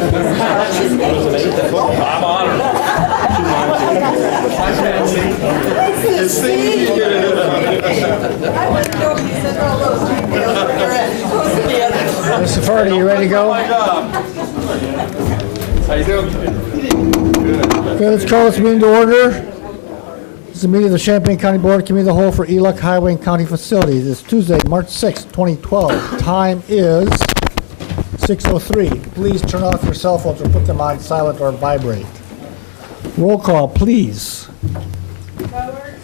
I'm honored. Mr. Fardy, you ready to go? How you doing? Okay, let's call this meeting to order. This is a meeting of the Champaign County Board Committee of the Whole for ELUC Highway and County Facilities. It's Tuesday, March 6, 2012. Time is 6:03. Please turn off your cell phones or put them on silent or vibrate. Roll call, please. Howard.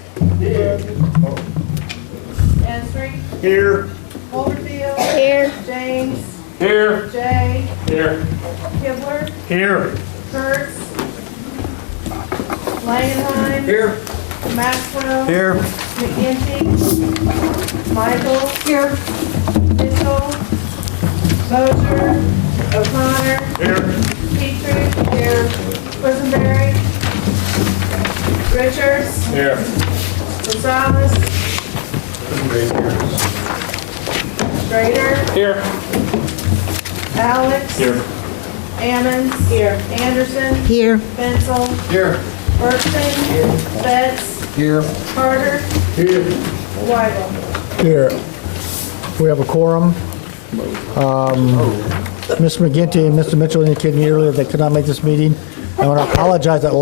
Ansry. Here. Overfield. Here. James. Here. Jay. Here. Kibler. Here. Kurtz. Langenheim. Here. Maxwell. Here. McGinty. Michael. Here. Mitchell. Mosier. O'Connor. Here. Petrie. Here. Quisenberry. Richards. Here. Gonzalez. Strader. Here. Alex. Here. Ammons. Here. Anderson. Here. Bensel. Here. Bergson. Here. Betts. Here. Carter. Here. Weigel. Here. We have a quorum. Mr. McGinty and Mr. Mitchell indicated to me earlier they could not make this meeting. I want to apologize at the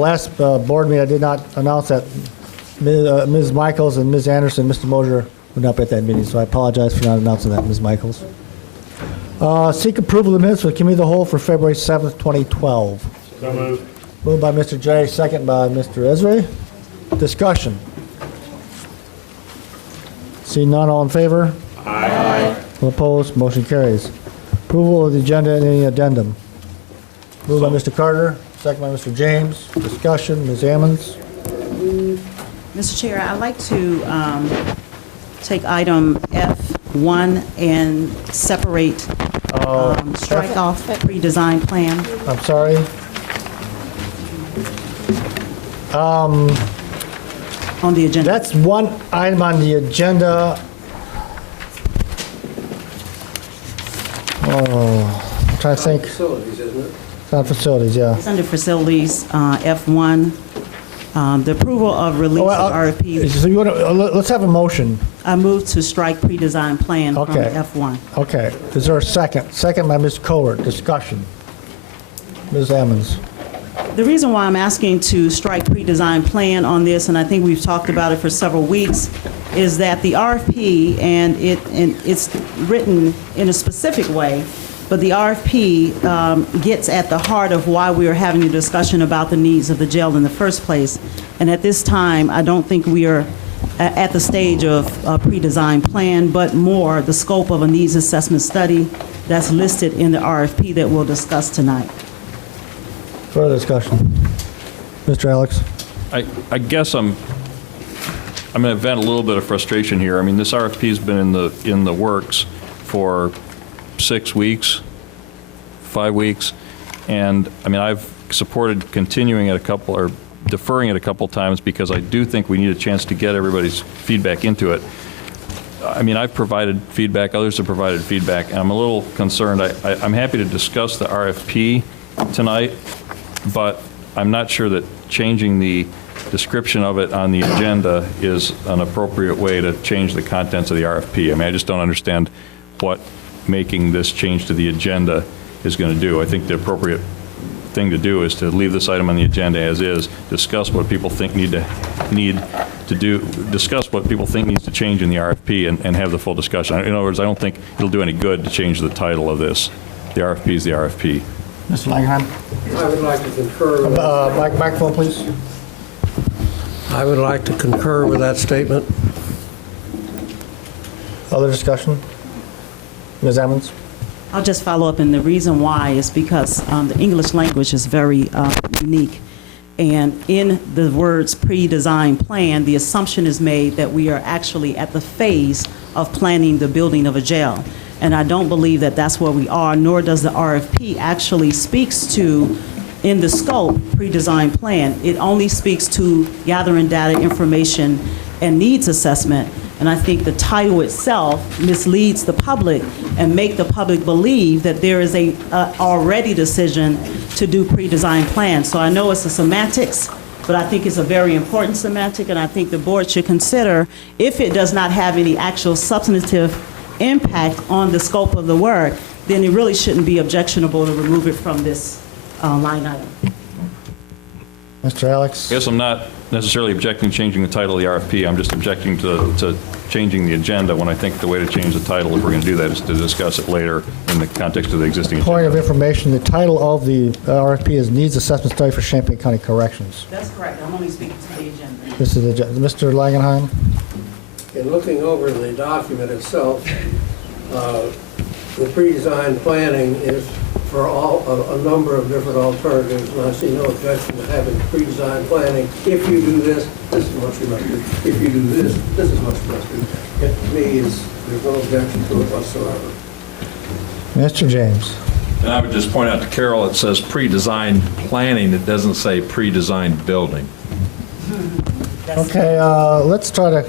last board meeting, I did not announce that Ms. Michaels and Ms. Anderson, Mr. Mosier would not be at that meeting, so I apologize for not announcing that, Ms. Michaels. Seek approval of the minutes for the Committee of the Whole for February 7th, 2012. So moved. Moved by Mr. J, second by Mr. Ezra. Discussion. See none, all in favor? Aye. All opposed, motion carries. Approval of the agenda and any addendum. Moved by Mr. Carter, second by Mr. James. Discussion, Ms. Ammons. Mr. Chair, I'd like to take item F1 and separate, strike off pre-designed plan. I'm sorry. On the agenda. That's one item on the agenda. Oh, I'm trying to think. Facilities, isn't it? It's on facilities, yeah. It's under facilities, F1, the approval of release of RFP. So you want to, let's have a motion. I move to strike pre-designed plan from Okay. F1. Okay, is there a second? Second by Ms. Covert. Discussion. Ms. Ammons. The reason why I'm asking to strike pre-designed plan on this, and I think we've talked about it for several weeks, is that the RFP, and it's written in a specific way, but the RFP gets at the heart of why we are having a discussion about the needs of the jail in the first place. And at this time, I don't think we are at the stage of a pre-designed plan, but more the scope of a needs assessment study that's listed in the RFP that we'll discuss tonight. Further discussion. Mr. Alex. I guess I'm going to vent a little bit of frustration here. I mean, this RFP's been in the works for 6 weeks, 5 weeks, and I mean, I've supported continuing it a couple, or deferring it a couple times, because I do think we need a chance to get everybody's feedback into it. I mean, I've provided feedback, others have provided feedback, and I'm a little concerned. I'm happy to discuss the RFP tonight, but I'm not sure that changing the description of it on the agenda is an appropriate way to change the contents of the RFP. I mean, I just don't understand what making this change to the agenda is going to do. I think the appropriate thing to do is to leave this item on the agenda as is, discuss what people think discuss what people think needs to change in the RFP, and have the full discussion. In other words, I don't think it'll do any good to change the title of this. The RFP is the RFP. Mr. Langenheim. I would like to concur. With Microphone, please. I would like to concur with that statement. Other discussion? Ms. Ammons? I'll just follow up, and the reason why is because the English language is very unique. And in the words pre-designed plan, the assumption is made that we are actually at the phase of planning the building of a jail. And I don't believe that that's where we are, nor does the RFP actually speaks to, in the scope, pre-designed plan. It only speaks to gathering data, information, and needs assessment. And I think the title itself misleads the public and make the public believe that there is a already decision to do pre-designed plans. So I know it's a semantics, but I think it's a very important semantic, and I think the board should consider, if it does not have any actual substantive impact on the scope of the work, then it really shouldn't be objectionable to remove it from this line item. Mr. Alex? I guess I'm not necessarily objecting to changing the title of the RFP. I'm just objecting to changing the agenda when I think the way to change the title, if we're going to do that, is to discuss it later in the context of the existing agenda. Point of information, the title of the RFP is Needs Assessment Study for Champaign County Corrections. That's correct. I'm only speaking to the agenda. This is Mr. Langenheim? In looking over the document itself, the pre-designed planning is for a number of different alternatives, and I see no objection to having pre-designed planning. If you do this, this is what you must do. If you do this, this is what you must do. It, to me, there's no objection to it whatsoever. Mr. James? And I would just point out to Carol, it says pre-designed planning, it doesn't say pre-designed building. Okay, let's try to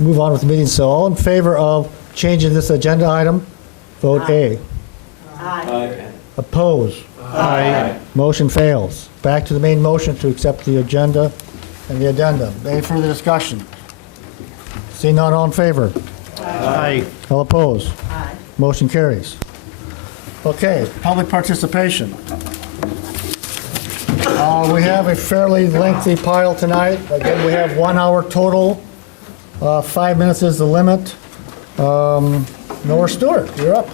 move on with the meeting. So all in favor of changing this agenda item, vote A. Aye. Oppose? Aye. Motion fails. Back to the main motion to accept the agenda and the addendum. Any further discussion? Seeing none, all in favor? Aye. All opposed? Aye. Motion carries. Okay, public participation. We have a fairly lengthy pile tonight. Again, we have 1 hour total. 5 minutes is the limit. Nora Stewart, you're up.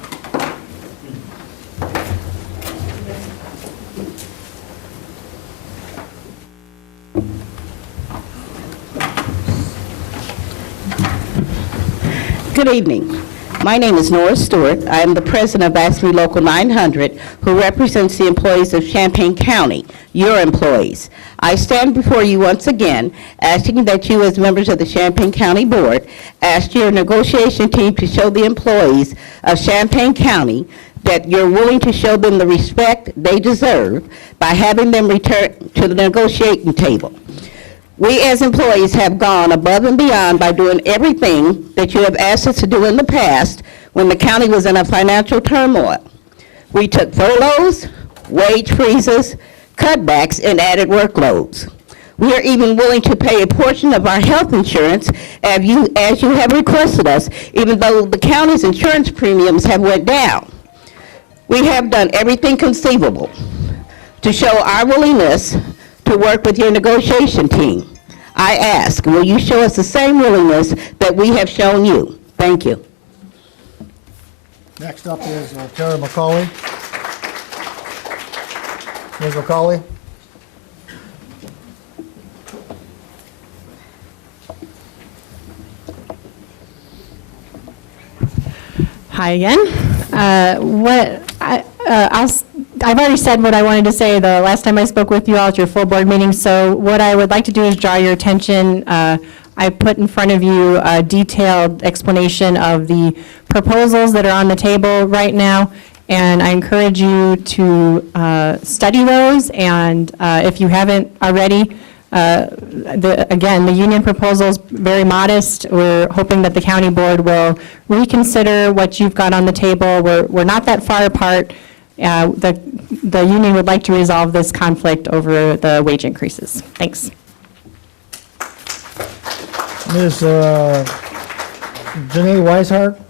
Good evening. My name is Nora Stewart. I am the president of ASME Local 900, who represents the employees of Champaign County, your employees. I stand before you once again, asking that you, as members of the Champaign County Board, ask your negotiation team to show the employees of Champaign County that you're willing to show them the respect they deserve by having them return to the negotiating table. We as employees have gone above and beyond by doing everything that you have asked us to do in the past when the county was in a financial turmoil. We took furloughs, wage freezes, cutbacks, and added workloads. We are even willing to pay a portion of our health insurance as you have requested us, even though the county's insurance premiums have went down. We have done everything conceivable to show our willingness to work with your negotiation team. I ask, will you show us the same willingness that we have shown you? Thank you. Next up is Tara McCauley. Ms. McCauley? Hi again. I've already said what I wanted to say the last time I spoke with you all at your full board meeting, so what I would like to do is draw your attention. I put in front of you a detailed explanation of the proposals that are on the table right now, and I encourage you to study those, and if you haven't already, again, the union proposal is very modest. We're hoping that the county board will reconsider what you've got on the table. We're not that far apart. The union would like to resolve this conflict over the wage increases. Thanks. Ms. Janae Weishart?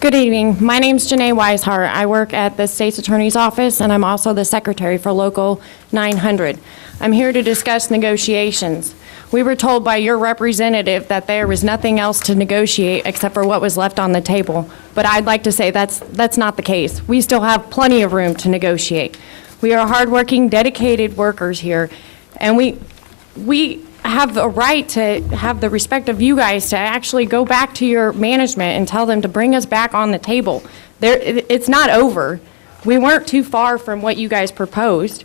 Good evening. My name's Janae Weishart. I work at the State's Attorney's Office, and I'm also the secretary for Local 900. I'm here to discuss negotiations. We were told by your representative that there was nothing else to negotiate except for what was left on the table, but I'd like to say that's not the case. We still have plenty of room to negotiate. We are hardworking, dedicated workers here, and we have a right to have the respect of you guys to actually go back to your management and tell them to bring us back on the table. It's not over. We weren't too far from what you guys proposed.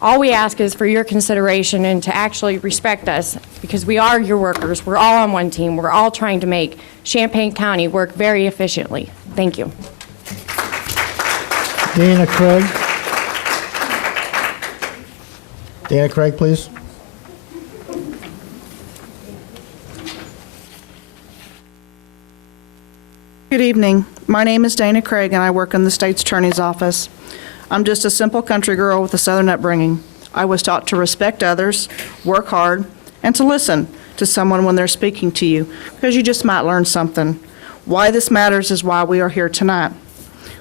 All we ask is for your consideration and to actually respect us, because we are your workers. We're all on one team. We're all trying to make Champaign County work very efficiently. Thank you. Dana Craig. Dana Craig, please. Good evening. My name is Dana Craig, and I work in the State's Attorney's Office. I'm just a simple country girl with a Southern upbringing. I was taught to respect others, work hard, and to listen to someone when they're speaking to you, because you just might learn something. Why this matters is why we are here tonight.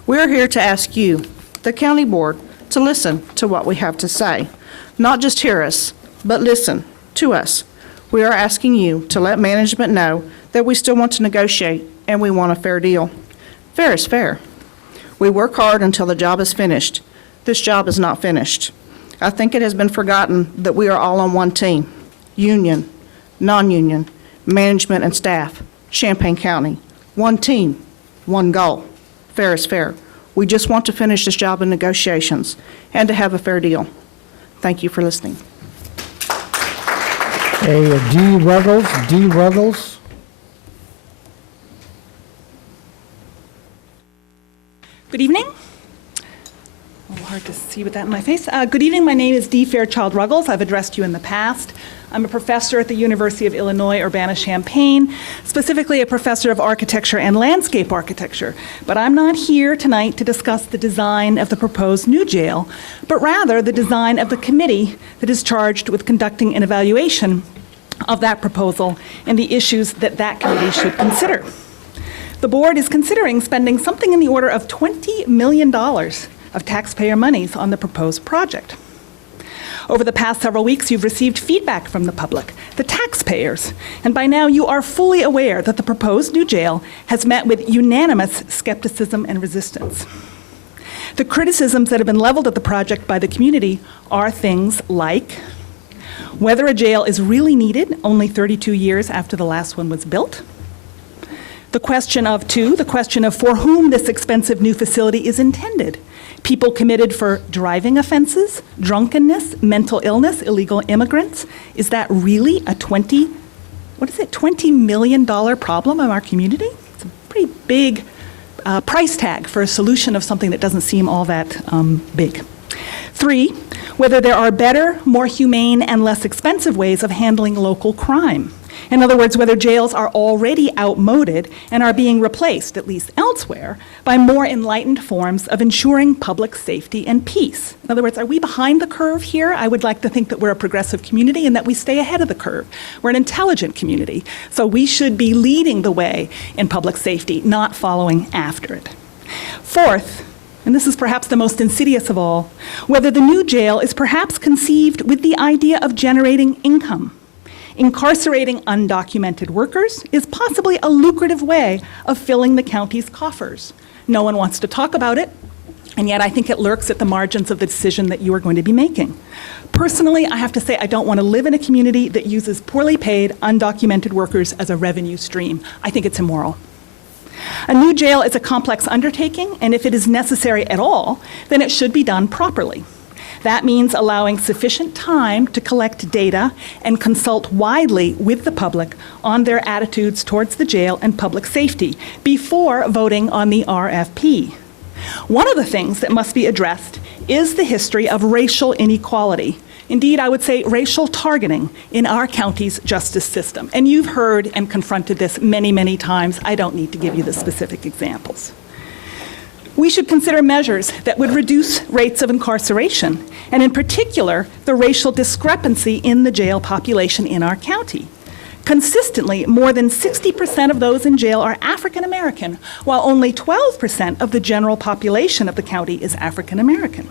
We are here to ask you, the county board, to listen to what we have to say. Not just hear us, but listen to us. We are asking you to let management know that we still want to negotiate and we want a fair deal. Fair is fair. We work hard until the job is finished. This job is not finished. I think it has been forgotten that we are all on one team. Union, non-union, management and staff, Champaign County. One team, one goal. Fair is fair. We just want to finish this job in negotiations and to have a fair deal. Thank you for listening. Dee Ruggles. Good evening. A little hard to see with that in my face. Good evening. My name is Dee Fairchild Ruggles. I've addressed you in the past. I'm a professor at the University of Illinois Urbana-Champaign, specifically a professor of architecture and landscape architecture. But I'm not here tonight to discuss the design of the proposed new jail, but rather the design of the committee that is charged with conducting an evaluation of that proposal and the issues that that committee should consider. The board is considering spending something in the order of $20 million of taxpayer monies on the proposed project. Over the past several weeks, you've received feedback from the public, the taxpayers, and by now you are fully aware that the proposed new jail has met with unanimous skepticism and resistance. The criticisms that have been leveled at the project by the community are things like whether a jail is really needed only 32 years after the last one was built, the question of for whom this expensive new facility is intended. People committed for driving offenses, drunkenness, mental illness, illegal immigrants. Is that really a $20 million problem in our community? It's a pretty big price tag for a solution of something that doesn't seem all that big. 3, whether there are better, more humane, and less expensive ways of handling local crime. In other words, whether jails are already outmoded and are being replaced, at least elsewhere, by more enlightened forms of ensuring public safety and peace. In other words, are we behind the curve here? I would like to think that we're a progressive community and that we stay ahead of the curve. We're an intelligent community, so we should be leading the way in public safety, not following after it. 4th, and this is perhaps the most insidious of all, whether the new jail is perhaps conceived with the idea of generating income. Incarcerating undocumented workers is possibly a lucrative way of filling the county's coffers. No one wants to talk about it, and yet I think it lurks at the margins of the decision that you are going to be making. Personally, I have to say I don't want to live in a community that uses poorly paid, undocumented workers as a revenue stream. I think it's immoral. A new jail is a complex undertaking, and if it is necessary at all, then it should be done properly. That means allowing sufficient time to collect data and consult widely with the public on their attitudes towards the jail and public safety before voting on the RFP. One of the things that must be addressed is the history of racial inequality. Indeed, I would say racial targeting in our county's justice system. And you've heard and confronted this many, many times. I don't need to give you the specific examples. We should consider measures that would reduce rates of incarceration, and in particular, the racial discrepancy in the jail population in our county. Consistently, more than 60% of those in jail are African American, while only 12% of the general population of the county is African American.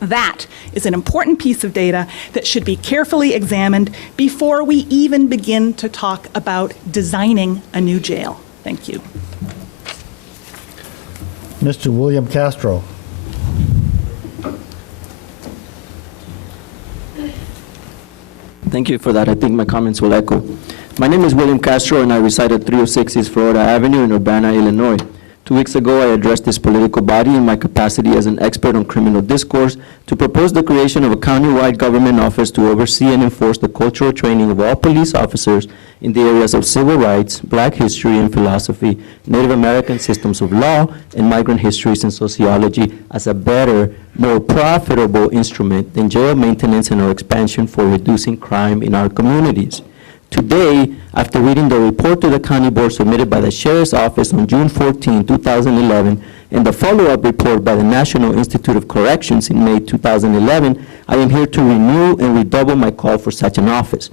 That is an important piece of data that should be carefully examined before we even begin to talk about designing a new jail. Thank you. Mr. William Castro. Thank you for that. I think my comments will echo. My name is William Castro, and I reside at 306 East Florida Avenue in Urbana, Illinois. 2 weeks ago, I addressed this political body in my capacity as an expert on criminal discourse to propose the creation of a countywide government office to oversee and enforce the cultural training of all police officers in the areas of civil rights, Black history and philosophy, Native American systems of law, and migrant histories and sociology as a better, more profitable instrument than jail maintenance and our expansion for reducing crime in our communities. Today, after reading the report to the County Board submitted by the Sheriff's Office on June 14, 2011, and the follow-up report by the National Institute of Corrections in May 2011, I am here to renew and redouble my call for such an office.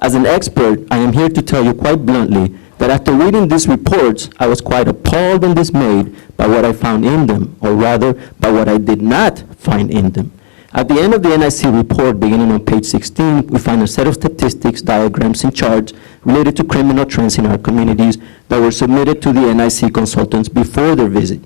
As an expert, I am here to tell you quite bluntly that after reading these reports, I was quite appalled and dismayed by what I found in them, or rather, by what I did not find in them. At the end of the NIC report, beginning on page 16, we find a set of statistics, diagrams, and charts related to criminal trends in our communities that were submitted to the NIC consultants before their visit.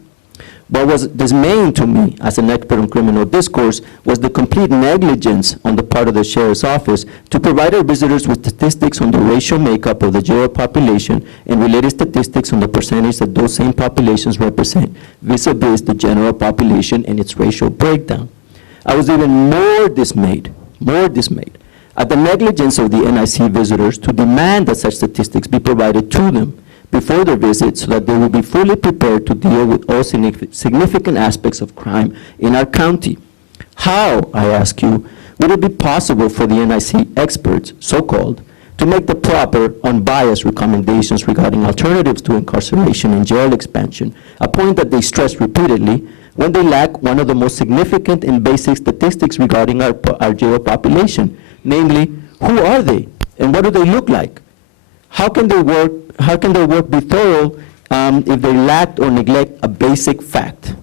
What was dismaying to me as an expert on criminal discourse was the complete negligence on the part of the Sheriff's Office to provide our visitors with statistics on the racial makeup of the jail population and related statistics on the percentage that those same populations represent vis-a-vis the general population and its racial breakdown. I was even more dismayed at the negligence of the NIC visitors to demand that such statistics be provided to them before their visit so that they will be fully prepared to deal with all significant aspects of crime in our county. How, I ask you, would it be possible for the NIC experts, so-called, to make the proper, unbiased recommendations regarding alternatives to incarceration and jail expansion, a point that they stress repeatedly, when they lack one of the most significant and basic statistics regarding our jail population, namely, who are they and what do they look like? How can their work be thorough if they lack or neglect a basic fact?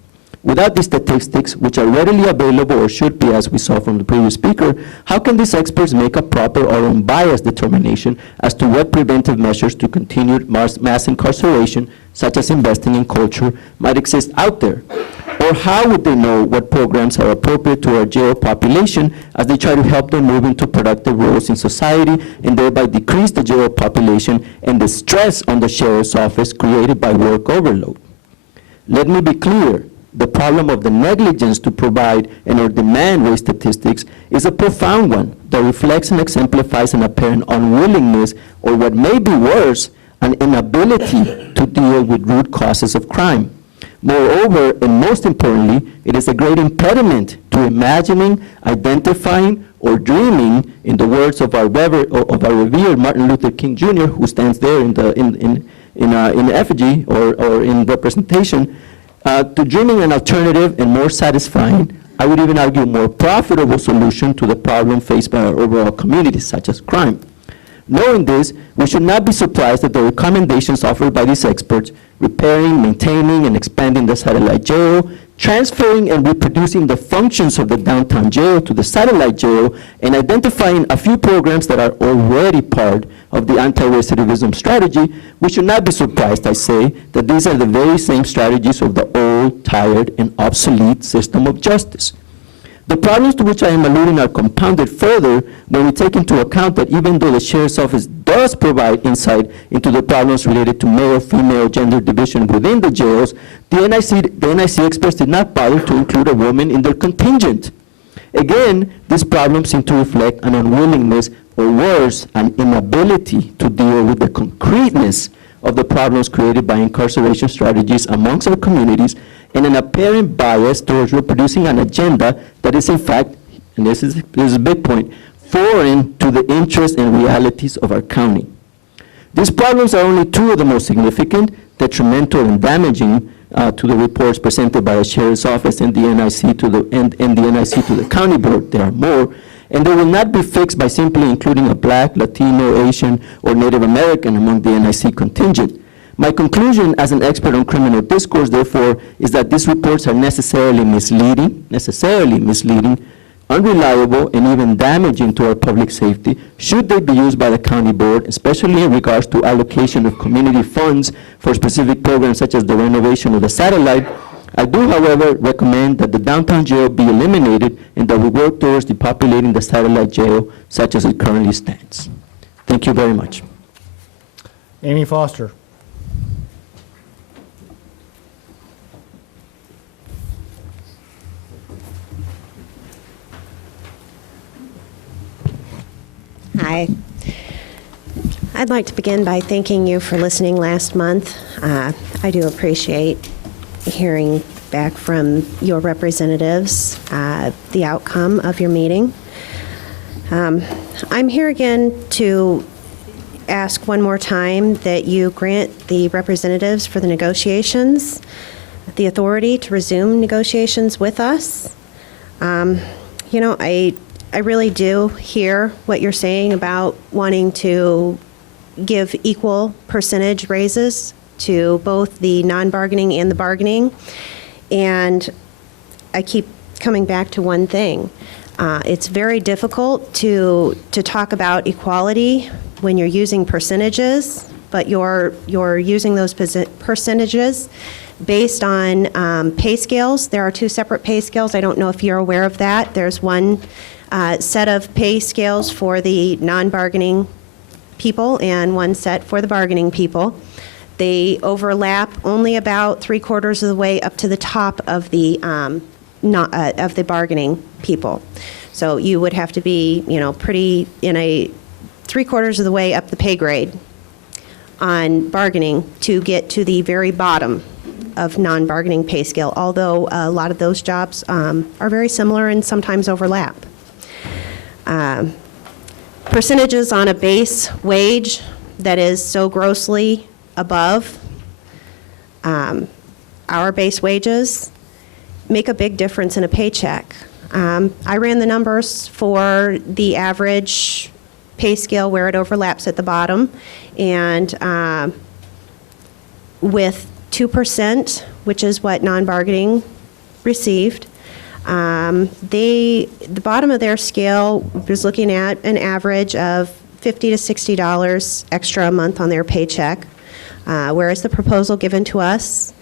Without these statistics, which are readily available or should be, as we saw from the previous speaker, how can these experts make a proper or unbiased determination as to what preventive measures to continued mass incarceration, such as investing in culture, might exist out there? Or how would they know what programs are appropriate to our jail population as they try to help them move into productive roles in society and thereby decrease the jail population and the stress on the Sheriff's Office created by work overload? Let me be clear. The problem of the negligence to provide and or demand race statistics is a profound one that reflects and exemplifies an apparent unwillingness, or what may be worse, an inability to deal with root causes of crime. Moreover, and most importantly, it is a great impediment to imagining, identifying, or dreaming, in the words of our revered Martin Luther King Jr., who stands there in the effigy or in representation, to dreaming an alternative and more satisfying, I would even argue more profitable solution to the problem faced by our overall communities, such as crime. Knowing this, we should not be surprised that the recommendations offered by these experts, repairing, maintaining, and expanding the satellite jail, transferring and reproducing the functions of the downtown jail to the satellite jail, and identifying a few programs that are already part of the anti-recidivism strategy, we should not be surprised, I say, that these are the very same strategies of the old, tired, and obsolete system of justice. The problems to which I am alluding are compounded further when we take into account that even though the Sheriff's Office does provide insight into the problems related to male-female gender division within the jails, the NIC experts did not bother to include a woman in their contingent. Again, these problems seem to reflect an unwillingness, or worse, an inability to deal with the concreteness of the problems created by incarceration strategies amongst our communities, and an apparent bias towards reproducing an agenda that is in fact, and this is a big point, foreign to the interests and realities of our county. These problems are only two of the most significant, detrimental, and damaging to the reports presented by the Sheriff's Office and the NIC to the County Board. There are more, and they will not be fixed by simply including a Black, Latino, Asian, or Native American among the NIC contingent. My conclusion as an expert on criminal discourse, therefore, is that these reports are necessarily misleading, unreliable, and even damaging to our public safety should they be used by the County Board, especially in regards to allocation of community funds for specific programs such as the renovation of the satellite. I do, however, recommend that the downtown jail be eliminated and that we work towards depopulating the satellite jail such as it currently stands. Thank you very much. Amy Foster. Hi. I'd like to begin by thanking you for listening last month. I do appreciate hearing back from your representatives, the outcome of your meeting. I'm here again to ask one more time that you grant the representatives for the negotiations the authority to resume negotiations with us. You know, I really do hear what you're saying about wanting to give equal percentage raises to both the non-bargaining and the bargaining. And I keep coming back to one thing. It's very difficult to talk about equality when you're using percentages, but you're using those percentages based on pay scales. There are two separate pay scales. I don't know if you're aware of that. There's one set of pay scales for the non-bargaining people and one set for the bargaining people. They overlap only about 3/4 of the way up to the top of the of the bargaining people. So you would have to be, you know, pretty in a 3/4 of the way up the pay grade on bargaining to get to the very bottom of non-bargaining pay scale, although a lot of those jobs are very similar and sometimes overlap. Percentages on a base wage that is so grossly above our base wages make a big difference in a paycheck. I ran the numbers for the average pay scale where it overlaps at the bottom, and with 2%, which is what non-bargaining received, the bottom of their scale was looking at an average of $50 to $60 extra a month on their paycheck, whereas the proposal given to us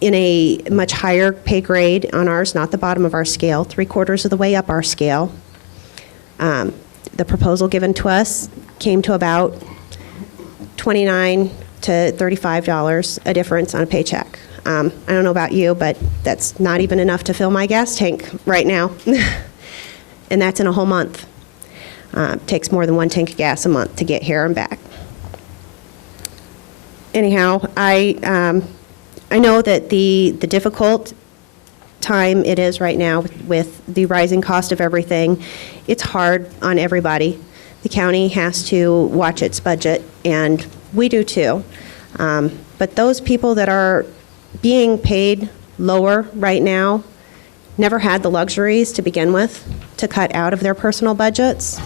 in a much higher pay grade on ours, not the bottom of our scale, 3/4 of the way up our scale, the proposal given to us came to about $29 to $35 a difference on a paycheck. I don't know about you, but that's not even enough to fill my gas tank right now. And that's in a whole month. Takes more than one tank of gas a month to get here and back. Anyhow, I know that the difficult time it is right now with the rising cost of everything, it's hard on everybody. The county has to watch its budget, and we do too. But those people that are being paid lower right now never had the luxuries to begin with to cut out of their personal budgets.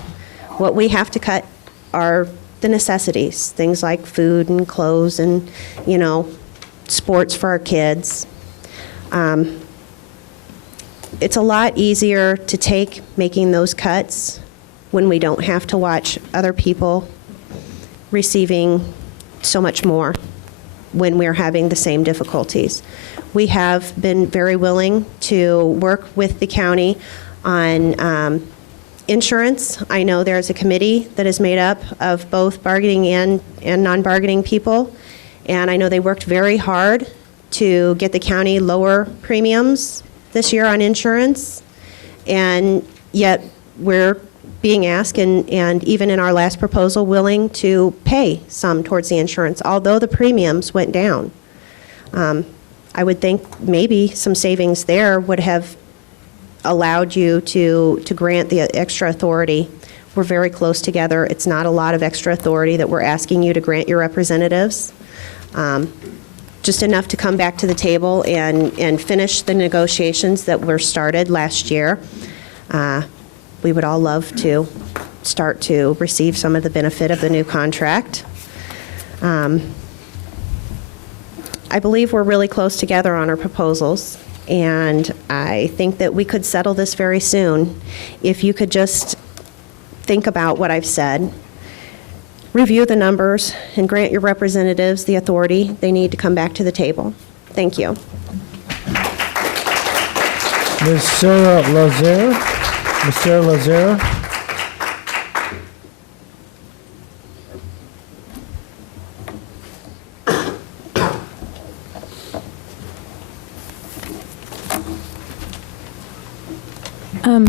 What we have to cut are the necessities, things like food and clothes and, you know, sports for our kids. It's a lot easier to take making those cuts when we don't have to watch other people receiving so much more when we're having the same difficulties. We have been very willing to work with the county on insurance. I know there's a committee that is made up of both bargaining and non-bargaining people, and I know they worked very hard to get the county lower premiums this year on insurance, and yet we're being asked, and even in our last proposal, willing to pay some towards the insurance, although the premiums went down. I would think maybe some savings there would have allowed you to grant the extra authority. We're very close together. It's not a lot of extra authority that we're asking you to grant your representatives. Just enough to come back to the table and finish the negotiations that were started last year. We would all love to start to receive some of the benefit of the new contract. I believe we're really close together on our proposals, and I think that we could settle this very soon if you could just think about what I've said, review the numbers, and grant your representatives the authority they need to come back to the table. Thank you. Ms. Sarah Lazare. Ms. Sarah Lazare.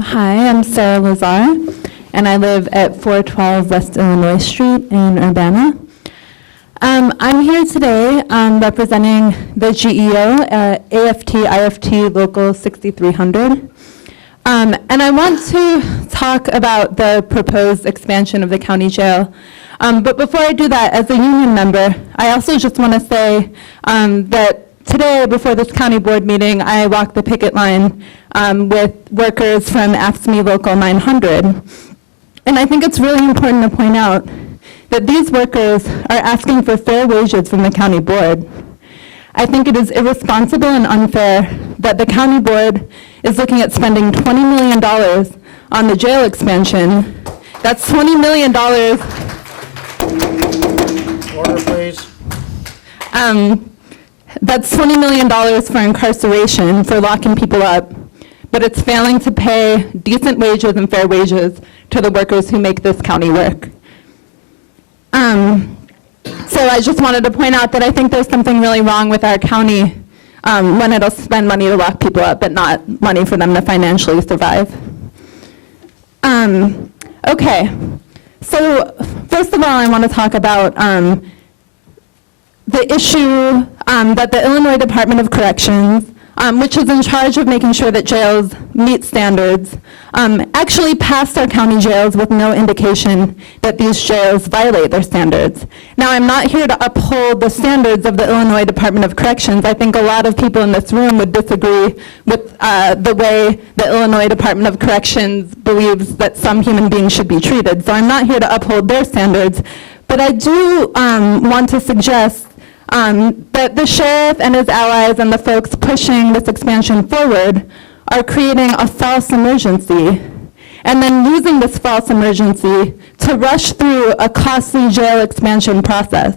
Hi, I'm Sarah Lazar, and I live at 412 West Illinois Street in Urbana. I'm here today representing the GEO, AFT-IFT Local 6300. And I want to talk about the proposed expansion of the county jail. But before I do that, as a union member, I also just want to say that today, before this county board meeting, I walked the picket line with workers from AFSCME Local 900. And I think it's really important to point out that these workers are asking for fair wages from the county board. I think it is irresponsible and unfair that the county board is looking at spending $20 million on the jail expansion. That's $20 million. Order, please. That's $20 million for incarceration, for locking people up, but it's failing to pay decent wages and fair wages to the workers who make this county work. So I just wanted to point out that I think there's something really wrong with our county when it'll spend money to lock people up, but not money for them to financially survive. Okay, so first of all, I want to talk about the issue that the Illinois Department of Corrections, which is in charge of making sure that jails meet standards, actually passed our county jails with no indication that these jails violate their standards. Now, I'm not here to uphold the standards of the Illinois Department of Corrections. I think a lot of people in this room would disagree with the way the Illinois Department of Corrections believes that some human beings should be treated. So I'm not here to uphold their standards, but I do want to suggest that the sheriff and his allies and the folks pushing this expansion forward are creating a false emergency, and then using this false emergency to rush through a costly jail expansion process.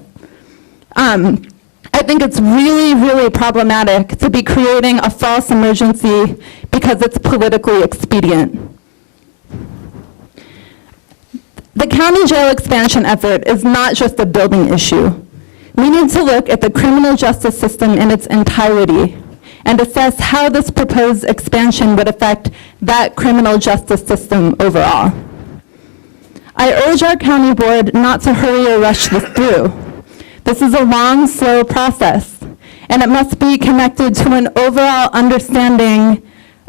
I think it's really, really problematic to be creating a false emergency because it's politically expedient. The county jail expansion effort is not just a building issue. We need to look at the criminal justice system in its entirety and assess how this proposed expansion would affect that criminal justice system overall. I urge our county board not to hurry or rush this through. This is a long, slow process, and it must be connected to an overall understanding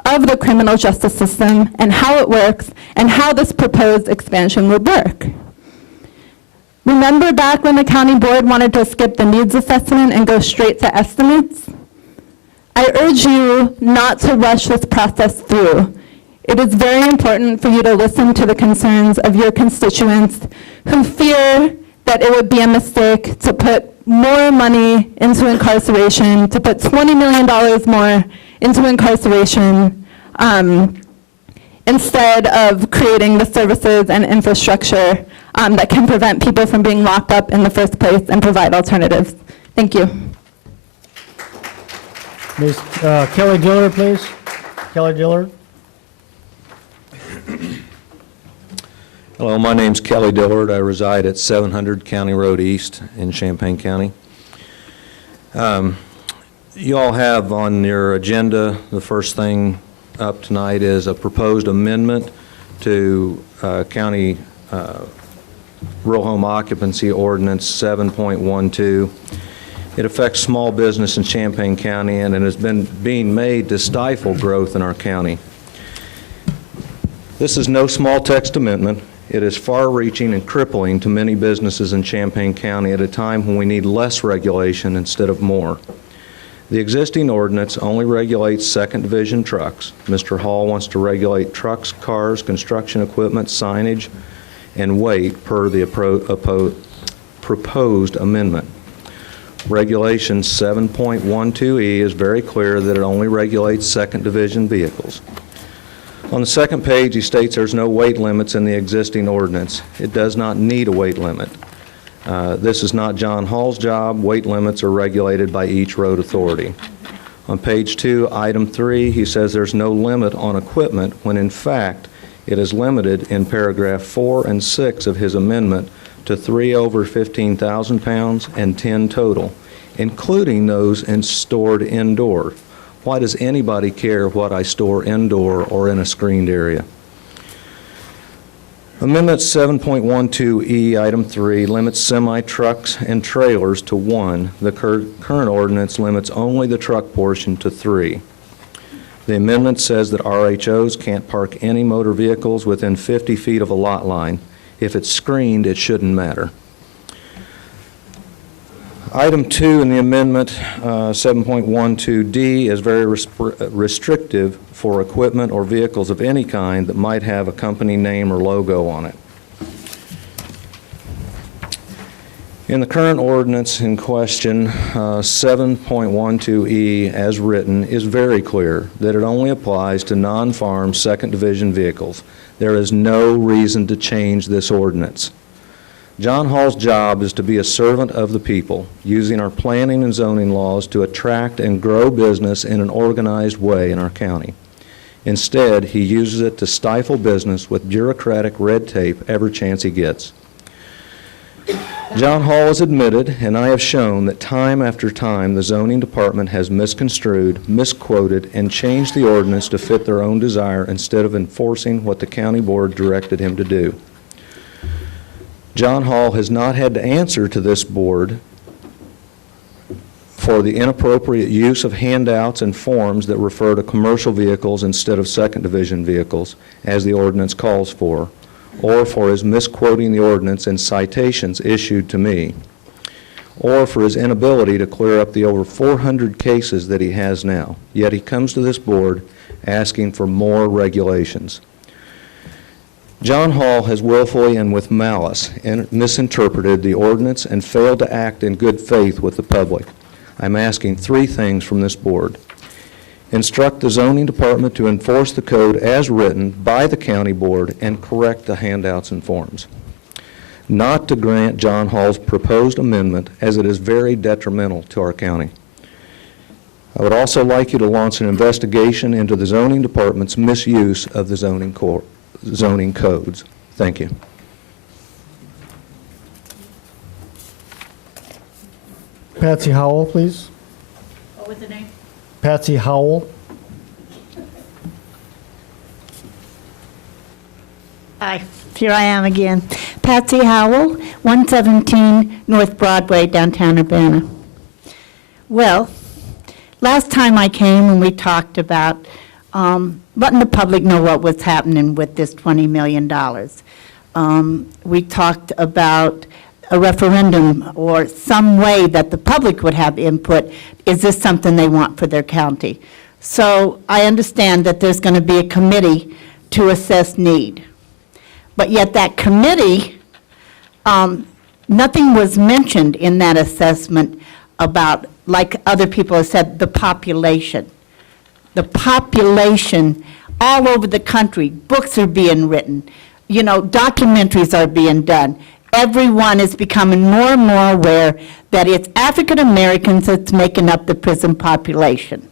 of the criminal justice system and how it works and how this proposed expansion would work. Remember back when the county board wanted to skip the needs assessment and go straight to estimates? I urge you not to rush this process through. It is very important for you to listen to the concerns of your constituents who fear that it would be a mistake to put more money into incarceration, to put $20 million more into incarceration, instead of creating the services and infrastructure that can prevent people from being locked up in the first place and provide alternatives. Thank you. Ms. Kelly Dillard, please. Kelly Dillard. Hello, my name's Kelly Dillard. I reside at 700 County Road East in Champaign County. You all have on your agenda, the first thing up tonight is a proposed amendment to County Rural Home Occupancy Ordinance 7.12. It affects small business in Champaign County, and it has been being made to stifle growth in our county. This is no small text amendment. It is far-reaching and crippling to many businesses in Champaign County at a time when we need less regulation instead of more. The existing ordinance only regulates second division trucks. Mr. Hall wants to regulate trucks, cars, construction equipment, signage, and weight per the proposed amendment. Regulation 7.12E is very clear that it only regulates second division vehicles. On the second page, he states there's no weight limits in the existing ordinance. It does not need a weight limit. This is not John Hall's job. Weight limits are regulated by each road authority. On page 2, item 3, he says there's no limit on equipment when in fact it is limited in paragraph 4 and 6 of his amendment to 3 over 15,000 pounds and 10 total, including those stored indoor. Why does anybody care what I store indoor or in a screened area? Amendment 7.12E, Item 3, limits semi-trucks and trailers to 1. The current ordinance limits only the truck portion to 3. The amendment says that RHOs can't park any motor vehicles within 50 feet of a lot line. If it's screened, it shouldn't matter. Item 2 in the amendment, 7.12D, is very restrictive for equipment or vehicles of any kind that might have a company name or logo on it. In the current ordinance in question, 7.12E, as written, is very clear that it only applies to non-farm second division vehicles. There is no reason to change this ordinance. John Hall's job is to be a servant of the people, using our planning and zoning laws to attract and grow business in an organized way in our county. Instead, he uses it to stifle business with bureaucratic red tape every chance he gets. John Hall has admitted, and I have shown, that time after time the zoning department has misconstrued, misquoted, and changed the ordinance to fit their own desire instead of enforcing what the county board directed him to do. John Hall has not had to answer to this board for the inappropriate use of handouts and forms that refer to commercial vehicles instead of second division vehicles, as the ordinance calls for, or for his misquoting the ordinance in citations issued to me, or for his inability to clear up the over 400 cases that he has now. Yet he comes to this board asking for more regulations. John Hall has willfully and with malice misinterpreted the ordinance and failed to act in good faith with the public. I'm asking 3 things from this board. Instruct the zoning department to enforce the code as written by the county board and correct the handouts and forms. Not to grant John Hall's proposed amendment, as it is very detrimental to our county. I would also like you to launch an investigation into the zoning department's misuse of the zoning codes. Thank you. Patsy Howell, please. What was the name? Patsy Howell. Hi, here I am again. Patsy Howell, 117 North Broadway, downtown Urbana. Well, last time I came and we talked about letting the public know what was happening with this $20 million. We talked about a referendum or some way that the public would have input. Is this something they want for their county? So I understand that there's going to be a committee to assess need. But yet that committee, nothing was mentioned in that assessment about, like other people have said, the population. The population all over the country, books are being written, documentaries are being done. Everyone is becoming more and more aware that it's African Americans that's making up the prison population.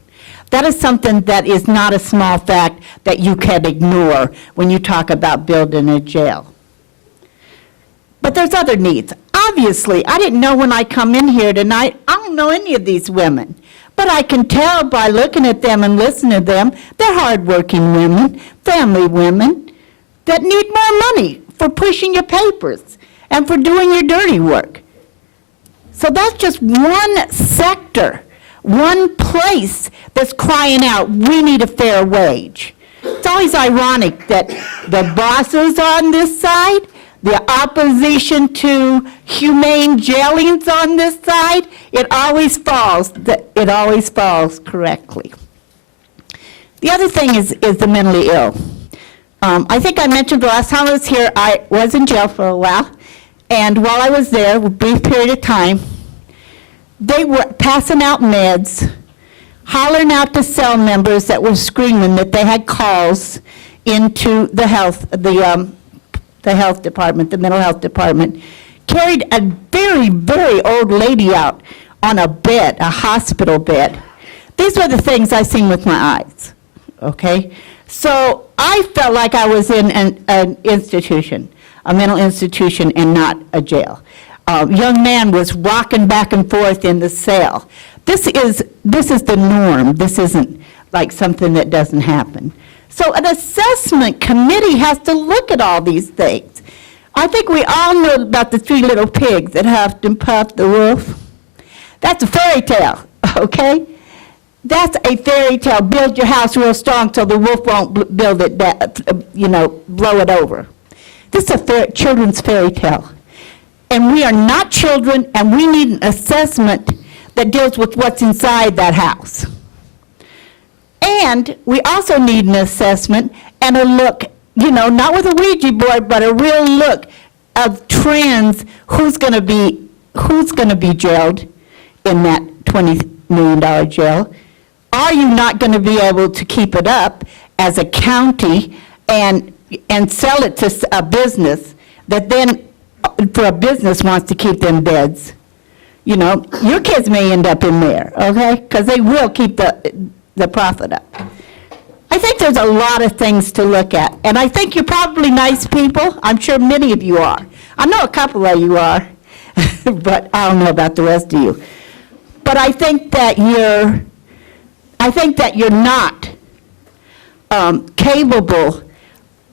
That is something that is not a small fact that you can ignore when you talk about building a jail. But there's other needs. Obviously, I didn't know when I come in here tonight, I don't know any of these women. But I can tell by looking at them and listening to them, they're hardworking women, family women, that need more money for pushing your papers and for doing your dirty work. So that's just one sector, one place that's crying out, we need a fair wage. It's always ironic that the bosses on this side, the opposition to humane jailings on this side, it always falls correctly. The other thing is the mentally ill. I think I mentioned the last time I was here, I was in jail for a while, and while I was there, a brief period of time, they were passing out meds, hollering out to cell members that were screaming that they had calls into the health department, the mental health department, carried a very, very old lady out on a bed, a hospital bed. These were the things I seen with my eyes, okay? So I felt like I was in an institution, a mental institution, and not a jail. Young man was rocking back and forth in the cell. This is the norm. This isn't like something that doesn't happen. So an assessment committee has to look at all these things. I think we all know about the three little pigs that huffed and puffed the roof. That's a fairy tale, okay? That's a fairy tale. Build your house real strong so the wolf won't build it, blow it over. This is a children's fairy tale. And we are not children, and we need an assessment that deals with what's inside that house. And we also need an assessment and a look, not with a Ouija board, but a real look of trends, who's going to be jailed in that $20 million jail. Are you not going to be able to keep it up as a county and sell it to a business that then, for a business, wants to keep them beds? Your kids may end up in there, okay? Because they will keep the profit up. I think there's a lot of things to look at, and I think you're probably nice people. I'm sure many of you are. I know a couple of you are, but I don't know about the rest of you. But I think that you're not capable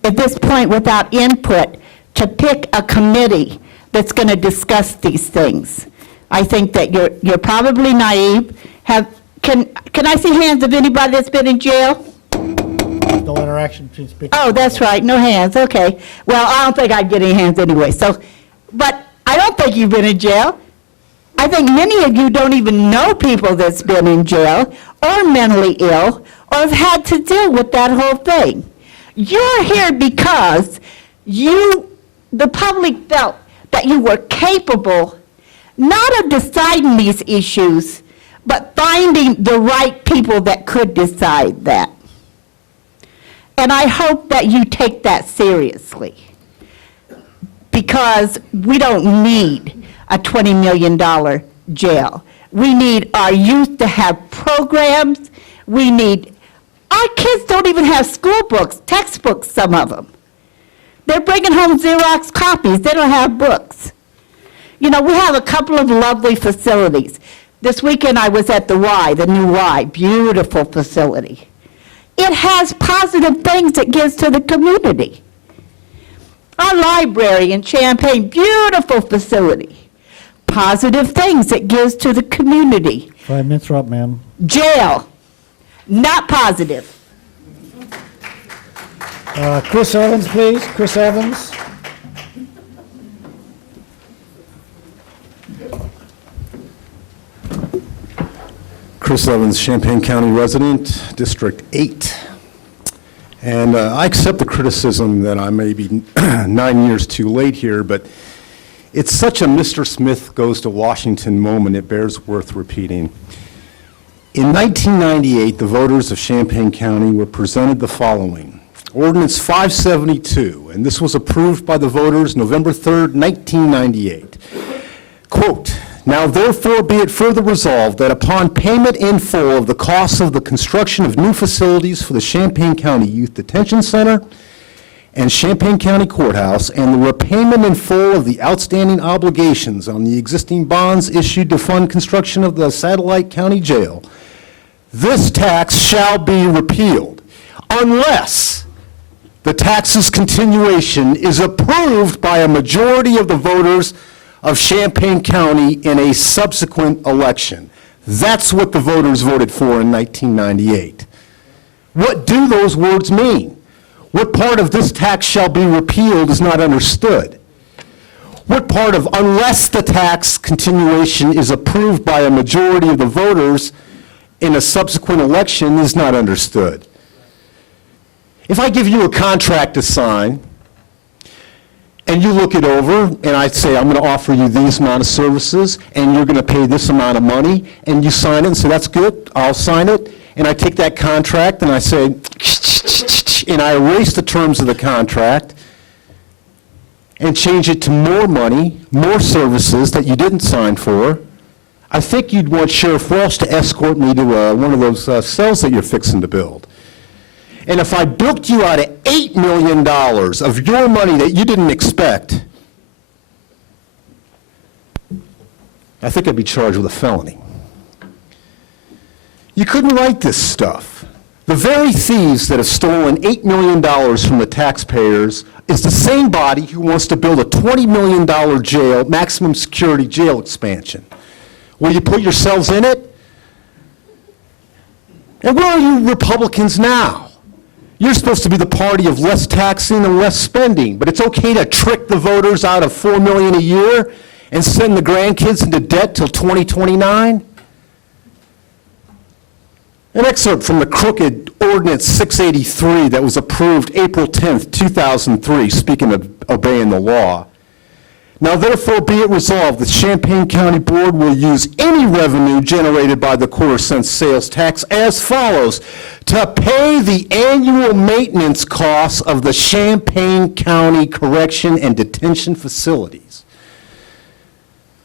at this point, without input, to pick a committee that's going to discuss these things. I think that you're probably naive. Can I see hands of anybody that's been in jail? No interaction between speakers. Oh, that's right, no hands, okay. Well, I don't think I'd get any hands anyway, but I don't think you've been in jail. I think many of you don't even know people that's been in jail or mentally ill or have had to deal with that whole thing. You're here because the public felt that you were capable not of deciding these issues, but finding the right people that could decide that. And I hope that you take that seriously, because we don't need a $20 million jail. We need our youth to have programs. Our kids don't even have school books, textbooks, some of them. They're bringing home Xerox copies. They don't have books. We have a couple of lovely facilities. This weekend I was at the new Y, beautiful facility. It has positive things it gives to the community. Our library in Champaign, beautiful facility. Positive things it gives to the community. 5 minutes are up, ma'am. Jail, not positive. Chris Evans, please. Chris Evans. Chris Evans, Champaign County resident, District 8. And I accept the criticism that I may be 9 years too late here, but it's such a Mr. Smith goes to Washington moment, it bears worth repeating. In 1998, the voters of Champaign County were presented the following. Ordinance 572, and this was approved by the voters November 3rd, 1998. Quote, "Now therefore be it further resolved that upon payment in full of the costs of the construction of new facilities for the Champaign County Youth Detention Center and Champaign County Courthouse, and the repayment in full of the outstanding obligations on the existing bonds issued to fund construction of the Satellite County Jail, this tax shall be repealed unless the tax's continuation is approved by a majority of the voters of Champaign County in a subsequent election." That's what the voters voted for in 1998. What do those words mean? What part of this tax shall be repealed is not understood. What part of unless the tax continuation is approved by a majority of the voters in a subsequent election is not understood. If I give you a contract to sign, and you look it over, and I say, I'm going to offer you these amount of services, and you're going to pay this amount of money, and you sign it and say, that's good, I'll sign it, and I take that contract and I say, and I erase the terms of the contract and change it to more money, more services that you didn't sign for, I think you'd want Sheriff Walsh to escort me to one of those cells that you're fixing to build. And if I bilked you out of $8 million of your money that you didn't expect, I think I'd be charged with a felony. You couldn't write this stuff. The very thieves that have stolen $8 million from the taxpayers is the same body who wants to build a $20 million jail, maximum security jail expansion. Will you put yourselves in it? And where are you Republicans now? You're supposed to be the party of less taxing and less spending, but it's okay to trick the voters out of $4 million a year and send the grandkids into debt till 2029? An excerpt from the crooked Ordinance 683 that was approved April 10th, 2003, speaking of obeying the law. Now therefore be it resolved that Champaign County Board will use any revenue generated by the quarter-cent sales tax as follows: to pay the annual maintenance costs of the Champaign County Correction and Detention Facilities.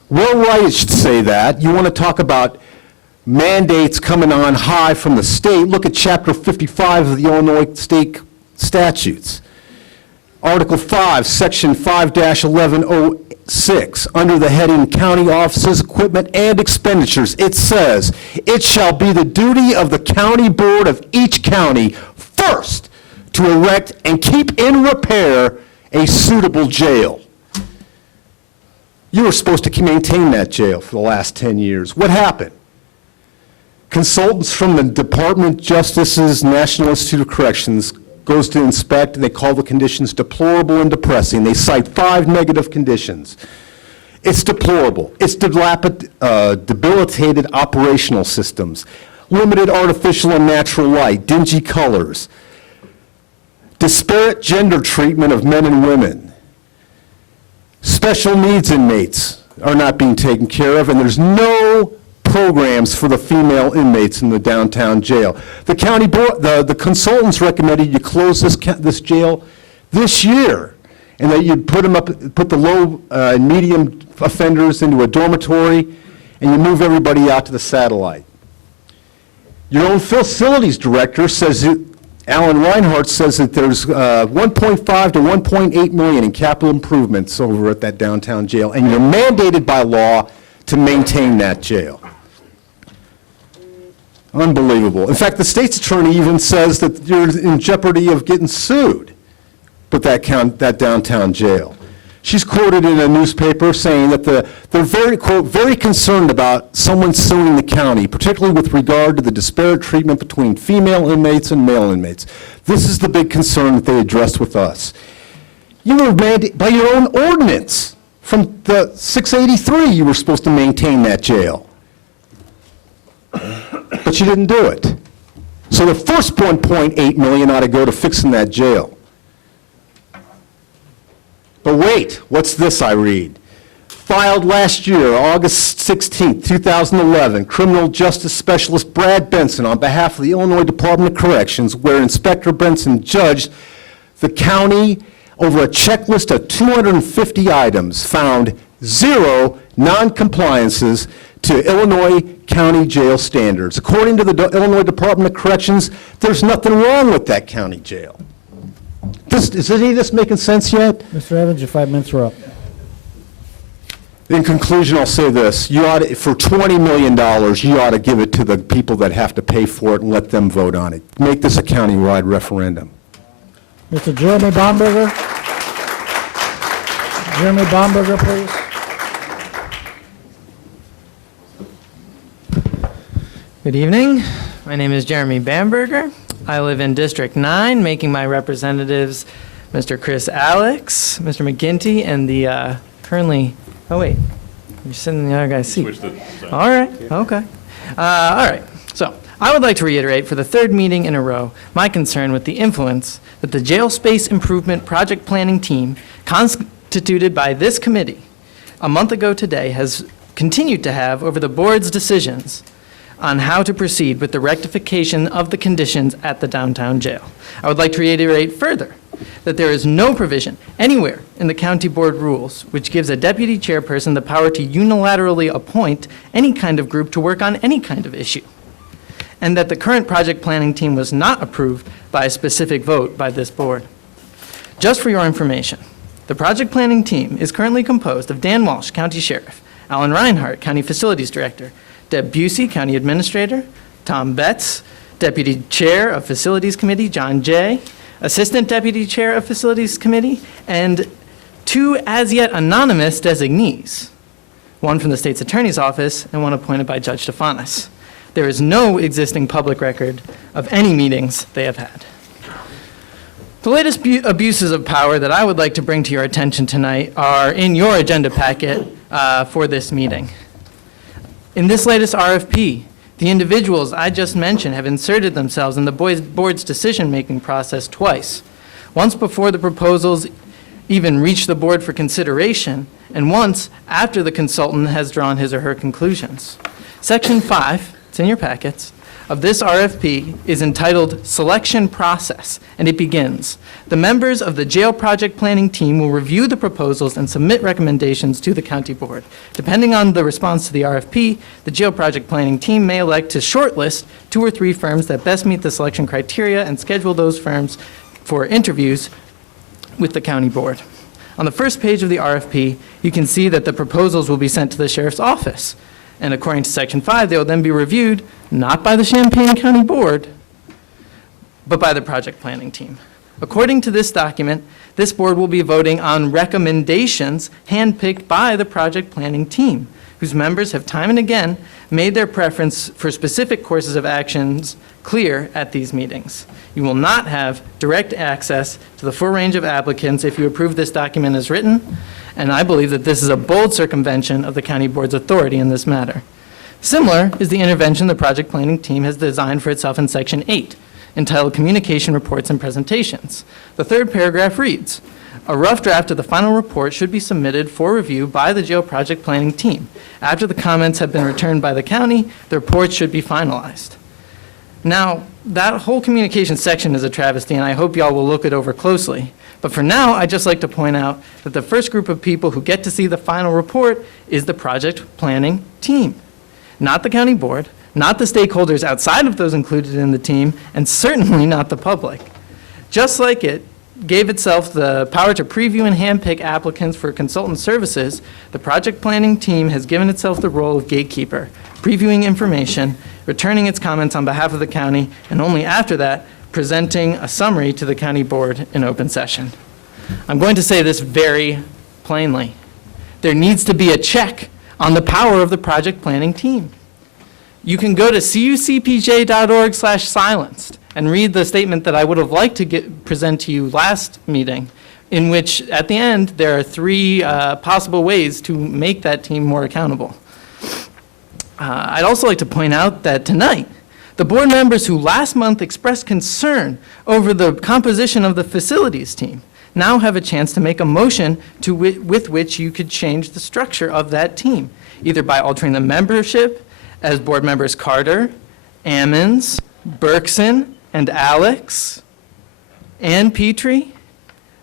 Well, right, it should say that. You want to talk about mandates coming on high from the state? Look at Chapter 55 of the Illinois State Statutes. Article 5, Section 5-1106, under the heading County Offices, Equipment, and Expenditures, it says, "It shall be the duty of the county board of each county first to erect and keep in repair a suitable jail." You were supposed to maintain that jail for the last 10 years. What happened? Consultants from the Department of Justice's National Institute of Corrections goes to inspect, and they call the conditions deplorable and depressing. They cite 5 negative conditions. It's deplorable. It's debilitated operational systems, limited artificial and natural light, dingy colors, disparate gender treatment of men and women, special needs inmates are not being taken care of, and there's no programs for the female inmates in the downtown jail. The county board, the consultants recommended you close this jail this year, and that you put the low and medium offenders into a dormitory, and you move everybody out to the satellite. Your own facilities director says, Alan Reinhardt says that there's 1.5 to 1.8 million in capital improvements over at that downtown jail, and you're mandated by law to maintain that jail. Unbelievable. In fact, the state's attorney even says that you're in jeopardy of getting sued with that downtown jail. She's quoted in a newspaper saying that they're very, quote, very concerned about someone suing the county, particularly with regard to the disparate treatment between female inmates and male inmates. This is the big concern that they addressed with us. You were mandated by your own ordinance from the 683, you were supposed to maintain that jail. But you didn't do it. So the first 1.8 million ought to go to fixing that jail. But wait, what's this I read? Filed last year, August 16, 2011, criminal justice specialist Brad Benson on behalf of the Illinois Department of Corrections, where Inspector Benson judged the county over a checklist of 250 items, found 0 non-compliances to Illinois county jail standards. According to the Illinois Department of Corrections, there's nothing wrong with that county jail. Is any of this making sense yet? Mr. Evans, your 5 minutes are up. In conclusion, I'll say this. You ought to, for $20 million, you ought to give it to the people that have to pay for it and let them vote on it. Make this a county-wide referendum. Mr. Jeremy Baumberger. Jeremy Baumberger, please. Good evening. My name is Jeremy Bamberger. I live in District 9, making my representatives Mr. Chris Alex, Mr. McGinty, and the currently, oh wait, you're sitting in the other guy's seat. All right, okay. All right, so I would like to reiterate for the 3rd meeting in a row my concern with the influence that the Jail Space Improvement Project Planning Team, constituted by this committee a month ago today, has continued to have over the board's decisions on how to proceed with the rectification of the conditions at the downtown jail. I would like to reiterate further that there is no provision anywhere in the county board rules which gives a deputy chairperson the power to unilaterally appoint any kind of group to work on any kind of issue, and that the current project planning team was not approved by a specific vote by this board. Just for your information, the project planning team is currently composed of Dan Walsh, County Sheriff, Alan Reinhardt, County Facilities Director, Deb Busey, County Administrator, Tom Betts, Deputy Chair of Facilities Committee, John Jay, Assistant Deputy Chair of Facilities Committee, and 2 as yet anonymous designees, one from the State's Attorney's Office and one appointed by Judge Stefanis. There is no existing public record of any meetings they have had. The latest abuses of power that I would like to bring to your attention tonight are in your agenda packet for this meeting. In this latest RFP, the individuals I just mentioned have inserted themselves in the board's decision-making process twice. Once before the proposals even reach the board for consideration, and once after the consultant has drawn his or her conclusions. Section 5, it's in your packets, of this RFP is entitled Selection Process, and it begins, the members of the jail project planning team will review the proposals and submit recommendations to the county board. Depending on the response to the RFP, the jail project planning team may elect to shortlist 2 or 3 firms that best meet the selection criteria and schedule those firms for interviews with the county board. On the first page of the RFP, you can see that the proposals will be sent to the sheriff's office. And according to Section 5, they will then be reviewed not by the Champaign County Board, but by the project planning team. According to this document, this board will be voting on recommendations handpicked by the project planning team, whose members have time and again made their preference for specific courses of actions clear at these meetings. You will not have direct access to the full range of applicants if you approve this document as written, and I believe that this is a bold circumvention of the county board's authority in this matter. Similar is the intervention the project planning team has designed for itself in Section 8, entitled Communication Reports and Presentations. The third paragraph reads, a rough draft of the final report should be submitted for review by the jail project planning team. After the comments have been returned by the county, the report should be finalized. Now, that whole communication section is a travesty, and I hope y'all will look it over closely. But for now, I'd just like to point out that the first group of people who get to see the final report is the project planning team, not the county board, not the stakeholders outside of those included in the team, and certainly not the public. Just like it gave itself the power to preview and handpick applicants for consultant services, the project planning team has given itself the role of gatekeeper, previewing information, returning its comments on behalf of the county, and only after that, presenting a summary to the county board in open session. I'm going to say this very plainly. There needs to be a check on the power of the project planning team. You can go to cucpj.org/silenced and read the statement that I would have liked to present to you last meeting, in which at the end there are 3 possible ways to make that team more accountable. I'd also like to point out that tonight, the board members who last month expressed concern over the composition of the facilities team now have a chance to make a motion with which you could change the structure of that team, either by altering the membership, as board members Carter, Ammons, Berkson, and Alex, and Petrie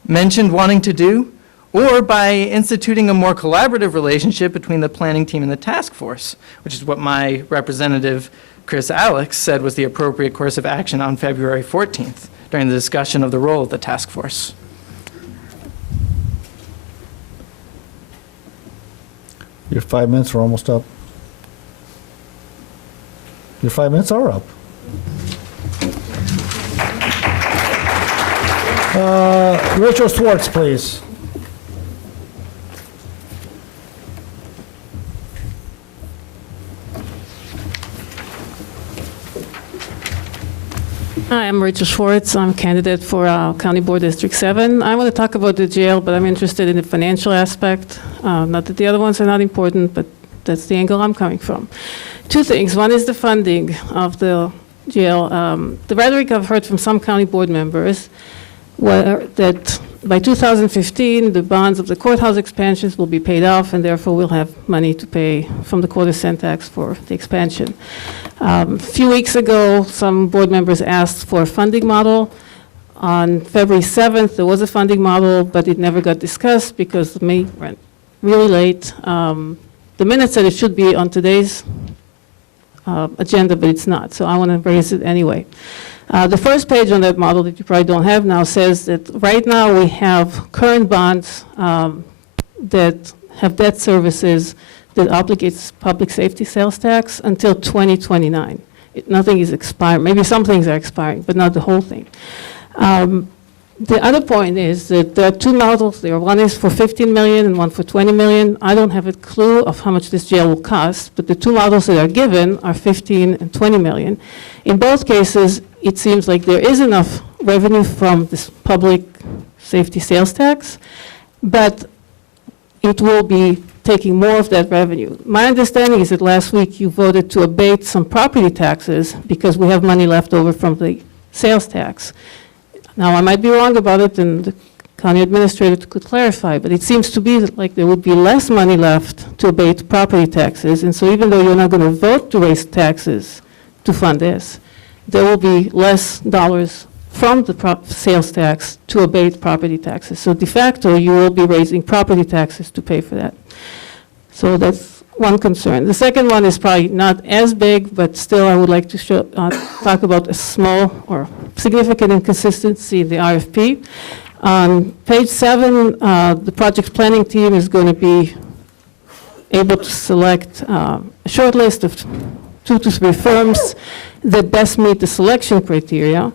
mentioned wanting to do, or by instituting a more collaborative relationship between the planning team and the task force, which is what my representative, Chris Alex, said was the appropriate course of action on February 14th during the discussion of the role of the task force. Your 5 minutes are almost up. Your 5 minutes are up. Rachel Swartz, please. Hi, I'm Rachel Schwartz. I'm a candidate for County Board District 7. I want to talk about the jail, but I'm interested in the financial aspect. Not that the other ones are not important, but that's the angle I'm coming from. 2 things. One is the funding of the jail. The rhetoric I've heard from some county board members were that by 2015, the bonds of the courthouse expansions will be paid off, and therefore we'll have money to pay from the quarter cent tax for the expansion. A few weeks ago, some board members asked for a funding model. On February 7th, there was a funding model, but it never got discussed because the May went really late. The minute said it should be on today's agenda, but it's not, so I want to raise it anyway. The first page on that model that you probably don't have now says that right now we have current bonds that have debt services that obligates public safety sales tax until 2029. Nothing is expiring. Maybe some things are expiring, but not the whole thing. The other point is that there are two models there. One is for 15 million and one for 20 million. I don't have a clue of how much this jail will cost, but the two models that are given are 15 and 20 million. In both cases, it seems like there is enough revenue from this public safety sales tax, but it will be taking more of that revenue. My understanding is that last week you voted to abate some property taxes because we have money left over from the sales tax. Now, I might be wrong about it, and the county administrator could clarify, but it seems to be that, like, there would be less money left to abate property taxes, and so even though you're not going to vote to raise taxes to fund this, there will be less dollars from the sales tax to abate property taxes. So de facto, you will be raising property taxes to pay for that. So that's one concern. The second one is probably not as big, but still I would like to talk about a small or significant inconsistency in the RFP. On page 7, the project planning team is going to be able to select a short list of 2 to 3 firms that best meet the selection criteria.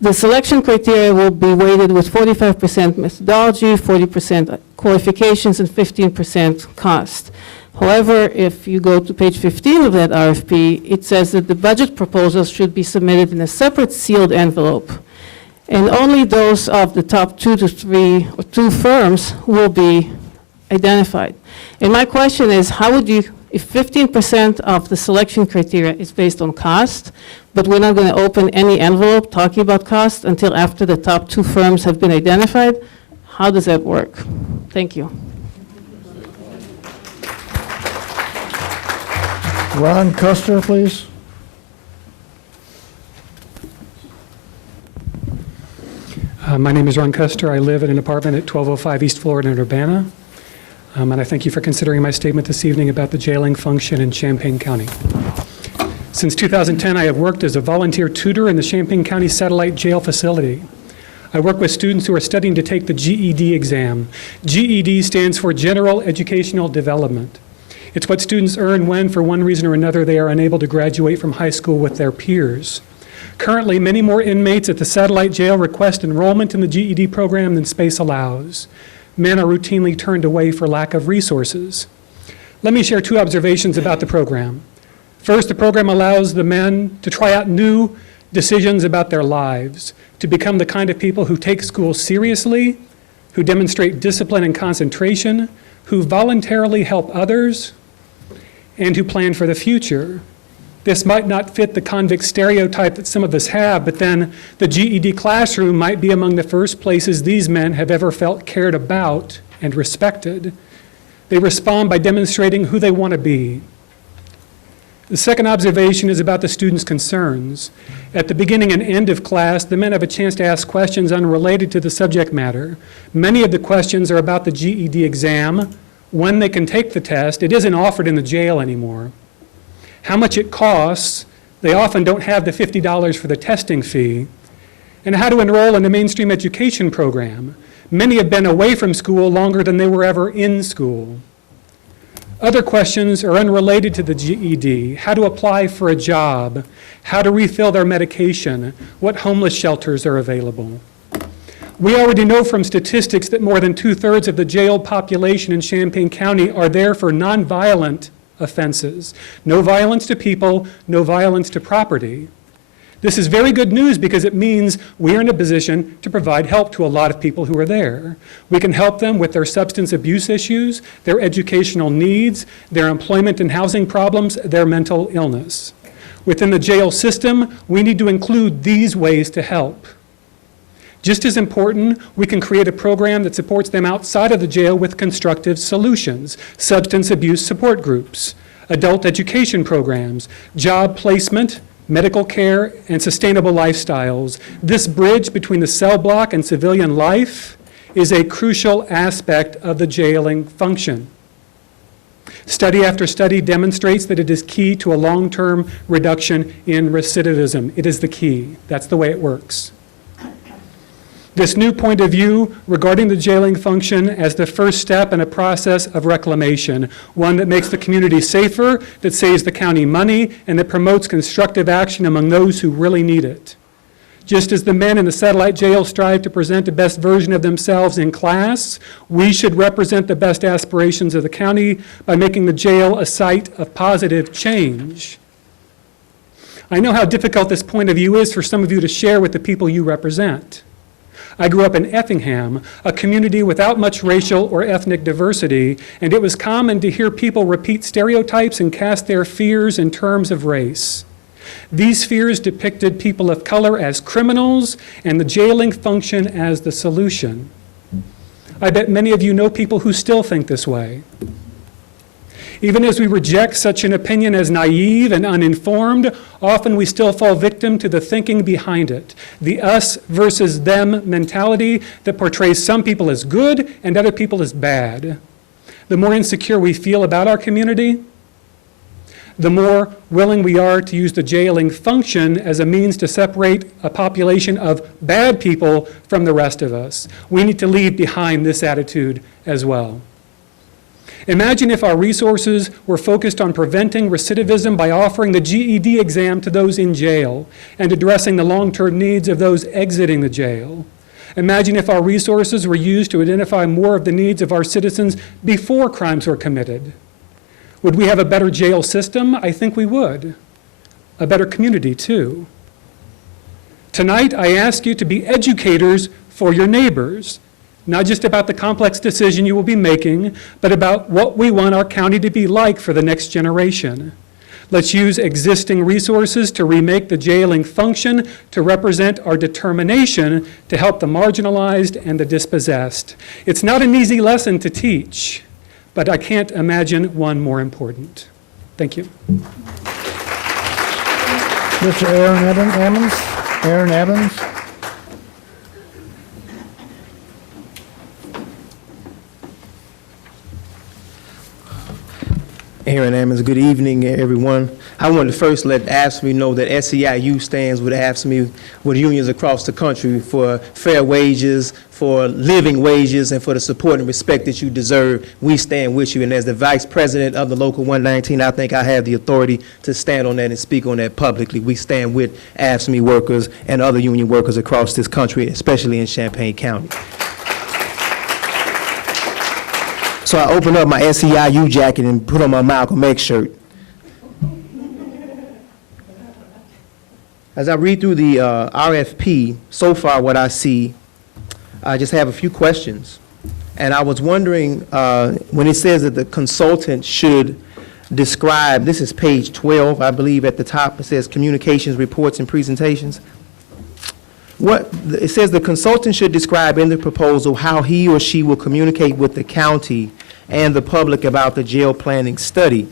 The selection criteria will be weighted with 45% methodology, 40% qualifications, and 15% cost. However, if you go to page 15 of that RFP, it says that the budget proposals should be submitted in a separate sealed envelope, and only those of the top 2 to 3 or 2 firms will be identified. And my question is, how would you, if 15% of the selection criteria is based on cost, but we're not going to open any envelope talking about cost until after the top 2 firms have been identified, how does that work? Thank you. Ron Custer, please. My name is Ron Custer. I live in an apartment at 1205 East Florida in Urbana. And I thank you for considering my statement this evening about the jailing function in Champaign County. Since 2010, I have worked as a volunteer tutor in the Champaign County Satellite Jail Facility. I work with students who are studying to take the GED exam. GED stands for General Educational Development. It's what students earn when, for one reason or another, they are unable to graduate from high school with their peers. Currently, many more inmates at the satellite jail request enrollment in the GED program than space allows. Men are routinely turned away for lack of resources. Let me share 2 observations about the program. First, the program allows the men to try out new decisions about their lives, to become the kind of people who take school seriously, who demonstrate discipline and concentration, who voluntarily help others, and who plan for the future. This might not fit the convict stereotype that some of us have, but then the GED classroom might be among the first places these men have ever felt cared about and respected. They respond by demonstrating who they want to be. The second observation is about the students' concerns. At the beginning and end of class, the men have a chance to ask questions unrelated to the subject matter. Many of the questions are about the GED exam, when they can take the test. It isn't offered in the jail anymore. How much it costs. They often don't have the $50 for the testing fee. And how to enroll in a mainstream education program. Many have been away from school longer than they were ever in school. Other questions are unrelated to the GED. How to apply for a job, how to refill their medication, what homeless shelters are available. We already know from statistics that more than 2/3 of the jailed population in Champaign County are there for nonviolent offenses. No violence to people, no violence to property. This is very good news because it means we are in a position to provide help to a lot of people who are there. We can help them with their substance abuse issues, their educational needs, their employment and housing problems, their mental illness. Within the jail system, we need to include these ways to help. Just as important, we can create a program that supports them outside of the jail with constructive solutions, substance abuse support groups, adult education programs, job placement, medical care, and sustainable lifestyles. This bridge between the cell block and civilian life is a crucial aspect of the jailing function. Study after study demonstrates that it is key to a long-term reduction in recidivism. It is the key. That's the way it works. This new point of view regarding the jailing function as the first step in a process of reclamation, one that makes the community safer, that saves the county money, and that promotes constructive action among those who really need it. Just as the men in the satellite jail strive to present the best version of themselves in class, we should represent the best aspirations of the county by making the jail a site of positive change. I know how difficult this point of view is for some of you to share with the people you represent. I grew up in Effingham, a community without much racial or ethnic diversity, and it was common to hear people repeat stereotypes and cast their fears in terms of race. These fears depicted people of color as criminals and the jailing function as the solution. I bet many of you know people who still think this way. Even as we reject such an opinion as naive and uninformed, often we still fall victim to the thinking behind it, the us versus them mentality that portrays some people as good and other people as bad. The more insecure we feel about our community, the more willing we are to use the jailing function as a means to separate a population of bad people from the rest of us. We need to leave behind this attitude as well. Imagine if our resources were focused on preventing recidivism by offering the GED exam to those in jail and addressing the long-term needs of those exiting the jail. Imagine if our resources were used to identify more of the needs of our citizens before crimes were committed. Would we have a better jail system? I think we would. A better community, too. Tonight, I ask you to be educators for your neighbors, not just about the complex decision you will be making, but about what we want our county to be like for the next generation. Let's use existing resources to remake the jailing function to represent our determination to help the marginalized and the dispossessed. It's not an easy lesson to teach, but I can't imagine one more important. Thank you. Mr. Aaron Evans. Aaron Ammons, good evening, everyone. I wanted to first let AFSCME know that SEIU stands with AFSCME, with unions across the country for fair wages, for living wages, and for the support and respect that you deserve. We stand with you, and as the Vice President of the Local 119, I think I have the authority to stand on that and speak on that publicly. We stand with AFSCME workers and other union workers across this country, especially in Champaign County. So I opened up my SEIU jacket and put on my Malcolm X shirt. As I read through the RFP, so far what I see, I just have a few questions. And I was wondering, when it says that the consultant should describe, this is page 12, I believe at the top, it says communications, reports, and presentations. It says the consultant should describe in the proposal how he or she will communicate with the county and the public about the jail planning study.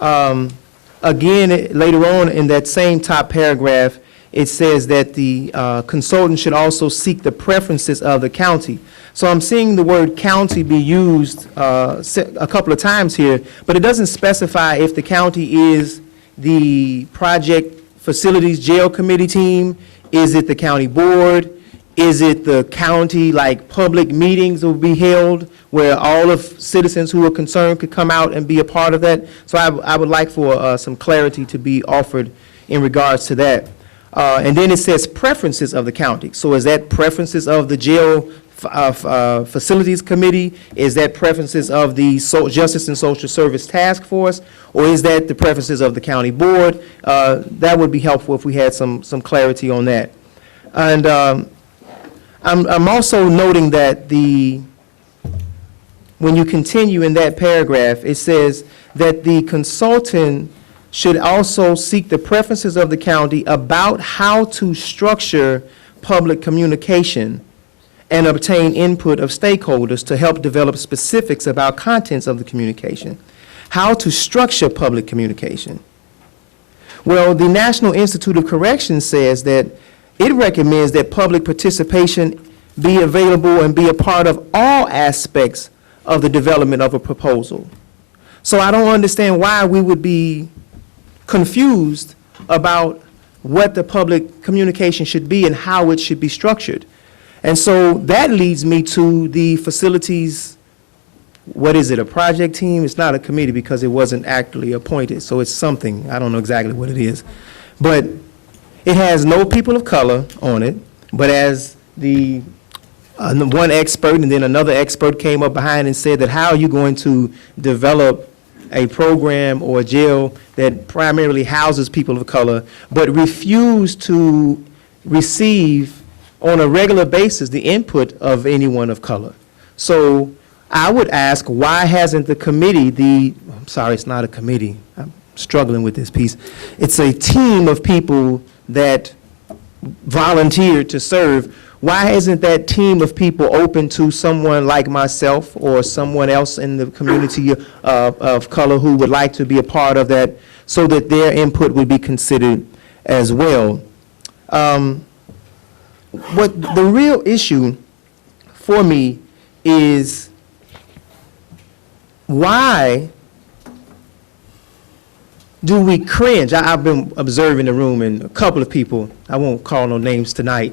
Again, later on in that same top paragraph, it says that the consultant should also seek the preferences of the county. So I'm seeing the word county be used a couple of times here, but it doesn't specify if the county is the project facilities jail committee team. Is it the county board? Is it the county, like, public meetings will be held where all of citizens who are concerned could come out and be a part of that? So I would like for some clarity to be offered in regards to that. And then it says preferences of the county. So is that preferences of the jail facilities committee? Is that preferences of the Justice and Social Service Task Force? Or is that the preferences of the county board? That would be helpful if we had some clarity on that. And I'm also noting that when you continue in that paragraph, it says that the consultant should also seek the preferences of the county about how to structure public communication and obtain input of stakeholders to help develop specifics about contents of the communication. How to structure public communication. Well, the National Institute of Corrections says that it recommends that public participation be available and be a part of all aspects of the development of a proposal. So I don't understand why we would be confused about what the public communication should be and how it should be structured. And so that leads me to the facilities, what is it, a project team? It's not a committee because it wasn't actually appointed, so it's something. I don't know exactly what it is. But It has no people of color on it, but as the one expert and then another expert came up behind and said that how are you going to develop a program or a jail that primarily houses people of color, but refuse to receive on a regular basis the input of anyone of color. So I would ask, why hasn't the committee, I'm sorry, it's not a committee, I'm struggling with this piece. It's a team of people that volunteered to serve. Why isn't that team of people open to someone like myself or someone else in the community of color who would like to be a part of that so that their input would be considered as well? What the real issue for me is why do we cringe? I've been observing the room and a couple of people, I won't call no names tonight,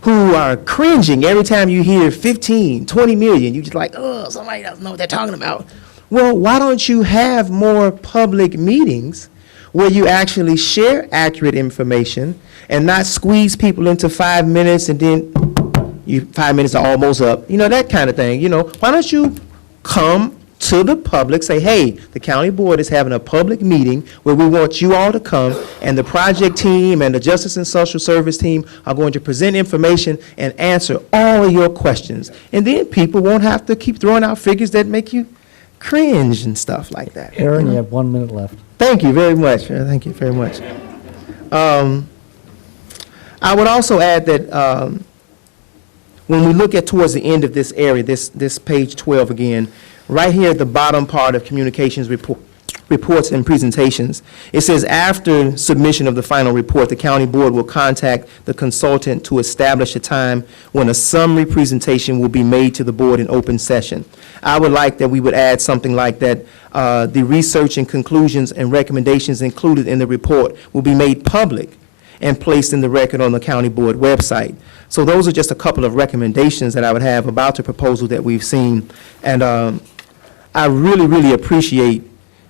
who are cringing every time you hear 15, 20 million. You're just like, oh, somebody doesn't know what they're talking about. Well, why don't you have more public meetings where you actually share accurate information and not squeeze people into 5 minutes and then 5 minutes are almost up, that kind of thing. Why don't you come to the public, say, hey, the county board is having a public meeting where we want you all to come, and the project team and the Justice and Social Service team are going to present information and answer all of your questions. And then people won't have to keep throwing out figures that make you cringe and stuff like that. Aaron, you have 1 minute left. Thank you very much. Thank you very much. I would also add that when we look at towards the end of this area, this page 12 again, right here at the bottom part of communications reports and presentations, it says after submission of the final report, the county board will contact the consultant to establish a time when a summary presentation will be made to the board in open session. I would like that we would add something like that. The research and conclusions and recommendations included in the report will be made public and placed in the record on the county board website. So those are just a couple of recommendations that I would have about the proposal that we've seen. And I really, really appreciate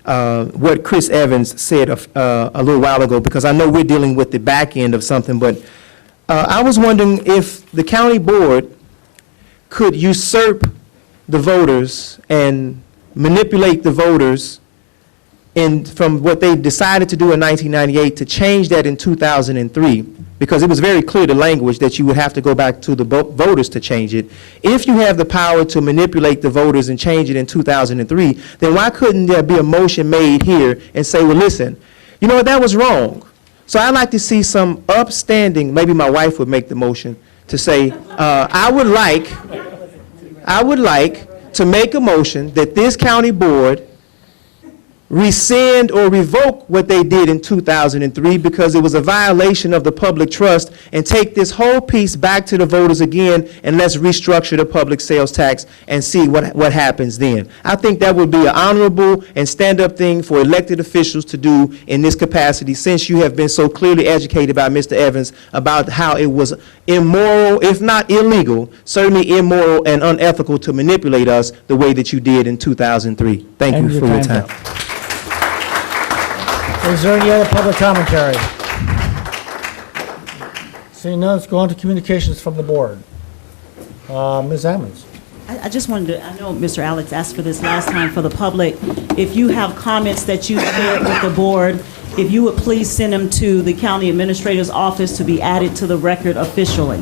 what Chris Evans said a little while ago, because I know we're dealing with the back end of something, but I was wondering if the county board could usurp the voters and manipulate the voters from what they decided to do in 1998 to change that in 2003, because it was very clear, the language, that you would have to go back to the voters to change it. If you have the power to manipulate the voters and change it in 2003, then why couldn't there be a motion made here and say, well, listen, you know what, that was wrong. So I'd like to see some upstanding, maybe my wife would make the motion, to say, I would like to make a motion that this county board rescind or revoke what they did in 2003 because it was a violation of the public trust, and take this whole piece back to the voters again, and let's restructure the public sales tax and see what happens then. I think that would be an honorable and stand-up thing for elected officials to do in this capacity, since you have been so clearly educated by Mr. Evans about how it was immoral, if not illegal, certainly immoral and unethical to manipulate us the way that you did in 2003. Thank you for your time. Is there any other public commentary? Seeing none, let's go on to communications from the board. Ms. Ammons. I just wanted to, I know Mr. Alex asked for this last time for the public. If you have comments that you shared with the board, if you would please send them to the county administrator's office to be added to the record officially.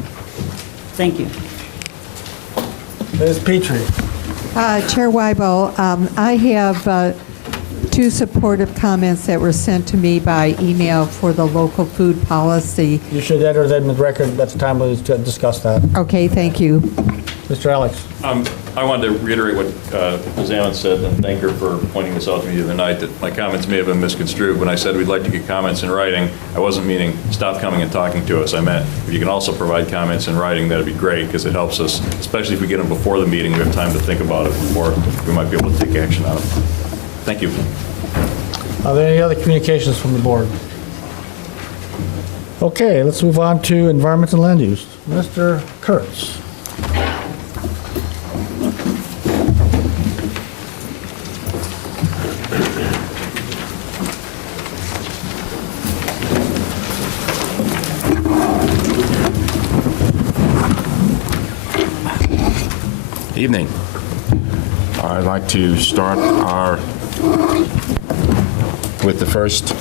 Thank you. Ms. Petrie. Chair Weibel, I have two supportive comments that were sent to me by email for the local food policy. You should enter that in the record. That's the time we'll discuss that. Okay, thank you. Mr. Alex. I wanted to reiterate what Ms. Ammons said, and thank her for pointing this out to me the other night, that my comments may have been misconstrued. When I said we'd like to get comments in writing, I wasn't meaning stop coming and talking to us. I meant if you can also provide comments in writing, that'd be great, because it helps us, especially if we get them before the meeting, we have time to think about it before we might be able to take action on it. Thank you. Are there any other communications from the board? Okay, let's move on to environment and land use. Mr. Kurtz. Evening. I'd like to start with the first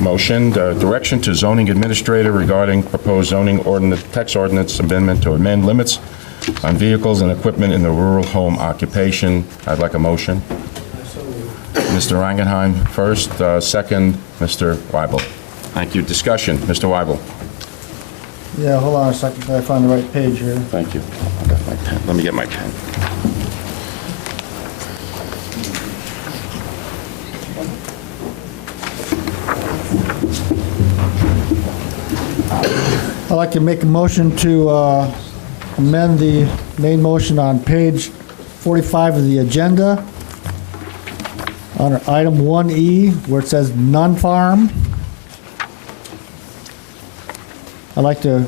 motion, the direction to zoning administrator regarding proposed zoning ordinance, text ordinance amendment to amend limits on vehicles and equipment in the rural home occupation. I'd like a motion. Mr. Rangenheim first, second, Mr. Weibel. Thank you. Discussion, Mr. Weibel. Yeah, hold on a second, I find the right page here. Thank you. I got my pen. Let me get my pen. I'd like to make a motion to amend the main motion on page 45 of the agenda, under item 1E, where it says non-farm. I'd like to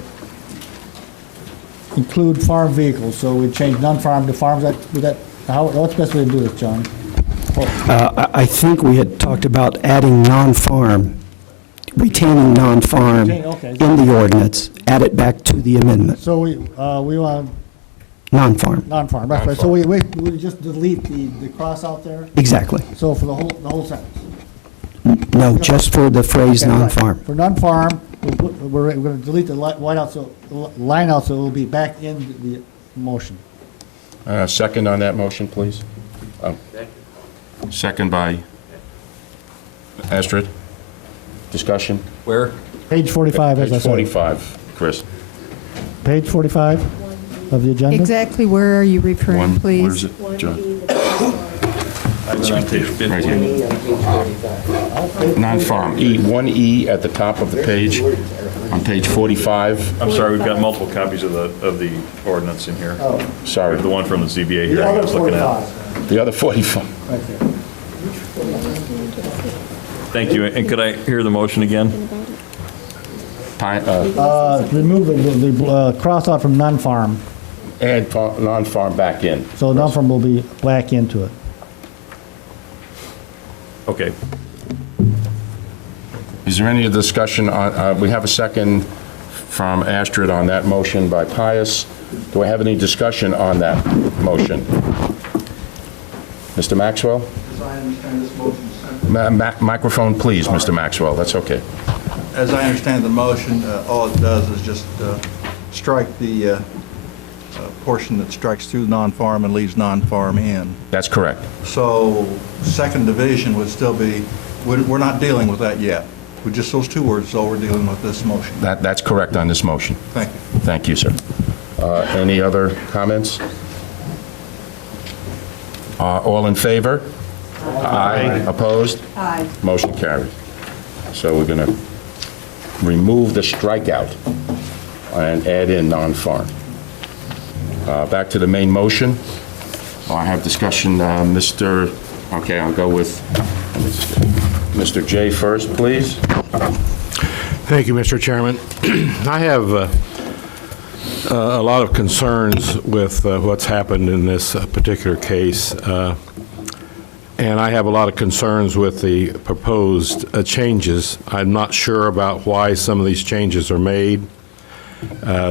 include farm vehicles, so we change non-farm to farms. What's the best way to do this, John? I think we had talked about adding non-farm, retaining non-farm Okay. in the ordinance, add it back to the amendment. So we want Non-farm. non-farm, that's right. So we just delete the cross out there? Exactly. So for the whole sentence? No, just for the phrase Okay, right. non-farm. For non-farm, we're going to delete the line out, so it will be back in the motion. Second on that motion, please. Second by Astrid. Discussion? Where? Page 45, as I Page said. 45, Chris. Page 45 of the agenda? Exactly where are you referring, please? Where's it, John? It's on page 15. Right here. Non-farm, 1E at the top of the page, on page 45. I'm sorry, we've got multiple copies of the ordinance in here. Oh. Sorry. The one from the ZBA hearing I was looking at. The other 45. Right there. Thank you, and could I hear the motion again? Remove the cross out from non-farm. Add non-farm back in. So non-farm will be back into it. Okay. Is there any discussion on, we have a second from Astrid on that motion by Pius. Do I have any discussion on that motion? Mr. Maxwell? As I understand this motion, Microphone, please, Mr. Maxwell. That's okay. as I understand the motion, all it does is just strike the portion that strikes through non-farm and leaves non-farm in. That's correct. So second division would still be, we're not dealing with that yet. With just those two words, all we're dealing with this motion. That's correct on this motion. Thank you. Thank you, sir. Any other comments? All in favor? Aye. Opposed? Aye. Motion carried. So we're going to remove the strikeout and add in non-farm. Back to the main motion. I have discussion, okay, I'll go with Mr. J first, please. Thank you, Mr. Chairman. I have a lot of concerns with what's happened in this particular case, and I have a lot of concerns with the proposed changes. I'm not sure about why some of these changes are made.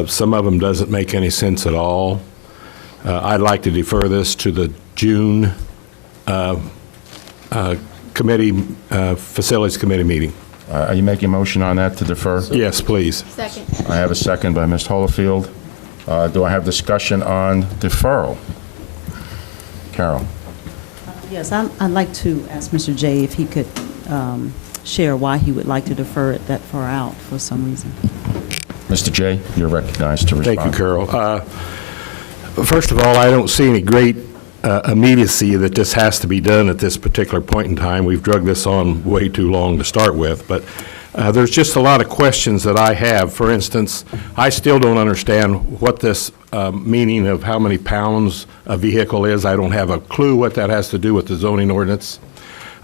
Some of them doesn't make any sense at all. I'd like to defer this to the June Facilities Committee meeting. Are you making a motion on that to defer? Yes, please. Second. I have a second by Ms. Holofield. Do I have discussion on deferral? Carol? Yes, I'd like to ask Mr. Jay if he could share why he would like to defer it that far out for some reason. Mr. J, you're recognized to respond. Thank you, Carol. First of all, I don't see any great immediacy that this has to be done at this particular point in time. We've drug this on way too long to start with, but there's just a lot of questions that I have. For instance, I still don't understand what this meaning of how many pounds a vehicle is. I don't have a clue what that has to do with the zoning ordinance.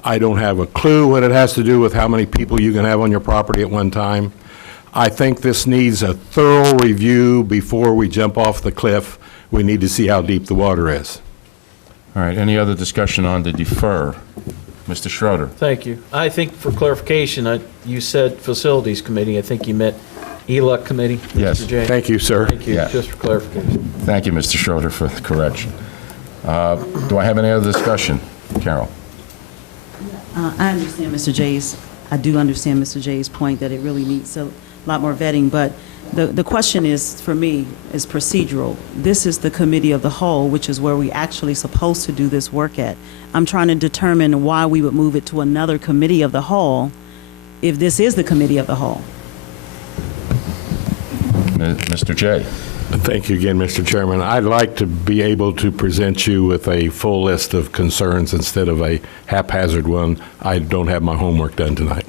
I don't have a clue what it has to do with how many people you can have on your property at one time. I think this needs a thorough review before we jump off the cliff. We need to see how deep the water is. All right, any other discussion on the defer? Mr. Schroeder? Thank you. I think for clarification, you said Facilities Committee. I think you meant ELUC Committee, Yes. Mr. J. Thank you, sir. Thank you, Yeah. just for clarification. Thank you, Mr. Schroeder, for the correction. Do I have any other discussion? Carol? I understand Mr. Jay's, I do understand Mr. Jay's point that it really needs a lot more vetting, but the question is, for me, is procedural. This is the committee of the whole, which is where we actually supposed to do this work at. I'm trying to determine why we would move it to another committee of the whole if this is the committee of the whole. Mr. Jay? Thank you again, Mr. Chairman. I'd like to be able to present you with a full list of concerns instead of a haphazard one. I don't have my homework done tonight.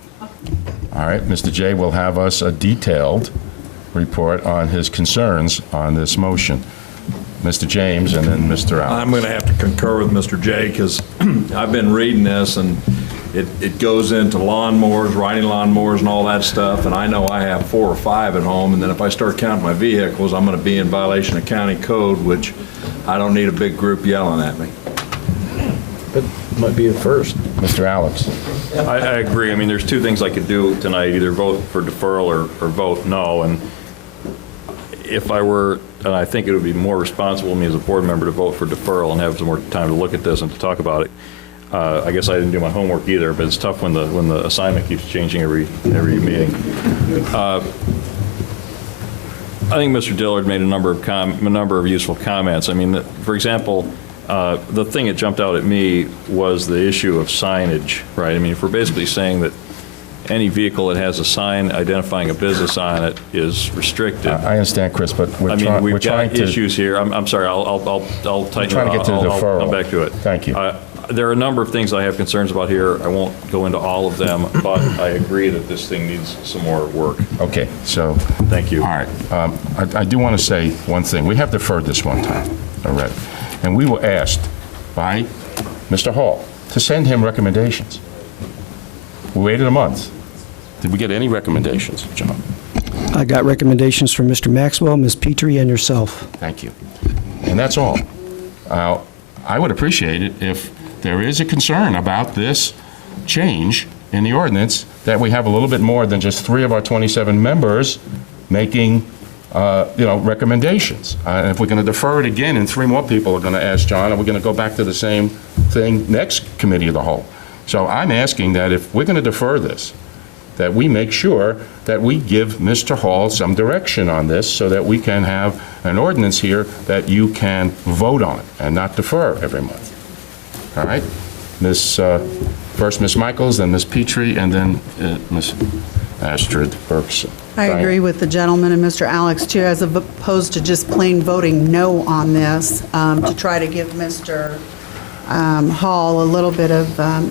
All right, Mr. Jay will have us a detailed report on his concerns on this motion. Mr. James and then Mr. Alex. I'm going to have to concur with Mr. Jay because I've been reading this and it goes into lawnmowers, riding lawnmowers and all that stuff, and I know I have 4 or 5 at home, and then if I start counting my vehicles, I'm going to be in violation of county code, which I don't need a big group yelling at me. But might be a first. Mr. Alex. I agree. I mean, there's 2 things I could do tonight, either vote for deferral or vote no. And if I were, and I think it would be more responsible of me as a board member to vote for deferral and have some more time to look at this and to talk about it. I guess I didn't do my homework either, but it's tough when the assignment keeps changing every meeting. I think Mr. Dillard made a number of useful comments. I mean, for example, the thing that jumped out at me was the issue of signage, right? I mean, if we're basically saying that any vehicle that has a sign identifying a business on it is restricted. I understand, Chris, but we've we've trying got to... issues here. I'm sorry, I'll tighten it. Trying to get to the deferral. I'll come back to it. Thank you. There are a number of things I have concerns about here. I won't go into all of them, but I agree that this thing needs some more work. Okay, so... Thank you. All right. I do want to say one thing. We have deferred this one time already, and we were asked by Mr. Hall to send him recommendations. We waited a month. Did we get any recommendations, John? I got recommendations from Mr. Maxwell, Ms. Petrie, and yourself. Thank you. And that's all. I would appreciate it if there is a concern about this change in the ordinance, that we have a little bit more than just 3 of our 27 members making, recommendations. And if we're going to defer it again and 3 more people are going to ask John, are we going to go back to the same thing next committee of the whole? So I'm asking that if we're going to defer this, that we make sure that we give Mr. Hall some direction on this so that we can have an ordinance here that you can vote on and not defer every month. All right? First Ms. Michaels, then Ms. Petrie, and then Ms. Astrid Berkson. I agree with the gentleman and Mr. Alex, too, as opposed to just plain voting no on this, to try to give Mr. Hall a little bit of a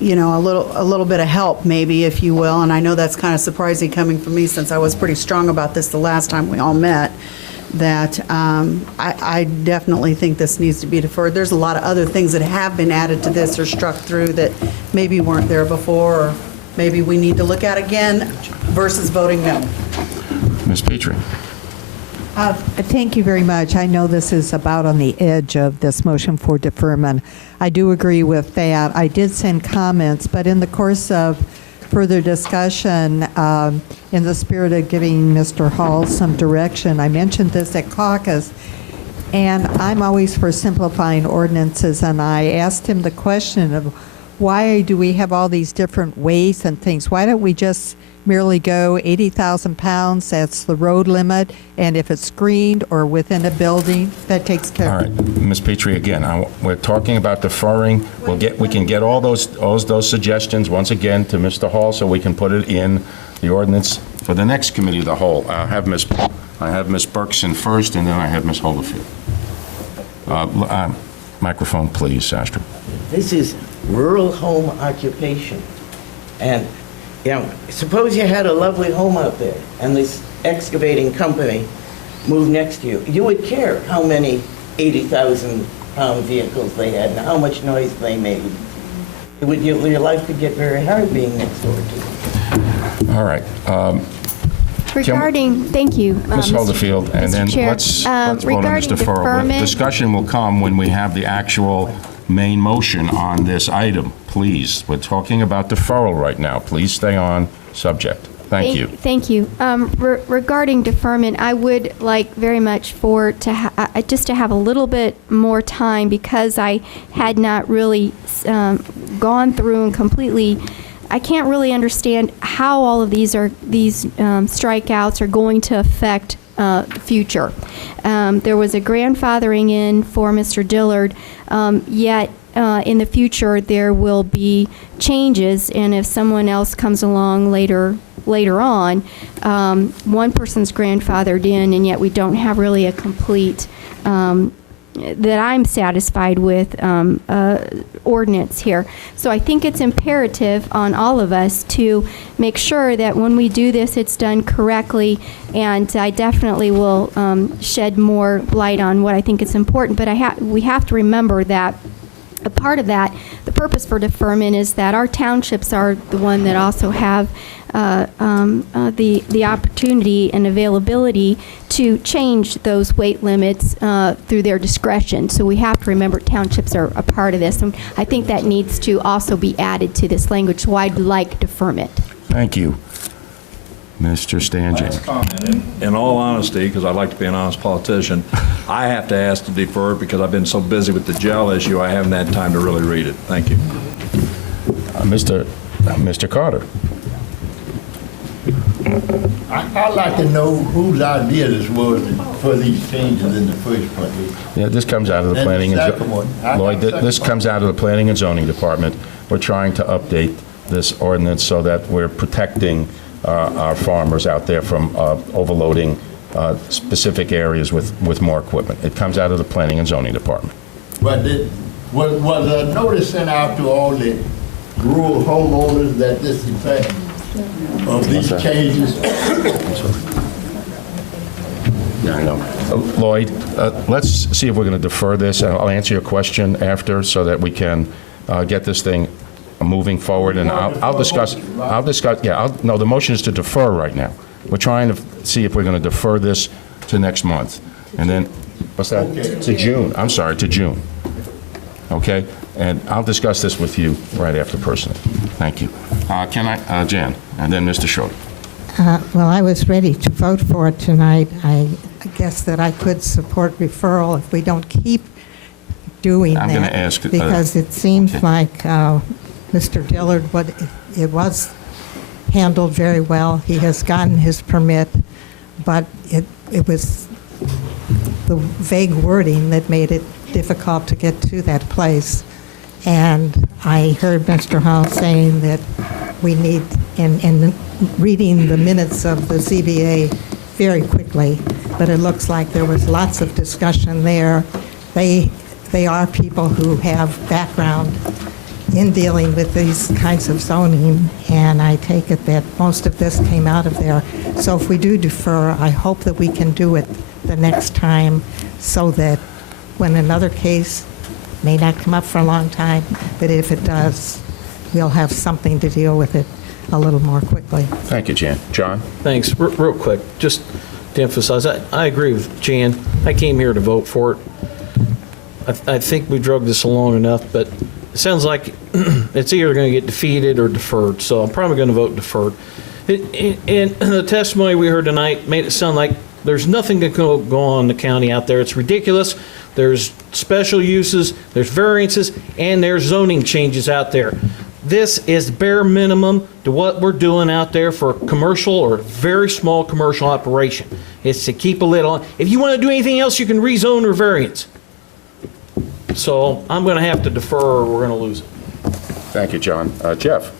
little bit of help, maybe, if you will. And I know that's kind of surprising coming from me, since I was pretty strong about this the last time we all met, that I definitely think this needs to be deferred. There's a lot of other things that have been added to this or struck through that maybe weren't there before, or maybe we need to look at again versus voting no. Ms. Petrie. Thank you very much. I know this is about on the edge of this motion for deferment. I do agree with that. I did send comments, but in the course of further discussion, in the spirit of giving Mr. Hall some direction, I mentioned this at caucus, and I'm always for simplifying ordinances, and I asked him the question of why do we have all these different weights and things? Why don't we just merely go 80,000 pounds, that's the road limit, and if it's screened or within a building, that takes care All of it. right, Ms. Petrie, again, we're talking about deferring. We can get all those suggestions once again to Mr. Hall so we can put it in the ordinance for the next committee of the whole. I have Ms. Berkson first, and then I have Ms. Holderfield. Microphone, please, Astrid. This is rural home occupation. And, suppose you had a lovely home out there, and this excavating company moved next to you. You would care how many 80,000-pound vehicles they had and how much noise they made. Your life could get very hard being next door to them. All right. Thank you. Ms. Holderfield, and then Chair, let's vote on this deferral. The discussion will come when we have the actual main motion on this item. Please, we're talking about deferral right now. Please stay on subject. Thank you. Thank you. Regarding deferment, I would like very much for just to have a little bit more time, because I had not really gone through and completely. I can't really understand how all of these strikeouts are going to affect the future. There was a grandfathering in for Mr. Dillard, yet in the future there will be changes, and if someone else comes along later on, one person's grandfathered in, and yet we don't have really a complete, that I'm satisfied with, ordinance here. So I think it's imperative on all of us to make sure that when we do this, it's done correctly, and I definitely will shed more light on what I think is important. But we have to remember that a part of that, the purpose for deferment, is that our townships are the one that also have the opportunity and availability to change those weight limits through their discretion. So we have to remember townships are a part of this, and I think that needs to also be added to this language. So I'd like deferment. Thank you. Mr. Stanjan. In all honesty, because I'd like to be an honest politician, I have to ask to defer it because I've been so busy with the jail issue, I haven't had time to really read it. Thank you. Mr. Carter. I'd like to know whose idea this was for these changes in the first place. Yeah, this comes out of the And planning the and second one. Lloyd, this comes out of the planning and zoning department. We're trying to update this ordinance so that we're protecting our farmers out there from overloading specific areas with more equipment. It comes out of the planning and zoning department. But was a notice sent out to all the rural homeowners that this effect of these changes? Yeah, I know. Lloyd, let's see if we're going to defer this, and I'll answer your question after so that we can get this thing moving forward, and I'll discuss, no, the motion is to defer right now. We're trying to see if we're going to defer this to next month. And then, what's that? To June. I'm sorry, to June. Okay? And I'll discuss this with you right after personally. Thank you. Jan, and then Mr. Schroeder. Well, I was ready to vote for it tonight. I guess that I could support referral if we don't keep doing that. I'm going to ask. Because it seems like Mr. Dillard, it was handled very well. He has gotten his permit, but it was the vague wording that made it difficult to get to that place. And I heard Mr. Hall saying that we need, in reading the minutes of the ZBA very quickly, but it looks like there was lots of discussion there. They are people who have background in dealing with these kinds of zoning, and I take it that most of this came out of there. So if we do defer, I hope that we can do it the next time so that when another case may not come up for a long time, but if it does, we'll have something to deal with it a little more quickly. Thank you, Jan. John? Thanks. Real quick, just to emphasize, I agree with Jan. I came here to vote for it. I think we drug this along enough, but it sounds like it's either going to get defeated or deferred, so I'm probably going to vote deferred. And the testimony we heard tonight made it sound like there's nothing that can go on in the county out there. It's ridiculous. There's special uses, there's variances, and there's zoning changes out there. This is bare minimum to what we're doing out there for a commercial or very small commercial operation. It's to keep a lid on. If you want to do anything else, you can rezone or variance. So I'm going to have to defer or we're going to lose it. Thank you, John. Jeff?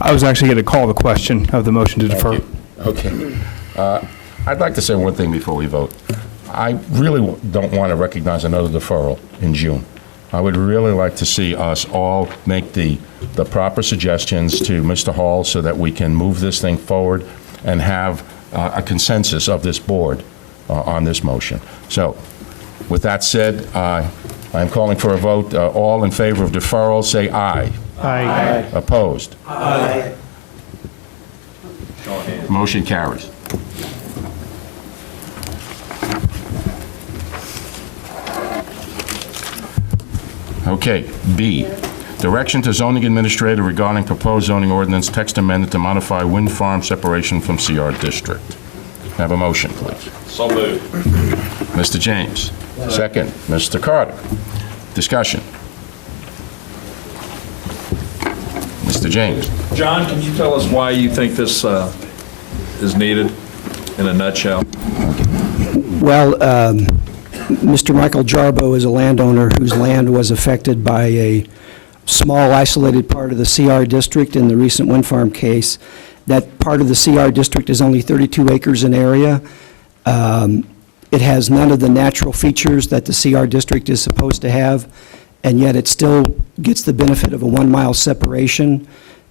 I was actually going to call the question of the motion to defer. Okay. I'd like to say one thing before we vote. I really don't want to recognize another deferral in June. I would really like to see us all make the proper suggestions to Mr. Hall so that we can move this thing forward and have a consensus of this board on this motion. So, with that said, I'm calling for a vote. All in favor of deferral, say aye. Aye. Opposed? Aye. Motion carries. Okay, B, Direction to zoning administrator regarding proposed zoning ordinance text amendment to modify wind farm separation from CR district. Have a motion, please. So moved. Mr. James. Second. Mr. Carter. Discussion. Mr. James. John, can you tell us why you think this is needed in a nutshell? Well, Mr. Michael Jarbo is a landowner whose land was affected by a small isolated part of the CR district in the recent wind farm case. That part of the CR district is only 32 acres in area. It has none of the natural features that the CR district is supposed to have, and yet it still gets the benefit of a 1 mile separation.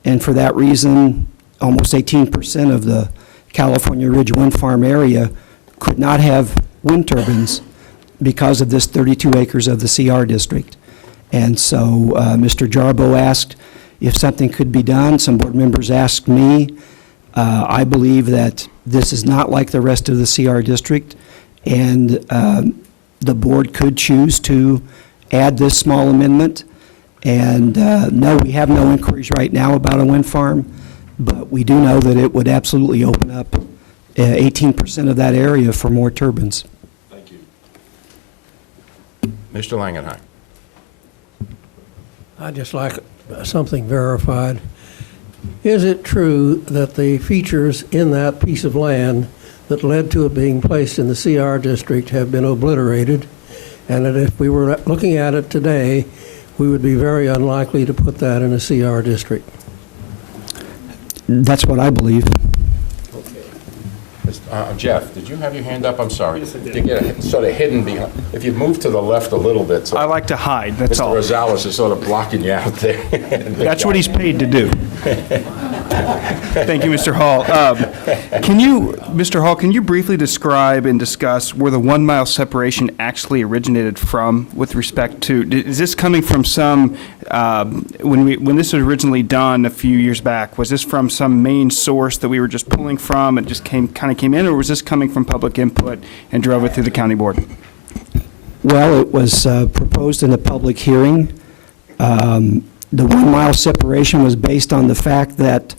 And for that reason, almost 18% of the California Ridge wind farm area could not have wind turbines because of this 32 acres of the CR district. And so Mr. Jarbo asked if something could be done. Some board members asked me. I believe that this is not like the rest of the CR district, and the board could choose to add this small amendment. And no, we have no inquiries right now about a wind farm, but we do know that it would absolutely open up 18% of that area for more turbines. Thank you. Mr. Langenheim. I'd just like something verified. Is it true that the features in that piece of land that led to it being placed in the CR district have been obliterated, and that if we were looking at it today, we would be very unlikely to put that in a CR district? That's what I believe. Jeff, did you have your hand up? I'm sorry. You get sort of hidden behind. If you move to the left a little bit. So I like to hide, that's all. Mr. Rosales is sort of blocking you out there. That's what he's paid to do. Thank you, Mr. Hall. Mr. Hall, can you briefly describe and discuss where the 1 mile separation actually originated from with respect to, is this coming from some, when this was originally done a few years back, was this from some main source that we were just pulling from, it just kind of came in, or was this coming from public input and drove it through the county board? Well, it was proposed in a public hearing. The 1 mile separation was based on the fact that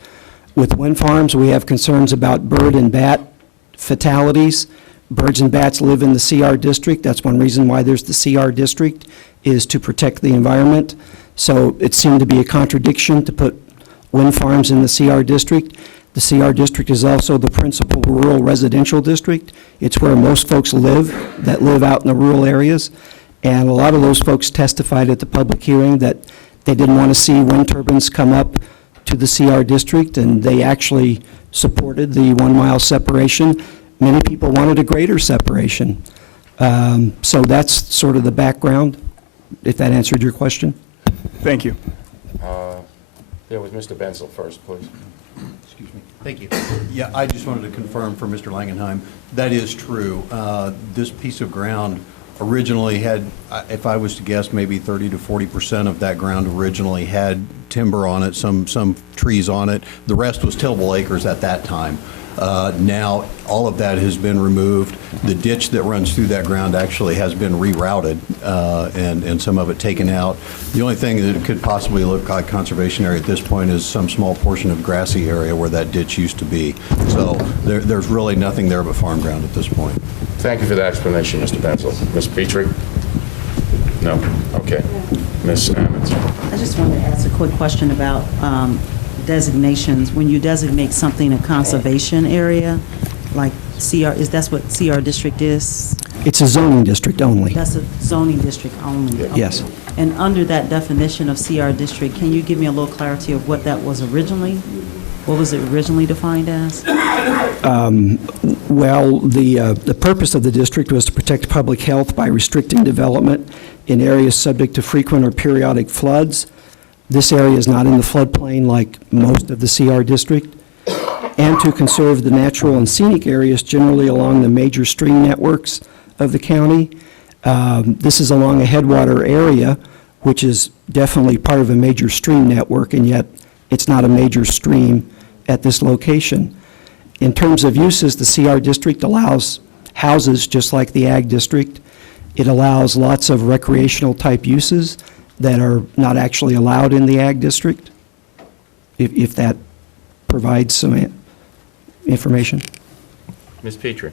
with wind farms, we have concerns about bird and bat fatalities. Birds and bats live in the CR district. That's one reason why there's the CR district, is to protect the environment. So it seemed to be a contradiction to put wind farms in the CR district. The CR district is also the principal rural residential district. It's where most folks live that live out in the rural areas. And a lot of those folks testified at the public hearing that they didn't want to see wind turbines come up to the CR district, and they actually supported the 1 mile separation. Many people wanted a greater separation. So that's sort of the background, if that answered your question. Thank you. There was Mr. Benzel first, please. Excuse me. Thank you. Yeah, I just wanted to confirm for Mr. Langenheim, that is true. This piece of ground originally had, if I was to guess, maybe 30 to 40% of that ground originally had timber on it, some trees on it. The rest was tillable acres at that time. Now, all of that has been removed. The ditch that runs through that ground actually has been rerouted, and some of it taken out. The only thing that could possibly look like conservation area at this point is some small portion of grassy area where that ditch used to be. So there's really nothing there but farm ground at this point. Thank you for that explanation, Mr. Benzel. Ms. Petrie? No? Okay. Ms. Ammons? I just wanted to ask a quick question about designations. When you designate something a conservation area, like CR, that's what CR district is? It's a zoning district only. That's a zoning district only? Okay. Yes. And under that definition of CR district, can you give me a little clarity of what that was originally? What was it originally defined as? Well, the purpose of the district was to protect public health by restricting development in areas subject to frequent or periodic floods. This area is not in the floodplain like most of the CR district, and to conserve the natural and scenic areas generally along the major stream networks of the county. This is along a headwater area, which is definitely part of a major stream network, and yet it's not a major stream at this location. In terms of uses, the CR district allows houses just like the Ag district. It allows lots of recreational type uses, that are not actually allowed in the ag district? If that provides some information. Ms. Petrie?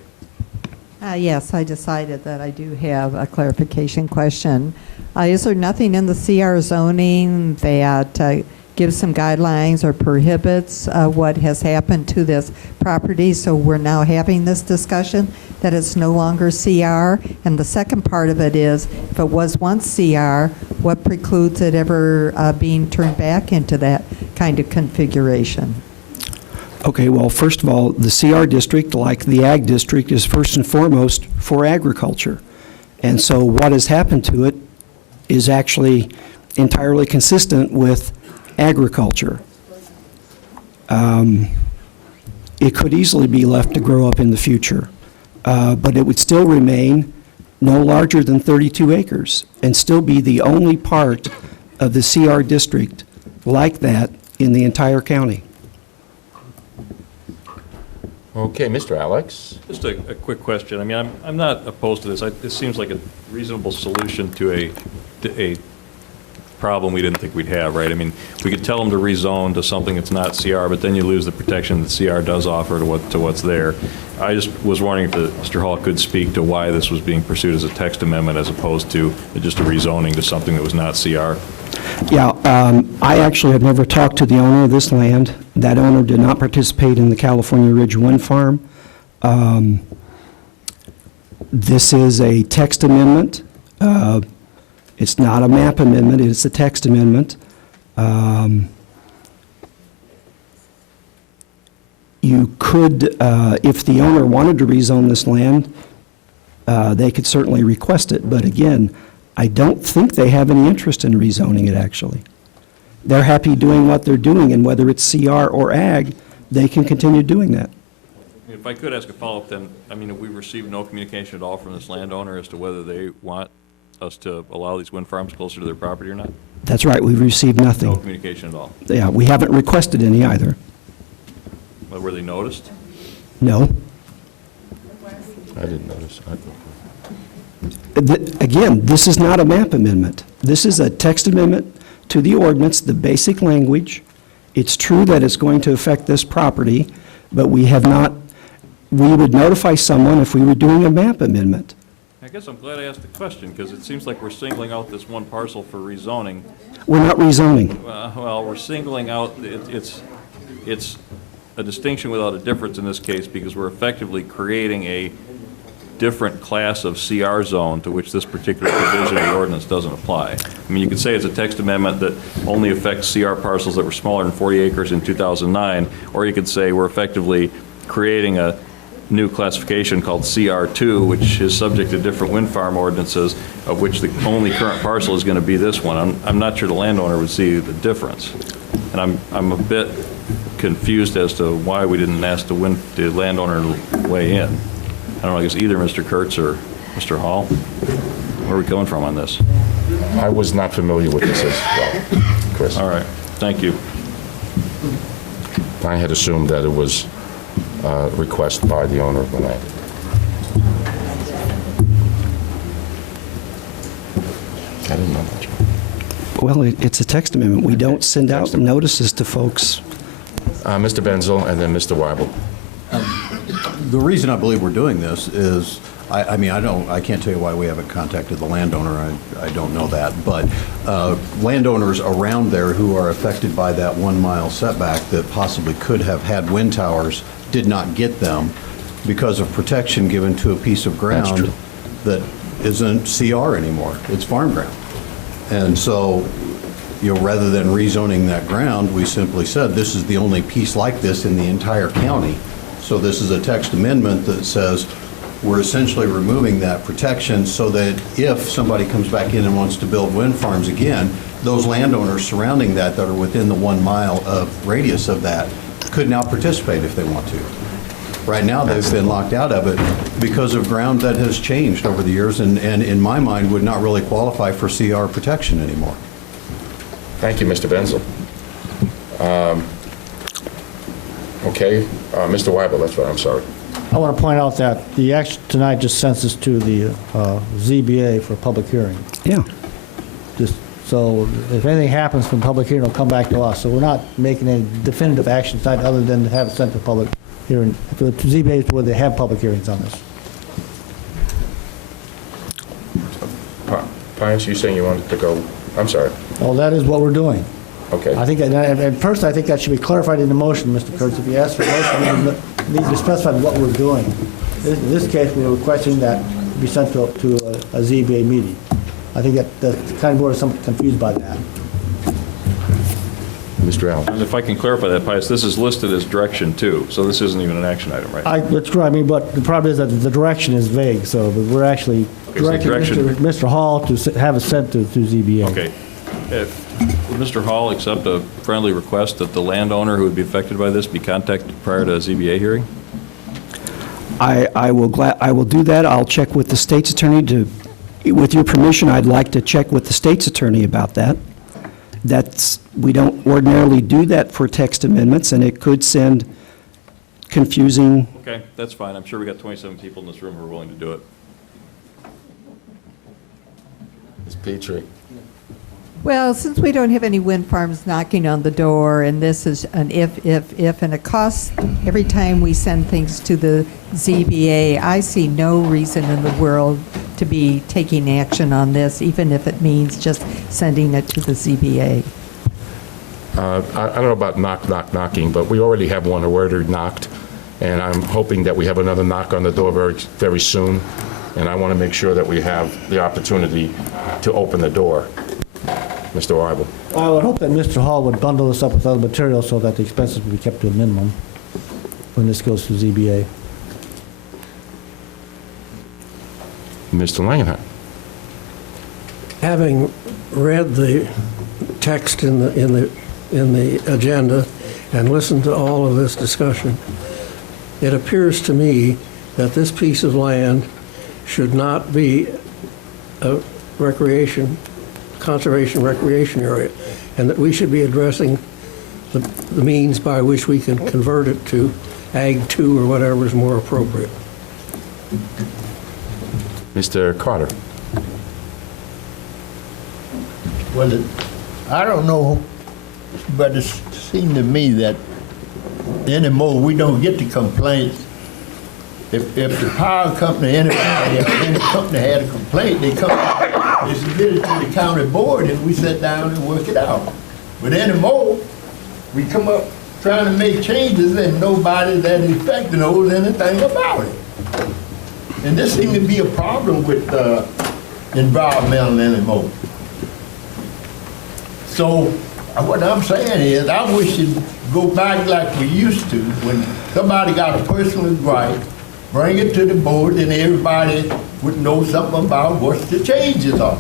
Yes, I decided that I do have a clarification question. Is there nothing in the CR zoning that gives some guidelines or prohibits what has happened to this property? So we're now having this discussion that it's no longer CR. And the second part of it is, if it was once CR, what precludes it ever being turned back into that kind of configuration? Okay, well, first of all, the CR district, like the ag district, is first and foremost for agriculture. And so what has happened to it is actually entirely consistent with agriculture. It could easily be left to grow up in the future, but it would still remain no larger than 32 acres and still be the only part of the CR district like that in the entire county. Okay, Mr. Alex? Just a quick question. I mean, I'm not opposed to this. This seems like a reasonable solution to a problem we didn't think we'd have, right? I mean, we could tell them to rezone to something that's not CR, but then you lose the protection that CR does offer to what's there. I just was wondering if Mr. Hall could speak to why this was being pursued as a text amendment as opposed to just a rezoning to something that was not CR. Yeah, I actually have never talked to the owner of this land. That owner did not participate in the California Ridge Wind Farm. This is a text amendment. It's not a map amendment, it's a text amendment. You could, if the owner wanted to rezone this land, they could certainly request it. But again, I don't think they have any interest in rezoning it, actually. They're happy doing what they're doing, and whether it's CR or ag, they can continue doing that. If I could ask a follow-up then, I mean, we received no communication at all from this landowner as to whether they want us to allow these wind farms closer to their property or not? That's right, we've received No nothing. communication at all? Yeah, we haven't requested any either. But were they noticed? No. I didn't notice. Again, this is not a map amendment. This is a text amendment to the ordinance, the basic language. It's true that it's going to affect this property, but we have not, we would notify someone if we were doing a map amendment. I guess I'm glad I asked the question, because it seems like we're singling out this one parcel for rezoning. We're not rezoning. Well, we're singling out, it's a distinction without a difference in this case, because we're effectively creating a different class of CR zone to which this particular provision of the ordinance doesn't apply. I mean, you could say it's a text amendment that only affects CR parcels that were smaller than 40 acres in 2009, or you could say we're effectively creating a new classification called CR2, which is subject to different wind farm ordinances, of which the only current parcel is going to be this one. I'm not sure the landowner would see the difference. And I'm a bit confused as to why we didn't ask the landowner to weigh in. I don't know, I guess either Mr. Kurtz or Mr. Hall. Where are we coming from on this? I was not familiar with this as well, Chris. All right, thank you. I had assumed that it was a request by the owner of the land. I didn't know much. Well, it's a text amendment. We don't send out notices to folks. Mr. Benzel and then Mr. Weibel. The reason I believe we're doing this is, I can't tell you why we haven't contacted the landowner. I don't know that. But landowners around there who are affected by that 1 mile setback that possibly could have had wind towers did not get them because of protection given to a piece of ground that isn't CR anymore. It's farm ground. And so, rather than rezoning that ground, we simply said this is the only piece like this in the entire county. So this is a text amendment that says we're essentially removing that protection so that if somebody comes back in and wants to build wind farms again, those landowners surrounding that are within the 1 mile of radius of that could now participate if they want to. Right now, they've been locked out of it because of ground that has changed over the years and in my mind would not really qualify for CR protection anymore. Thank you, Mr. Benzel. Okay, Mr. Weibel, that's right, I'm sorry. I want to point out that the action tonight just sends this to the ZBA for public hearing. Yeah. Just So if anything happens from public hearing, it'll come back to us. So we're not making any definitive action tonight other than to have it sent to public hearing, to ZBA where they have public hearings on this. Pius, you saying you wanted to go, I'm sorry. Well, that is what we're doing. Okay. I think, and first, I think that should be clarified in the motion, Mr. Kurtz. If you ask for a motion, we need to specify what we're doing. In this case, we're requesting that it be sent to a ZBA meeting. I think that the county board is somewhat confused by that. Mr. Allen. And if I can clarify that, Pius, this is listed as direction too, so this isn't even an action item, right? That's correct. I mean, but the problem is that the direction is vague, so we're actually directing Mr. Hall to have it sent to ZBA. Okay. Would Mr. Hall accept a friendly request that the landowner who would be affected by this be contacted prior to a ZBA hearing? I will do that. I'll check with the state's attorney with your permission, I'd like to check with the state's attorney about that. We don't ordinarily do that for text amendments, and it could send confusing. Okay, that's fine. I'm sure we got 27 people in this room who are willing to do it. Ms. Petrie. Well, since we don't have any wind farms knocking on the door, and this is an if, and it costs every time we send things to the ZBA, I see no reason in the world to be taking action on this, even if it means just sending it to the ZBA. I don't know about knocking, but we already have one already knocked, and I'm hoping that we have another knock on the door very, very soon, and I want to make sure that we have the opportunity to open the door. Mr. Weibel. I would hope that Mr. Hall would bundle this up with other materials so that the expenses would be kept to a minimum when this goes to ZBA. Mr. Langenheim. Having read the text in the agenda and listened to all of this discussion, it appears to me that this piece of land should not be a conservation recreation area, and that we should be addressing the means by which we can convert it to Ag 2 or whatever is more appropriate. Mr. Carter. Well, I don't know, but it seemed to me that anymore we don't get the complaints. If the power company, any company had a complaint, they come out, they submit it to the county board, and we sit down and work it out. But anymore, we come up trying to make changes, and nobody that is affected knows anything about it. And this seems to be a problem with environmental anymore. So what I'm saying is, I wish you'd go back like we used to, when somebody got a personal gripe, bring it to the board, and everybody would know something about what the changes are.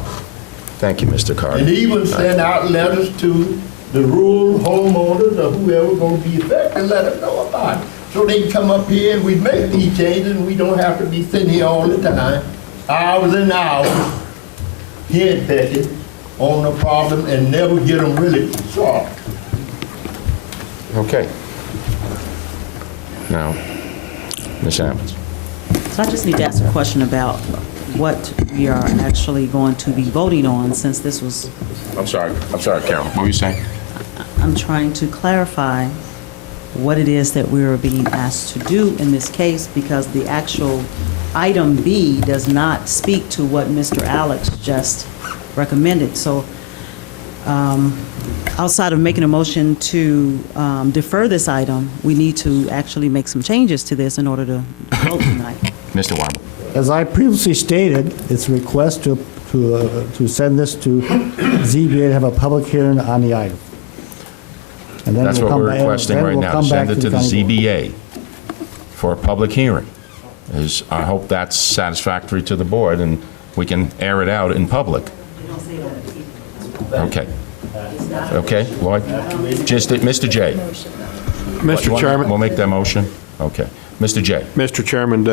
Thank you, Mr. Carter. And even send out letters to the rural homeowners or whoever going to be affected, let them know about it. So they can come up here and we make these changes, and we don't have to be sitting here all the time, hours and hours, head pecking on the problem and never get them really solved. Okay. Now, Ms. Ammons. So I just need to ask a question about what we are actually going to be voting on, since this was, I'm sorry, Carol. What were you saying? I'm trying to clarify what it is that we are being asked to do in this case, because the actual item B does not speak to what Mr. Alex just recommended. So outside of making a motion to defer this item, we need to actually make some changes to this in order to vote tonight. Mr. Weibel. As I previously stated, it's a request to send this to ZBA to have a public hearing on the item. And then That's we'll what come we're back- requesting then right we'll now, come send back it to the county board. ZBA for a public hearing. I hope that's satisfactory to the board, and we can air it out in public. Okay. Okay, Lloyd? Just, Mr. J. Mr. Chairman. We'll make that motion? Okay. Mr. J. Mr. Chairman,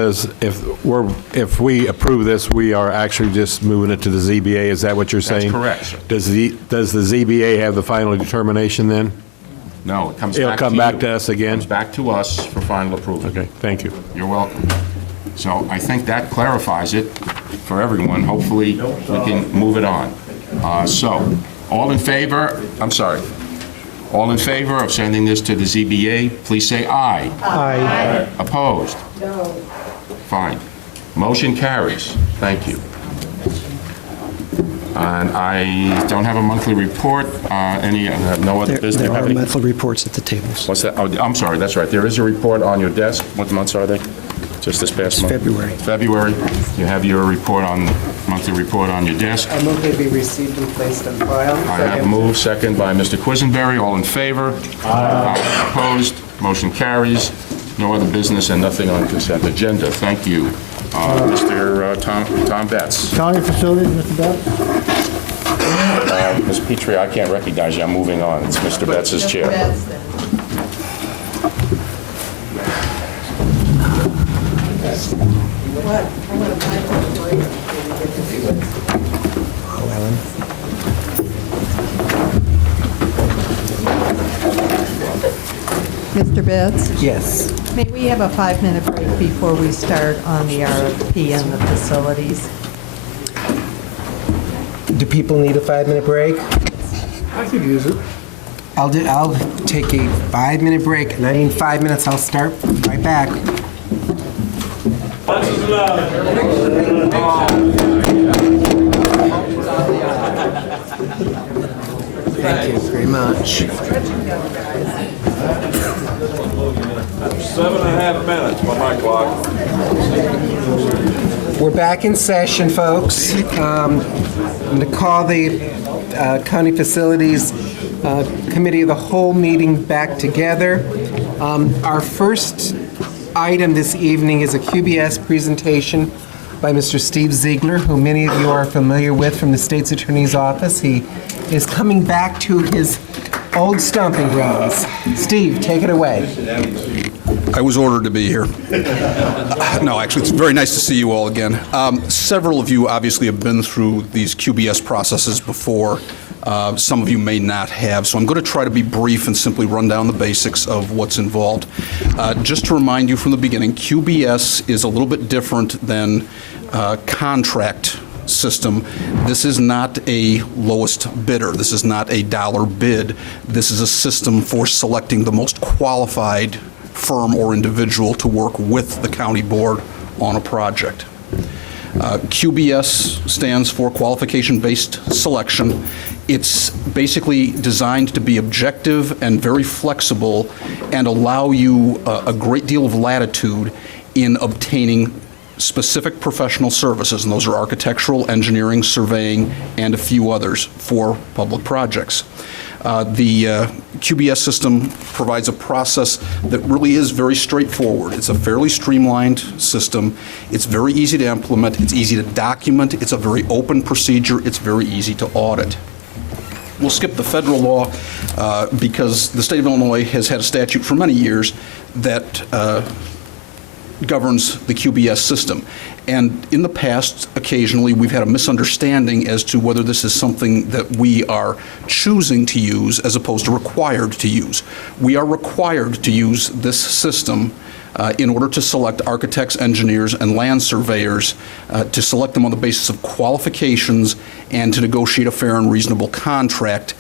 if we approve this, we are actually just moving it to the ZBA, is that what you're saying? correct, sir. Does the ZBA have the final determination then? No, it comes back to you. It'll come back to us again? Comes back to us for final approval. Okay, thank you. You're welcome. So I think that clarifies it for everyone. Hopefully, we can move it on. So All in favor, I'm sorry, all in favor of sending this to the ZBA, please say aye. Aye. Opposed? No. Fine. Motion carries. Thank you. And I don't have a monthly report. No other business? There Have are any- monthly reports at the tables. What's that? Oh, I'm sorry, that's right. There is a report on your desk. What months are they? Just this past month? February. February. You have your monthly report on your desk. I move they be received and placed on file. I have moved, second by Mr. Quisenberry. All in favor? Aye. Opposed? Motion carries. No other business and nothing on consent agenda. Thank you. Mr. Tom Betts. County facilities, Mr. Betts? Ms. Petrie, I can't recognize you. I'm moving on. It's Mr. Betts' chair. Mr. Betts? Yes. May we have a 5-minute break before we start on the RFP and the facilities? Do people need a 5-minute break? I could use it. I'll take a 5-minute break, and I mean 5 minutes. I'll start right back. Thank you very much. 7.5 minutes by my clock. We're back in session, folks. I'm going to call the County Facilities Committee of the Whole meeting back together. Our first item this evening is a QBS presentation by Mr. Steve Ziegler, who many of you are familiar with from the State's Attorney's Office. He is coming back to his old stomping grounds. Steve, take it away. I was ordered to be here. No, actually, it's very nice to see you all again. Several of you obviously have been through these QBS processes before. Some of you may not have, so I'm going to try to be brief and simply run down the basics of what's involved. Just to remind you from the beginning, QBS is a little bit different than contract system. This is not a lowest bidder. This is not a dollar bid. This is a system for selecting the most qualified firm or individual to work with the county board on a project. QBS stands for Qualification-Based Selection. It's basically designed to be objective and very flexible and allow you a great deal of latitude in obtaining specific professional services, and those are architectural, engineering, surveying, and a few others for public projects. The QBS system provides a process that really is very straightforward. It's a fairly streamlined system. It's very easy to implement. It's easy to document. It's a very open procedure. It's very easy to audit. We'll skip the federal law because the state of Illinois has had a statute for many years that governs the QBS system. And in the past, occasionally, we've had a misunderstanding as to whether this is something that we are choosing to use as opposed to required to use. We are required to use this system in order to select architects, engineers, and land surveyors, to select them on the basis of qualifications and to negotiate a fair and reasonable contract.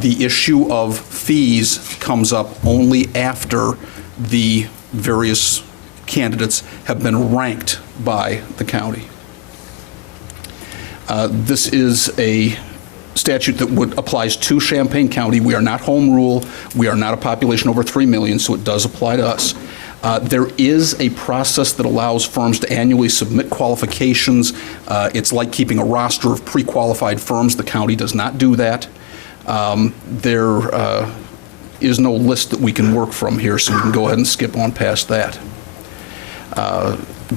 The issue of fees comes up only after the various candidates have been ranked by the county. This is a statute that applies to Champaign County. We are not home rule. We are not a population over 3 million, so it does apply to us. There is a process that allows firms to annually submit qualifications. It's like keeping a roster of pre-qualified firms. The county does not do that. There is no list that we can work from here, so we can go ahead and skip on past that.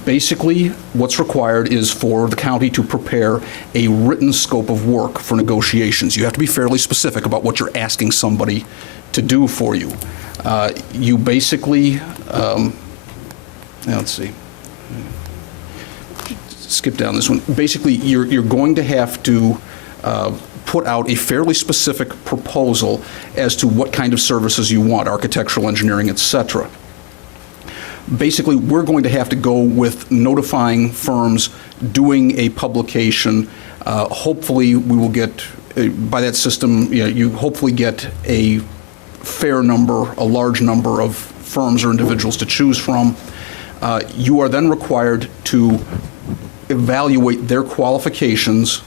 Basically, what's required is for the county to prepare a written scope of work for negotiations. You have to be fairly specific about what you're asking somebody to do for you. You basically, let's see, skip down this one. Basically, you're going to have to put out a fairly specific proposal as to what kind of services you want, architectural, engineering, et cetera. Basically, we're going to have to go with notifying firms, doing a publication. Hopefully, we will get by that system, you hopefully get a fair number, a large number of firms or individuals to choose from. You are then required to evaluate their qualifications.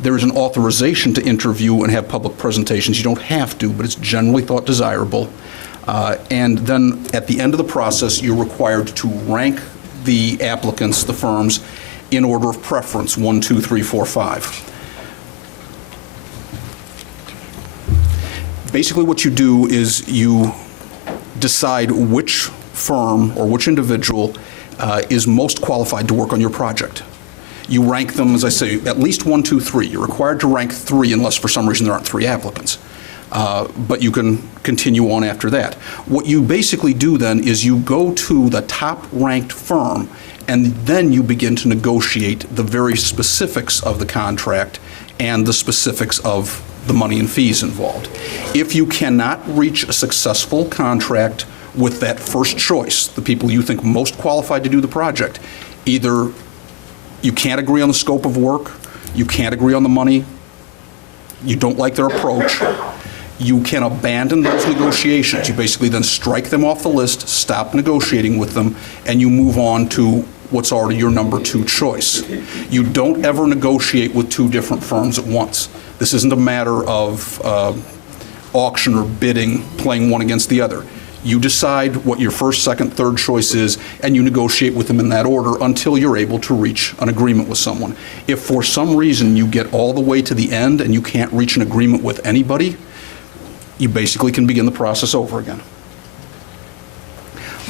There is an authorization to interview and have public presentations. You don't have to, but it's generally thought desirable. And then at the end of the process, you're required to rank the applicants, the firms, in order of preference, 1, 2, 3, 4, 5. Basically what you do is you decide which firm or which individual is most qualified to work on your project. You rank them, as I say, at least 1, 2, 3. You're required to rank 3 unless for some reason there aren't 3 applicants. But you can continue on after that. What you basically do then is you go to the top ranked firm and then you begin to negotiate the very specifics of the contract and the specifics of the money and fees involved. If you cannot reach a successful contract with that first choice, the people you think most qualified to do the project, either you can't agree on the scope of work, you can't agree on the money, you don't like their approach, you can abandon those negotiations. You basically then strike them off the list, stop negotiating with them, and you move on to what's already your number 2 choice. You don't ever negotiate with 2 different firms at once. This isn't a matter of auction or bidding, playing one against the other. You decide what your first, second, third choice is, and you negotiate with them in that order until you're able to reach an agreement with someone. If for some reason you get all the way to the end and you can't reach an agreement with anybody, you basically can begin the process over again.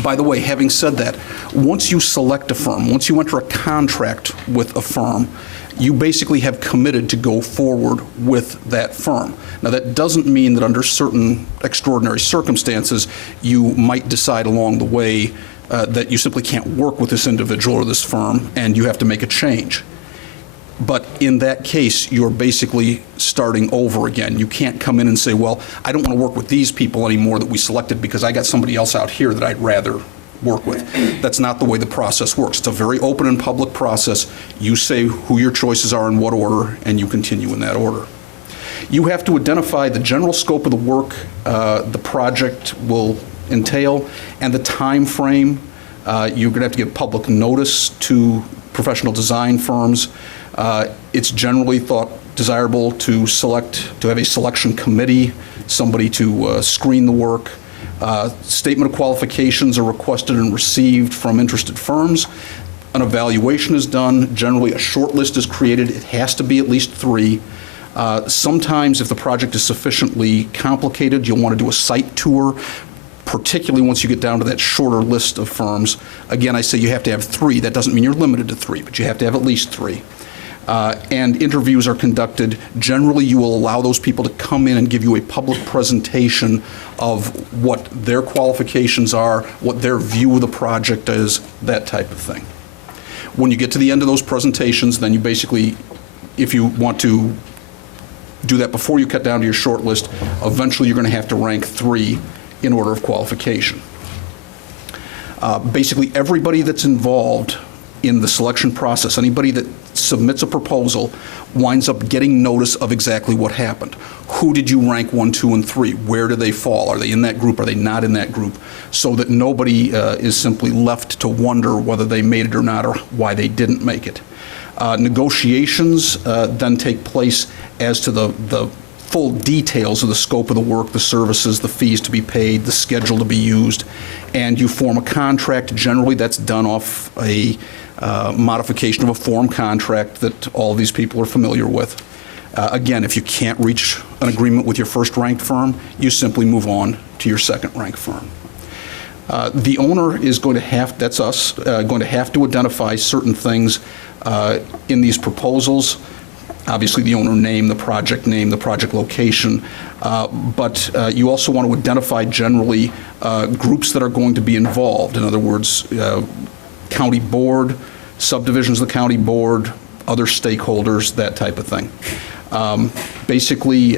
By the way, having said that, once you select a firm, once you enter a contract with a firm, you basically have committed to go forward with that firm. Now, that doesn't mean that under certain extraordinary circumstances, you might decide along the way that you simply can't work with this individual or this firm, and you have to make a change. But in that case, you're basically starting over again. You can't come in and say, well, I don't want to work with these people anymore that we selected because I got somebody else out here that I'd rather work with. That's not the way the process works. It's a very open and public process. You say who your choices are in what order, and you continue in that order. You have to identify the general scope of the work the project will entail and the time frame. You're going to have to give public notice to professional design firms. It's generally thought desirable to have a selection committee, somebody to screen the work. Statement of qualifications are requested and received from interested firms. An evaluation is done. Generally, a short list is created. It has to be at least 3. Sometimes, if the project is sufficiently complicated, you'll want to do a site tour, particularly once you get down to that shorter list of firms. Again, I say you have to have 3. That doesn't mean you're limited to 3, but you have to have at least 3. And interviews are conducted. Generally, you will allow those people to come in and give you a public presentation of what their qualifications are, what their view of the project is, that type of thing. When you get to the end of those presentations, then you basically, if you want to do that before you cut down to your short list, eventually you're going to have to rank 3 in order of qualification. Basically, everybody that's involved in the selection process, anybody that submits a proposal winds up getting notice of exactly what happened. Who did you rank 1, 2, and 3? Where do they fall? Are they in that group? Are they not in that group? So that nobody is simply left to wonder whether they made it or not or why they didn't make it. Negotiations then take place as to the full details of the scope of the work, the services, the fees to be paid, the schedule to be used, and you form a contract. Generally, that's done off a modification of a form contract that all of these people are familiar with. Again, if you can't reach an agreement with your first-ranked firm, you simply move on to your second-ranked firm. The owner is going to have, that's us, going to have to identify certain things in these proposals. Obviously, the owner name, the project location, but you also want to identify generally groups that are going to be involved. In other words, county board, subdivisions of the county board, other stakeholders, that type of thing. Basically,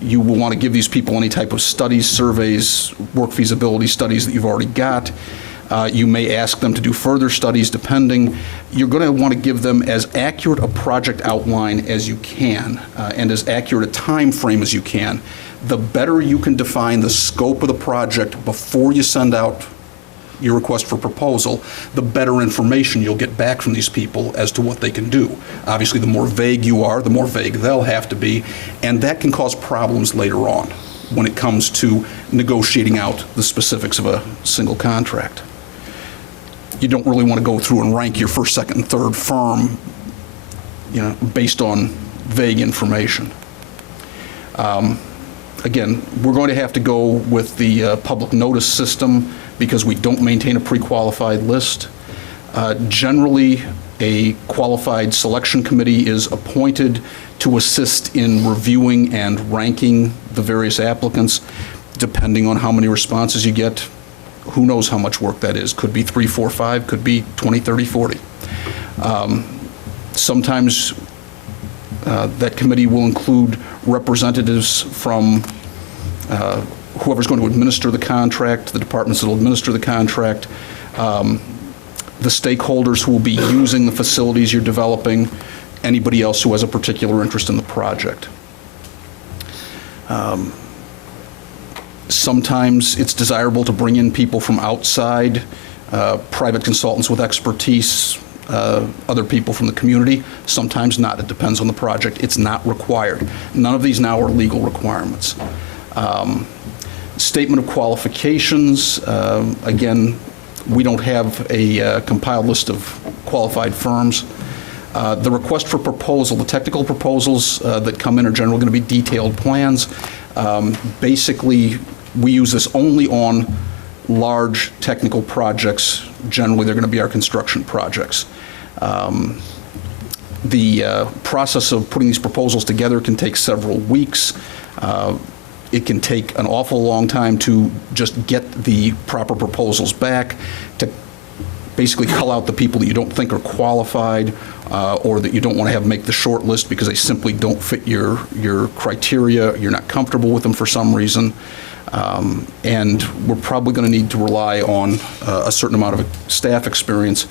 you will want to give these people any type of studies, surveys, work feasibility studies that you've already got. You may ask them to do further studies depending. You're going to want to give them as accurate a project outline as you can and as accurate a time frame as you can. The better you can define the scope of the project before you send out your request for proposal, the better information you'll get back from these people as to what they can do. Obviously, the more vague you are, the more vague they'll have to be, and that can cause problems later on when it comes to negotiating out the specifics of a single contract. You don't really want to go through and rank your first, second, and third firm, based on vague information. Again, we're going to have to go with the public notice system because we don't maintain a pre-qualified list. Generally, a qualified selection committee is appointed to assist in reviewing and ranking the various applicants. Depending on how many responses you get, who knows how much work that is. Could be 3, 4, 5, could be 20, 30, 40. Sometimes that committee will include representatives from whoever's going to administer the contract, the departments that will administer the contract, the stakeholders who will be using the facilities you're developing, anybody else who has a particular interest in the project. Sometimes it's desirable to bring in people from outside, private consultants with expertise, other people from the community. Sometimes not. It depends on the project. It's not required. None of these now are legal requirements. Statement of qualifications, again, we don't have a compiled list of qualified firms. The request for proposal, the technical proposals that come in are generally going to be detailed plans. Basically, we use this only on large technical projects. Generally, they're going to be our construction projects. The process of putting these proposals together can take several weeks. It can take an awful long time to just get the proper proposals back, to basically cull out the people that you don't think are qualified or that you don't want to have make the short list because they simply don't fit your criteria, you're not comfortable with them for some reason. And we're probably going to need to rely on a certain amount of staff experience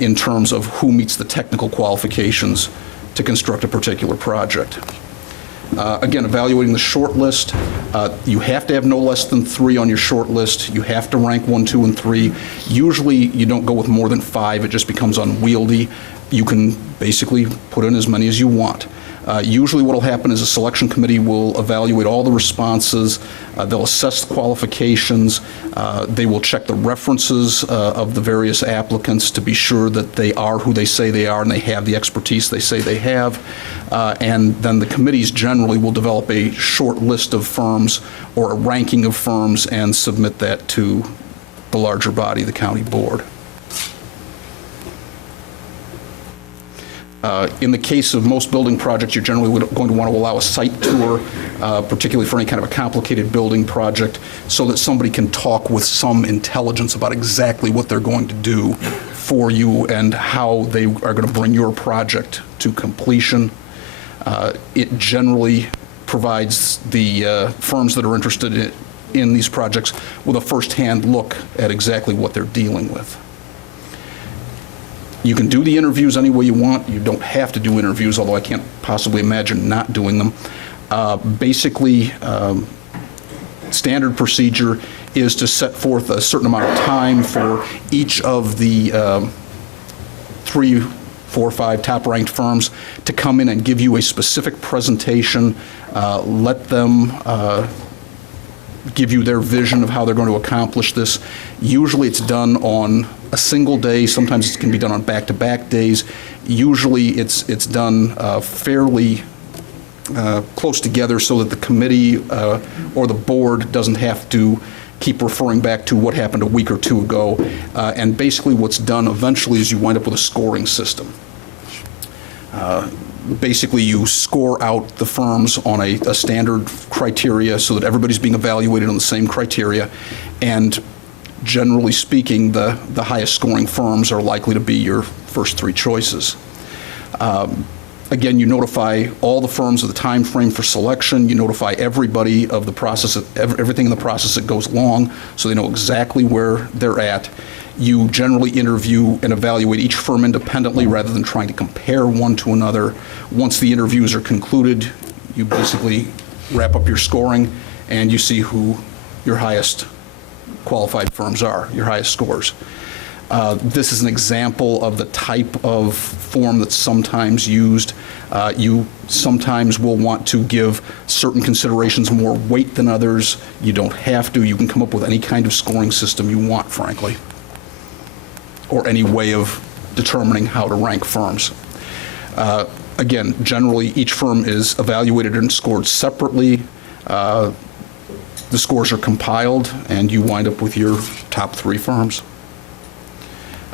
in terms of who meets the technical qualifications to construct a particular project. Again, evaluating the short list, you have to have no less than 3 on your short list. You have to rank 1, 2, and 3. Usually, you don't go with more than 5. It just becomes unwieldy. You can basically put in as many as you want. Usually what will happen is a selection committee will evaluate all the responses, they'll assess the qualifications, they will check the references of the various applicants to be sure that they are who they say they are and they have the expertise they say they have. And then the committees generally will develop a short list of firms or a ranking of firms and submit that to the larger body, the county board. In the case of most building projects, you're generally going to want to allow a site tour, particularly for any kind of a complicated building project, so that somebody can talk with some intelligence about exactly what they're going to do for you and how they are going to bring your project to completion. It generally provides the firms that are interested in these projects with a first-hand look at exactly what they're dealing with. You can do the interviews any way you want. You don't have to do interviews, although I can't possibly imagine not doing them. Basically, standard procedure is to set forth a certain amount of time for each of the 3, 4, 5 top-ranked firms to come in and give you a specific presentation, let them give you their vision of how they're going to accomplish this. Usually it's done on a single day. Sometimes it can be done on back-to-back days. Usually it's done fairly close together so that the committee or the board doesn't have to keep referring back to what happened a week or 2 ago. And basically what's done eventually is you wind up with a scoring system. Basically, you score out the firms on a standard criteria so that everybody's being evaluated on the same criteria. And generally speaking, the highest scoring firms are likely to be your first 3 choices. Again, you notify all the firms of the time frame for selection. You notify everybody of the process, everything in the process that goes along, so they know exactly where they're at. You generally interview and evaluate each firm independently rather than trying to compare one to another. Once the interviews are concluded, you basically wrap up your scoring and you see who your highest qualified firms are, your highest scores. This is an example of the type of form that's sometimes used. You sometimes will want to give certain considerations more weight than others. You don't have to. You can come up with any kind of scoring system you want, frankly, or any way of determining how to rank firms. Again, generally, each firm is evaluated and scored separately. The scores are compiled, and you wind up with your top 3 firms.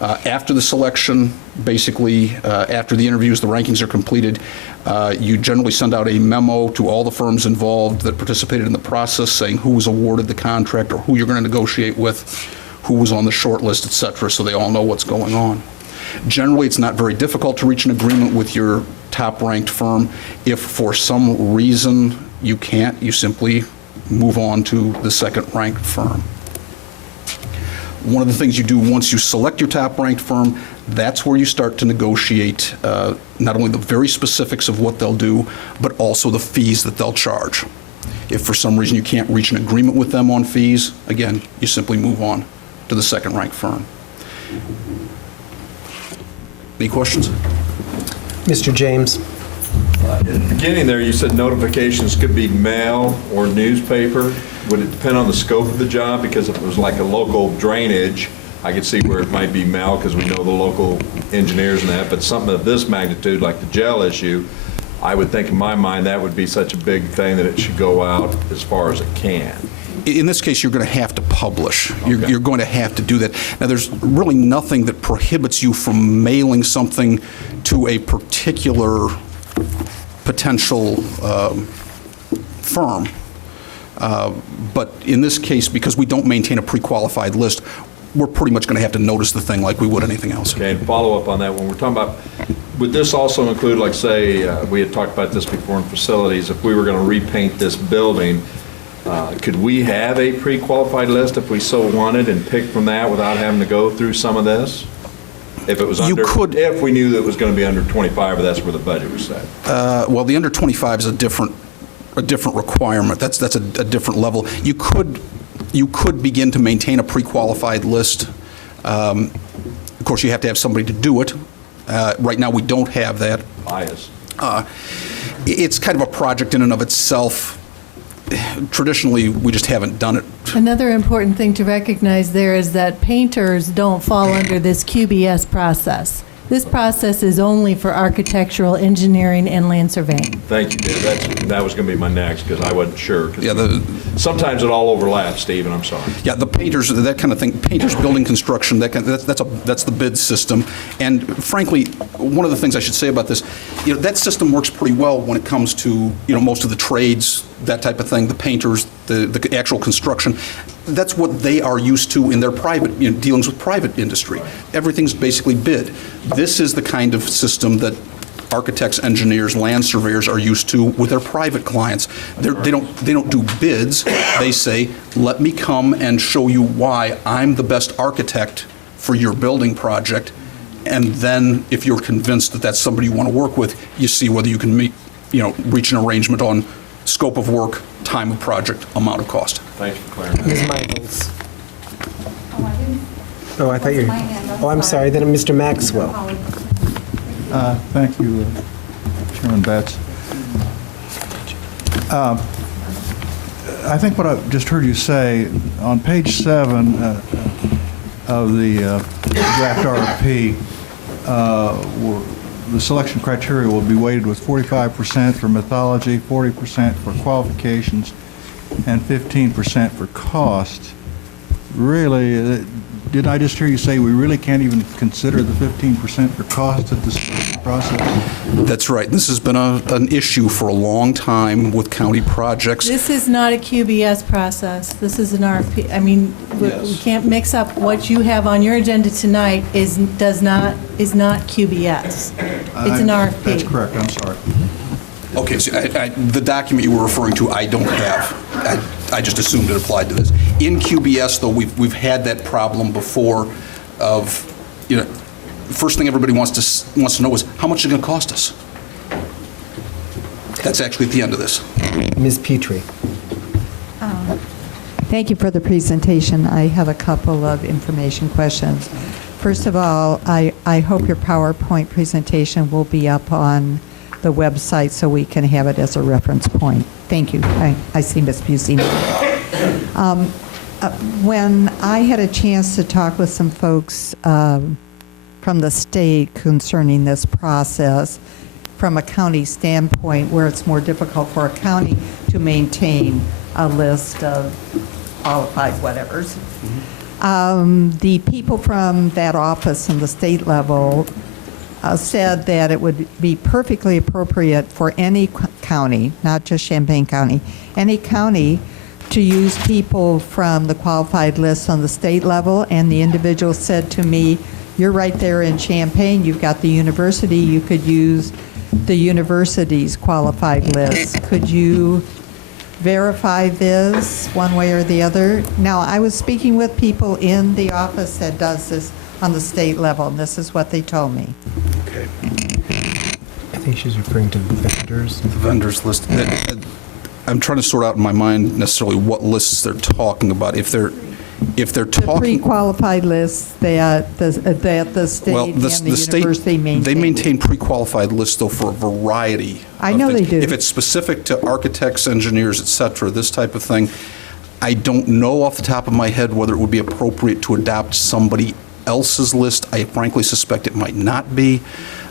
After the selection, basically, after the interviews, the rankings are completed, you generally send out a memo to all the firms involved that participated in the process saying who was awarded the contract or who you're going to negotiate with, who was on the short list, et cetera, so they all know what's going on. Generally, it's not very difficult to reach an agreement with your top-ranked firm. If for some reason you can't, you simply move on to the second-ranked firm. One of the things you do once you select your top-ranked firm, that's where you start to negotiate not only the very specifics of what they'll do, but also the fees that they'll charge. If for some reason you can't reach an agreement with them on fees, again, you simply move on to the second-ranked firm. Any questions? Mr. James. At the beginning there, you said notifications could be mail or newspaper. Would it depend on the scope of the job? Because if it was like a local drainage, I could see where it might be mail because we know the local engineers and that, but something of this magnitude, like the jail issue, I would think in my mind that would be such a big thing that it should go out as far as it can. In this case, you're going to have to publish. You're going to have to do that. Now, there's really nothing that prohibits you from mailing something to a particular potential firm. But in this case, because we don't maintain a pre-qualified list, we're pretty much going to have to notice the thing like we would anything else. Okay, and follow up on that, when we're talking about, would this also include, like, say, we had talked about this before in facilities, if we were going to repaint this building, could we have a pre-qualified list if we so wanted and pick from that without having to go through some of this? If it was under, if we knew that it was going to be under 25, or that's where the budget was set. Well, the under 25 is a different requirement. That's a different level. You could begin to maintain a pre-qualified list. Of course, you have to have somebody to do it. Right now, we don't have that. Bias. It's kind of a project in and of itself. Traditionally, we just haven't done it. Another important thing to recognize there is that painters don't fall under this QBS process. This process is only for architectural, engineering, and land surveying. Thank you, Dave. That was going to be my next, because I wasn't sure. Sometimes it all overlaps, Steve, and I'm sorry. Yeah, the painters, that kind of thing, painters, building construction, that's the bid system. And frankly, one of the things I should say about this, that system works pretty well when it comes to, most of the trades, that type of thing, the painters, the actual construction. That's what they are used to in their private, dealings with private industry. Everything's basically bid. This is the kind of system that architects, engineers, land surveyors are used to with their private clients. They don't do bids. They say, let me come and show you why I'm the best architect for your building project. And then if you're convinced that that's somebody you want to work with, you see whether you can reach an arrangement on scope of work, time of project, amount of cost. Thanks for clarifying. Ms. Michaels. Oh, I thought you were. Oh, I'm sorry. Then Mr. Maxwell. Thank you, Chairman Betts. I think what I just heard you say, on page 7 of the draft RFP, the selection criteria will be weighted with 45% for methodology, 40% for qualifications, and 15% for cost. really, did I just hear you say we really can't even consider the 15% for cost at this process? That's right. This has been an issue for a long time with county projects. This is not a QBS process. This is an RFP. I mean, we can't mix up what you have on your agenda tonight is not QBS. It's an RFP. That's correct, I'm sorry. Okay, so the document you were referring to, I don't have. I just assumed it applied to this. In QBS, though, we've had that problem before of, you know, first thing everybody wants to know is how much is it going to cost us? That's actually at the end of this. Ms. Petrie. Thank you for the presentation. I have a couple of information questions. First of all, I hope your PowerPoint presentation will be up on the website so we can have it as a reference point. Thank you. I see Ms. Busey. When I had a chance to talk with some folks from the state concerning this process, from a county standpoint, where it's more difficult for a county to maintain a list of qualified whatevers, the people from that office on the state level said that it would be perfectly appropriate for any county, not just Champaign County, any county to use people from the qualified list on the state level. And the individual said to me, you're right there in Champaign, you've got the university, you could use the university's qualified list. Could you verify this one way or the other? Now, I was speaking with people in the office that does this on the state level, and this is what they told me. Okay. I think she's referring to vendors. The vendors list. I'm trying to sort out in my mind necessarily what lists they're talking about. If they're The talking pre-qualified lists that the state and the university maintain. They maintain pre-qualified lists, though, for a variety I of know things. they do. If it's specific to architects, engineers, et cetera, this type of thing, I don't know off the top of my head whether it would be appropriate to adopt somebody else's list. I frankly suspect it might not be.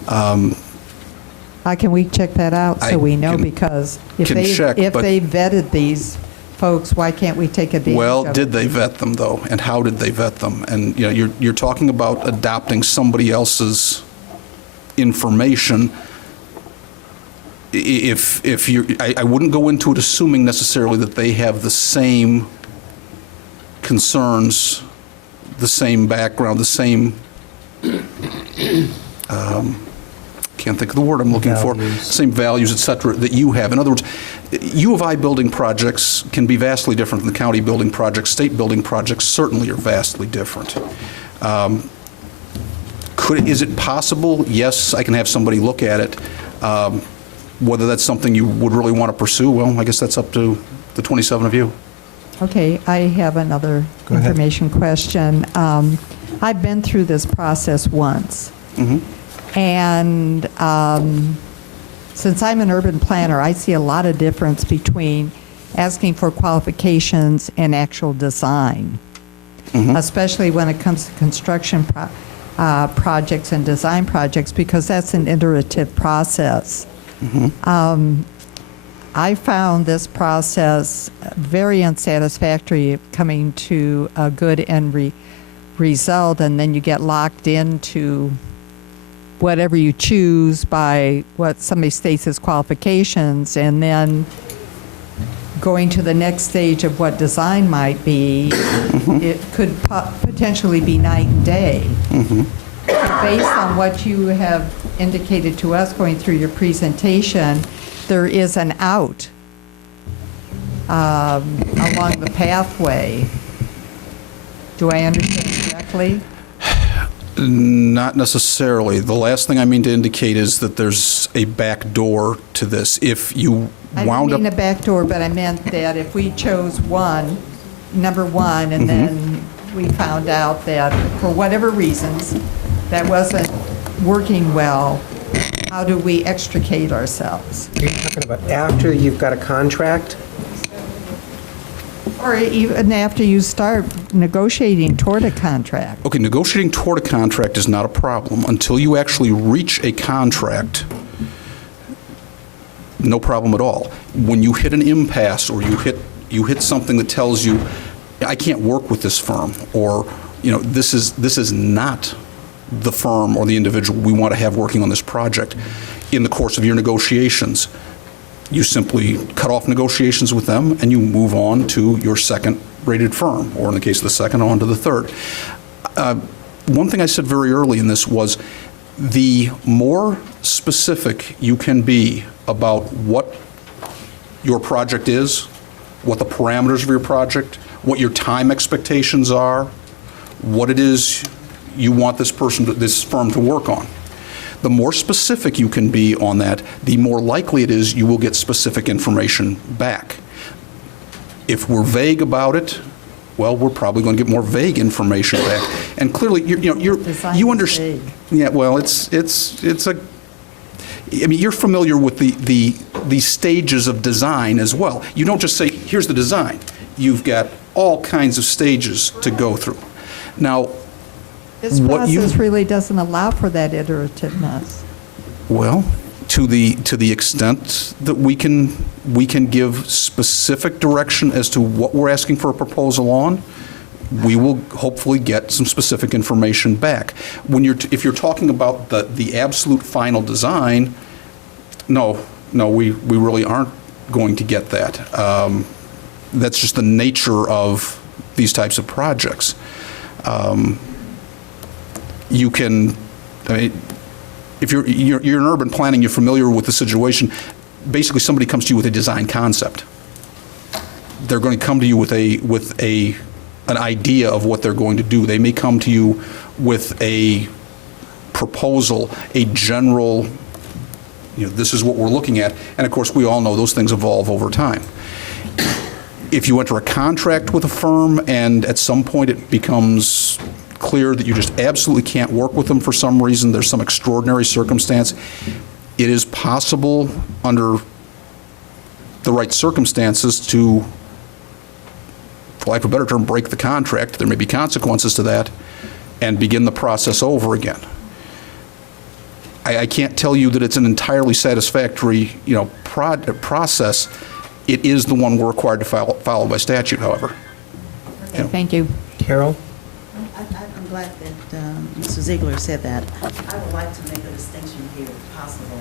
Can we check that out so we know? Because if can check, but- they vetted these folks, why can't we take advantage of it? Well, did they vet them, though? And how did they vet them? And, you know, you're talking about adopting somebody else's information. If you're, I wouldn't go into it assuming necessarily that they have the same concerns, the same background, the same, can't think of the word I'm looking for, same values, et cetera, that you have. In other words, U of I building projects can be vastly different than the county building projects. State building projects certainly are vastly different. Is it possible? Yes, I can have somebody look at it. Whether that's something you would really want to pursue, well, I guess that's up to the 27 of you. Okay, I have another information question. I've been through this process once. And since I'm an urban planner, I see a lot of difference between asking for qualifications and actual design, especially when it comes to construction projects and design projects, because that's an iterative process. I found this process very unsatisfactory, coming to a good end result, and then you get locked into whatever you choose by what somebody states as qualifications, and then going to the next stage of what design might be, it could potentially be night and day. Based on what you have indicated to us going through your presentation, there is an out along the pathway. Do I understand correctly? Not necessarily. The last thing I mean to indicate is that there's a back door to this. If you I wound didn't mean up... a back door, but I meant that if we chose number one, and then we found out that for whatever reasons that wasn't working well, how do we extricate ourselves? Are you talking about after you've got a contract? Or even after you start negotiating toward a contract? Okay, negotiating toward a contract is not a problem. Until you actually reach a contract, no problem at all. When you hit an impasse or you hit something that tells you, I can't work with this firm, or, this is not the firm or the individual we want to have working on this project. In the course of your negotiations, you simply cut off negotiations with them and you move on to your second-rated firm, or in the case of the second, on to the third. One thing I said very early in this was, the more specific you can be about what your project is, what the parameters of your project, what your time expectations are, what it is you want this firm to work on. The more specific you can be on that, the more likely it is you will get specific information back. If we're vague about it, well, we're probably going to get more vague information back. And clearly, you understand. Yeah, well, you're familiar with the stages of design as well. You don't just say, here's the design. You've got all kinds of stages to go through. Now, This process really doesn't allow for that iterativeness. Well, to the extent that we can give specific direction as to what we're asking for a proposal on, we will hopefully get some specific information back. If you're talking about the absolute final design, no, we really aren't going to get that. That's just the nature of these types of projects. You can, if you're in urban planning, you're familiar with the situation. Basically, somebody comes to you with a design concept. They're going to come to you with an idea of what they're going to do. They may come to you with a proposal, a general, this is what we're looking at. And of course, we all know those things evolve over time. If you enter a contract with a firm and at some point it becomes clear that you just absolutely can't work with them for some reason, there's some extraordinary circumstance, it is possible under the right circumstances to, for lack of a better term, break the contract. There may be consequences to that, and begin the process over again. I can't tell you that it's an entirely satisfactory, process. It is the one we're required to follow by statute, however. Okay, thank you. Carol? I'm glad that Mr. Ziegler said that. I would like to make a distinction here, if possible.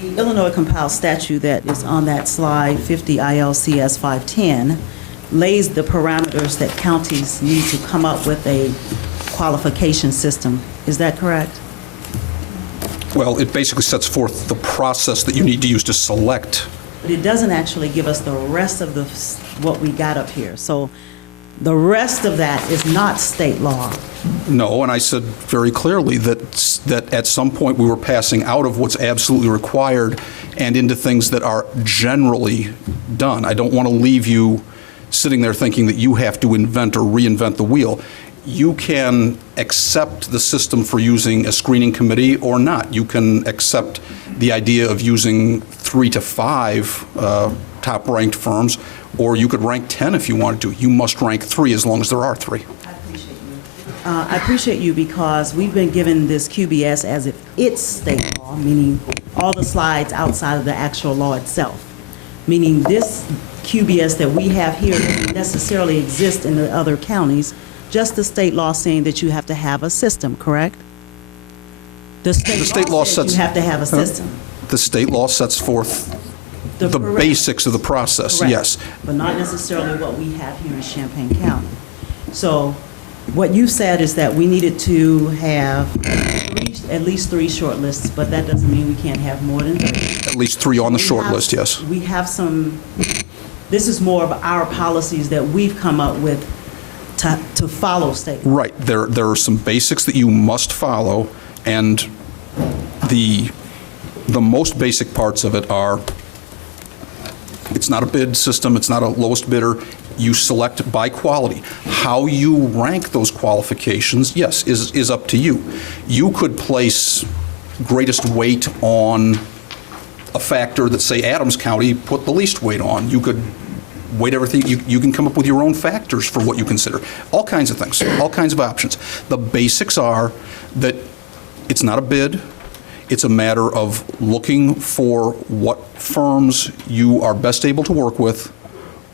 The Illinois compiled statute that is on that slide, 50 ILCS 510, lays the parameters that counties need to come up with a qualification system. Is that correct? Well, it basically sets forth the process that you need to use to select. But it doesn't actually give us the rest of what we got up here. So the rest of that is not state law. No, and I said very clearly that at some point we were passing out of what's absolutely required and into things that are generally done. I don't want to leave you sitting there thinking that you have to invent or reinvent the wheel. You can accept the system for using a screening committee or not. You can accept the idea of using 3 to 5 top-ranked firms, or you could rank 10 if you wanted to. You must rank 3 as long as there are 3. I appreciate you because we've been given this QBS as if it's state law, meaning all the slides outside of the actual law itself. Meaning this QBS that we have here doesn't necessarily exist in the other counties, just the state law saying that you have to have a system, correct? The state law says you have to have a system. The state law sets forth the basics of the process, Correct. yes. But not necessarily what we have here in Champaign County. So what you said is that we needed to have at least 3 short lists, but that doesn't mean we can't have more than 3. At least 3 on the short list, yes. We have some, this is more of our policies that we've come up with to follow state law. Right. There are some basics that you must follow, and the most basic parts of it are, it's not a bid system, it's not a lowest bidder. You select by quality. How you rank those qualifications, yes, is up to you. You could place greatest weight on a factor that, say, Adams County put the least weight on. You could weight everything. You can come up with your own factors for what you consider. All kinds of things, all kinds of options. The basics are that it's not a bid. It's a matter of looking for what firms you are best able to work with,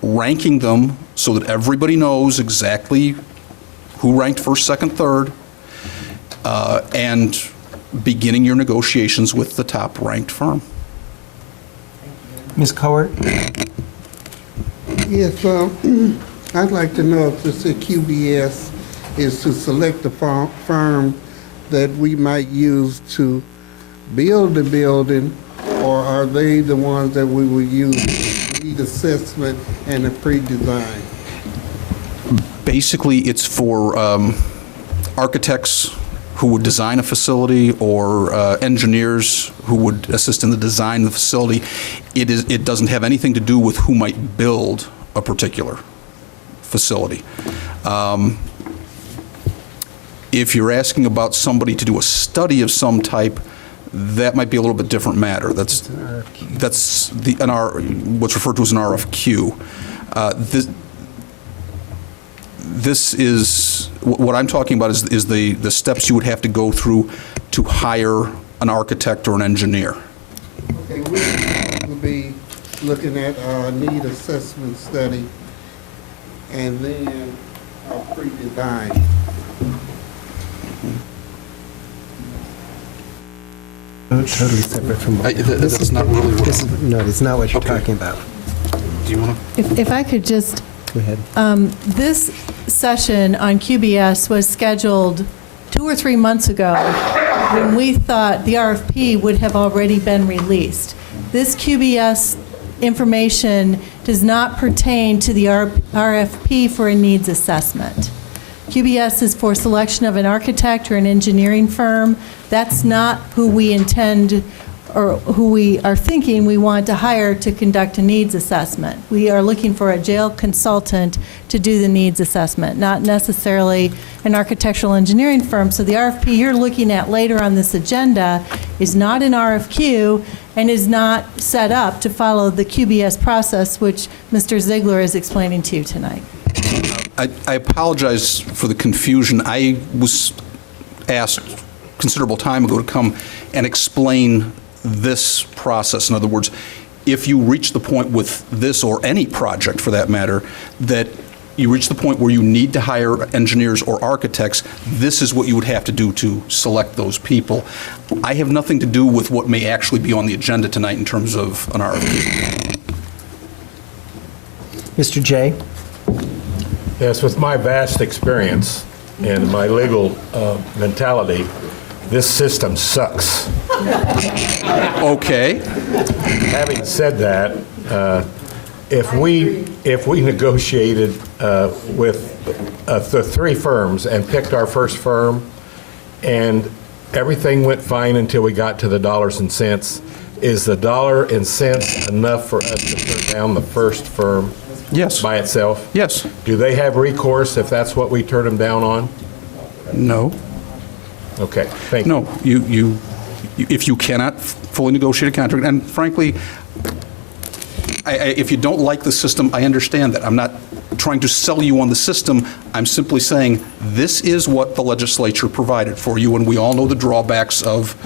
ranking them so that everybody knows exactly who ranked first, second, third, and beginning your negotiations with the top-ranked firm. Ms. Cowart? Yes, I'd like to know if the QBS is to select the firm that we might use to build the building, or are they the ones that we will use for lead assessment and the pre-design? Basically, it's for architects who would design a facility or engineers who would assist in the design of the facility. It doesn't have anything to do with who might build a particular facility. If you're asking about somebody to do a study of some type, that might be a little bit different matter. That's what's referred to as an RFQ. This is, what I'm talking about is the steps you would have to go through to hire an architect or an engineer. Okay, we'll be looking at our need assessment study and then our pre-design. Totally separate from what. That's not really what. No, it's not what you're talking about. Do you want to? If I could just, Go ahead. this session on QBS was scheduled 2 or 3 months ago when we thought the RFP would have already been released. This QBS information does not pertain to the RFP for a needs assessment. QBS is for selection of an architect or an engineering firm. That's not who we intend or who we are thinking we want to hire to conduct a needs assessment. We are looking for a jail consultant to do the needs assessment, not necessarily an architectural engineering firm. So the RFP you're looking at later on this agenda is not an RFQ and is not set up to follow the QBS process, which Mr. Ziegler is explaining to you tonight. I apologize for the confusion. I was asked considerable time ago to come and explain this process. In other words, if you reach the point with this, or any project for that matter, that you reach the point where you need to hire engineers or architects, this is what you would have to do to select those people. I have nothing to do with what may actually be on the agenda tonight in terms of an RFP. Mr. Jay? Yes, with my vast experience and my legal mentality, this system sucks. Okay. Having said that, if we negotiated with the 3 firms and picked our first firm, and everything went fine until we got to the dollars and cents, is the dollar and cents enough for us to turn down the first firm? Yes. By itself? Yes. Do they have recourse if that's what we turn them down on? No. Okay, thank you. No, if you cannot fully negotiate a contract, and frankly, if you don't like the system, I understand that. I'm not trying to sell you on the system. I'm simply saying this is what the legislature provided for you, and we all know the drawbacks of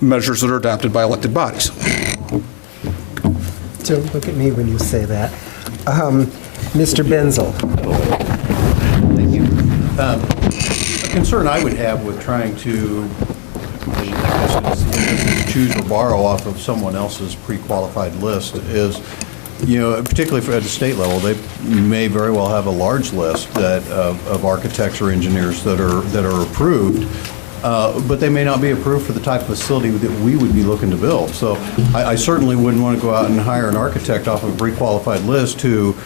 measures that are adopted by elected bodies. Don't look at me when you say that. Mr. Benzel? Thank you. A concern I would have with trying to, I guess it's choose or borrow off of someone else's pre-qualified list is, you know, particularly at the state level, they may very well have a large list that of architects or engineers that are approved, but they may not be approved for the type of facility that we would be looking to build. So I certainly wouldn't want to go out and hire an architect off of a pre-qualified list who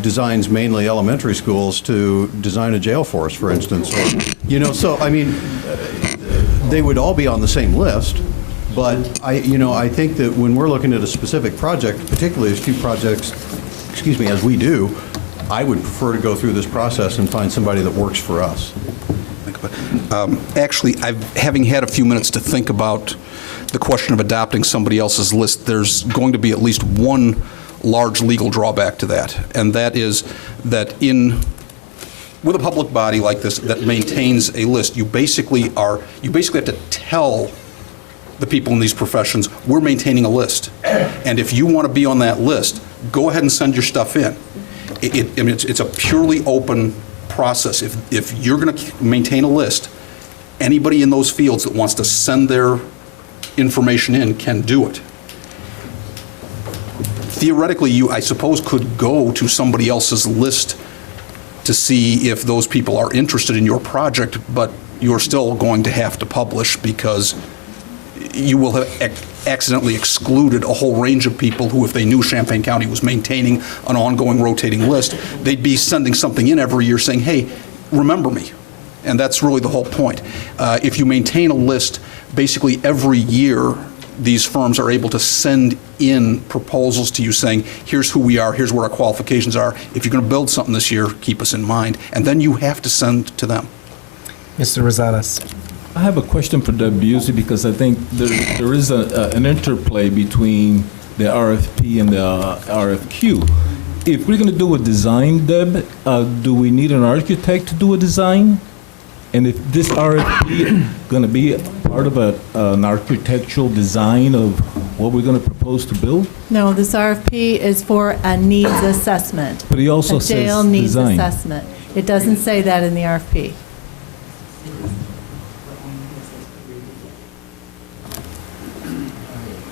designs mainly elementary schools to design a jail for us, for instance. Or, you know, so I mean, they would all be on the same list. But I think that when we're looking at a specific project, particularly as few projects, as we do, I would prefer to go through this process and find somebody that works for us. Actually, having had a few minutes to think about the question of adopting somebody else's list, there's going to be at least one large legal drawback to that, and that is that with a public body like this that maintains a list, you basically have to tell the people in these professions, we're maintaining a list. And if you want to be on that list, go ahead and send your stuff in. I mean, it's a purely open process. If you're going to maintain a list, anybody in those fields that wants to send their information in can do it. Theoretically, you, I suppose, could go to somebody else's list to see if those people are interested in your project, but you're still going to have to publish because you will have accidentally excluded a whole range of people who, if they knew Champaign County was maintaining an ongoing rotating list, they'd be sending something in every year saying, hey, remember me. And that's really the whole point. If you maintain a list, basically every year, these firms are able to send in proposals to you saying, here's who we are, here's what our qualifications are. If you're going to build something this year, keep us in mind. And then you have to send to them. Mr. Rosales. I have a question for Deb Busey because I think there is an interplay between the RFP and the RFQ. If we're going to do a design, Deb, do we need an architect to do a design? And if this RFP is going to be part of an architectural design of what we're going to propose to build? No, this RFP is for a needs assessment. But he also a says jail needs design. assessment. It doesn't say that in the RFP.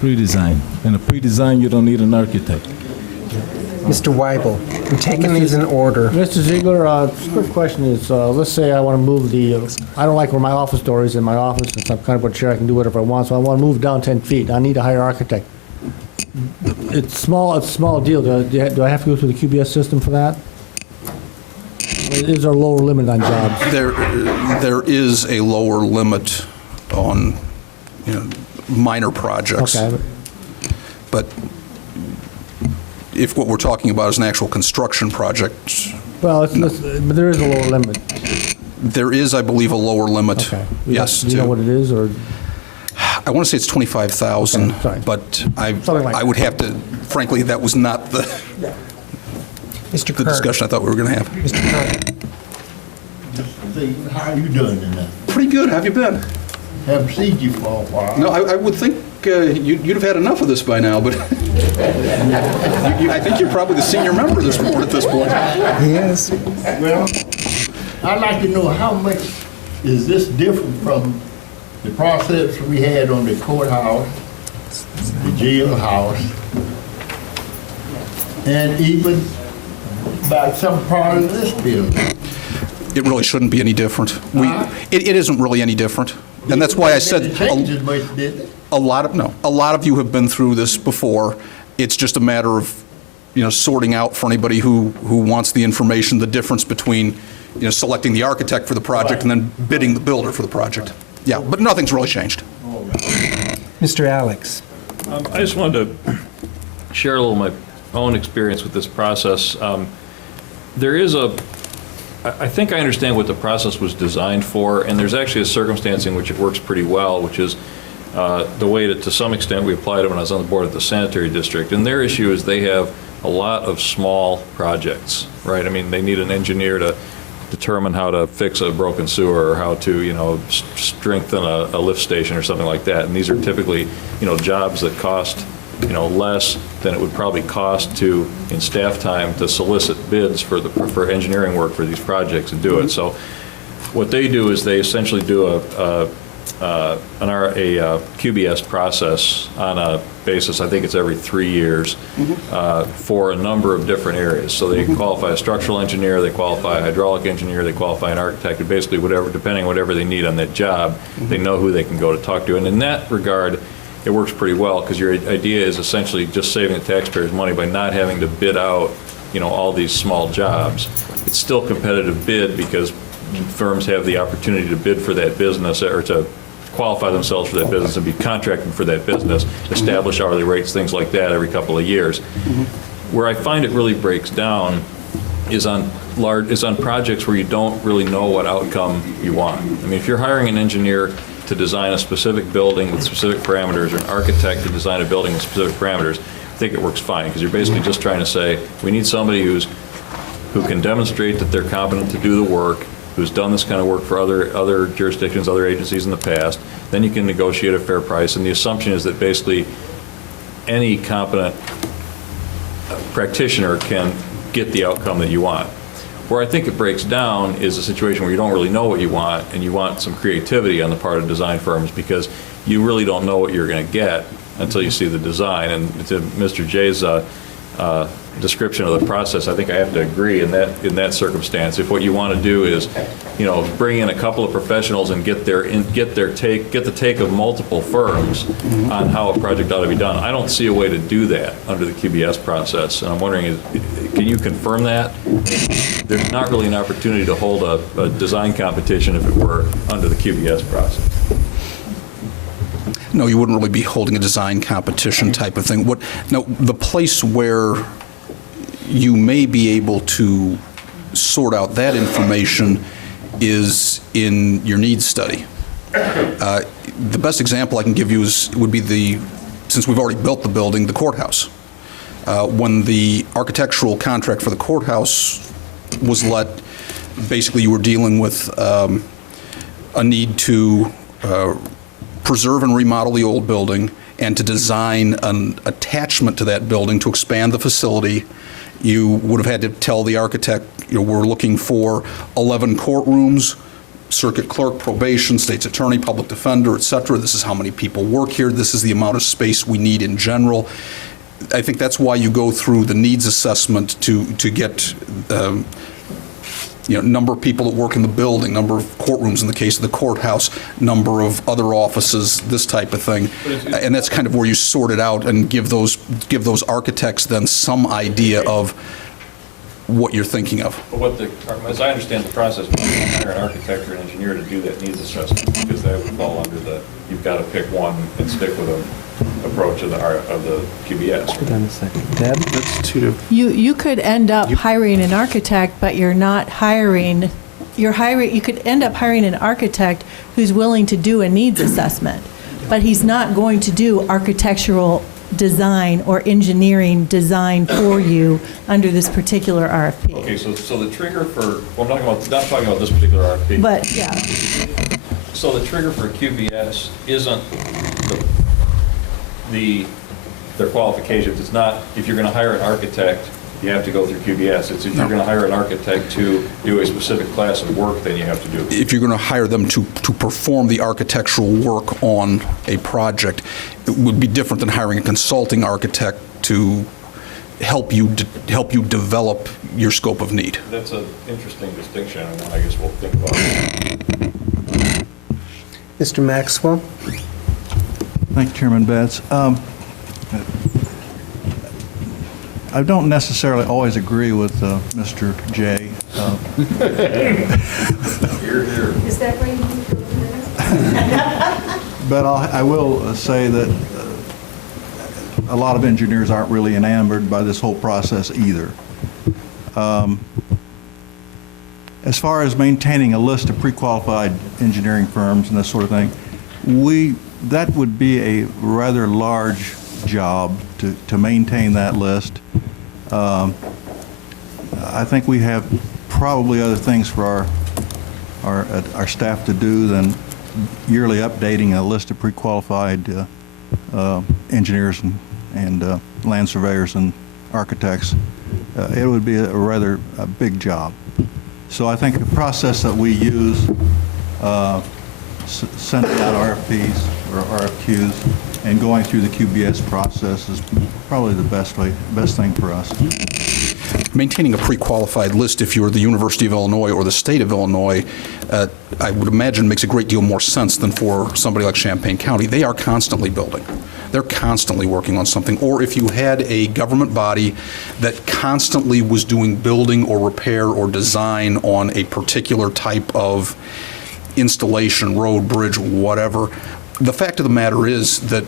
Pre-design. In a pre-design, you don't need an architect. Mr. Weibel, I'm taking these in order. Mr. Ziegler, quick question is, let's say I want to move I don't like where my office door is in my office, and I'm kind of a chair, I can do whatever I want, so I want to move down 10 feet. I need to hire an architect. It's a small deal. Do I have to go through the QBS system for that? Is there a lower limit on jobs? There is a lower limit on, minor projects. Okay. But if what we're talking about is an actual construction project, Well, but there is a lower limit. there is, I believe, a lower limit. Okay. Yes. Do you know what it is, or? I want to say it's 25,000, Okay, sorry. but Something like I would have to, frankly, that was not the discussion I thought we were going to have. Mr. Kirk. How are you doing tonight? Pretty good. How have you been? Haven't seen you for a while. No, I would think you'd have had enough of this by now, but I think you're probably the senior member of this board at this point. Yes. Well, I'd like to know how much is this different from the process we had on the courthouse, the jailhouse, and even about some part of this building? It really shouldn't be any different. It isn't really any different. And that's why I said a lot of you have been through this before. It's just a matter of, sorting out for anybody who wants the information, the difference between, selecting the architect for the project and then bidding the builder for the project. Yeah, but nothing's really changed. Mr. Alex. I just wanted to share a little of my own experience with this process. I think I understand what the process was designed for, and there's actually a circumstance in which it works pretty well, which is the way that, to some extent, we applied it when I was on the board of the sanitary district. And their issue is they have a lot of small projects, right? I mean, they need an engineer to determine how to fix a broken sewer or how to, strengthen a lift station or something like that. And these are typically, jobs that cost less than it would probably cost in staff time to solicit bids for engineering work for these projects and do it. So what they do is they essentially do a QBS process on a basis, I think it's every 3 years, for a number of different areas. So they qualify a structural engineer, they qualify a hydraulic engineer, they qualify an architect, and basically depending on whatever they need on that job, they know who they can go to talk to. And in that regard, it works pretty well, because your idea is essentially just saving the taxpayers money by not having to bid out, all these small jobs. It's still competitive bid because firms have the opportunity to bid for that business or to qualify themselves for that business and be contracted for that business, establish hourly rates, things like that every couple of years. Where I find it really breaks down is on projects where you don't really know what outcome you want. I mean, if you're hiring an engineer to design a specific building with specific parameters, or an architect to design a building with specific parameters, I think it works fine, because you're basically just trying to say, we need somebody who can demonstrate that they're competent to do the work, who's done this kind of work for other jurisdictions, other agencies in the past. Then you can negotiate a fair price, and the assumption is that basically any competent practitioner can get the outcome that you want. Where I think it breaks down is a situation where you don't really know what you want, and you want some creativity on the part of design firms, because you really don't know what you're going to get until you see the design. And to Mr. Jay's description of the process, I think I have to agree in that circumstance. If what you want to do is, bring in a couple of professionals and get the take of multiple firms on how a project ought to be done, I don't see a way to do that under the QBS process. And I'm wondering, can you confirm that? There's not really an opportunity to hold a design competition if it were under the QBS process. No, you wouldn't really be holding a design competition type of thing. The place where you may be able to sort out that information is in your needs study. The best example I can give you would be since we've already built the building, the courthouse. When the architectural contract for the courthouse was let, basically you were dealing with a need to preserve and remodel the old building and to design an attachment to that building to expand the facility. You would have had to tell the architect, we're looking for 11 courtrooms, circuit clerk, probation, state's attorney, public defender, et cetera. This is how many people work here. This is the amount of space we need in general. I think that's why you go through the needs assessment to get number of people that work in the building, number of courtrooms in the case of the courthouse, number of other offices, this type of thing. And that's kind of where you sort it out and give those architects then some idea of what you're thinking of. But as I understand the process, we hire an architect or an engineer to do that needs assessment, because that would fall under you've got to pick one and stick with an approach of the QBS. Hold on a second. Deb, that's two. You could end up hiring an architect, but you're not hiring, you could end up hiring an architect who's willing to do a needs assessment, but he's not going to do architectural design or engineering design for you under this particular RFP. Okay, so the trigger for, well, I'm not talking about this particular RFP. But, yeah. So the trigger for QBS isn't their qualifications. It's not, if you're going to hire an architect, you have to go through QBS. It's if you're going to hire an architect to do a specific class of work, then you have to do it. If you're going to hire them to perform the architectural work on a project, it would be different than hiring a consulting architect to help you develop your scope of need. That's an interesting distinction, and I guess we'll think about it. Mr. Maxwell? Thank you, Chairman Betts. I don't necessarily always agree with Mr. Jay. Is that where you need to go? But I will say that a lot of engineers aren't really enamored by this whole process either. As far as maintaining a list of pre-qualified engineering firms and this sort of thing, that would be a rather large job to maintain that list. I think we have probably other things for our staff to do than yearly updating a list of pre-qualified engineers and land surveyors and architects. It would be a big job. So I think the process that we use, sending out RFPs or RFQs and going through the QBS process is probably the best thing for us. Maintaining a pre-qualified list, if you're the University of Illinois or the state of Illinois, I would imagine makes a great deal more sense than for somebody like Champaign County. They are constantly building. They're constantly working on something. Or if you had a government body that constantly was doing building or repair or design on a particular type of installation, road, bridge, whatever, the fact of the matter is that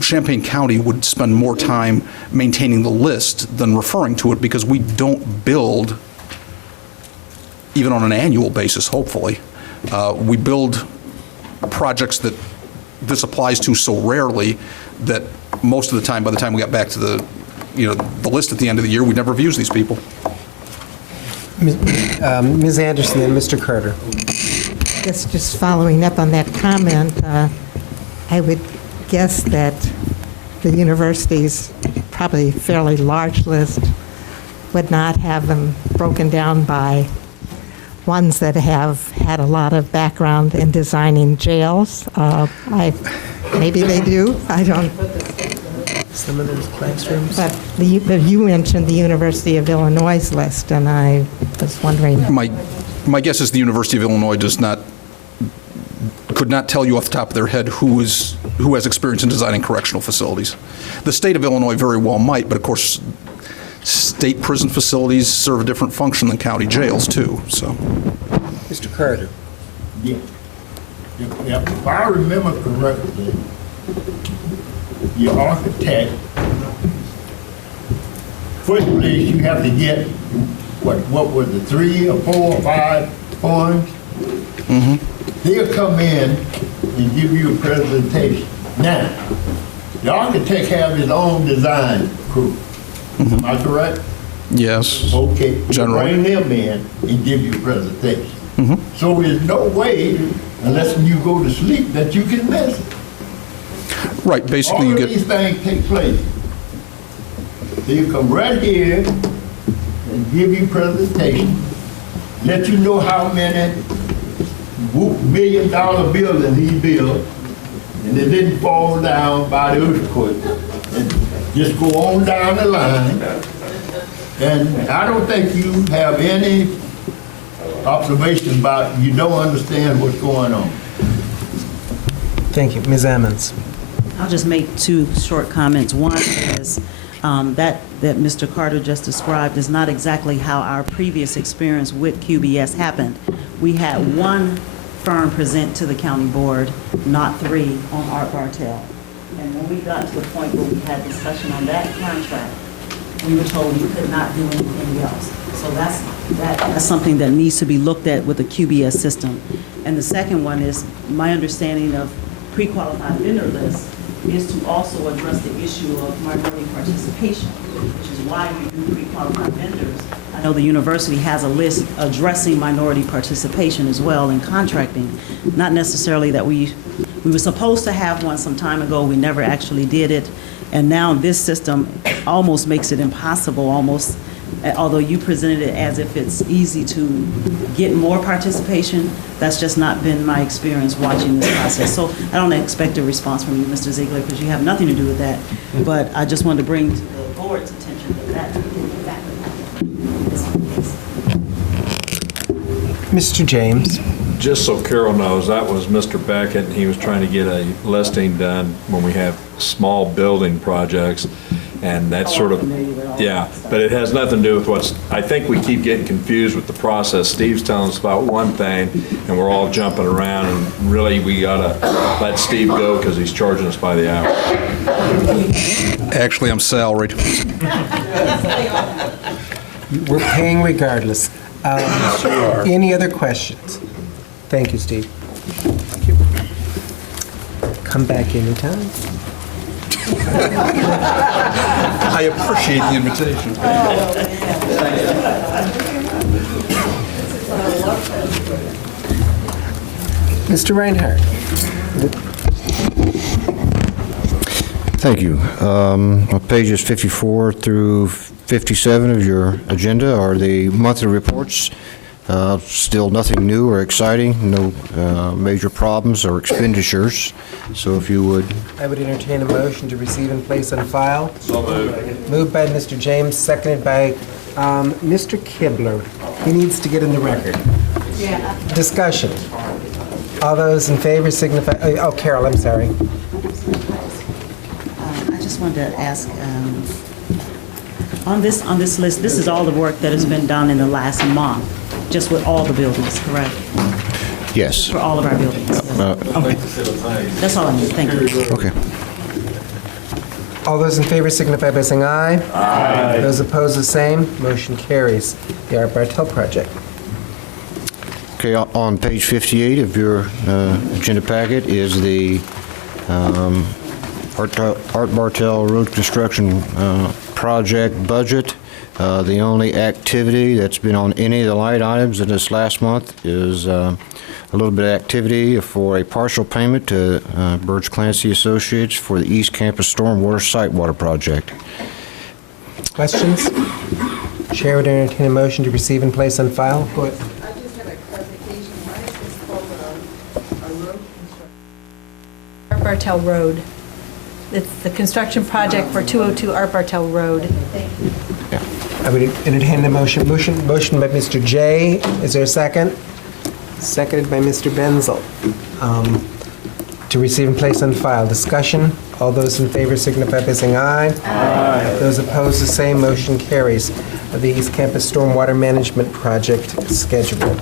Champaign County would spend more time maintaining the list than referring to it, because we don't build, even on an annual basis, hopefully. We build projects that this applies to so rarely that most of the time, by the time we got back to the list at the end of the year, we'd never have used these people. Ms. Anderson and Mr. Carter. Yes, just following up on that comment, I would guess that the university's probably fairly large list would not have them broken down by ones that have had a lot of background in designing jails. Maybe they do, I don't. Some of those classrooms. But you mentioned the University of Illinois list, and I was wondering. My guess is the University of Illinois could not tell you off the top of their head who has experience in designing correctional facilities. The state of Illinois very well might, but of course, state prison facilities serve a different function than county jails too. So, Mr. Carter. Yeah. If I remember correctly, your architect, first place you have to get, what was it, 3 or 4 or 5 forms? Mm-hmm. They'll come in and give you a presentation. Now, the architect have his own design crew. Am I correct? yes. Okay. Generally. Bring them in and give you a presentation. Mm-hmm. So there's no way, unless you go to sleep, that you can miss it. Right. Basically, All you of get. these things take place. They come right here and give you presentation, let you know how many $1 million buildings he built, and it didn't fall down by the earthquake. And just go on down the line. And I don't think you have any observation about you don't understand what's going on. Thank you. Ms. Ammons. I'll just make 2 short comments. One is that Mr. Carter just described is not exactly how our previous experience with QBS happened. We had 1 firm present to the county board, not 3 on Art Bartel. And when we got to the point where we had discussion on that contract, we were told we could not do anything else. So that's something that needs to be looked at with the QBS system. And the second one is my understanding of pre-qualified vendor lists is to also address the issue of minority participation, which is why we do pre-qualified vendors. I know the university has a list addressing minority participation as well in contracting. Not necessarily that we were supposed to have one some time ago, we never actually did it. And now this system almost makes it impossible, almost, although you presented it as if it's easy to get more participation, that's just not been my experience watching this process. So I don't expect a response from you, Mr. Ziegler, because you have nothing to do with that. But I just wanted to bring to the board's attention that didn't exactly happen. Mr. James. Just so Carol knows, that was Mr. Beckett, and he was trying to get a listing done when we have small building projects, and that sort of, yeah, but it has nothing to do with what's, I think we keep getting confused with the process. Steve's telling us about one thing, and we're all jumping around, and really, we gotta let Steve go, because he's charging us by the hour. Actually, I'm salaried. We're paying regardless. Any other questions? Thank you, Steve. Thank you. Come back anytime. I appreciate the invitation. Mr. Reinhardt. Thank you. On pages 54 through 57 of your agenda are the monthly reports. Still nothing new or exciting, no major problems or expenditures. So if you would. I would entertain a motion to receive and place on file. So moved. Moved by Mr. James, seconded by Mr. Kibler. He needs to get in the record. Yeah. Discussion. All those in favor signify, oh, Carol, I'm sorry. I just wanted to ask, on this list, this is all the work that has been done in the last month, just with all the buildings, correct? Yes. For all of our buildings? Okay. That's all I need, thank you. Okay. All those in favor signify by saying aye. Aye. Those opposed, the same. Motion carries. The Art Bartel project. Okay, on page 58 of your agenda packet is the Art Bartel Road Construction project budget. The only activity that's been on any of the line items in this last month is a little bit of activity for a partial payment to Birch Clancy Associates for the East Campus Stormwater Site Water Project. Questions? Chair would entertain a motion to receive and place on file. Go ahead. I just have a clarification. Why is this called a road construction? Art Bartel Road. It's the construction project for 202 Art Bartel Road. Thank you. I would entertain the motion. Motion by Mr. J. Is there a second? Seconded by Mr. Benzel. To receive and place on file. Discussion. All those in favor signify by saying aye. Aye. Those opposed, the same. Motion carries. The East Campus Stormwater Management Project schedule.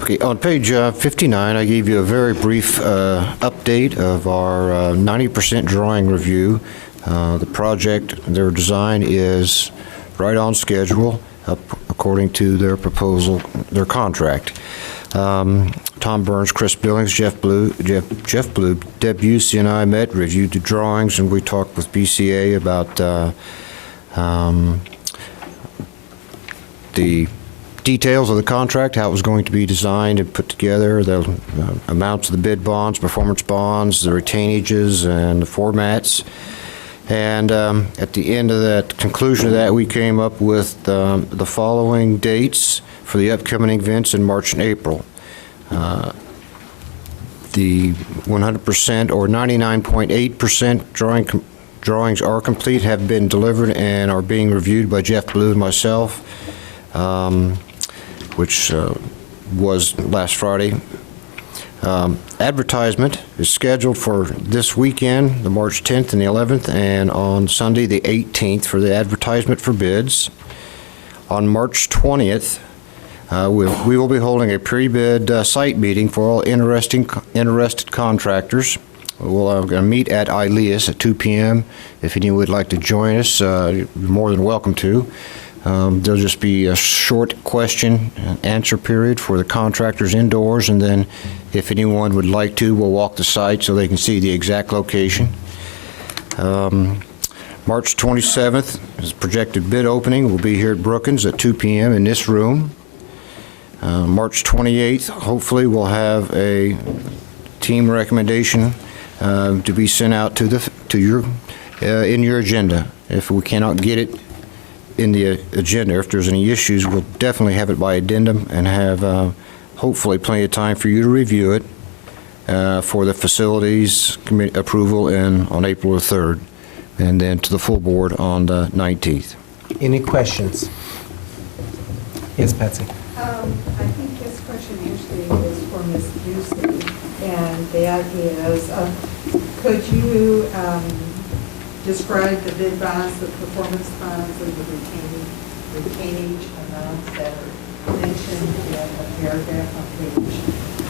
Okay, on page 59, I gave you a very brief update of our 90% drawing review. The project, their design is right on schedule, according to their proposal, their contract. Tom Burns, Chris Billings, Jeff Blue, Deb Busey, and I met, reviewed the drawings, and we talked with BCA about the details of the contract, how it was going to be designed and put together, the amounts of the bid bonds, performance bonds, the retainages, and the formats. And at the end of that, conclusion of that, we came up with the following dates for the upcoming events in March and April. The 100% or 99.8% drawings are complete, have been delivered, and are being reviewed by Jeff Blue and myself, which was last Friday. Advertisement is scheduled for this weekend, the March 10th and the 11th, and on Sunday, the 18th, for the advertisement for bids. On March 20th, we will be holding a pre-bid site meeting for all interested contractors. We'll going to meet at ILEAS at 2 p.m. If anyone would like to join us, you're more than welcome to. There'll just be a short question and answer period for the contractors indoors, and then if anyone would like to, we'll walk the site so they can see the exact location. March 27th is projected bid opening. We'll be here at Brookins at 2 p.m. in this room. March 28th, hopefully we'll have a team recommendation to be sent out to your in your agenda. If we cannot get it in the agenda, if there's any issues, we'll definitely have it by addendum and have hopefully plenty of time for you to review it for the facilities committee approval on April the 3rd, and then to the full board on the 19th. Any questions? Yes, Patsy. I think this question actually is for Ms. Busey, and that is, could you describe the bid bonds, the performance bonds, and the retainage amounts that are mentioned in a paragraph on page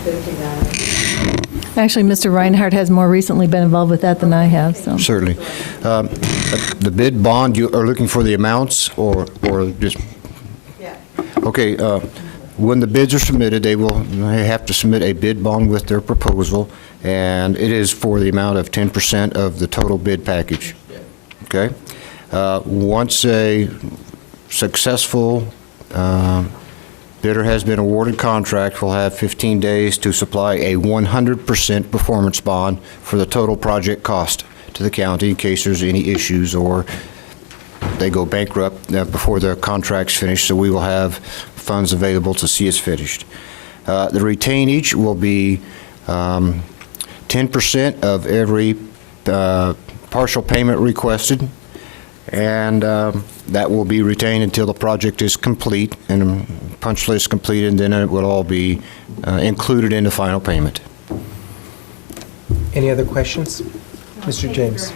59? Actually, Mr. Reinhardt has more recently been involved with that than I have, so. Certainly. The bid bond, you are looking for the amounts or just? Yeah. Okay, when the bids are submitted, they have to submit a bid bond with their proposal, and it is for the amount of 10% of the total bid package. Okay? Once a successful bidder has been awarded contract, we'll have 15 days to supply a 100% performance bond for the total project cost to the county in case there's any issues or they go bankrupt before the contract's finished, so we will have funds available to see us finished. The retainage will be 10% of every partial payment requested, and that will be retained until the project is complete and punch list completed, and then it will all be included in the final payment. Any other questions? Mr. James.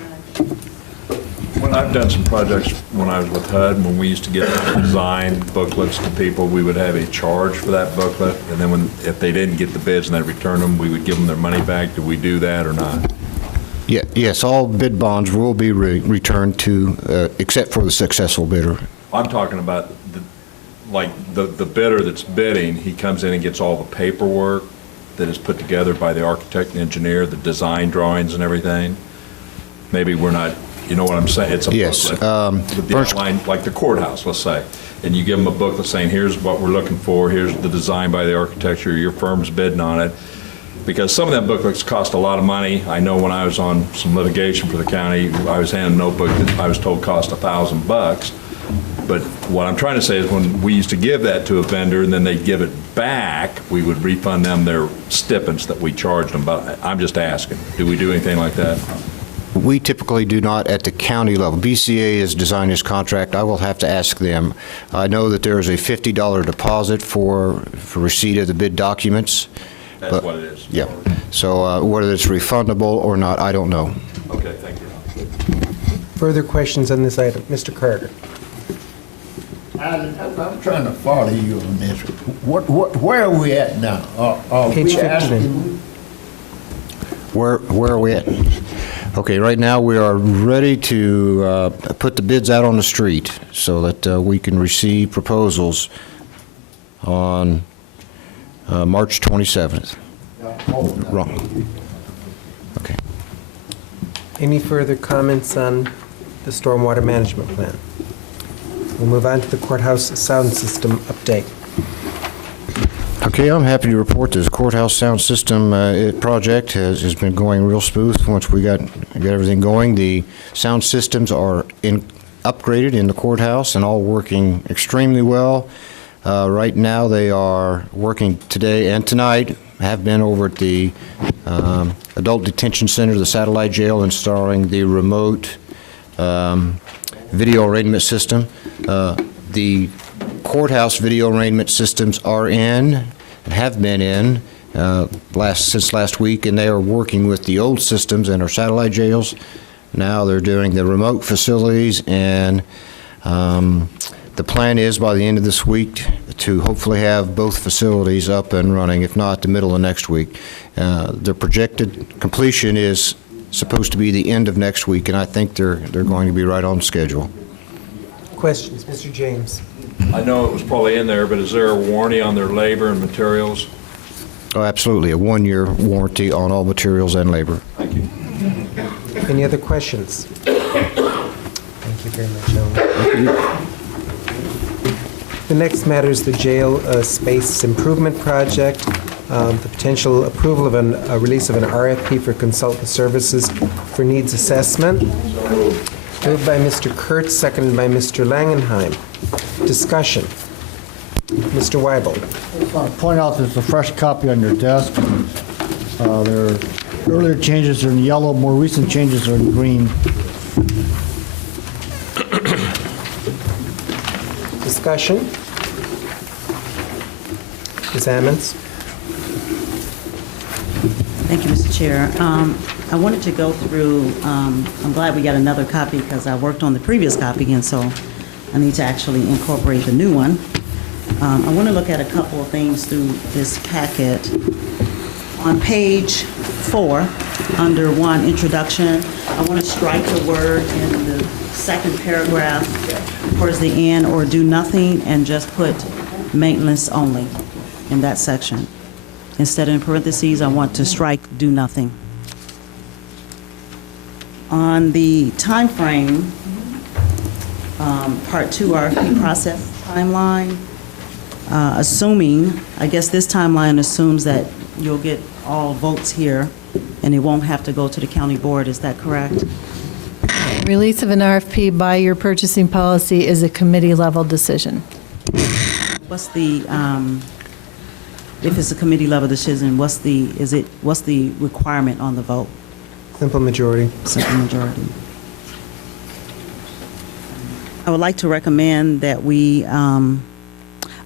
When I've done some projects when I was with HUD, when we used to get design booklets to people, we would have a charge for that booklet, and then if they didn't get the bids and they returned them, we would give them their money back. Do we do that or not? Yeah, yes, all bid bonds will be returned to, except for the successful bidder. I'm talking about the bidder that's bidding, he comes in and gets all the paperwork that is put together by the architect and engineer, the design drawings and everything. Maybe we're not, you know what I'm saying? It's a yes, booklet with the outline, like the courthouse, let's say, and you give them a booklet saying, here's what we're looking for, here's the design by the architecture, your firm's bidding on it. Because some of that booklets cost a lot of money. I know when I was on some litigation for the county, I was handing a notebook that I was told cost $1,000. But what I'm trying to say is when we used to give that to a vendor and then they'd give it back, we would refund them their stipends that we charged them. But I'm just asking, do we do anything like that? We typically do not at the county level. BCA has designed this contract. I will have to ask them. I know that there is a $50 deposit for receipt of the bid documents. That's what it is. Yeah. So whether it's refundable or not, I don't know. Okay, thank you. Further questions on this item? Mr. Carter. I'm trying to follow you on this. Where are we at now? Are Page we 15. asking- Where are we at? Okay, right now we are ready to put the bids out on the street so that we can receive proposals on March 27th. Wrong. Okay. Any further comments on the stormwater management plan? We'll move on to the courthouse sound system update. Okay, I'm happy to report this courthouse sound system project has been going real smooth once we got everything going. The sound systems are upgraded in the courthouse and all working extremely well. Right now, they are working today and tonight, have been over at the Adult Detention Center, the satellite jail, installing the remote video arraignment system. The courthouse video arraignment systems are in, have been in since last week, and they are working with the old systems in our satellite jails. Now they're doing the remote facilities, and the plan is by the end of this week to hopefully have both facilities up and running, if not the middle of next week. The projected completion is supposed to be the end of next week, and I think they're going to be right on schedule. Questions? Mr. James. I know it was probably in there, but is there a warranty on their labor and materials? Oh, absolutely, a one-year warranty on all materials and labor. Thank you. Any other questions? Thank you very much, gentlemen. The next matter is the jail space improvement project, the potential approval of a release of an RFP for consultant services for needs assessment. Moved by Mr. Kurtz, seconded by Mr. Langenheim. Discussion. Mr. Weibel. I just want to point out there's a fresh copy on your desk. Their earlier changes are in yellow, more recent changes are in green. Discussion. Ms. Ammons. Thank you, Mr. Chair. I wanted to go through, I'm glad we got another copy because I worked on the previous copy, and so I need to actually incorporate the new one. I want to look at a couple of things through this packet. On page 4, under 1, introduction, I want to strike the word in the second paragraph towards the end, or do nothing, and just put maintenance only in that section. Instead of in parentheses, I want to strike do nothing. On the time frame, Part 2 RFP process timeline, assuming, I guess this timeline assumes that you'll get all votes here and it won't have to go to the county board, is that correct? Release of an RFP by your purchasing policy is a committee-level decision. What's the, if it's a committee-level decision, what's the requirement on the vote? Simple majority. Simple majority. I would like to recommend that we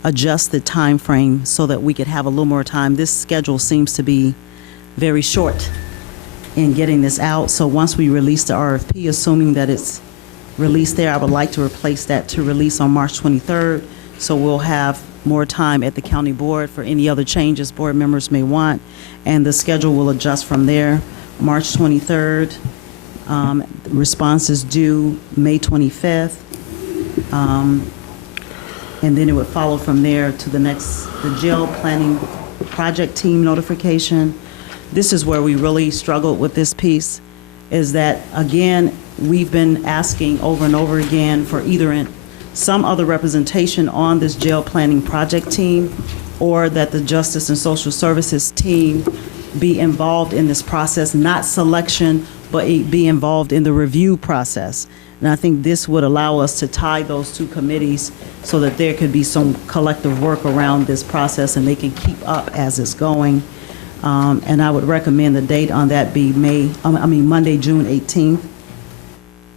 adjust the time frame so that we could have a little more time. This schedule seems to be very short in getting this out. So once we release the RFP, assuming that it's released there, I would like to replace that to release on March 23rd. So we'll have more time at the county board for any other changes board members may want. And the schedule will adjust from there. March 23rd, response is due May 25th. And then it would follow from there to the jail planning project team notification. This is where we really struggled with this piece, is that, again, we've been asking over and over again for either some other representation on this jail planning project team, or that the Justice and Social Services team be involved in this process, not selection but be involved in the review process. And I think this would allow us to tie those two committees so that there could be some collective work around this process and they can keep up as it's going. And I would recommend the date on that be Monday, June 18th.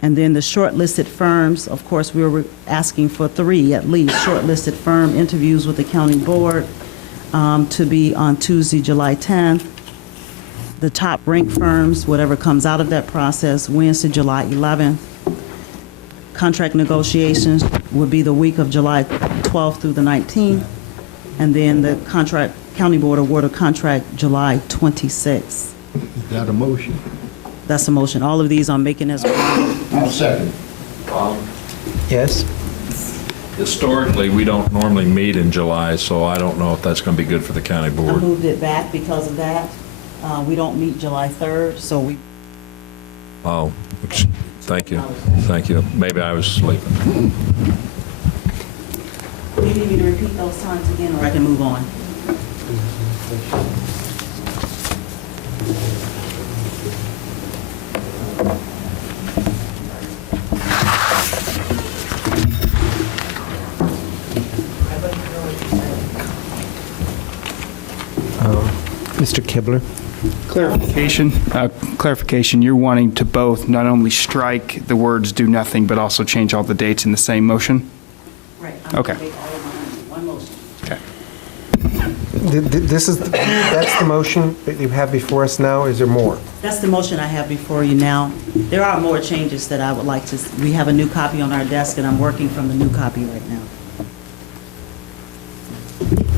And then the shortlisted firms, of course, we were asking for 3 at least shortlisted firm interviews with the county board to be on Tuesday, July 10th. The top ranked firms, whatever comes out of that process, Wednesday, July 11th. Contract negotiations would be the week of July 12th through the 19th. And then the county board award of contract July 26th. Is that a motion? That's a motion. All of these I'm making as one. I'll second. Yes? Historically, we don't normally meet in July, so I don't know if that's going to be good for the county I board. moved it back because of that. We don't meet July 3rd, so we. Oh, thank you. Thank you. Maybe I was sleeping. Do you need me to repeat those times again, or I can move on? Mr. Kibler? Clarification, you're wanting to both not only strike the words "do nothing," but also change all the dates in the same motion? Right. Okay. One motion. Okay. That's the motion that you have before us now, or is there more? That's the motion I have before you now. There are more changes that I would like to, we have a new copy on our desk, and I'm working from the new copy right now.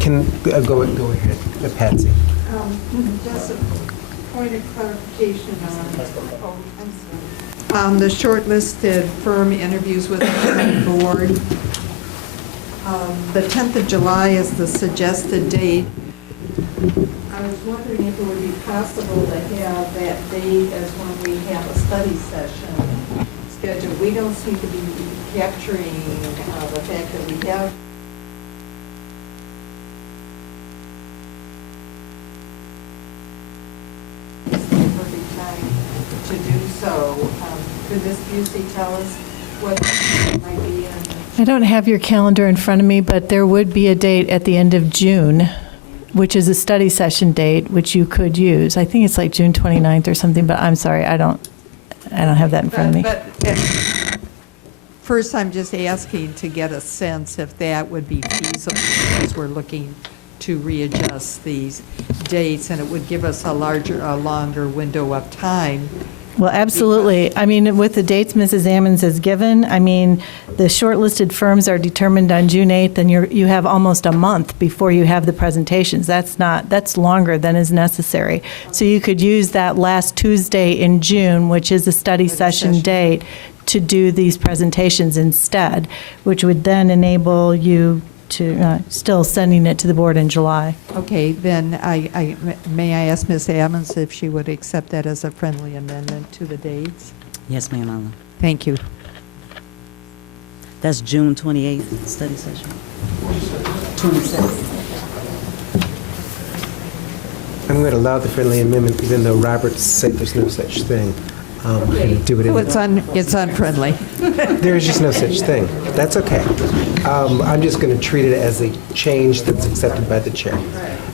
Can, go ahead, Patsy. Just a point of clarification on the shortlisted firm interviews with the county board. The 10th of July is the suggested date. I was wondering if it would be possible to have that date as when we have a study session scheduled. We don't seem to be capturing the fact that we have to do so. Could Ms. Busey tell us what might be in? I don't have your calendar in front of me, but there would be a date at the end of June, which is a study session date, which you could use. I think it's like June 29th or something, but I'm sorry, I don't have that in front of me. But first, I'm just asking to get a sense if that would be feasible, because we're looking to readjust these dates, and it would give us a longer window of time. Well, absolutely. I mean, with the dates Mrs. Ammons has given, I mean, the shortlisted firms are determined on June 8th, and you have almost a month before you have the presentations. That's longer than is necessary. So you could use that last Tuesday in June, which is a study session date, to do these presentations instead, which would then enable you to still sending it to the board in July. Okay, then may I ask Ms. Ammons if she would accept that as a friendly amendment to the dates? Yes, ma'am, I will. Thank you. That's June 28th, study session. 27th. I'm going to allow the friendly amendment, even though Robert said there's no such thing. I'm going to do it So it's unfriendly. There is just no such thing. That's okay. I'm just going to treat it as a change that's accepted by the chair.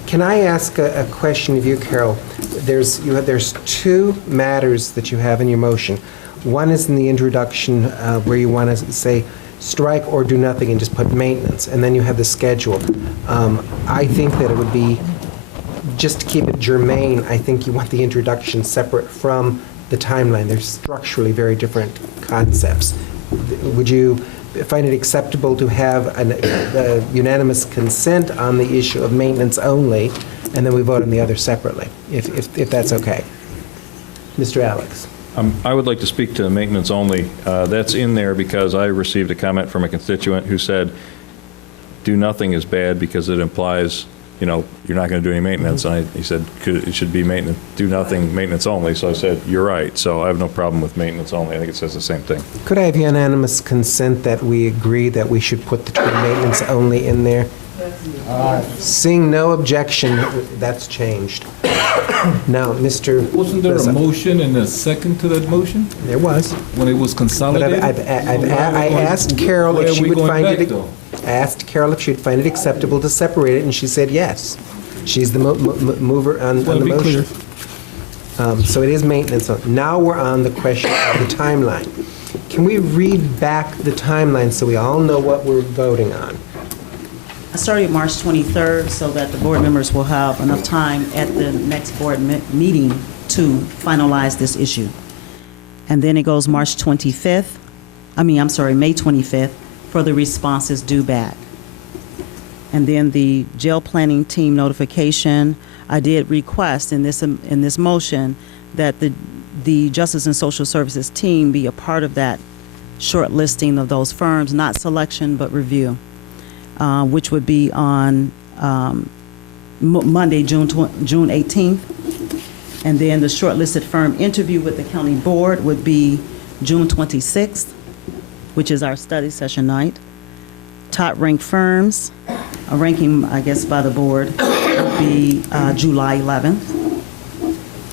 Can I ask a question of you, Carol? There's 2 matters that you have in your motion. One is in the introduction where you want to say strike or do nothing and just put maintenance, and then you have the schedule. I think that it would be, just to keep it germane, I think you want the introduction separate from the timeline. They're structurally very different concepts. Would you find it acceptable to have a unanimous consent on the issue of maintenance only, and then we vote on the other separately, if that's okay? Mr. Alex. I would like to speak to maintenance only. That's in there because I received a comment from a constituent who said, do nothing is bad because it implies, you know, you're not going to do any maintenance. And he said, it should be maintenance, do nothing, maintenance only. So I said, you're right. So I have no problem with maintenance only. I think it says the same thing. Could I have unanimous consent that we agree that we should put the term maintenance only in there? Seeing no objection, that's changed. Now, Mr. Wasn't there a Bessa. motion and a second to that motion? There was. When it was But consolidated? I asked Carol Where if are she we would going find back, it. though? I asked Carol if she would find it acceptable to separate it, and she said yes. She's the mover on the be motion. clear. So it is maintenance. Now we're on the question of the timeline. Can we read back the timeline so we all know what we're voting on? I started March 23rd so that the board members will have enough time at the next board meeting to finalize this issue. And then it goes March 25th, May 25th for the responses due back. And then the jail planning team notification, I did request in this motion that the Justice and Social Services team be a part of that short listing of those firms, not selection, but review, which would be on Monday, June 18th. And then the shortlisted firm interview with the county board would be June 26th, which is our study session night. Top ranked firms, a ranking, I guess, by the board, would be July 11th.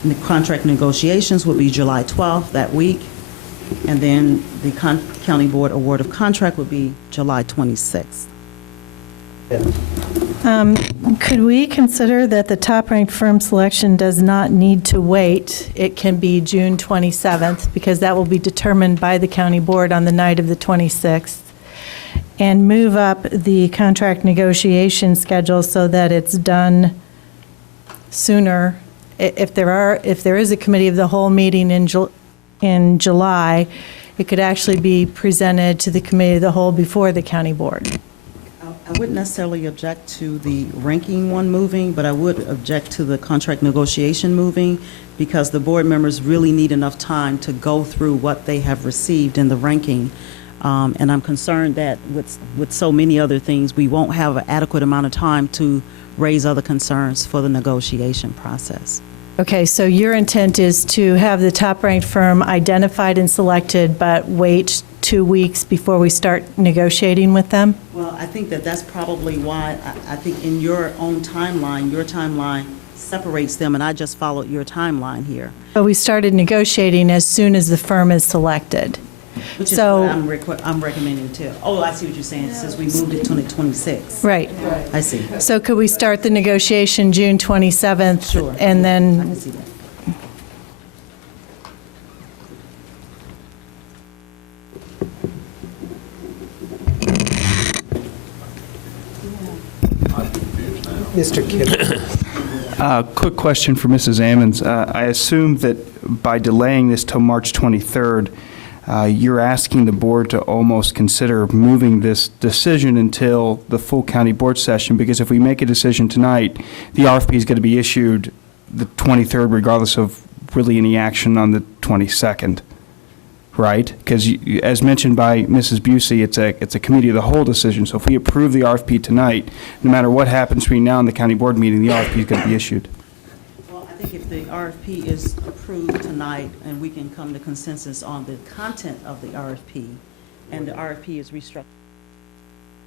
And the contract negotiations would be July 12th that week. And then the county board award of contract would be July 26th. Could we consider that the top-ranked firm selection does not need to wait? It can be June 27th, because that will be determined by the county board on the night of the 26th, and move up the contract negotiation schedule so that it's done sooner. If there is a committee of the whole meeting in July, it could actually be presented to the committee of the whole before the county board. I wouldn't necessarily object to the ranking one moving, but I would object to the contract negotiation moving, because the board members really need enough time to go through what they have received in the ranking. And I'm concerned that with so many other things, we won't have an adequate amount of time to raise other concerns for the negotiation process. Okay, so your intent is to have the top-ranked firm identified and selected, but wait 2 weeks before we start negotiating with them? Well, I think that's probably why, I think in your own timeline, your timeline separates them, and I just followed your timeline here. But we started negotiating as soon as the firm is selected. Which is So- what I'm recommending too. Oh, I see what you're saying, since we moved it to the 26th. Right. I see. So could we start the negotiation June 27th? Sure. And I then, can see that. Mr. Kibble. Quick question for Mrs. Ammons. I assume that by delaying this till March 23rd, you're asking the board to almost consider moving this decision until the full county board session, because if we make a decision tonight, the RFP is going to be issued the 23rd regardless of really any action on the 22nd, right? Because as mentioned by Mrs. Busey, it's a committee of the whole decision. So if we approve the RFP tonight, no matter what happens between now and the county board meeting, the RFP is going to be issued. Well, I think if the RFP is approved tonight and we can come to consensus on the content of the RFP, and the RFP is restructured,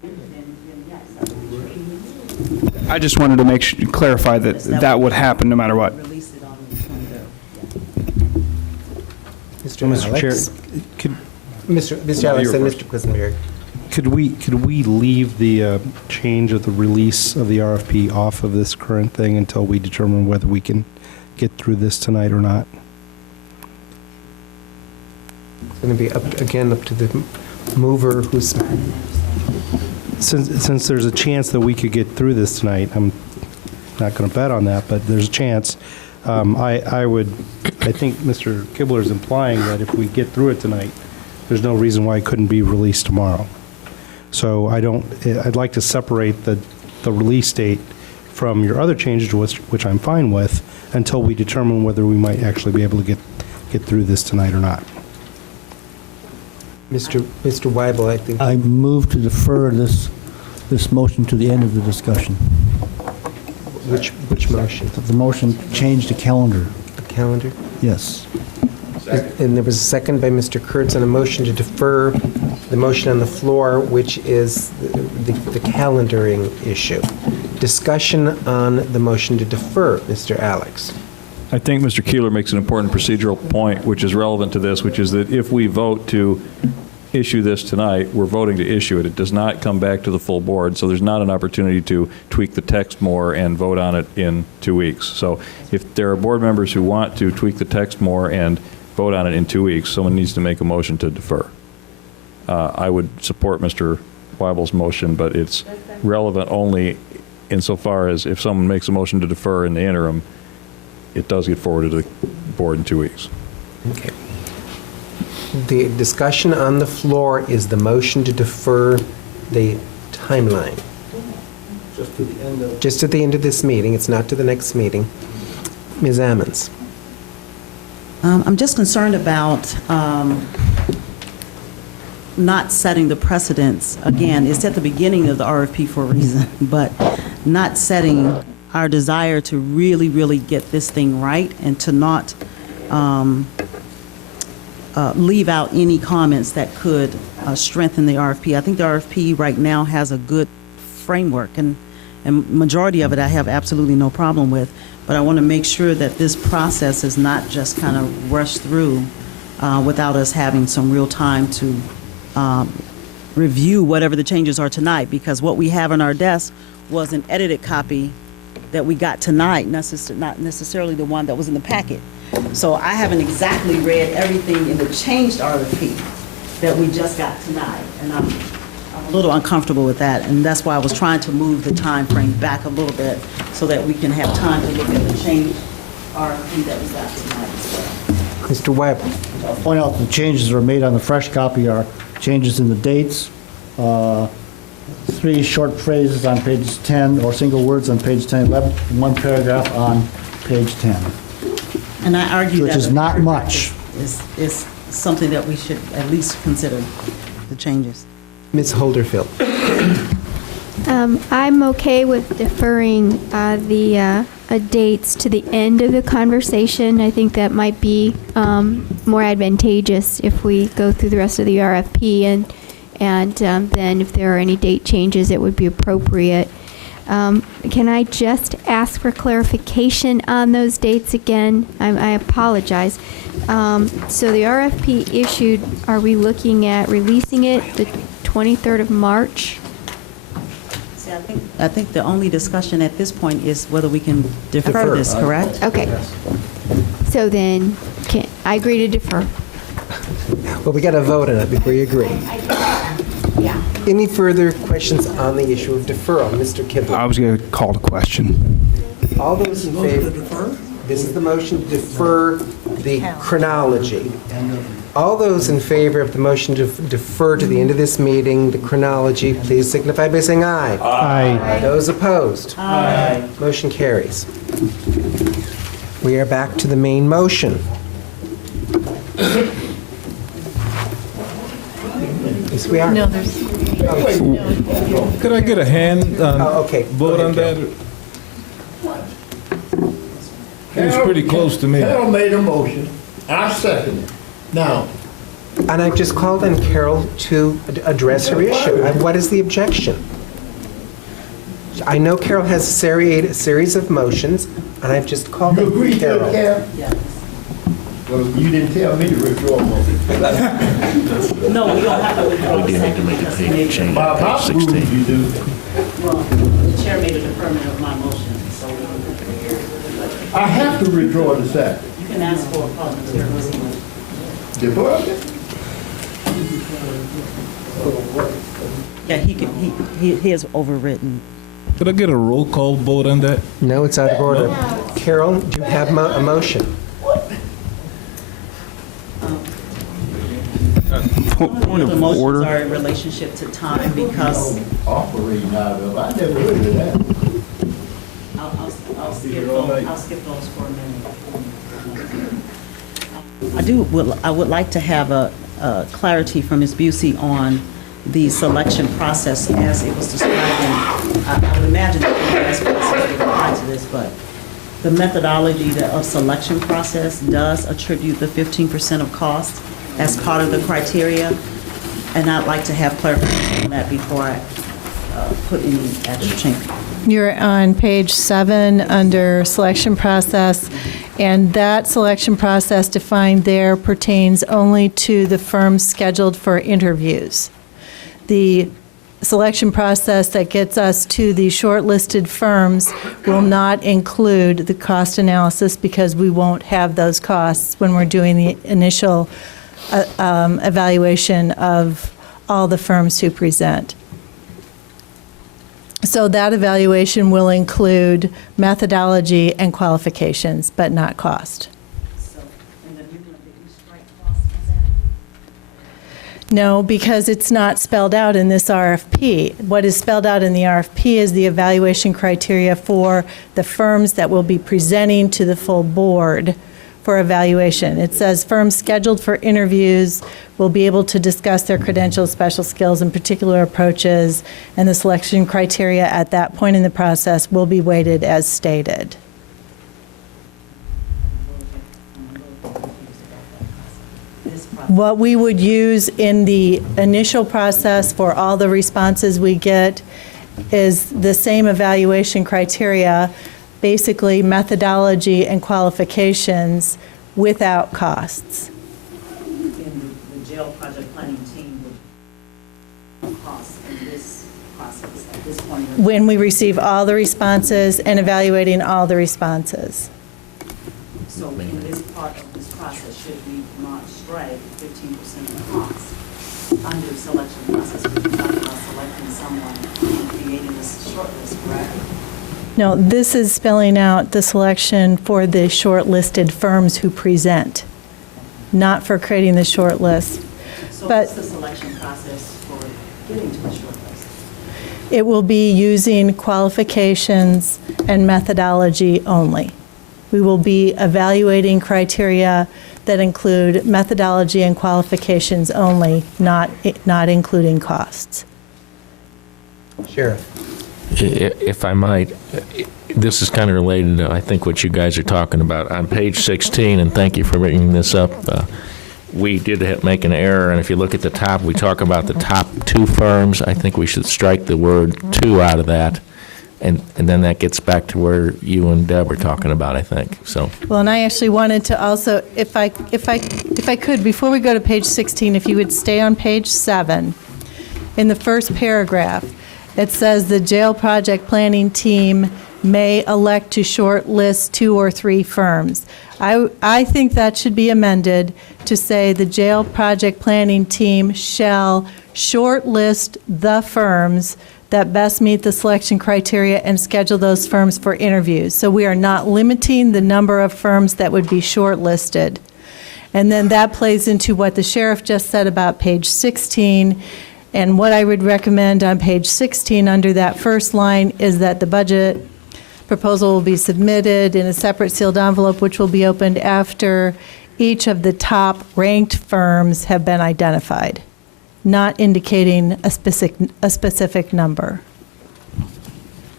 then yes, I would I just wanted to clarify that that would happen no matter what. release it on the 23rd. Mr. Mr. Chair, Alex? could, Mr. Alex and Mr. Quisenberry. could we leave the change of the release of the RFP off of this current thing until we determine whether we can get through this tonight or not? It's going to be up to the mover who's... Since there's a chance that we could get through this tonight, I'm not going to bet on that, but there's a chance. I think Mr. Kibler is implying that if we get through it tonight, there's no reason why it couldn't be released tomorrow. So I'd like to separate the release date from your other changes, which I'm fine with, until we determine whether we might actually be able to get through this tonight or not. Mr. Weibel, I think. I move to defer this motion to the end of the discussion. Which motion? The motion change the calendar. The calendar? Yes. And there was a second by Mr. Kurtz on a motion to defer the motion on the floor, which is the calendaring issue. Discussion on the motion to defer, Mr. Alex. I think Mr. Keeler makes an important procedural point, which is relevant to this, which is that if we vote to issue this tonight, we're voting to issue it. It does not come back to the full board, so there's not an opportunity to tweak the text more and vote on it in 2 weeks. So if there are board members who want to tweak the text more and vote on it in 2 weeks, someone needs to make a motion to defer. I would support Mr. Weibel's motion, but it's relevant only insofar as if someone makes a motion to defer in the interim, it does get forwarded to the board in 2 weeks. Okay. The discussion on the floor is the motion to defer the timeline. Just to the end of. Just at the end of this meeting, it's not to the next meeting. Ms. Ammons. I'm just concerned about not setting the precedents. Again, it's at the beginning of the RFP for a reason, but not setting our desire to really, really get this thing right and to not leave out any comments that could strengthen the RFP. I think the RFP right now has a good framework, and majority of it I have absolutely no problem with, but I want to make sure that this process is not just kind of rushed through without us having some real time to review whatever the changes are tonight, because what we have on our desk was an edited copy that we got tonight, not necessarily the one that was in the packet. So I haven't exactly read everything in the changed RFP that we just got tonight, and I'm a little uncomfortable with that, and that's why I was trying to move the time frame back a little bit so that we can have time to look at the changed RFP that we got tonight as well. Mr. Webb. I'll point out the changes that are made on the fresh copy are changes in the dates, 3 short phrases on page 10, or single words on page 10, 11, 1 paragraph on page 10. And I argue which that is the not paragraph much. is something that we should at least consider the changes. Ms. Holderfield. I'm okay with deferring the dates to the end of the conversation. I think that might be more advantageous if we go through the rest of the RFP, and then if there are any date changes, it would be appropriate. Can I just ask for clarification on those dates again? I apologize. So the RFP issued, are we looking at releasing it the 23rd of March? See, I think the only discussion at this point is whether we can defer this, correct? Okay. So then, I agree to defer. Well, we got to vote on it before you agree. Yeah. Any further questions on the issue of deferral? Mr. Kibble. I was going to call the question. All those in favor? This is the motion to defer the chronology. All those in favor of the motion to defer to the end of this meeting, the chronology, please signify by saying aye. Aye. Those opposed? Aye. Motion carries. We are back to the main motion. Yes, we are. No, there's. Could I get a hand okay. vote on that? It was pretty close to me. Carol made a motion. I second it. Now. And I've just called on Carol to address her issue. What is the objection? I know Carol has a series of motions, and I've just called on Carol. You agree to it, Carol? Yeah. Well, you didn't tell me to withdraw a motion. No, we don't have to withdraw the second because he made a By my rules, you do. Well, the chair made a deferment of my motion, so I have to withdraw the second. you can ask for a parliamentary. Defer it? Yeah, he has overwritten. Could I get a roll call vote on that? No, it's out of order. Carol, do you have a motion? Point The of motions order. are in relationship to time because Operating out of, I never heard of that. I'll skip those for a minute. I would like to have a clarity from Ms. Busey on the selection process as it was described in, I would imagine that the US process would apply to this, but the methodology of selection process does attribute the 15% of cost as part of the criteria, and I'd like to have clarification on that before I put any extra change. You're on page 7 under selection process, And that selection process defined there pertains only to the firms scheduled for interviews. The selection process that gets us to the shortlisted firms will not include the cost analysis because we won't have those costs when we're doing the initial evaluation of all the firms who present. So that evaluation will include methodology and qualifications, but not cost. No, because it's not spelled out in this RFP. What is spelled out in the RFP is the evaluation criteria for the firms that will be presenting to the full board for evaluation. It says firms scheduled for interviews will be able to discuss their credentials, special skills, and particular approaches, and the selection criteria at that point in the process will be weighted as stated. What we would use in the initial process for all the responses we get is the same evaluation criteria, basically methodology and qualifications without costs. In the jail project planning team would cost in this process at this point. When we receive all the responses and evaluating all the responses. So in this part of this process, should we not strike 15% of the cost under selection process? We're talking about selecting someone and creating this shortlist, correct? No, this is spelling out the selection for the shortlisted firms who present, not for creating the shortlist. So But what's the selection process for getting to the shortlist? it will be using qualifications and methodology only. We will be evaluating criteria that include methodology and qualifications only, not including costs. Sheriff. If I might, this is kind of related to, I think, what you guys are talking about. On page 16, and thank you for bringing this up, we did make an error, and if you look at the top, we talk about the top 2 firms. I think we should strike the word 2 out of that, and then that gets back to where you and Deb were talking about, I think, so. Well, and I actually wanted to also, if I could, before we go to page 16, if you would stay on page 7, in the first paragraph, it says the jail project planning team may elect to shortlist 2 or 3 firms. I think that should be amended to say the jail project planning team shall shortlist the firms that best meet the selection criteria and schedule those firms for interviews. So we are not limiting the number of firms that would be shortlisted. And then that plays into what the sheriff just said about page 16. And what I would recommend on page 16 under that first line is that the budget proposal will be submitted in a separate sealed envelope, which will be opened after each of the top ranked firms have been identified, not indicating a specific number.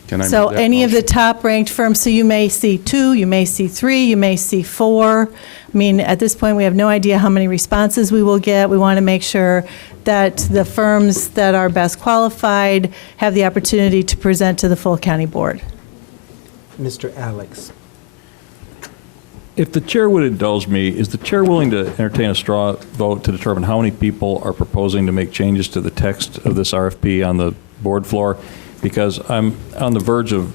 Can I So make that any of the motion? top ranked firms, so you may see 2, you may see 3, you may see 4. I mean, at this point, we have no idea how many responses we will get. We want to make sure that the firms that are best qualified have the opportunity to present to the full county board. Mr. Alex. If the chair would indulge me, is the chair willing to entertain a straw vote to determine how many people are proposing to make changes to the text of this RFP on the board floor? Because I'm on the verge of,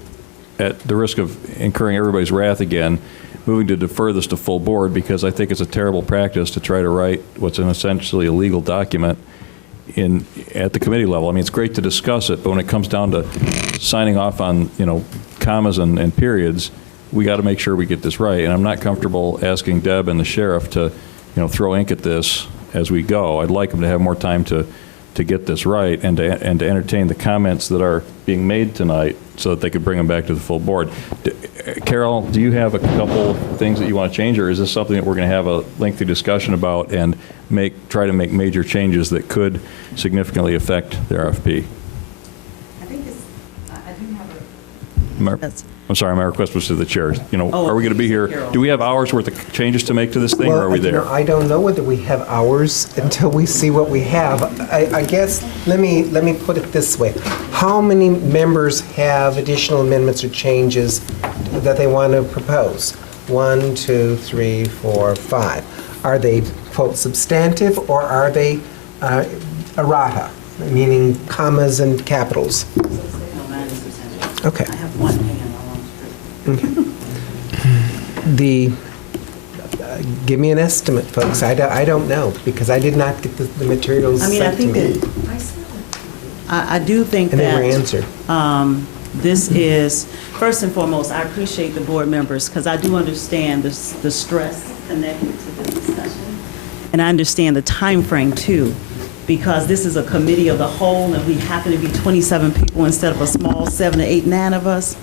at the risk of incurring everybody's wrath again, moving to defer this to full board because I think it's a terrible practice to try to write what's an essentially a legal document at the committee level. I mean, it's great to discuss it, but when it comes down to signing off on, commas and periods, we got to make sure we get this right. And I'm not comfortable asking Deb and the sheriff to, throw ink at this as we go. I'd like them to have more time to get this right and to entertain the comments that are being made tonight so that they could bring them back to the full board. Carol, do you have a couple things that you want to change, or is this something that we're going to have a lengthy discussion about and try to make major changes that could significantly affect the RFP? I think I do have a... I'm sorry, my request was to the chair. Are we going to be here? Do we have hours worth of changes to make to this thing, or are we there? I don't know whether we have hours until we see what we have. I guess, let me put it this way. How many members have additional amendments or changes that they want to propose? 1, 2, 3, 4, 5. Are they, quote, substantive, or are they errata, meaning commas and capitals? Okay. I have one hand on Okay. The, give me an estimate, folks. I don't know, because I did not get the materials I mean, I sent to think me. that, I do think And they were that answered. this is, first and foremost, I appreciate the board members, because I do understand the stress connected to this discussion. And I understand the time frame too, because this is a committee of the whole, and we happen to be 27 people instead of a small 7 to 8, 9 of us.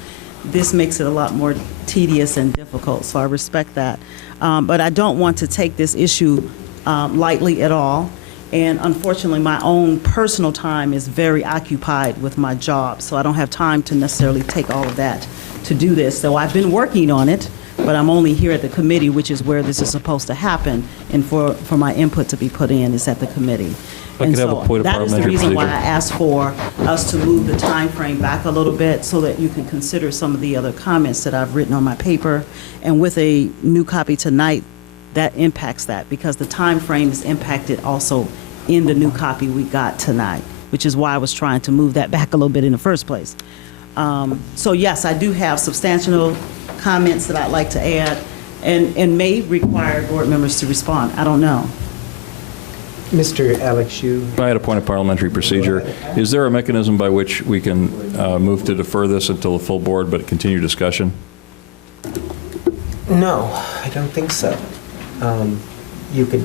This makes it a lot more tedious and difficult, so I respect that. But I don't want to take this issue lightly at all. And unfortunately, my own personal time is very occupied with my job, so I don't have time to necessarily take all of that to do this. So I've been working on it, but I'm only here at the committee, which is where this is supposed to happen, and for my input to be put in is at the committee. I could have a point of That is the parliamentary reason why I procedure. asked for us to move the time frame back a little bit so that you can consider some of the other comments that I've written on my paper. And with a new copy tonight, that impacts that, because the time frame is impacted also in the new copy we got tonight, which is why I was trying to move that back a little bit in the first place. So yes, I do have substantial comments that I'd like to add, and may require board members to respond. I don't know. Mr. Alex, you... I had a point of parliamentary procedure. Is there a mechanism by which we can move to defer this until the full board, but continue discussion? No, I don't think so. You could,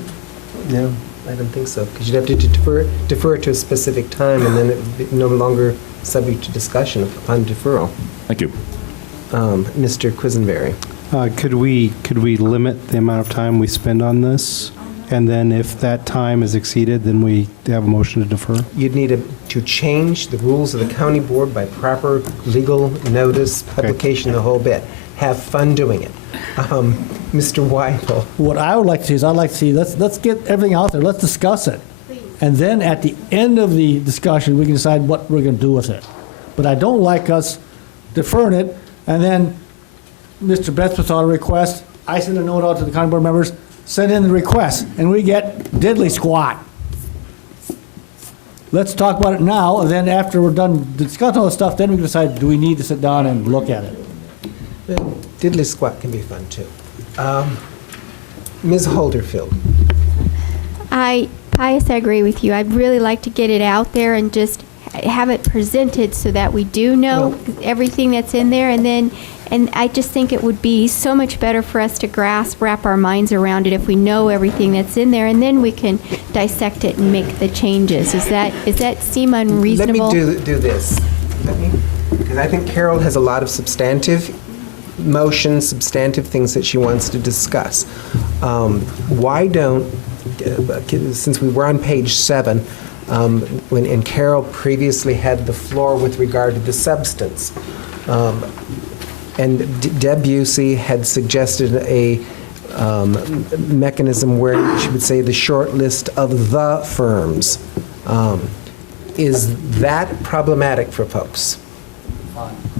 no, I don't think so, because you'd have to defer it to a specific time, and then it would be no longer subject to discussion upon deferral. Thank you. Mr. Quisenberry. Could we limit the amount of time we spend on this? And then if that time is exceeded, then we have a motion to defer? You'd need to change the rules of the county board by proper legal notice, publication, the whole bit. Have fun doing it. Mr. Weigel. What I would like to see is, I'd like to see, let's get everything out there, let's discuss it. And then at the end of the discussion, we can decide what we're going to do with it. But I don't like us deferring it, and then Mr. Betts puts out a request, I send a note out to the county board members, send in the request, and we get diddly squat. Let's talk about it now, and then after we're done discussing all this stuff, then we can decide, do we need to sit down and look at it? Diddly squat can be fun, too. Ms. Holderfield. Pius, I agree with you. I'd really like to get it out there and just have it presented so that we do know everything that's in there, and I just think it would be so much better for us to wrap our minds around it if we know everything that's in there, and then we can dissect it and make the changes. Does that seem unreasonable? Let me do this. Because I think Carol has a lot of substantive motions, substantive things that she wants to discuss. Why don't, since we were on page 7, and Carol previously had the floor with regard to the substance, and Deb Busey had suggested a mechanism where she would say the short list of the firms. Is that problematic for folks?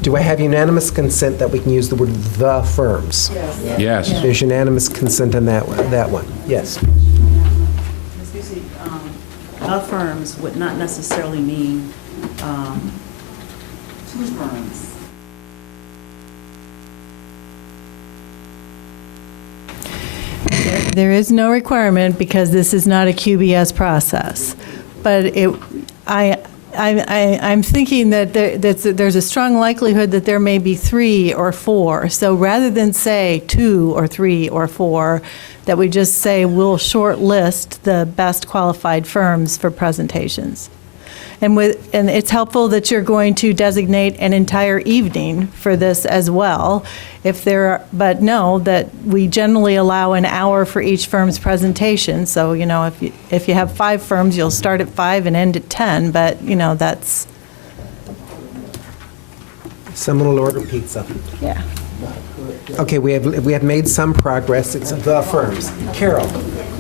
Do I have unanimous consent that we can use the word the firms? Yes. Yes. There's unanimous consent on that one. Yes. Ms. Busey, the firms would not necessarily mean 2 firms. There is no requirement because this is not a QBS process. But I'm thinking that there's a strong likelihood that there may be 3 or 4. So rather than say 2 or 3 or 4, that we just say we'll shortlist the best qualified firms for presentations. And it's helpful that you're going to designate an entire evening for this as well. But know that we generally allow an hour for each firm's presentation. So, if you have 5 firms, you'll start at 5 and end at 10, but, that's... Someone will order pizza. Yeah. Okay, we have made some progress. It's the firms. Carol,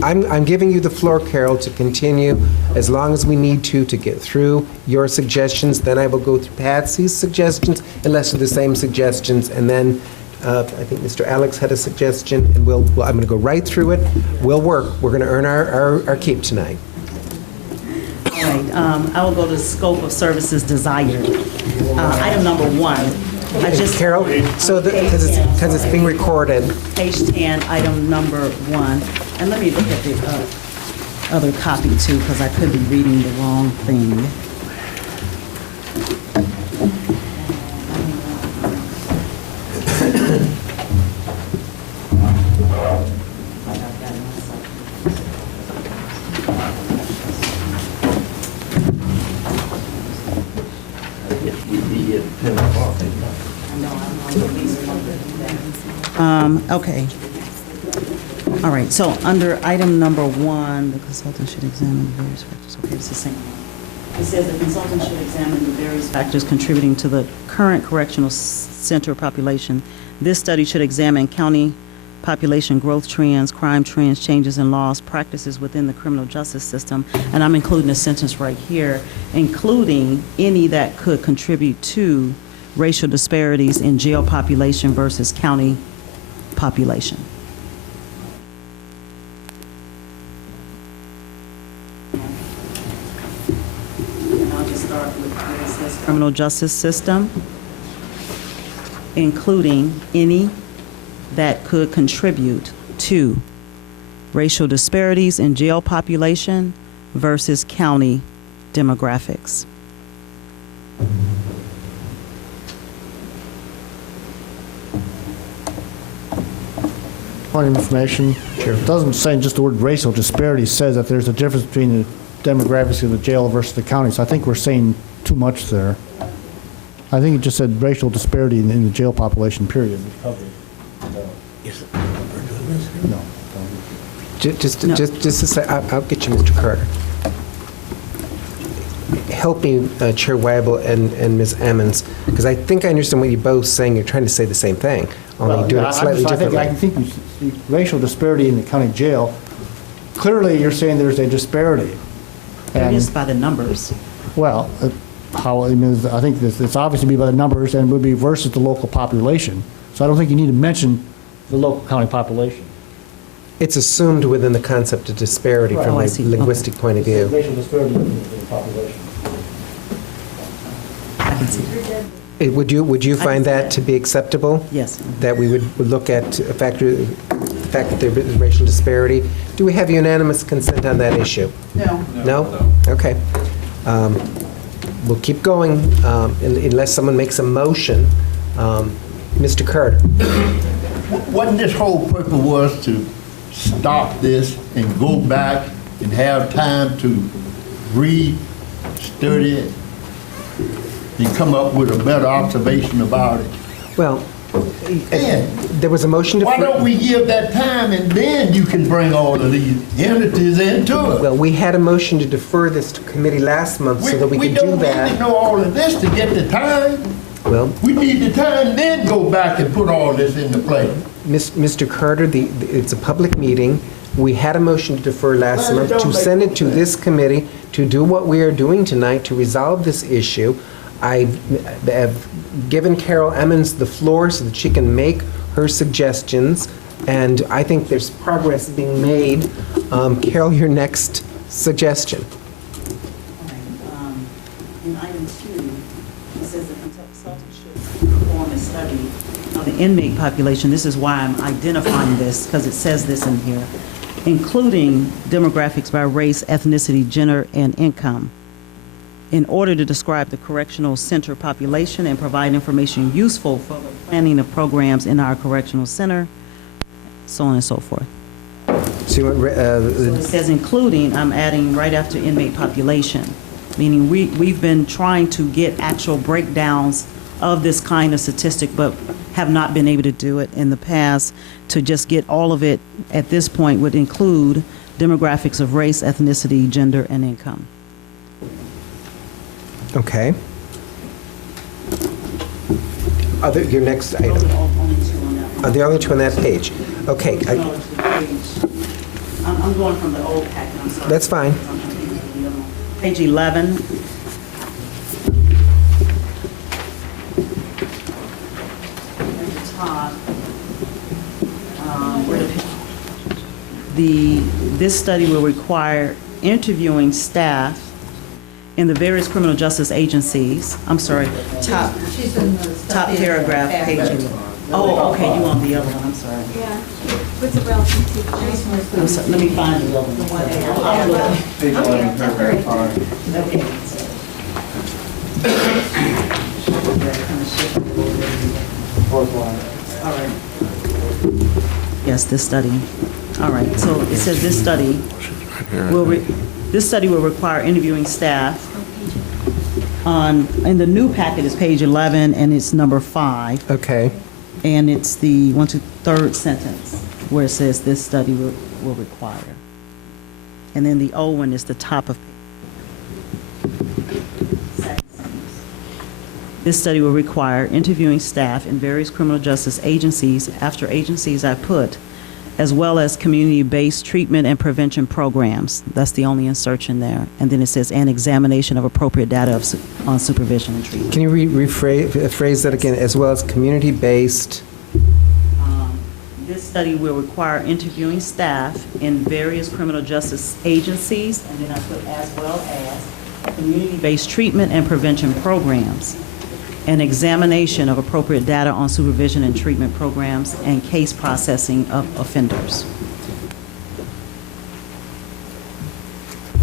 I'm giving you the floor, Carol, to continue as long as we need to get through your suggestions. Then I will go through Patsy's suggestions, unless they're the same suggestions, and then I think Mr. Alex had a suggestion, and I'm going to go right through it. We'll work. We're going to earn our keep tonight. All right, I will go to scope of services desired. Item number 1. Carol, so because it's being recorded. Page 10, item number 1. And let me look at the other copy too, because I could be reading the wrong thing. Okay. All right, so under item number 1, the consultant should examine the various factors. Okay, it's the same. It says the consultant should examine the various factors contributing to the current correctional center population. This study should examine county population growth trends, crime trends, changes in laws, practices within the criminal justice system, and I'm including a sentence right here, including any that could contribute to racial disparities in jail population versus county population. And I'll just start with where it says criminal justice system, including any that could contribute to racial disparities in jail population versus county demographics. Point of information. Sure. It doesn't say just the word racial disparity. It says that there's a difference between the demographics of the jail versus the county. So I think we're saying too much there. I think it just said racial disparity in the jail population, period. No. Just a sec, I'll get you, Mr. Carter. Help me, Chair Weibel and Ms. Ammons, because I think I understand what you're both saying. You're trying to say the same thing, only doing it slightly differently. I think you see racial disparity in the county jail. Clearly, you're saying there's a disparity. It is by the numbers. Well, I think it's obviously be by the numbers and would be versus the local population. So I don't think you need to mention the local county population. It's assumed within the concept of disparity from a linguistic point of view. Racial disparity in the population. I can see. Would you find that to be acceptable? Yes. That we would look at the fact that there is racial disparity? Do we have unanimous consent on that issue? No. No? Okay. We'll keep going unless someone makes a motion. Mr. Carter. Wasn't this whole purpose was to stop this and go back and have time to read, study it, and come up with a better observation about it? Well, there was a motion to... Why don't we give that time and then you can bring all of these entities into it? Well, we had a motion to defer this to committee last month so that we could do that. We don't need to know all of this to get the time. Well, we need the time, then go back and put all this into play. Mr. Carter, it's a public meeting. We had a motion to defer last month to send it to this committee to do what we are doing tonight to resolve this issue. I have given Carol Emmons the floor so that she can make her suggestions, and I think there's progress being made. Carol, your next suggestion. In item 2, it says the consultant should perform a study of the inmate population. This is why I'm identifying this, because it says this in here, including demographics by race, ethnicity, gender, and income, in order to describe the correctional center population and provide information useful for the planning of programs in our correctional center, so on and so forth. So it says including, I'm adding right after inmate population, meaning we've been trying to get actual breakdowns of this kind of statistic, but have not been able to do it in the past. To just get all of it at this point would include demographics of race, ethnicity, gender, and income. Okay. Your next item. Are the only two on that page? Okay. I'm going from the old packet, I'm sorry. That's fine. Page 11. At the top, This study will require interviewing staff in the various criminal justice agencies. I'm sorry, top paragraph, page 11. Oh, okay, you on the other one, I'm sorry. Yeah. What's the relative to? I'm sorry, let me find the other one. Page 11, paragraph 5. All right. Yes, this study. All right, so it says this study will require interviewing staff in the new packet is page 11, and it's number 5. Okay. And it's the third sentence where it says this study will require. And then the old one is the top of this study will require interviewing staff in various criminal justice agencies, after agencies I put, as well as community-based treatment and prevention programs. That's the only insertion there. And then it says, an examination of appropriate data on supervision and treatment. Can you rephrase that again, as well as community-based? This study will require interviewing staff in various criminal justice agencies, and then I put as well as community-based treatment and prevention programs, an examination of appropriate data on supervision and treatment programs, and case processing of offenders.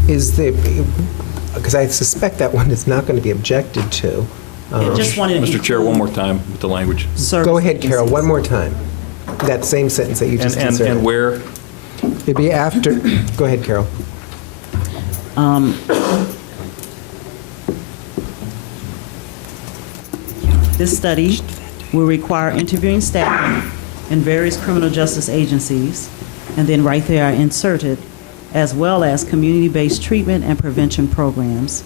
Because I suspect that one is not going to be objected to. Just wanted to Mr. Chair, one more time with the language. Go ahead, Carol, one more time. That same sentence that you just inserted. And where? It'd be after, go ahead, Carol. This study will require interviewing staff in various criminal justice agencies, and then right there I inserted, as well as community-based treatment and prevention programs,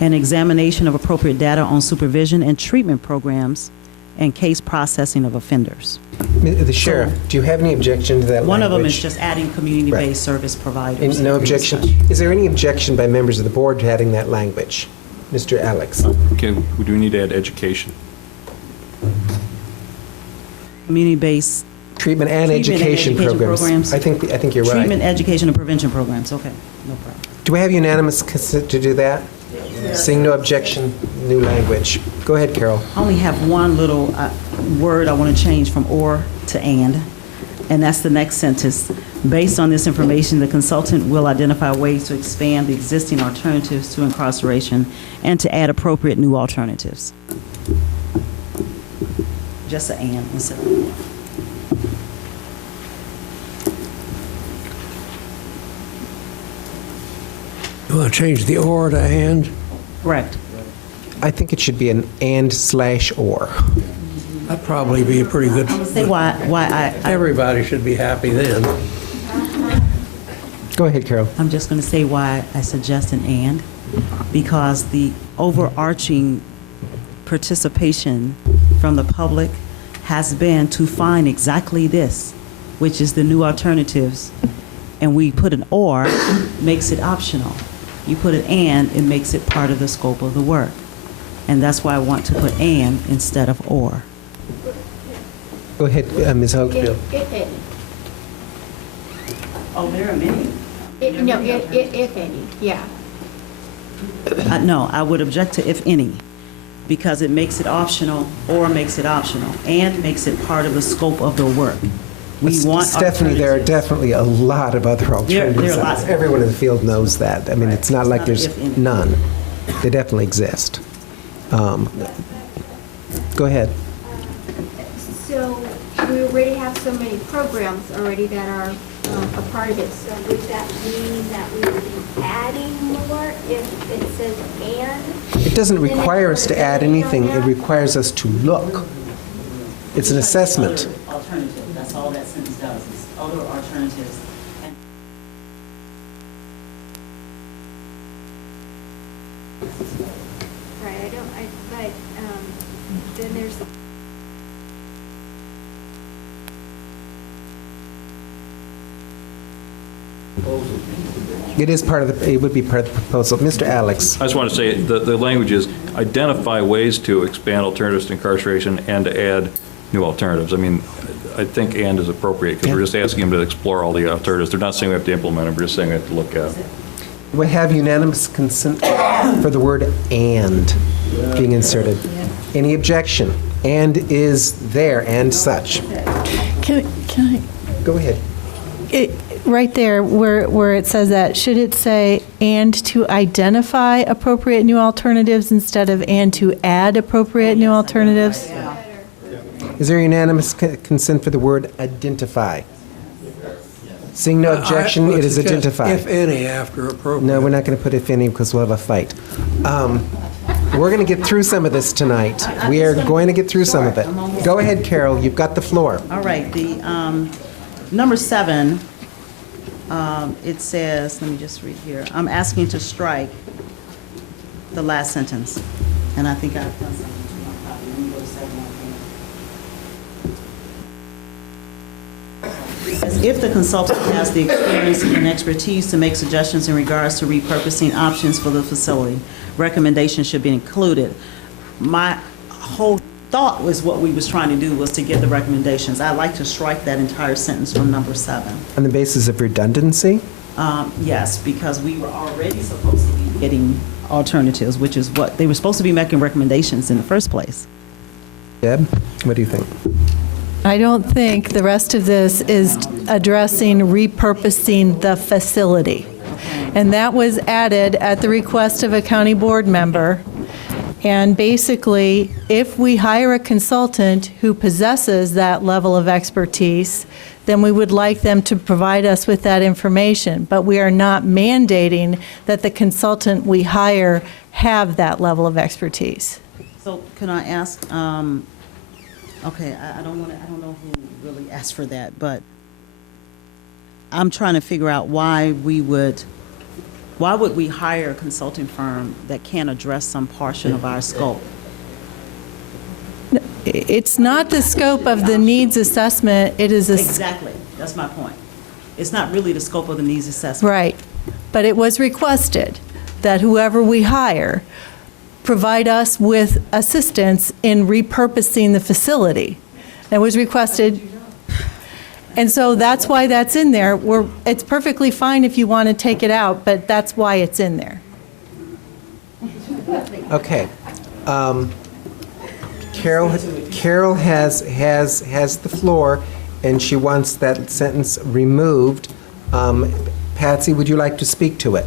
an examination of appropriate data on supervision and treatment programs, and case processing of offenders. The sheriff, do you have any objection to that language? One of them is just adding community-based service providers. No objection. Is there any objection by members of the board to adding that language? Mr. Alex. Okay, do we need to add education? Community-based treatment and education programs. I think you're right. Treatment, education, and prevention programs. Okay, no problem. Do we have unanimous consent to do that? Seeing no objection, new language. Go ahead, Carol. I only have one little word I want to change from or to and that's the next sentence. Based on this information, the consultant will identify ways to expand the existing alternatives to incarceration and to add appropriate new alternatives. Just an and instead of or. You want to change the or to and? Correct. I think it should be an and/or. That'd probably be a pretty good. I'm gonna say why everybody should be happy then. Go ahead, Carol. I'm just going to say why I suggest an and, because the overarching participation from the public has been to find exactly this, which is the new alternatives, and we put an or, makes it optional. You put an and, it makes it part of the scope of the work. And that's why I want to put and instead of or. Go ahead, Ms. Hochfield. If any. Oh, there are many. If any, yeah. No, I would object to if any, because it makes it optional, or makes it optional, and makes it part of the scope of the work. We want Stephanie, there are definitely a lot of other alternatives. There are lots. Everyone in the field knows that. I mean, it's not like there's none. They definitely exist. Go ahead. So we already have so many programs already that are a part of it. So would that mean that we would be adding more if it says and? It doesn't require us to add anything. It requires us to look. It's an assessment. Alternative, that's all that sentence does, is other alternatives. Right, but then there's. It is part of the, it would be part of the proposal. Mr. Alex. I just want to say the language is identify ways to expand alternatives to incarceration and to add new alternatives. I mean, I think "and" is appropriate, because we're just asking them to explore all the alternatives. They're not saying we have to implement them, we're just saying we have to look at. We have unanimous consent for the word "and" being inserted. Any objection? "And" is there, and such. Can I? Go ahead. Right there, where it says that, should it say "and to identify appropriate new alternatives" instead of "and to add appropriate new alternatives"? Is there unanimous consent for the word "identify"? Seeing no objection, it is identified. If any, after appropriate. No, we're not going to put "if any" because we'll have a fight. We're going to get through some of this tonight. We are going to get through some of it. Go ahead, Carol, you've got the floor. All right, the number 7, it says, let me just read here. I'm asking to strike the last sentence, and I think I've done something to my copy. Let me go to 7 again. As if the consultant has the experience and expertise to make suggestions in regards to repurposing options for the facility, recommendations should be included. My whole thought was what we was trying to do was to get the recommendations. I'd like to strike that entire sentence from number 7. On the basis of redundancy? Yes, because we were already supposed to be getting alternatives, which is what, they were supposed to be making recommendations in the first place. Deb, what do you think? I don't think the rest of this is addressing repurposing the facility. And that was added at the request of a county board member. And basically, if we hire a consultant who possesses that level of expertise, then we would like them to provide us with that information. But we are not mandating that the consultant we hire have that level of expertise. So can I ask, okay, I don't know who really asked for that, but I'm trying to figure out why would we hire a consulting firm that can't address some portion of our scope? It's not the scope of the needs assessment, it is Exactly, that's my point. It's not really the scope of the needs assessment. Right, but it was requested that whoever we hire provide us with assistance in repurposing the facility. That was requested, and so that's why that's in there. It's perfectly fine if you want to take it out, but that's why it's in there. Okay. Carol has the floor, and she wants that sentence removed. Patsy, would you like to speak to it?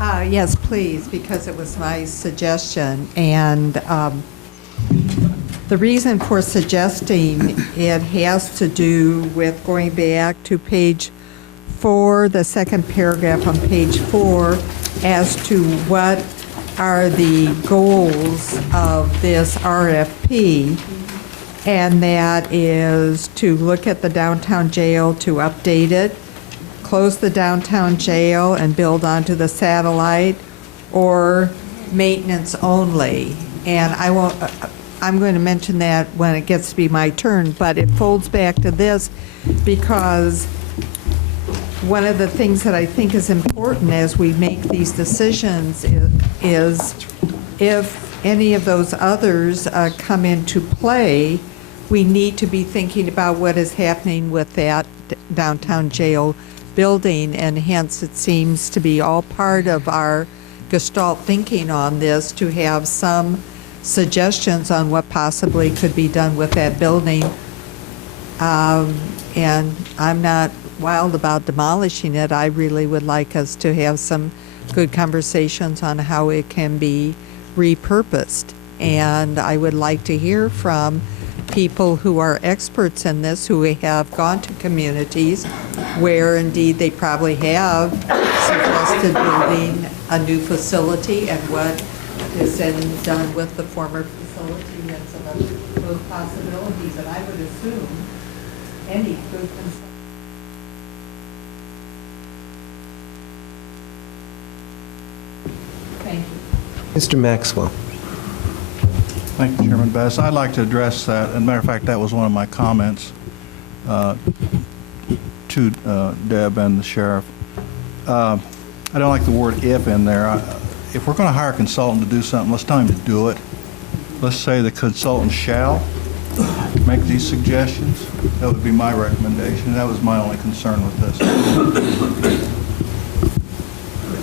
Yes, please, because it was my suggestion. And the reason for suggesting it has to do with going back to page 4, the second paragraph on page 4, as to what are the goals of this RFP. And that is to look at the downtown jail, to update it, close the downtown jail and build onto the satellite, or maintenance only. And I'm going to mention that when it gets to be my turn, but it folds back to this because one of the things that I think is important as we make these decisions is if any of those others come into play, we need to be thinking about what is happening with that downtown jail building, and hence it seems to be all part of our Gestalt thinking on this to have some suggestions on what possibly could be done with that building. And I'm not wild about demolishing it. I really would like us to have some good conversations on how it can be repurposed. And I would like to hear from people who are experts in this, who have gone to communities where indeed they probably have suggested building a new facility and what is then done with the former facility and some of those possibilities. And I would assume any good consultant. Thank you. Mr. Maxwell. Thank you, Chairman Bass. I'd like to address that. As a matter of fact, that was one of my comments to Deb and the sheriff. I don't like the word "if" in there. If we're going to hire a consultant to do something, let's tell him to do it. Let's say the consultant shall make these suggestions. That would be my recommendation. That was my only concern with this.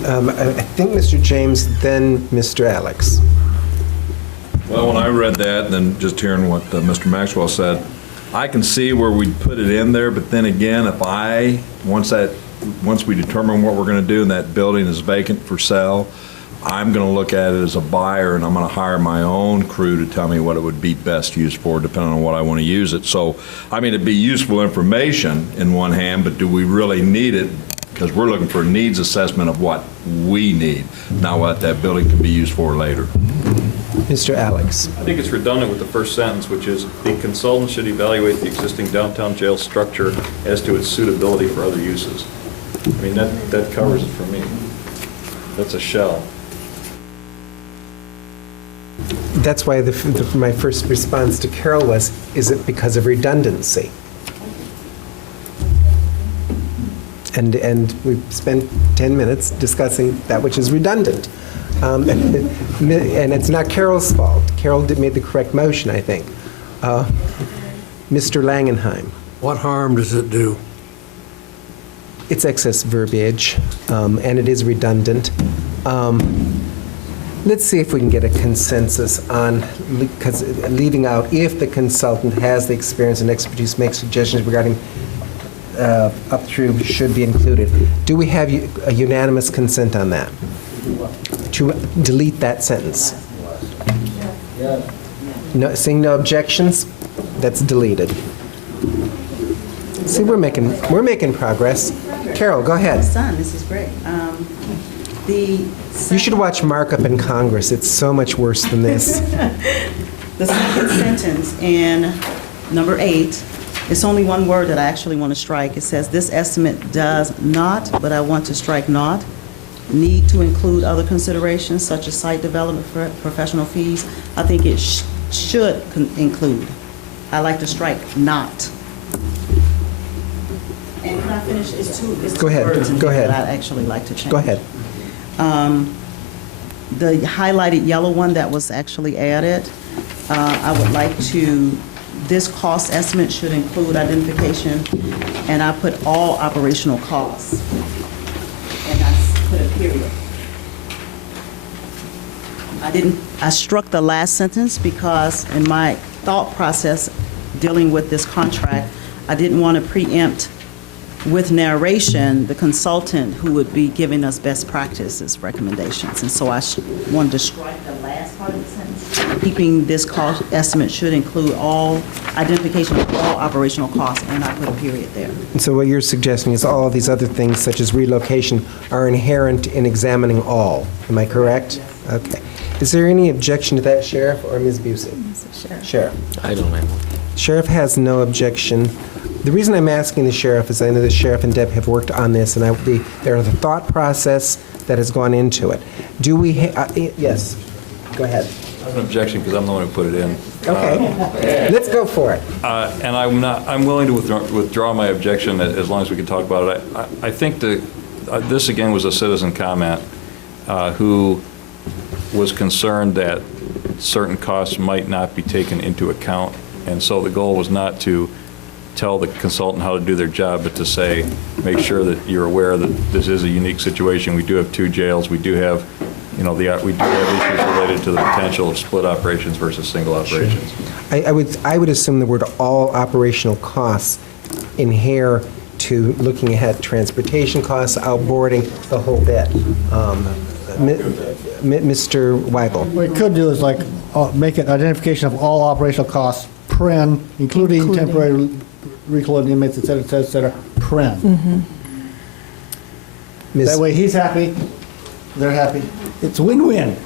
I think Mr. James, then Mr. Alex. Well, when I read that, and then just hearing what Mr. Maxwell said, I can see where we'd put it in there, but then again, once we determine what we're going to do and that building is vacant for sale, I'm going to look at it as a buyer, and I'm going to hire my own crew to tell me what it would be best used for, depending on what I want to use it. So, I mean, it'd be useful information in one hand, but do we really need it? Because we're looking for a needs assessment of what we need, not what that building can be used for later. Mr. Alex. I think it's redundant with the first sentence, which is, the consultant should evaluate the existing downtown jail structure as to its suitability for other uses. I mean, that covers it for me. That's a shell. That's why my first response to Carol was, is it because of redundancy? And we spent 10 minutes discussing that which is redundant. And it's not Carol's fault. Carol made the correct motion, I think. Mr. Langenheim. What harm does it do? It's excess verbiage, and it is redundant. Let's see if we can get a consensus on, because leaving out, if the consultant has the experience and expertise, make suggestions regarding up through should be included. Do we have a unanimous consent on that? To delete that sentence? No, seeing no objections, that's deleted. See, we're making progress. Carol, go ahead. It's done. This is great. You should watch markup in Congress. It's so much worse than this. The second sentence in number 8, it's only one word that I actually want to strike. It says, this estimate does not, but I want to strike not, need to include other considerations such as site development for professional fees. I think it should include. I like to strike not. And can I finish? It's two Go ahead. words in Go here ahead. that I'd actually like to change. Go ahead. The highlighted yellow one that was actually added, I would like to, this cost estimate should include identification, and I put all operational costs. And I put a period. I struck the last sentence because in my thought process dealing with this contract, I didn't want to preempt with narration the consultant who would be giving us best practices recommendations. And so I wanted to strike the last part of the sentence. Keeping this cost estimate should include all identification of all operational costs, and I put a period there. And so what you're suggesting is all of these other things, such as relocation, are inherent in examining all. Am I correct? Yes. Okay. Is there any objection to that, Sheriff or Ms. Busey? Sheriff. I don't have one. Sheriff has no objection. The reason I'm asking the sheriff is I know the sheriff and Deb have worked on this, and there's a thought process that has gone into it. Do we, yes, go ahead. I have an objection because I'm the one who put it in. Okay, let's go for it. And I'm willing to withdraw my objection as long as we can talk about it. I think this again was a citizen comment who was concerned that certain costs might not be taken into account, and so the goal was not to tell the consultant how to do their job, but to say, make sure that you're aware that this is a unique situation. We do have 2 jails. We do have, we do have issues related to the potential of split operations versus single operations. Sure. I would assume the word all operational costs inhere to looking at transportation costs, outboarding, the whole bit. Mr. Weigel. What we could do is like make an identification of all operational costs, including temporary reclude inmates, et cetera, That way he's happy, they're happy. It's win-win.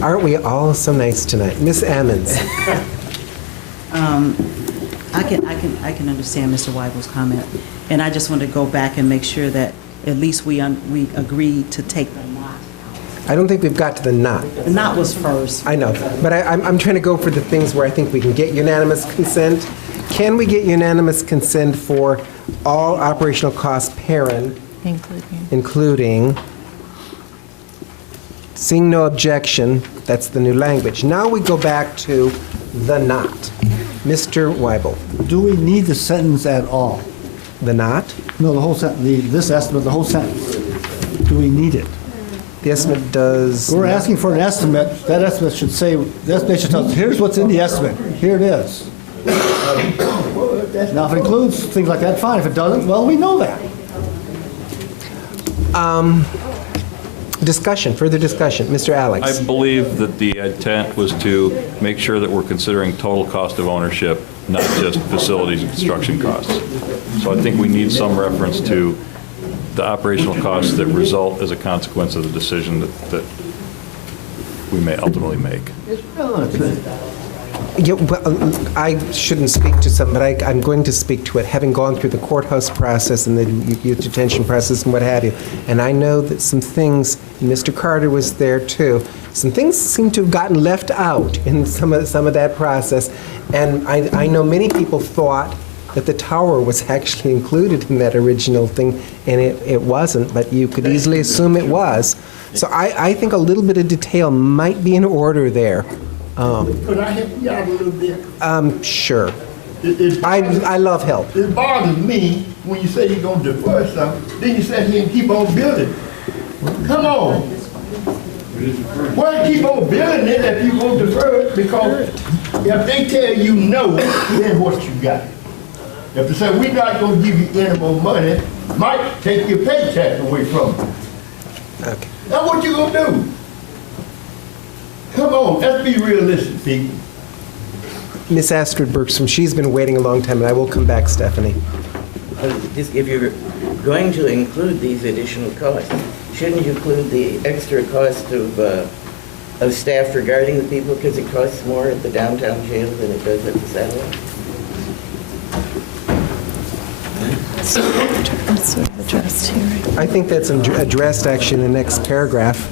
Aren't we all so nice tonight? Miss Ammons. I can understand Mr. Weigel's comment, and I just want to go back and make sure that at least we agreed to take the not. I don't think we've got to the not. The not was first. I know, but I'm trying to go for the things where I think we can get unanimous consent. Can we get unanimous consent for all operational costs, including Seeing no objection, that's the new language. Now we go back to the not. Mr. Weibel. Do we need the sentence at all? The not? No, the whole sentence, this estimate, the whole sentence. Do we need it? The estimate does... We're asking for an estimate. That estimate should say, the estimate should tell us, here's what's in the estimate. Here it is. Now, if it includes things like that, fine. If it doesn't, well, we know that. Discussion, further discussion. Mr. Alex. I believe that the intent was to make sure that we're considering total cost of ownership, not just facilities and construction costs. So I think we need some reference to the operational costs that result as a consequence of the decision that we may ultimately make. Yeah, well, I shouldn't speak to something, but I'm going to speak to it, having gone through the courthouse process and the youth detention process and what have you. And I know that some things, and Mr. Carter was there too, some things seem to have gotten left out in some of that process. And I know many people thought that the tower was actually included in that original thing, and it wasn't, but you could easily assume it was. So I think a little bit of detail might be in order there. Could I help you out a little bit? Sure. I love help. It bothers me when you say you're going to defer something, then you sit here and keep on building. Come on. Well, keep on building it if you're going to defer it, because if they tell you no, then what you got? If they say, we're not going to give you any more money, might take your paycheck away from you. Okay. Now what you going to do? Come on, let's be realistic, people. Miss Astrid Bergstrom, she's been waiting a long time, and I will come back, Stephanie. If you're going to include these additional costs, shouldn't you include the extra cost of staff regarding the people, because it costs more at the downtown jail than it does at the satellite? That's sort of addressed here. Right? I think that's addressed actually in the next paragraph.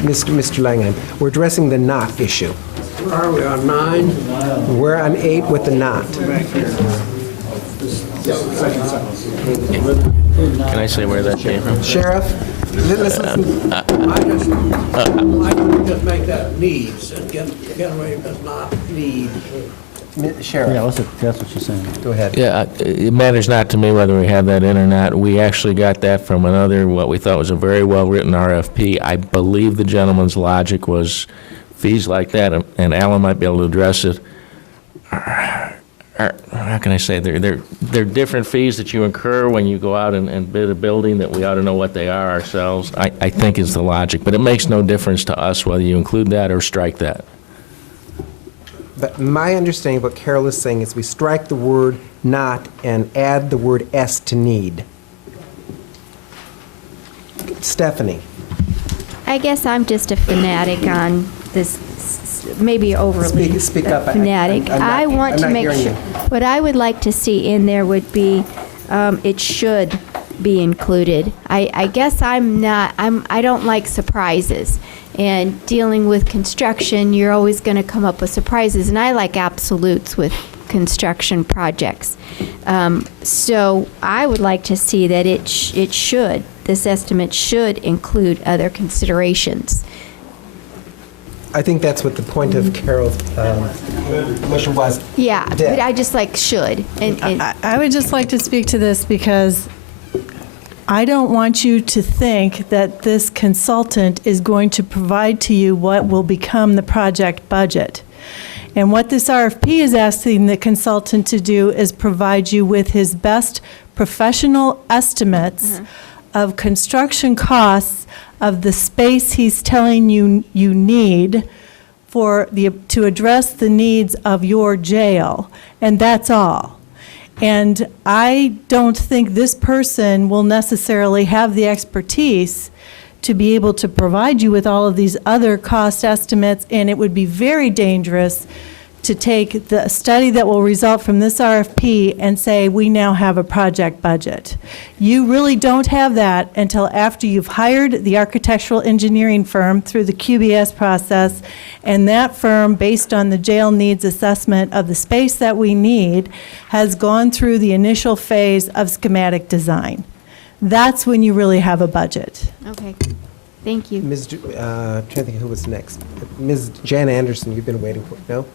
Mr. Langham, we're addressing the not issue. Where are we, on 9? We're on 8 with the not. Can I say where that came from? Sheriff, listen. I can just make that needs and get away with not need. Sheriff. Yeah, that's what she's saying. Go ahead. Yeah, it matters not to me whether we have that in or not. We actually got that from another, what we thought was a very well-written RFP. I believe the gentleman's logic was fees like that, and Alan might be able to address it. How can I say? They're different fees that you incur when you go out and bid a building that we ought to know what they are ourselves, I think is the logic. But it makes no difference to us whether you include that or strike that. But my understanding of what Carol is saying is we strike the word not and add the word S to need. Stephanie. I guess I'm just a fanatic on this, maybe overly Speak up. fanatic. I want to make hearing sure, you. what I would like to see in there would be, it should be included. I guess I don't like surprises. And dealing with construction, you're always going to come up with surprises. And I like absolutes with construction projects. So I would like to see that this estimate should include other considerations. I think that's what the point of Carol's motion was. Yeah, but I just like should. And I would just like to speak to this because I don't want you to think that this consultant is going to provide to you what will become the project budget. And what this RFP is asking the consultant to do is provide you with his best professional estimates of construction costs of the space he's telling you you need to address the needs of your jail. And that's all. And I don't think this person will necessarily have the expertise to be able to provide you with all of these other cost estimates, and it would be very dangerous to take the study that will result from this RFP and say, we now have a project budget. You really don't have that until after you've hired the architectural engineering firm through the QBS process, and that firm, based on the jail needs assessment of the space that we need, has gone through the initial phase of schematic design. That's when you really have a budget. okay. Thank you. Trying to think who was next. Ms. Jan Anderson, you've been waiting for, no?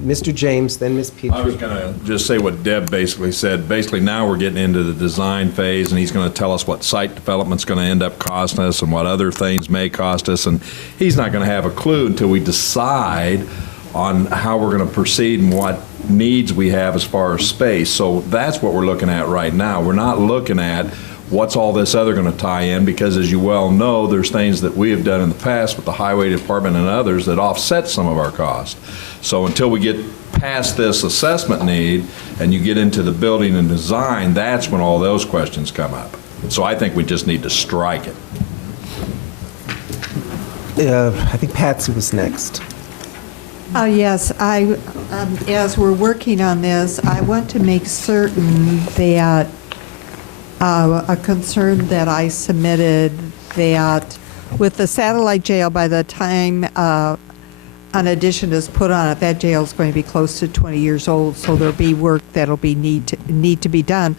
Mr. James, then Ms. Petrie. I was going to just say what Deb basically said. Basically, now we're getting into the design phase, and he's going to tell us what site development's going to end up costing us and what other things may cost us, and he's not going to have a clue until we decide on how we're going to proceed and what needs we have as far as space. So that's what we're looking at right now. We're not looking at what's all this other going to tie in, because as you well know, there's things that we have done in the past with the highway department and others that offset some of our costs. So until we get past this assessment need and you get into the building and design, that's when all those questions come up. So I think we just need to strike it. I think Patsy was next. Yes, as we're working on this, I want to make certain that a concern that I submitted, that with the satellite jail, by the time an addition is put on it, that jail is going to be close to 20 years old, so there'll be work that'll be need to be done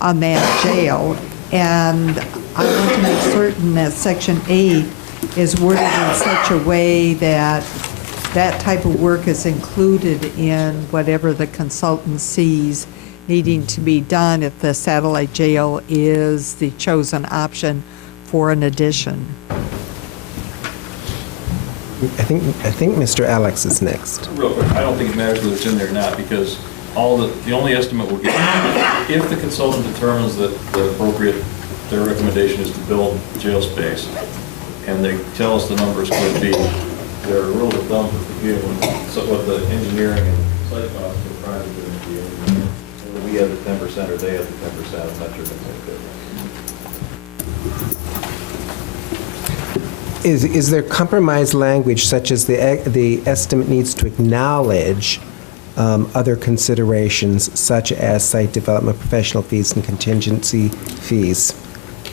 on that jail. And I want to make certain that Section 8 is worded in such a way that that type of work is included in whatever the consultant sees needing to be done if the satellite jail is the chosen option for an addition. I think Mr. Alex is next. Real quick, I don't think it matters whether it's in there or not, because the only estimate we'll get, if the consultant determines that their recommendation is to build jail space, and they tell us the numbers could be, they're a rule of thumb to begin with, so what the engineering and site costs are trying to do in the engineering. Whether we have the 10% or they have the 10%, I'm not sure that's going to do. Is there compromise language such as the estimate needs to acknowledge other considerations such as site development, professional fees, and contingency fees?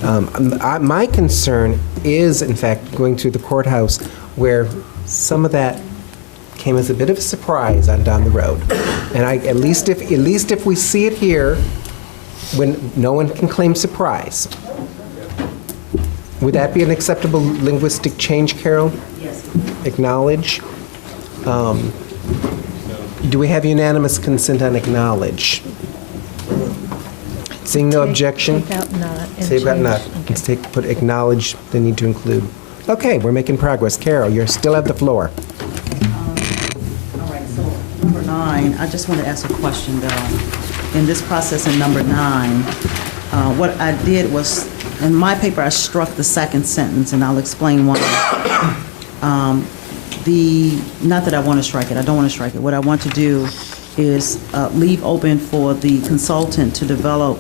My concern is, in fact, going through the courthouse where some of that came as a bit of a surprise on down the road. And at least if we see it here, when no one can claim surprise. Would that be an acceptable linguistic change, Carol? Yes. Acknowledge. Do we have unanimous consent on acknowledge? Seeing no objection? Take out not and Take out change. not. Okay. Let's put acknowledge, the need to include. Okay, we're making progress. Carol, you still have the floor. All right, so number 9, I just want to ask a question, though. In this process in number 9, what I did was, in my paper, I struck the second sentence, and I'll explain why. Not that I want to strike it, I don't want to strike it. What I want to do is leave open for the consultant to develop.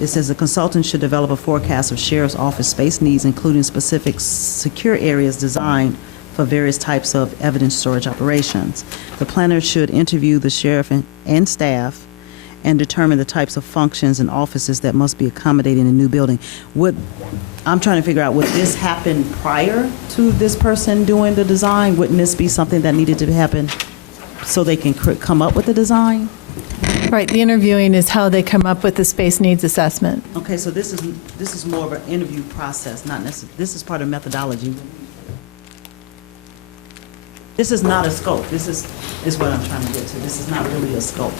It says the consultant should develop a forecast of sheriff's office space needs, including specific secure areas designed for various types of evidence storage operations. The planner should interview the sheriff and staff and determine the types of functions and offices that must be accommodated in a new building. I'm trying to figure out, would this happen prior to this person doing the design? Wouldn't this be something that needed to happen so they can come up with the design? Right, the interviewing is how they come up with the space needs assessment. Okay, so this is more of an interview process, not necessarily, this is part of methodology. This is not a scope. This is what I'm trying to get to. This is not really a scope.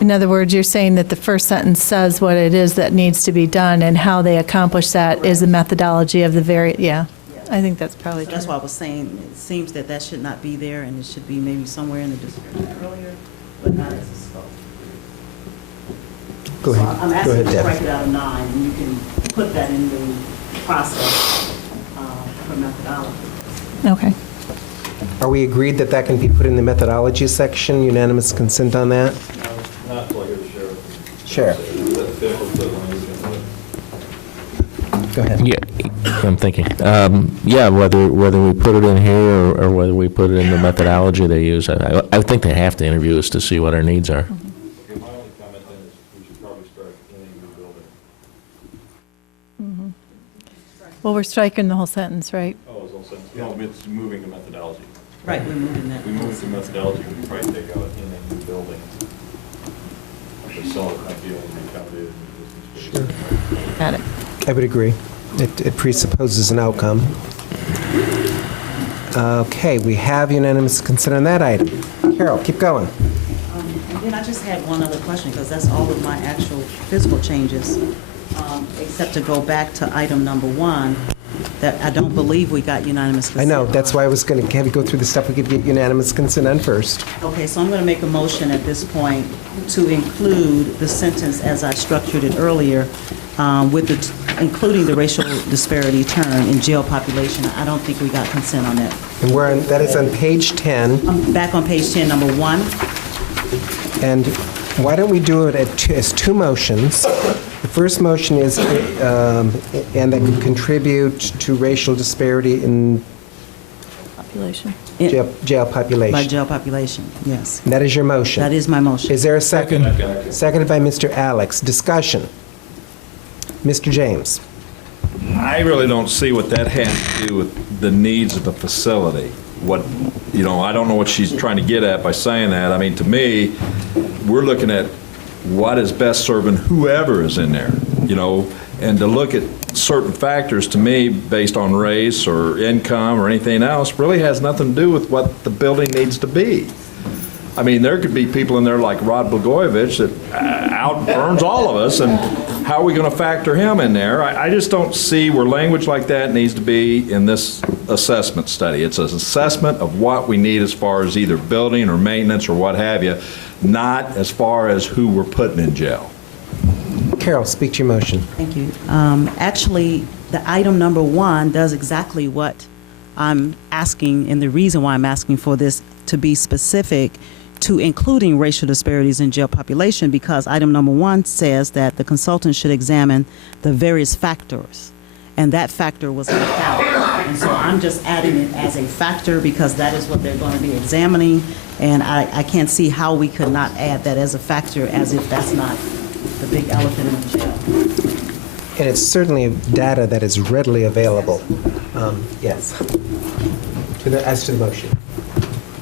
In other words, you're saying that the first sentence says what it is that needs to be done, and how they accomplish that is the methodology of the yeah. I think that's probably So true. that's why I was saying, it seems that should not be there, and it should be maybe somewhere in the description earlier, but not as a scope. Go So ahead. I'm Go asking ahead, you to Deb. break it out of 9, and you can put that in the process for methodology. Okay. Are we agreed that that can be put in the methodology section? Unanimous consent on that? Not until I hear the sheriff. Sheriff. Go ahead. Yeah, I'm thinking. Yeah, whether we put it in here or whether we put it in the methodology they use, I think they have to interview us to see what our needs are. Okay, my only comment then is we should probably start any new building. Well, we're striking the whole sentence, right? Oh, it's all sense. No, it's moving to methodology. Right, we're moving that. If we move to methodology, we can probably take out in a new building. Because some of it might be able to be accommodated in the existing space. Got it. I would agree. It presupposes an outcome. Okay, we have unanimous consent on that item. Carol, keep going. And then I just had one other question, because that's all of my actual physical changes, except to go back to item number 1, that I don't believe we got unanimous I consent. know, that's why I was going to have you go through the stuff we could get unanimous consent on first. Okay, so I'm going to make a motion at this point to include the sentence as I structured it earlier, including the racial disparity term in jail population. I don't think we got consent on that. And that is on page 10. I'm back on page 10, number 1. And why don't we do it as two motions? The first motion is, and that could contribute to racial disparity in Population. jail population. By jail population, yes. And that is your motion? That is my motion. Is there a second? Seconded by Mr. Alex. Discussion. Mr. James. I really don't see what that has to do with the needs of the facility. I don't know what she's trying to get at by saying that. I mean, to me, we're looking at what is best serving whoever is in there, and to look at certain factors, to me, based on race or income or anything else, really has nothing to do with what the building needs to be. I mean, there could be people in there like Rod Blagojevich that outburns all of us, and how are we going to factor him in there? I just don't see where language like that needs to be in this assessment study. It's an assessment of what we need as far as either building or maintenance or what have you, not as far as who we're putting in jail. Carol, speak to your motion. Thank you. Actually, the item number 1 does exactly what I'm asking, and the reason why I'm asking for this to be specific to including racial disparities in jail population, because item number 1 says that the consultant should examine the various factors, and that factor was left out. And so I'm just adding it as a factor because that is what they're going to be examining, and I can't see how we could not add that as a factor, as if that's not the big elephant in the jail. And it's certainly data that is readily available. Yes. As to the motion.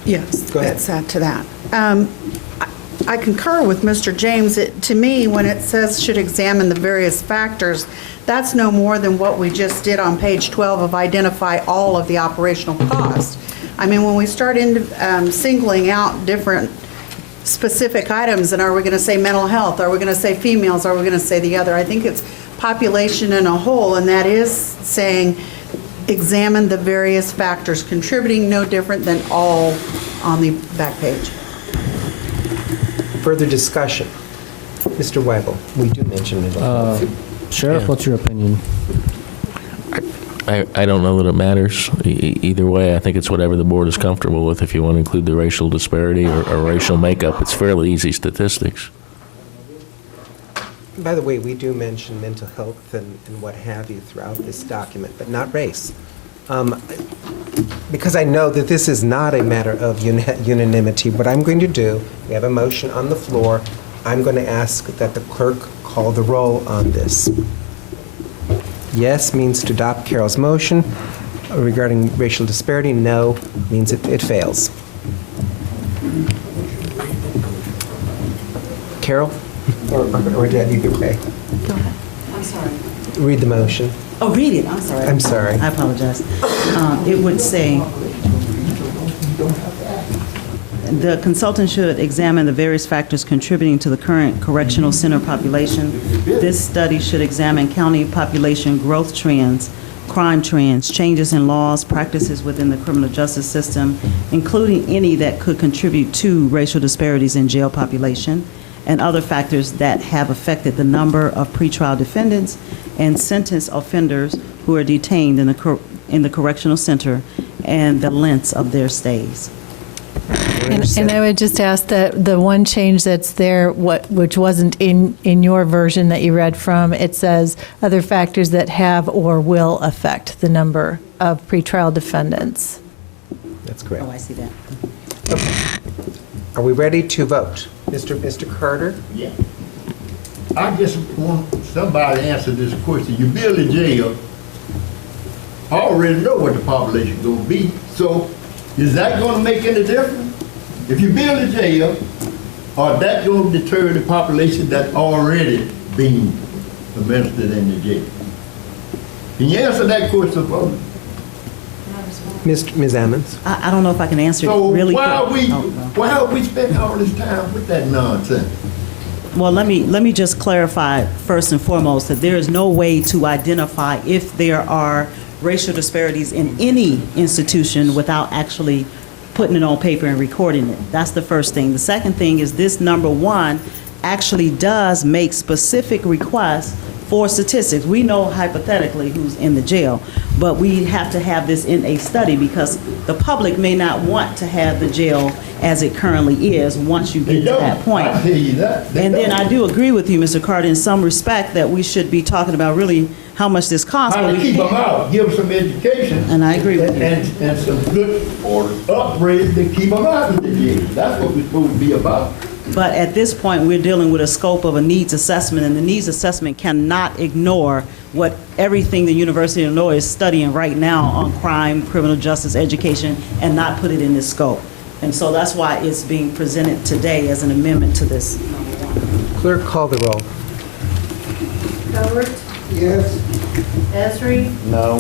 Yes. Go ahead. Let's add to that. I concur with Mr. James. To me, when it says should examine the various factors, that's no more than what we just did on page 12 of identify all of the operational costs. I mean, when we start singling out different specific items, and are we going to say mental health? Are we going to say females? Are we going to say the other? I think it's population in a whole, and that is saying examine the various factors contributing, no different than all on the back page. Further discussion. Mr. Weigel, we do mention mental health. Sheriff, what's your opinion? I don't know that it matters. Either way, I think it's whatever the board is comfortable with. If you want to include the racial disparity or racial makeup, it's fairly easy statistics. By the way, we do mention mental health and what have you throughout this document, but not race. Because I know that this is not a matter of unanimity, what I'm going to do, we have a motion on the floor, I'm going to ask that the clerk call the roll on this. Yes means to adopt Carol's motion regarding racial disparity. No means it fails. Carol? Or did either way? Go ahead. I'm sorry. Read the motion. Oh, read it. I'm sorry. I'm sorry. I apologize. It would say, the consultant should examine the various factors contributing to the current correctional center population. This study should examine county population growth trends, crime trends, changes in laws, practices within the criminal justice system, including any that could contribute to racial disparities in jail population, and other factors that have affected the number of pretrial defendants and sentenced offenders who are detained in the correctional center and the lengths of their stays. And I would just ask that the one change that's there, which wasn't in your version that you read from, it says other factors that have or will affect the number of pretrial defendants. That's correct. Oh, I see that. Okay. Are we ready to vote? Mr. Carter? Yeah. I just want somebody to answer this question. You build a jail, I already know what the population is going to be, so is that going to make any difference? If you build a jail, are that going to deter the population that's already being administered in the jail? Can you answer that question for me? Ms. Ammons? I don't know if I can answer So it really why quick. why are we spending all this time with that nonsense? Well, let me just clarify first and foremost that there is no way to identify if there are racial disparities in any institution without actually putting it on paper and recording it. That's the first thing. The second thing is this number one actually does make specific requests for statistics. We know hypothetically who's in the jail, but we have to have this in a study because the public may not want to have the jail as it currently is once you get to that point. I tell you that. And then I do agree with you, Mr. Carter, in some respect that we should be talking about really how much this costs. How but to we keep them can't- out, give them some education. And I agree with you. And some good or upgrades to keep them out of the jail. That's what we're supposed to be about. But at this point, we're dealing with a scope of a needs assessment, and the needs assessment cannot ignore what everything the University of Illinois is studying right now on crime, criminal justice, education, and not put it in this scope. And so that's why it's being presented today as an amendment to this. Clerk, call the roll. Howard? Yes. Esri? No.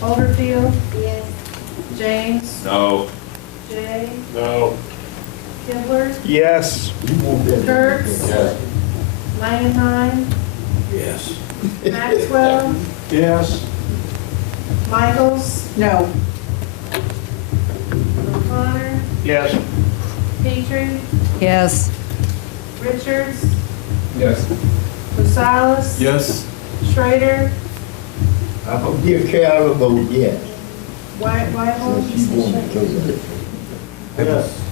Overfield? Yes. James? No. Jay? No. Kibler? Yes. Kurtz? Yes. Langenheim? Yes. Maxwell? Yes. Michaels? No. O'Connor? Yes. Petrie? Yes. Richards? Yes. Rosales? Yes. Schrader? I'm gonna give Carol a vote, yes. Whitehall? She won't do that. Yes.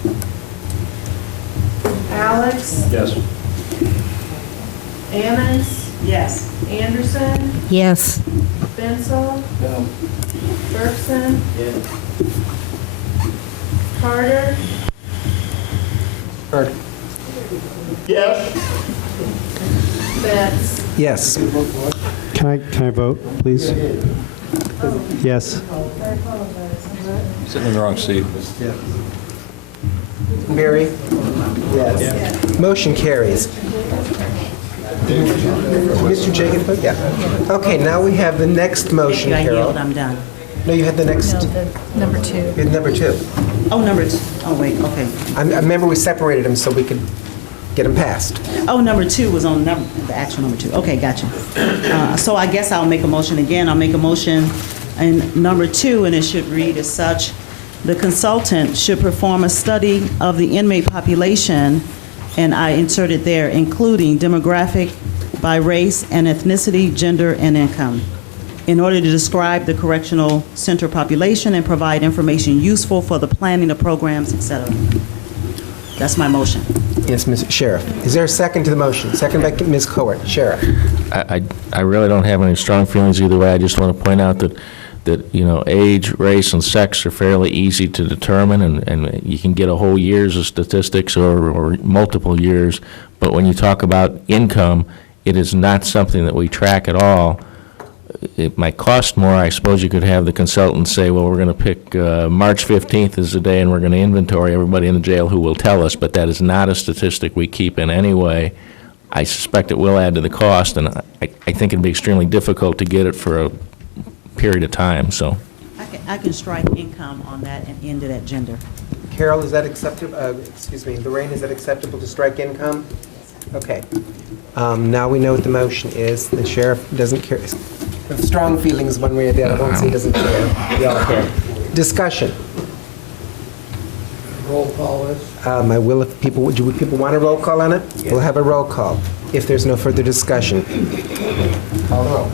Alex? Yes. Ammons? Yes. Anderson? Yes. Bensel? No. Bergson? Yes. Carter? Carter? Yes. Betts? Yes. Can I vote, please? Yes. Sitting in the wrong seat. Mary? Yes. Motion carries. Mr. Jacob? Yeah. Okay, now we have the next motion, I Carol. yield, I'm done. No, you had the next, Number two. you had number two. Oh, number two. Oh, wait, okay. I remember we separated them so we could get them passed. Oh, number two was on the actual number two. Okay, gotcha. So I guess I'll make a motion again. I'll make a motion in number two, and it should read as such. The consultant should perform a study of the inmate population, and I inserted there, including demographic by race and ethnicity, gender, and income, in order to describe the correctional center population and provide information useful for the planning of programs, et cetera. That's my motion. Yes, Ms. Sheriff. Is there a second to the motion? Second by Ms. Cowart. Sheriff. I really don't have any strong feelings either way. I just want to point out that age, race, and sex are fairly easy to determine, and you can get a whole year's of statistics or multiple years. But when you talk about income, it is not something that we track at all. It might cost more. I suppose you could have the consultant say, well, we're going to pick March 15th as the day, and we're going to inventory everybody in the jail who will tell us, but that is not a statistic we keep in any way. I suspect it will add to the cost, and I think it'd be extremely difficult to get it for a period of time, so. I can strike income on that and end it at gender. Carol, is that acceptable? Excuse me, Lorraine, is that acceptable to strike income? Okay. Now we know what the motion is. The sheriff doesn't care. With strong feelings one way or the other, I won't say he doesn't care. We all care. Discussion. Roll call is? I will if people, do people want a roll call on it? We'll have a roll call if there's no further discussion. Call the roll.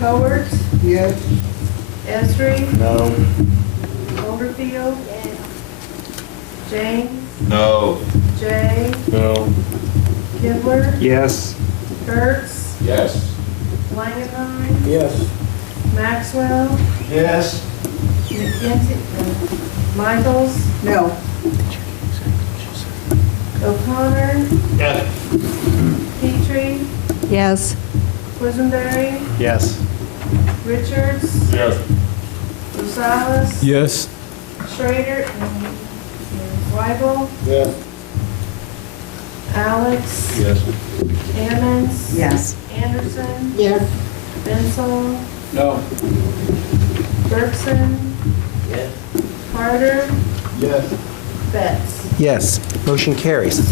Howard? Yes. Esri? No. Overfield? James? No. Jay? No. Kibler? Yes. Kurtz? Yes. Langenheim? Yes. Maxwell? Yes. McGinty? Michaels? No. O'Connor? Yes. Petrie? Yes. Quisenberry? Yes. Richards? Yes. Rosales? Yes. Schrader? Weigel? Yes. Alex? Yes. Ammons? Yes. Anderson? Yes. Bensel? No. Bergson? Yes. Carter? Yes. Betts? Yes, motion carries.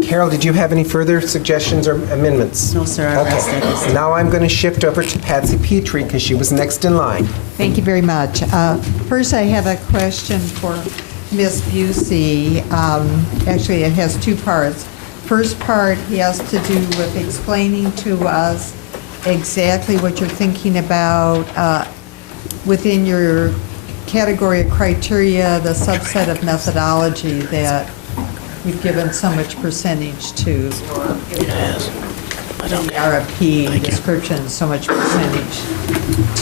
Carol, did you have any further suggestions or amendments? No, sir, I rested. Okay. Now I'm going to shift over to Patsy Petrie because she was next in line. Thank you very much. First, I have a question for Ms. Busey. Actually, it has two parts. First part has to do with explaining to us exactly what you're thinking about within your category of criteria, the subset of methodology that you've given so much percentage to. The RFP description, so much percentage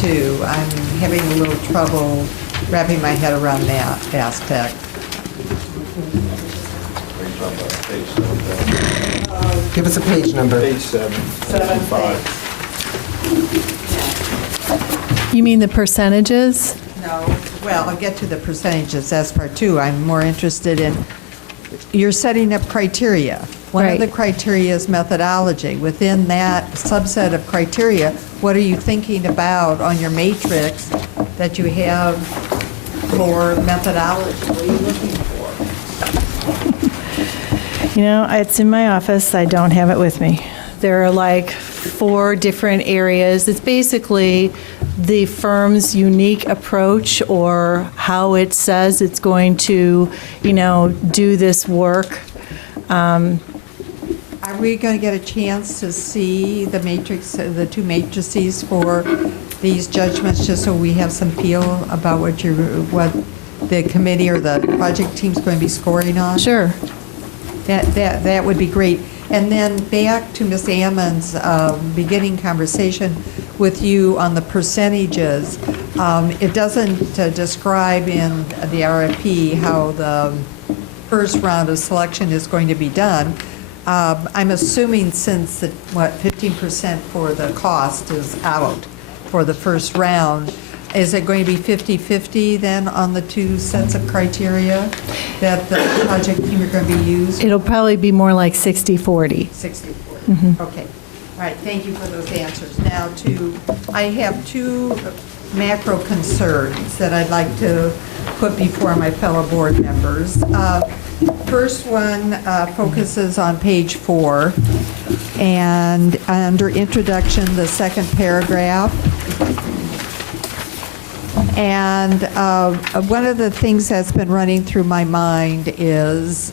to. I'm having a little trouble wrapping my head around that aspect. Give us a page number. Page 7. 5. You mean the percentages? No, well, I'll get to the percentages, that's part two. I'm more interested in, you're setting up criteria. One of Right. the criteria is methodology. Within that subset of criteria, what are you thinking about on your matrix that you have for methodology? What are you looking for? You know, it's in my office. I don't have it with me. There are like 4 different areas. It's basically the firm's unique approach or how it says it's going to, do this work. Are we going to get a chance to see the matrix, the 2 matrices for these judgments, just so we have some feel about what the committee or the project team's going to be scoring on? Sure. That would be great. And then back to Ms. Ammon's beginning conversation with you on the percentages. It doesn't describe in the RFP how the first round of selection is going to be done. I'm assuming since 15% for the cost is out for the first round, is it going to be 50-50 then on the 2 sets of criteria that the project team are going to be used? It'll probably be more like 60-40. 60-40, okay. All right, thank you for those answers. Now I have 2 macro concerns that I'd like to put before my fellow board members. First one focuses on page 4, and under introduction, the second paragraph. And one of the things that's been running through my mind is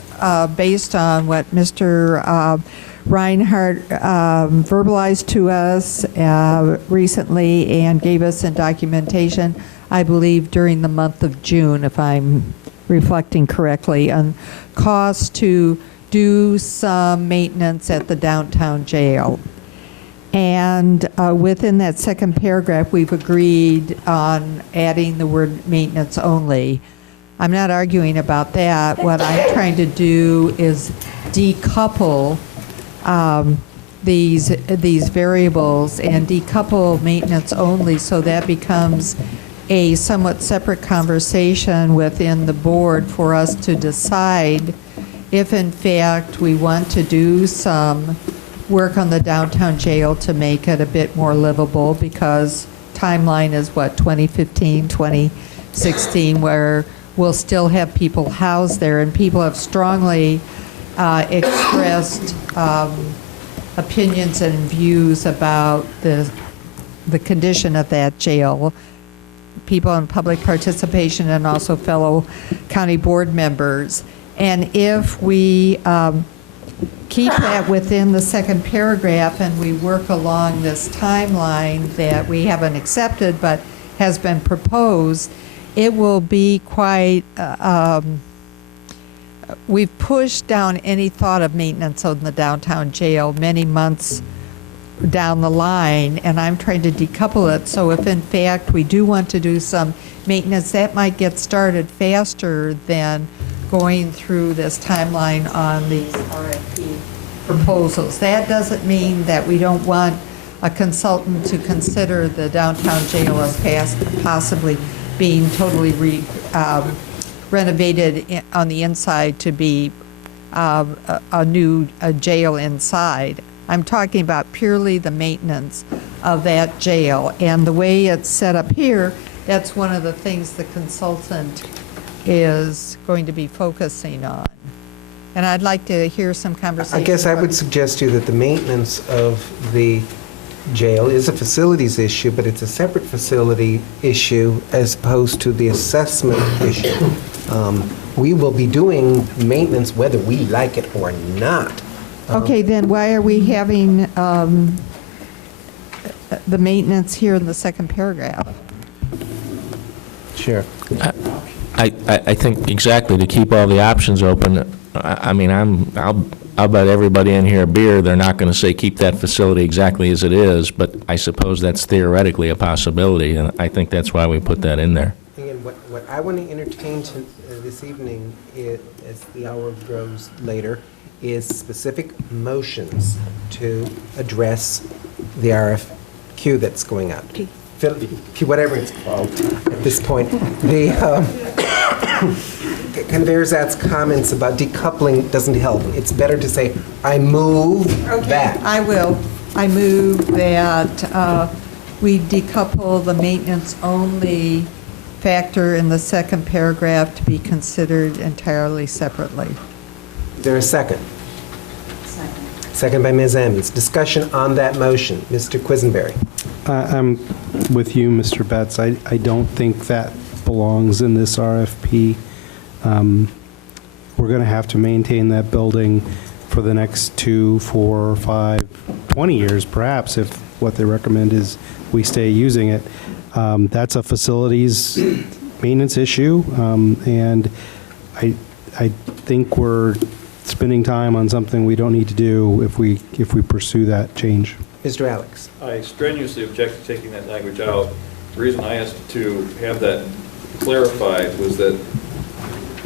based on what Mr. Reinhardt verbalized to us recently and gave us in documentation, I believe, during the month of June, if I'm reflecting correctly, on costs to do some maintenance at the downtown jail. And within that second paragraph, we've agreed on adding the word maintenance only. I'm not arguing about that. What I'm trying to do is decouple these variables and decouple maintenance only so that becomes a somewhat separate conversation within the board for us to decide if in fact we want to do some work on the downtown jail to make it a bit more livable, because timeline is what, 2015, 2016, where we'll still have people housed there, and people have strongly expressed opinions and views about the condition of that jail. People in public participation and also fellow county board members. And if we keep that within the second paragraph and we work along this timeline that we haven't accepted but has been proposed, it will be quite, we've pushed down any thought of maintenance on the downtown jail many months down the line, and I'm trying to decouple it. So if in fact we do want to do some maintenance, that might get started faster than going through this timeline on these RFP proposals. That doesn't mean that we don't want a consultant to consider the downtown jail as possibly being totally renovated on the inside to be a new jail inside. I'm talking about purely the maintenance of that jail. And the way it's set up here, that's one of the things the consultant is going to be focusing on. And I'd like to hear some conversation. I guess I from- would suggest to you that the maintenance of the jail is a facilities issue, but it's a separate facility issue as opposed to the assessment issue. We will be doing maintenance whether we like it or not. Okay, then why are we having the maintenance here in the second paragraph? Sure. I think exactly, to keep all the options open. I mean, I'll bet everybody in here a beer, they're not going to say keep that facility exactly as it is, but I suppose that's theoretically a possibility, and I think that's why we put that in there. Again, what I want to entertain this evening, as the hour grows later, is specific motions to address the RFQ that's going up. Whatever it's called at this point. The kind of Erzat's comments about decoupling doesn't help. It's better to say, I move that. I will. I move that we decouple the maintenance-only factor in the second paragraph to be considered entirely separately. Is there a second? Second by Ms. Emmons. Discussion on that motion. Mr. Quisenberry. I'm with you, Mr. Betts. I don't think that belongs in this RFP. We're going to have to maintain that building for the next 2, 4, 5, 20 years, perhaps, if what they recommend is we stay using it. That's a facilities maintenance issue, and I think we're spending time on something we don't need to do if we pursue that change. Mr. Alex. I strenuously object to taking that language out. The reason I asked to have that clarified was that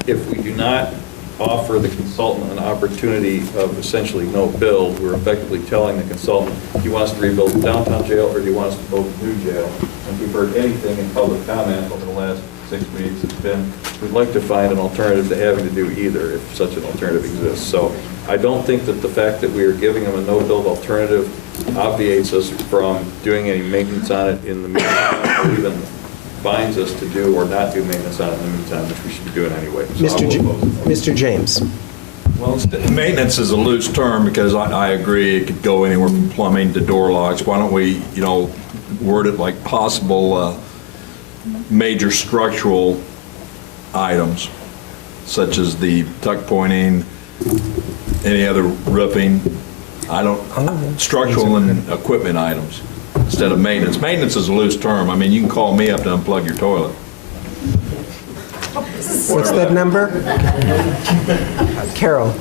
if we do not offer the consultant an opportunity of essentially no build, we're effectively telling the consultant, do you want us to rebuild the downtown jail or do you want us to build a new jail? And if we've heard anything in public comment over the last 6 weeks, it's been, we'd like to find an alternative to having to do either, if such an alternative exists. So I don't think that the fact that we are giving them a no-build alternative obviates us from doing any maintenance on it in the meantime, or even binds us to do or not do maintenance on it in the meantime, which we should be doing anyway. So Mr. James. Well, maintenance is a loose term because I agree it could go anywhere from plumbing to door locks. Why don't we, word it like possible major structural items, such as the tuck pointing, any other roofing, structural and equipment items instead of maintenance. Maintenance is a loose term. I mean, you can call me up to unplug your toilet. What's that number? Carol.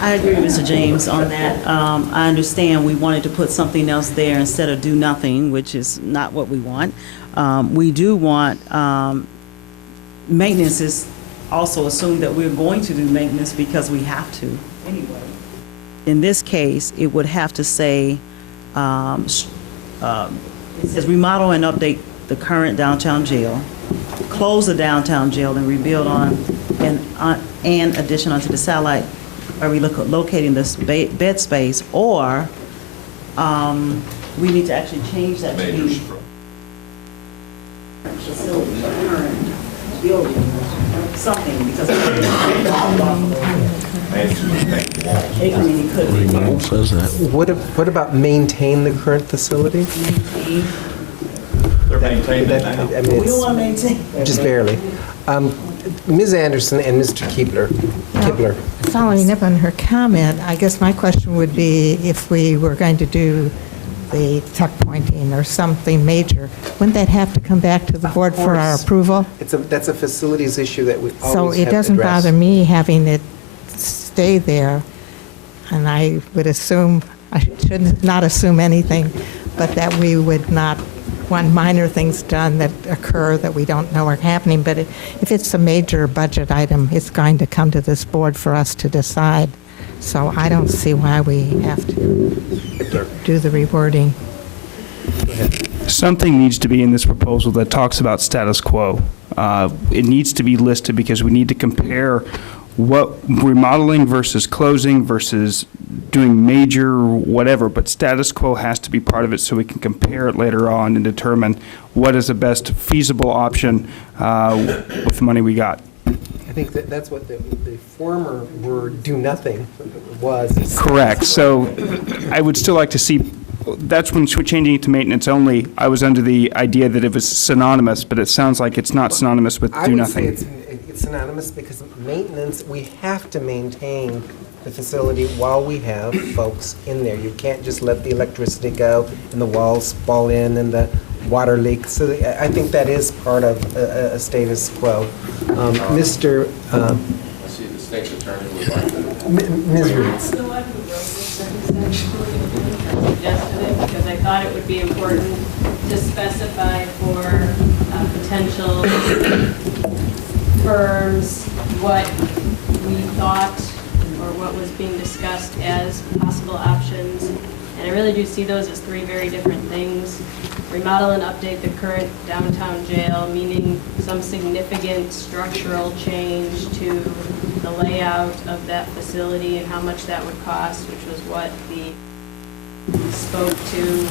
I agree with Mr. James on that. I understand we wanted to put something else there instead of do nothing, which is not what we want. We do want, maintenance is also assumed that we're going to do maintenance because we have to anyway. In this case, it would have to say, it says remodel and update the current downtown jail, close the downtown jail and rebuild and addition onto the satellite, are we locating this bed space, or we need to actually change that to be facility, current building, something, because Says that. What about maintain the current facility? They're maintaining it now. I mean, We don't want to maintain. just barely. Ms. Anderson and Mr. Kibler. Following up on her comment, I guess my question would be if we were going to do the tuck pointing or something major, wouldn't that have to come back to the board for our approval? That's a facilities issue that we always have So to it doesn't address. bother me having it stay there, and I would assume, I should not assume anything, but that we would not want minor things done that occur that we don't know are happening. But if it's a major budget item, it's going to come to this board for us to decide. So I don't see why we have to do the rewording. Something needs to be in this proposal that talks about status quo. It needs to be listed because we need to compare what remodeling versus closing versus doing major whatever, but status quo has to be part of it so we can compare it later on and determine what is the best feasible option with the money we got. I think that's what the former word "do nothing" was. Correct. So I would still like to see, that's when changing it to maintenance only, I was under the idea that it was synonymous, but it sounds like it's not synonymous with I do would say nothing. it's synonymous because maintenance, we have to maintain the facility while we have folks in there. You can't just let the electricity go and the walls fall in and the water leak. So I think that is part of a status quo. Mr. I see the state's attorney would like to. Ms. Reeds. The one who wrote this sentence actually suggested it because I thought it would be important to specify for potential firms what we thought or what was being discussed as possible options. And I really do see those as three very different things. Remodel and update the current downtown jail, meaning some significant structural change to the layout of that facility and how much that would cost, which was what the spoke to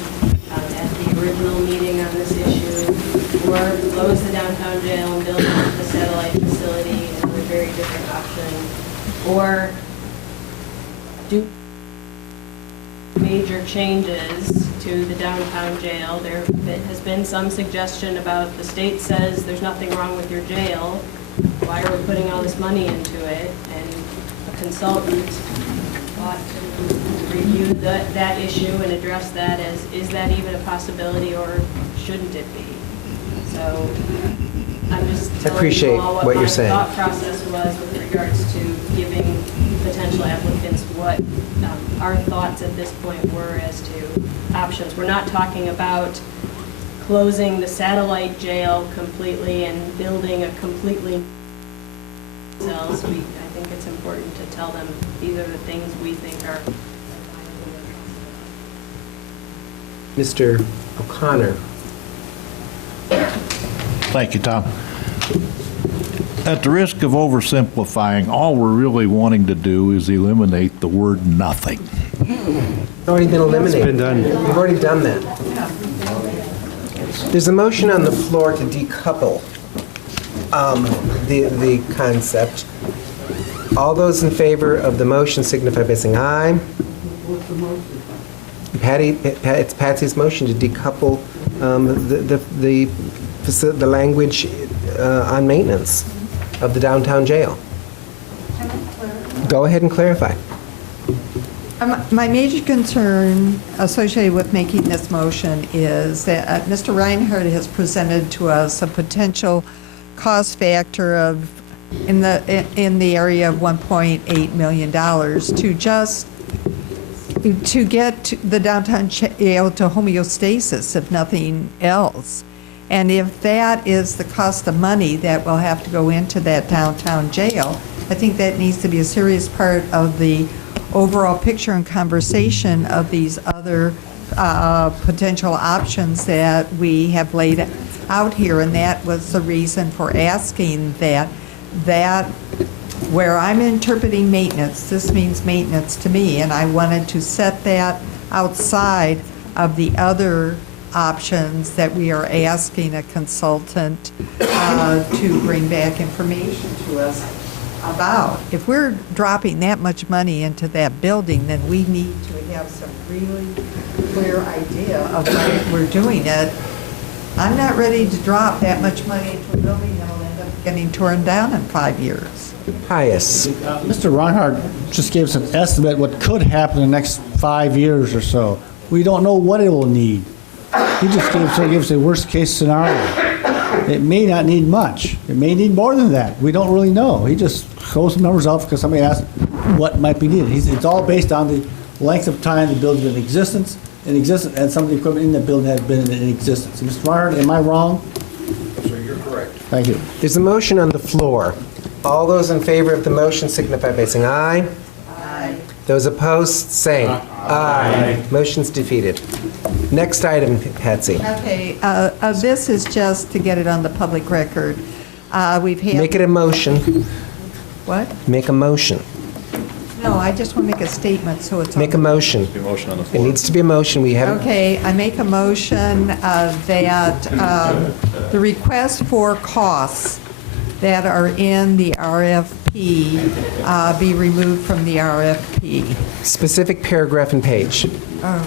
at the original meeting on this issue, or close the downtown jail and build a satellite facility, another very different option, or do major changes to the downtown jail. There has been some suggestion about the state says there's nothing wrong with your jail. Why are we putting all this money into it? And a consultant thought to review that issue and address that as, is that even a possibility or shouldn't it be? So I'm just telling you all what my thought process was with regards to giving potential applicants what our thoughts at this point were as to options. We're not talking about closing the satellite jail completely and building a completely cells. I think it's important to tell them these are the things we think are. Mr. O'Connor. Thank you, Tom. At the risk of oversimplifying, all we're really wanting to do is eliminate the word nothing. It's already been eliminated. It's been done. We've already done that. There's a motion on the floor to decouple the concept. All those in favor of the motion signify by saying aye. It's Patsy's motion to decouple the language on maintenance of the downtown jail. Go ahead and clarify. My major concern associated with making this motion is that Mr. Reinhardt has presented to us a potential cost factor of in the area of $1.8 million to get the downtown jail to homeostasis, if nothing else. And if that is the cost of money that will have to go into that downtown jail, I think that needs to be a serious part of the overall picture and conversation of these other potential options that we have laid out here. And that was the reason for asking that where I'm interpreting maintenance, this means maintenance to me, and I wanted to set that outside of the other options that we are asking a consultant to bring back information to us about. If we're dropping that much money into that building, then we need to have some really clear idea of why we're doing it. I'm not ready to drop that much money into a building that will end up getting torn down in 5 years. Pius. Mr. Reinhardt just gave us an estimate what could happen in the next 5 years or so. We don't know what it will need. He just gave us a worst-case scenario. It may not need much. It may need more than that. We don't really know. He just throws some numbers out because somebody asked what might be needed. It's all based on the length of time the building's been in existence, and some of the equipment in the building has been in existence. Mr. Reinhardt, am I wrong? Sir, you're correct. Thank you. There's a motion on the floor. All those in favor of the motion signify by saying aye. Aye. Those opposed, say aye. Motion's defeated. Next item, Patsy. Okay, this is just to get it on the public record. We've had. Make it a motion. What? Make a motion. No, I just want to make a statement, so it's on. Make a motion. Be a motion on the It floor. needs to be a motion. We have. Okay, I make a motion that the request for costs that are in the RFP be removed from the RFP. Specific paragraph and page. Oh,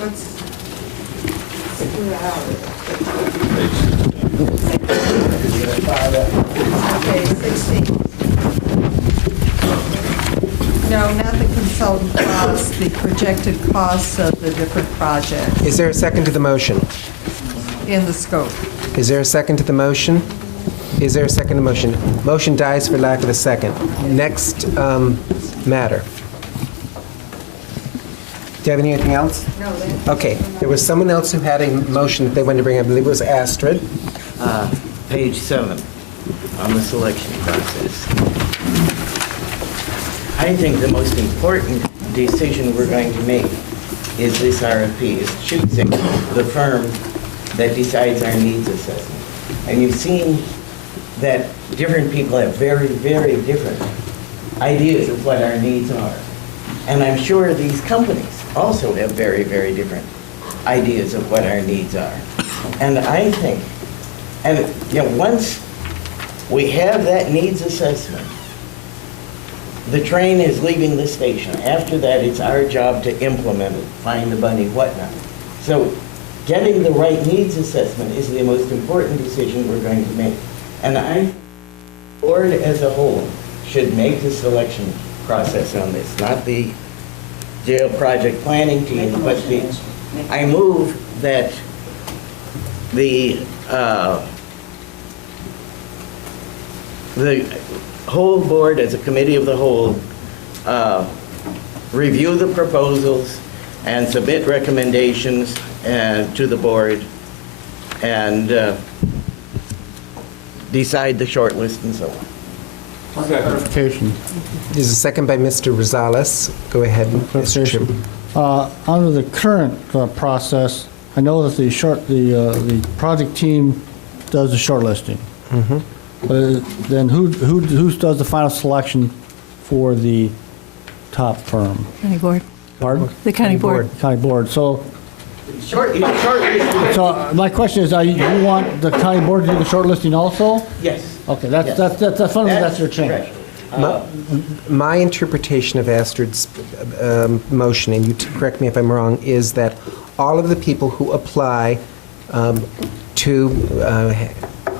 let's figure it out. Okay, 16. No, not the consultant costs, the projected costs of the different projects Is there a second to the motion? in the scope. Is there a second to the motion? Is there a second to motion? Motion dies for lack of a second. Next matter. Do you have anything else? No, Okay, there was someone else who had a motion that they wanted to bring up. I believe it was Astrid. Page 7, on the selection process. I think the most important decision we're going to make is this RFP, is choosing the firm that decides our needs assessment. And you've seen that different people have very, very different ideas of what our needs are. And I'm sure these companies also have very, very different ideas of what our needs are. And I think, and once we have that needs assessment, the train is leaving the station. After that, it's our job to implement it, find the money, whatnot. So getting the right needs assessment is the most important decision we're going to make. And the board as a whole should make the selection process on this, not the jail project planning team, but I move that the whole board, as a committee of the whole, review the proposals and submit recommendations to the board and decide the short list and so on. Clarification. There's a second by Mr. Rosales. Go ahead, Mr. Chairman. Under the current process, I know that the project team does the shortlisting. But then who does the final selection for the top firm? County board. Pardon? The county board. County board. So Shortlisting. So my question is, you want the county board to do the shortlisting also? Yes. Okay, that's fundamentally, that's your change. My interpretation of Astrid's motion, and you correct me if I'm wrong, is that all of the people who apply to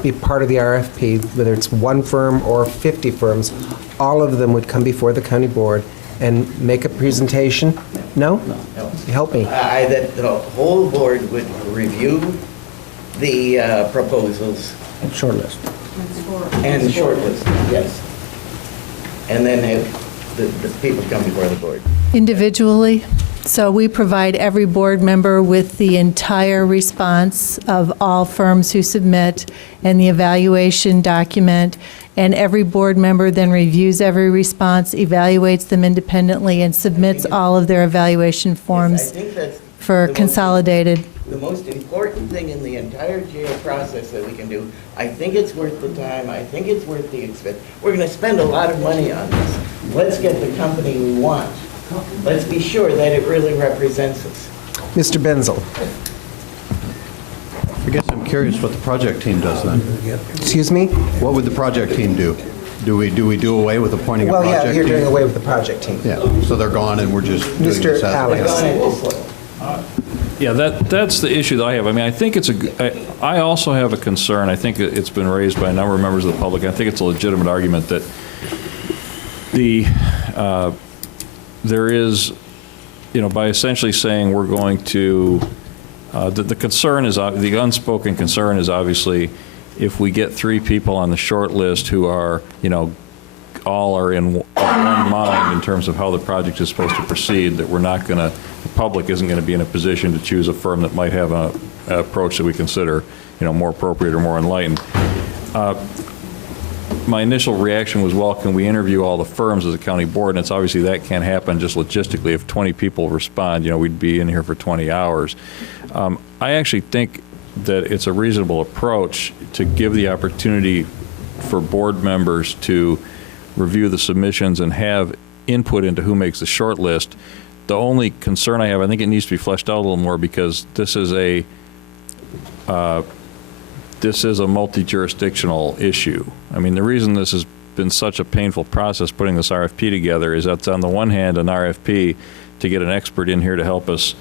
be part of the RFP, whether it's one firm or 50 firms, all of them would come before the county board and make a presentation? No? No. Help me. That the whole board would review the proposals. And shortlist. And shortlist, yes. And then have the people come before the board. Individually. So we provide every board member with the entire response of all firms who submit and the evaluation document, and every board member then reviews every response, evaluates them independently, and submits all of their evaluation forms for consolidated. The most important thing in the entire jail process that we can do, I think it's worth the time, I think it's worth the expense. We're going to spend a lot of money on this. Let's get the company we want. Let's be sure that it really represents us. Mr. Benzel. I guess I'm curious what the project team does then. Excuse me? What would the project team do? Do we do away with appointing a Well, project team? yeah, you're doing away with the project team. Yeah, so they're gone and we're just doing Mr. this as we Alex. go. Yeah, that's the issue that I have. I mean, I think I also have a concern. I think it's been raised by a number of members of the public. I think it's a legitimate argument that there is, by essentially saying we're going to, the concern is, the unspoken concern is obviously if we get 3 people on the short list who are, all are in one mind in terms of how the project is supposed to proceed, that we're not going to, the public isn't going to be in a position to choose a firm that might have an approach that we consider, more appropriate or more enlightened. My initial reaction was, well, can we interview all the firms as a county board? And it's obviously that can't happen just logistically. If 20 people respond, we'd be in here for 20 hours. I actually think that it's a reasonable approach to give the opportunity for board members to review the submissions and have input into who makes the short list. The only concern I have, I think it needs to be fleshed out a little more, because this is a multi-jurisdictional issue. I mean, the reason this has been such a painful process putting this RFP together is that's on the one hand an RFP to get an expert in here to help us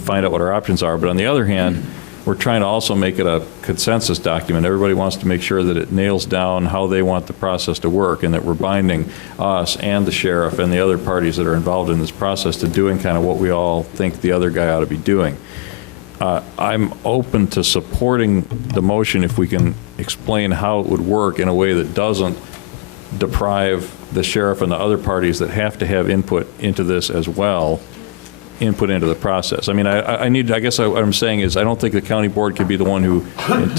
find out what our options are, but on the other hand, we're trying to also make it a consensus document. Everybody wants to make sure that it nails down how they want the process to work, and that we're binding us and the sheriff and the other parties that are involved in this process to doing kind of what we all think the other guy ought to be doing. I'm open to supporting the motion if we can explain how it would work in a way that doesn't deprive the sheriff and the other parties that have to have input into this as well, input into the process. I mean, I guess what I'm saying is I don't think the county board could be the one who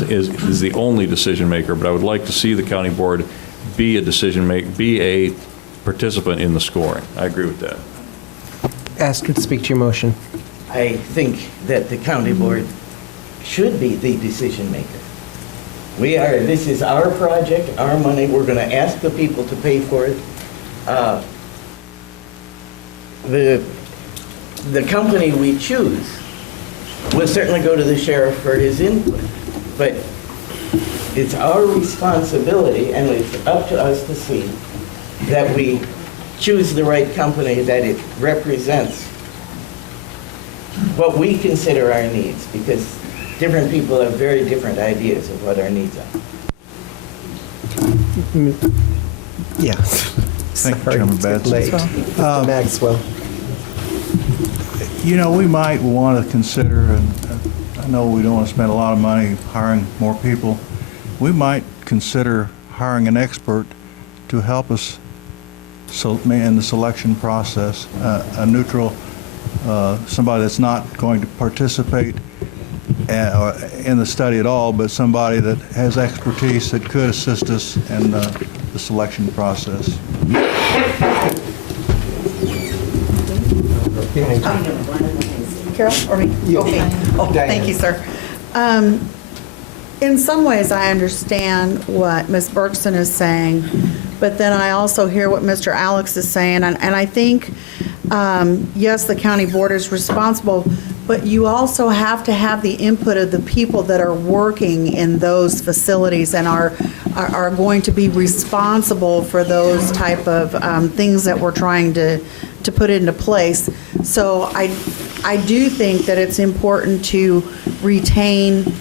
is the only decision maker, but I would like to see the county board be a decision maker, be a participant in the scoring. I agree with that. Astrid, speak to your motion. I think that the county board should be the decision maker. This is our project, our money, we're going to ask the people to pay for it. The company we choose will certainly go to the sheriff for his input, but it's our responsibility, and it's up to us to see that we choose the right company, that it represents what we consider our needs, because different people have very different ideas of what our needs are. Yes. Thank you, Chairman Batson. Mr. Maxwell. You know, we might want to consider, and I know we don't want to spend a lot of money hiring more people, we might consider hiring an expert to help us in the selection process, a neutral, somebody that's not going to participate in the study at all, but somebody that has expertise that could assist us in the selection process. Carol, or me? Okay. Oh, thank you, sir. In some ways, I understand what Ms. Bergson is saying, but then I also hear what Mr. Alex is saying, and I think, yes, the county board is responsible, but you also have to have the input of the people that are working in those facilities and are going to be responsible for those type of things that we're trying to put into place. So I do think that it's important to retain,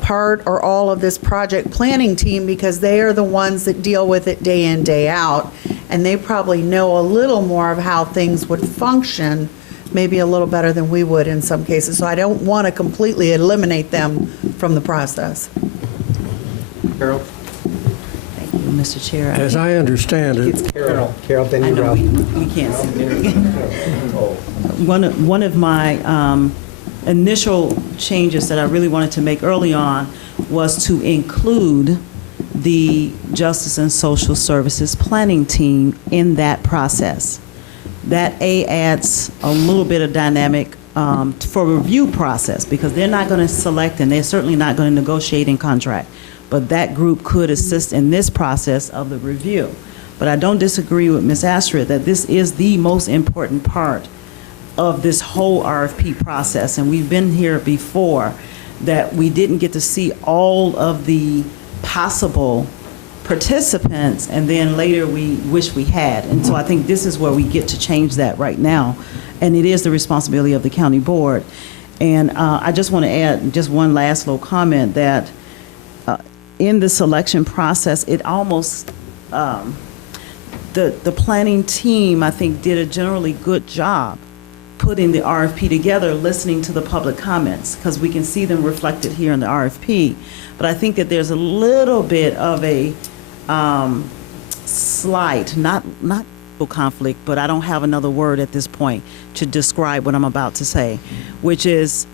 part or all of this project planning team, because they are the ones that deal with it day in, day out, and they probably know a little more of how things would function, maybe a little better than we would in some cases. So I don't want to completely eliminate them from the process. Carol? Thank you, Mr. Chair. As I understand it. It's Carol. Carol, then I you, know Ralph. we can't sit there again. One of my initial changes that I really wanted to make early on was to include the Justice and Social Services Planning Team in that process. That adds a little bit of dynamic for review process, because they're not going to select and they're certainly not going to negotiate in contract. But that group could assist in this process of the review. But I don't disagree with Ms. Astrid that this is the most important part of this whole RFP process. And we've been here before that we didn't get to see all of the possible participants, and then later we wish we had. And so I think this is where we get to change that right now. And it is the responsibility of the county board. And I just want to add just one last little comment that in the selection process, it almost, the planning team, I think, did a generally good job putting the RFP together, listening to the public comments, because we can see them reflected here in the RFP. But I think that there's a little bit of a slight, not conflict, but I don't have another word at this point to describe what I'm about to say, which is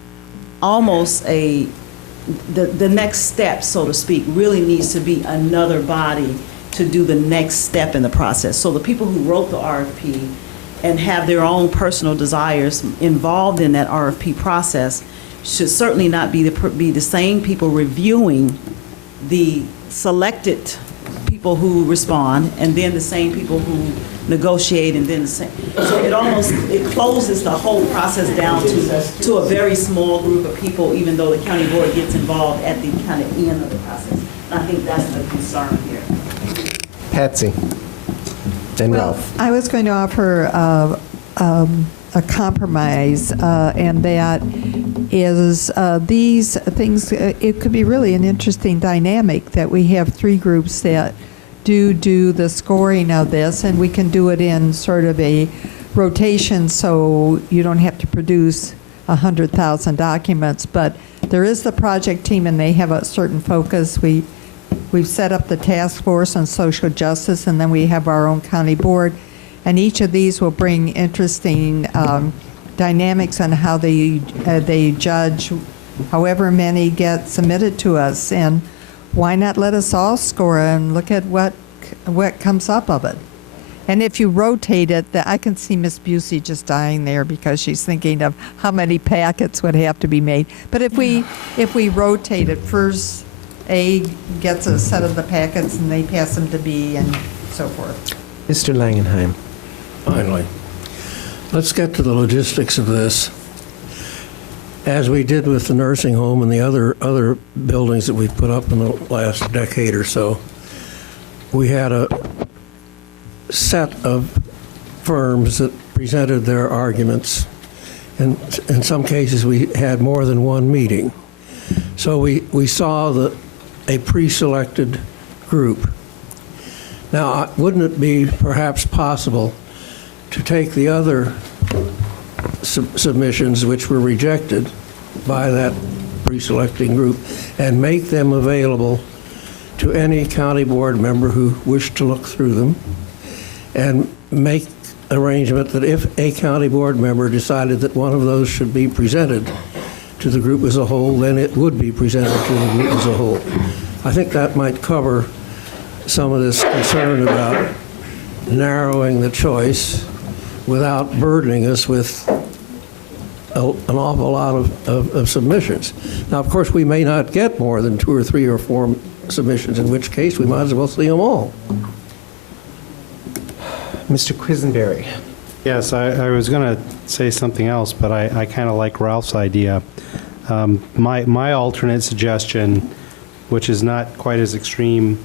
almost the next step, so to speak, really needs to be another body to do the next step in the process. So the people who wrote the RFP and have their own personal desires involved in that RFP process should certainly not be the same people reviewing the selected people people who respond, and then the same people who negotiate, and then the same. So it closes the whole process down to a very small group of people, even though the county board gets involved at the kind of end of the process. And I think that's the concern here. Patsy. Then Well, Ralph. I was going to offer a compromise, and that is these things, it could be really an interesting dynamic that we have three groups that do the scoring of this, and we can do it in sort of a rotation so you don't have to produce 100,000 documents. But there is the project team, and they have a certain focus. We've set up the task force on social justice, and then we have our own county board. And each of these will bring interesting dynamics on how they judge however many get submitted to us. And why not let us all score and look at what comes up of it? And if you rotate it, I can see Miss Busey just dying there because she's thinking of how many packets would have to be made. But if we rotate it, first A gets a set of the packets and they pass them to B and so forth. Mr. Langenheim. Finally. Let's get to the logistics of this. As we did with the nursing home and the other buildings that we've put up in the last decade or so, we had a set of firms that presented their arguments. And in some cases, we had more than one meeting. So we saw a pre-selected group. Now, wouldn't it be perhaps possible to take the other submissions which were rejected by that pre-selecting group and make them available to any county board member who wished to look through them, and make arrangement that if a county board member decided that one of those should be presented to the group as a whole, then it would be presented to the group as a whole. I think that might cover some of this concern about narrowing the choice without burdening us with an awful lot of submissions. Now, of course, we may not get more than 2 or 3 or 4 submissions, in which case we might as well see them all. Mr. Quisenberry. Yes, I was going to say something else, but I kind of like Ralph's idea. My alternate suggestion, which is not quite as extreme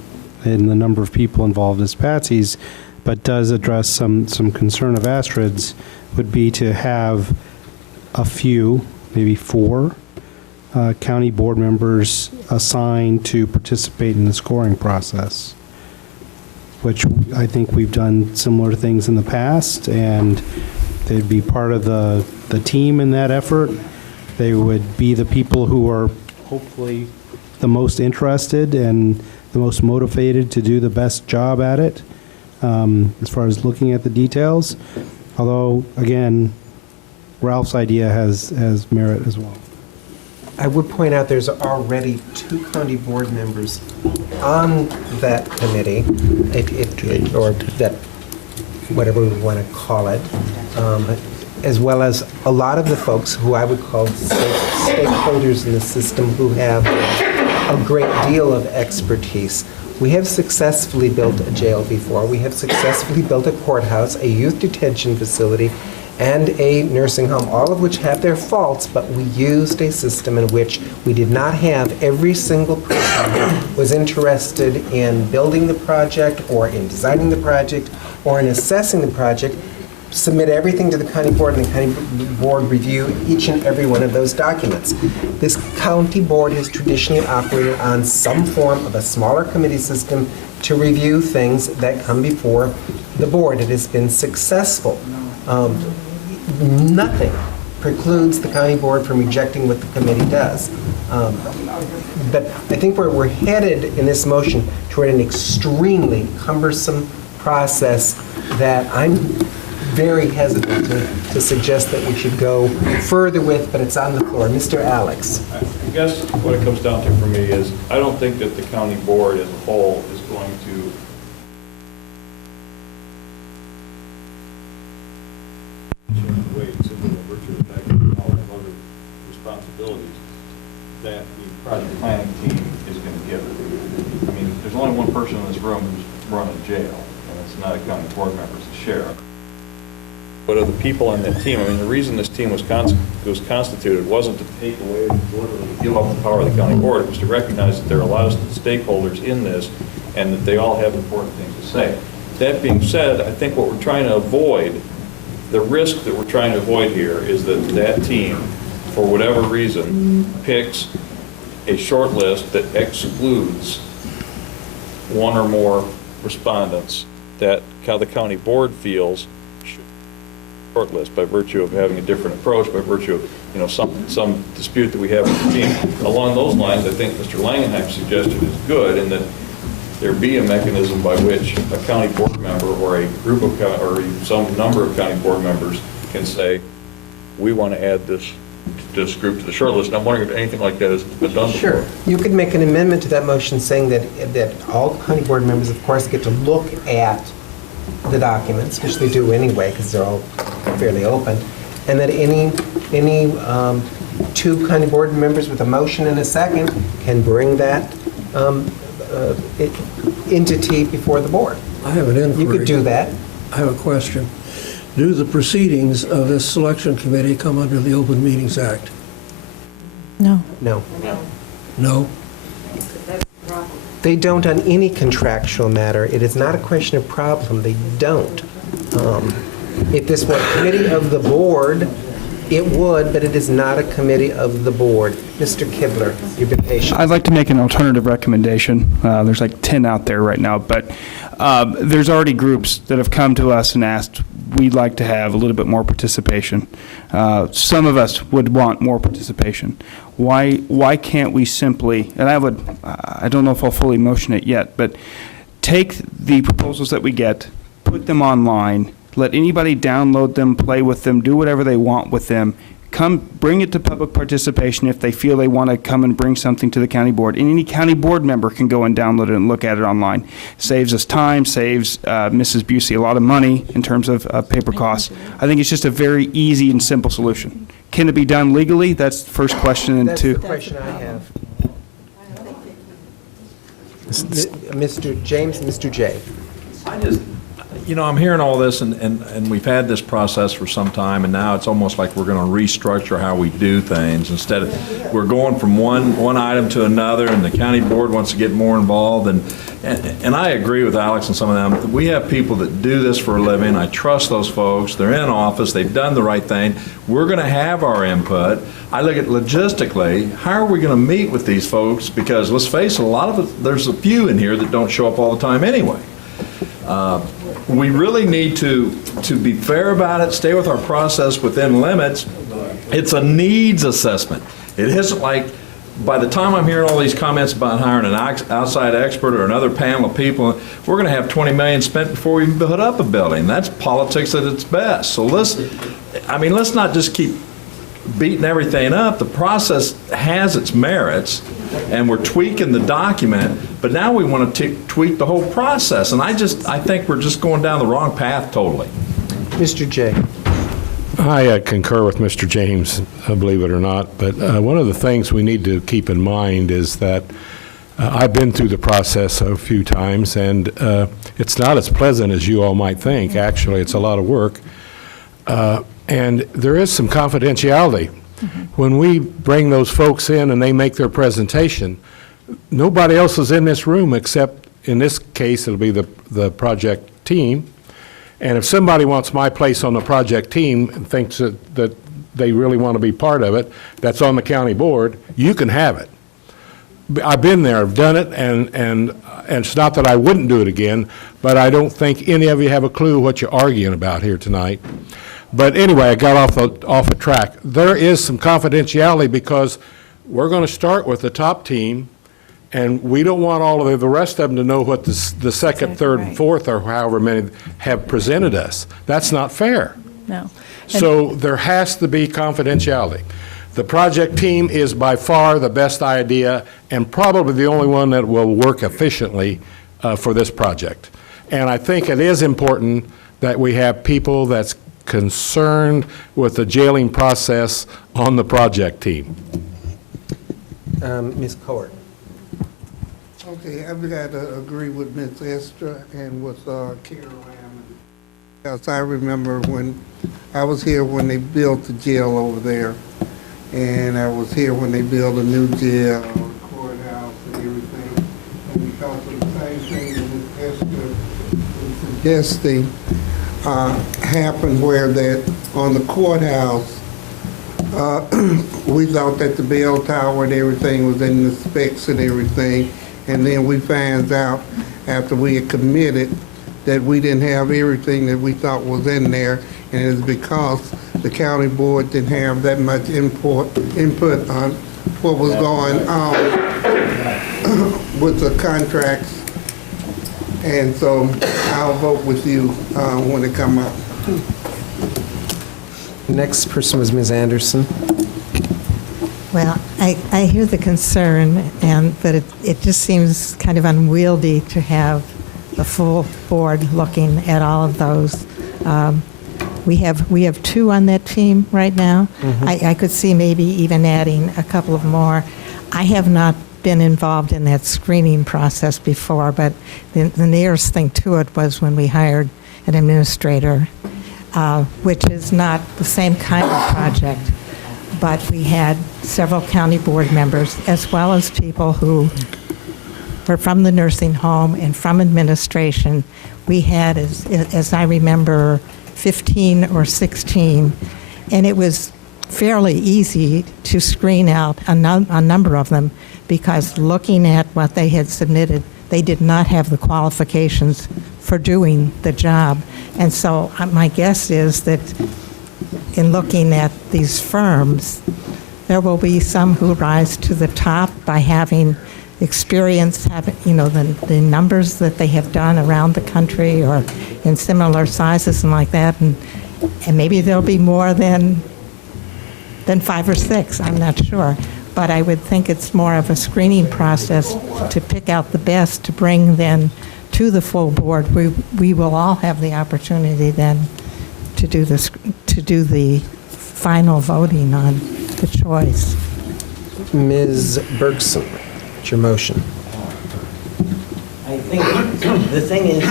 in the number of people involved as Patsy's, but does address some concern of Astrid's, would be to have a few, maybe 4, county board members assigned to participate in the scoring process, which I think we've done similar things in the past, and they'd be part of the team in that effort. They would be the people who are hopefully the most interested and the most motivated to do the best job at it, as far as looking at the details. Although, again, Ralph's idea has merit as well. I would point out there's already 2 county board members on that committee, or that, whatever we want to call it, as well as a lot of the folks who I would call stakeholders in the system who have a great deal of expertise. We have successfully built a jail before. We have successfully built a courthouse, a youth detention facility, and a nursing home, all of which have their faults, but we used a system in which we did not have every single person who was interested in building the project or in designing the project or in assessing the project submit everything to the county board, and the county board review each and every one of those documents. This county board has traditionally operated on some form of a smaller committee system to review things that come before the board. It has been successful. Nothing precludes the county board from rejecting what the committee does. But I think we're headed in this motion toward an extremely cumbersome process that I'm very hesitant to suggest that we should go further with, but it's on the floor. Mr. Alex. I guess what it comes down to for me is I don't think that the county board as a whole is going to responsibilities that the project planning team is going to give it. I mean, there's only one person in this room who's running jail, and it's not a county board member, it's a sheriff. But of the people on that team, I mean, the reason this team was constituted wasn't to take away, literally give up the power of the county board. It was to recognize that there are a lot of stakeholders in this, and that they all have important things to say. That being said, I think what we're trying to avoid, the risk that we're trying to avoid here is that that team, for whatever reason, picks a short list that excludes one or more respondents that the county board feels should be short list by virtue of having a different approach, by virtue of some dispute that we have with the team. Along those lines, I think Mr. Langenheim's suggestion is good in that there be a mechanism by which a county board member or a group of or some number of county board members can say, we want to add this group to the short list. And I'm wondering if anything like that has been done before. Sure. You could make an amendment to that motion saying that all county board members, of course, get to look at the documents, which they do anyway because they're all fairly open, and that any two county board members with a motion and a second can bring that entity before the board. I have an inquiry. You could do that. I have a question. Do the proceedings of this selection committee come under the Open Meetings Act? No. No. No? They don't on any contractual matter. It is not a question of problem. They don't. If this were a committee of the board, it would, but it is not a committee of the board. Mr. Kibler, you've been patient. I'd like to make an alternative recommendation. There's like 10 out there right now, but there's already groups that have come to us and asked, we'd like to have a little bit more participation. Some of us would want more participation. Why can't we simply, and I don't know if I'll fully motion it yet, but take the proposals that we get, put them online, let anybody download them, play with them, do whatever they want with them. Come, bring it to public participation if they feel they want to come and bring something to the county board. And any county board member can go and download it and look at it online. Saves us time, saves Mrs. Busey a lot of money in terms of paper costs. I think it's just a very easy and simple solution. Can it be done legally? That's the first question. And That's two. the question I have. Mr. James and Mr. Jay. I'm hearing all this, and we've had this process for some time, and now it's almost like we're going to restructure how we do things. Instead of, we're going from one item to another, and the county board wants to get more involved. And I agree with Alex and some of them. We have people that do this for a living. I trust those folks. They're in office. They've done the right thing. We're going to have our input. I look at logistically, how are we going to meet with these folks? Because let's face it, there's a few in here that don't show up all the time anyway. We really need to be fair about it, stay with our process within limits. It's a needs assessment. It isn't like, by the time I'm hearing all these comments about hiring an outside expert or another panel of people, we're going to have $20 million spent before we even put up a building. That's politics at its best. So let's not just keep beating everything up. The process has its merits, and we're tweaking the document, but now we want to tweak the whole process. And I think we're just going down the wrong path totally. Mr. Jay. I concur with Mr. James, believe it or not, but one of the things we need to keep in mind is that I've been through the process a few times, and it's not as pleasant as you all might think. Actually, it's a lot of work. And there is some confidentiality. Mm-hmm. When we bring those folks in and they make their presentation, nobody else is in this room except, in this case, it'll be the project team. And if somebody wants my place on the project team and thinks that they really want to be part of it, that's on the county board, you can have it. I've been there, I've done it, and it's not that I wouldn't do it again, but I don't think any of you have a clue what you're arguing about here tonight. But anyway, I got off a track. There is some confidentiality because we're going to start with the top team, and we don't want all of the rest of them to know what the second, third, and fourth, or however many have presented us. That's not fair. No. So there has to be confidentiality. The project team is by far the best idea and probably the only one that will work efficiently for this project. And I think it is important that we have people that's concerned with the jailing process on the project team. Ms. Cowart. Okay, I've got to agree with Ms. Estra and with Carol Lamb. Because I remember when I was here when they built the jail over there, and I was here when they built a new jail, courthouse, and everything. And because of the same thing that Ms. Estra was suggesting happened, where that on the courthouse, we thought that the bell tower and everything was in the specs and everything. And then we found out after we had committed that we didn't have everything that we thought was in there. And it's because the county board didn't have that much input on what was going on with the contracts. And so I'll vote with you when it come up. Next person was Ms. Anderson. Well, I hear the concern, but it just seems kind of unwieldy to have the full board looking at all of those. We have 2 on that team right now. I could see maybe even adding a couple of more. I have not been involved in that screening process before, but the nearest thing to it was when we hired an administrator, which is not the same kind of project. But we had several county board members, as well as people who were from the nursing home and from administration. We had, as I remember, 15 or 16, and it was fairly easy to screen out a number of them, because looking at what they had submitted, they did not have the qualifications for doing the job. And so my guess is that in looking at these firms, there will be some who rise to the top by having experience, having, the numbers that they have done around the country or in similar sizes and like that, and maybe there'll be more than 5 or 6, I'm not sure. But I would think it's more of a screening process to pick out the best to bring then to the full board. We will all have the opportunity then to do the final voting on the choice. Ms. Bergson, it's your motion. I think the thing is,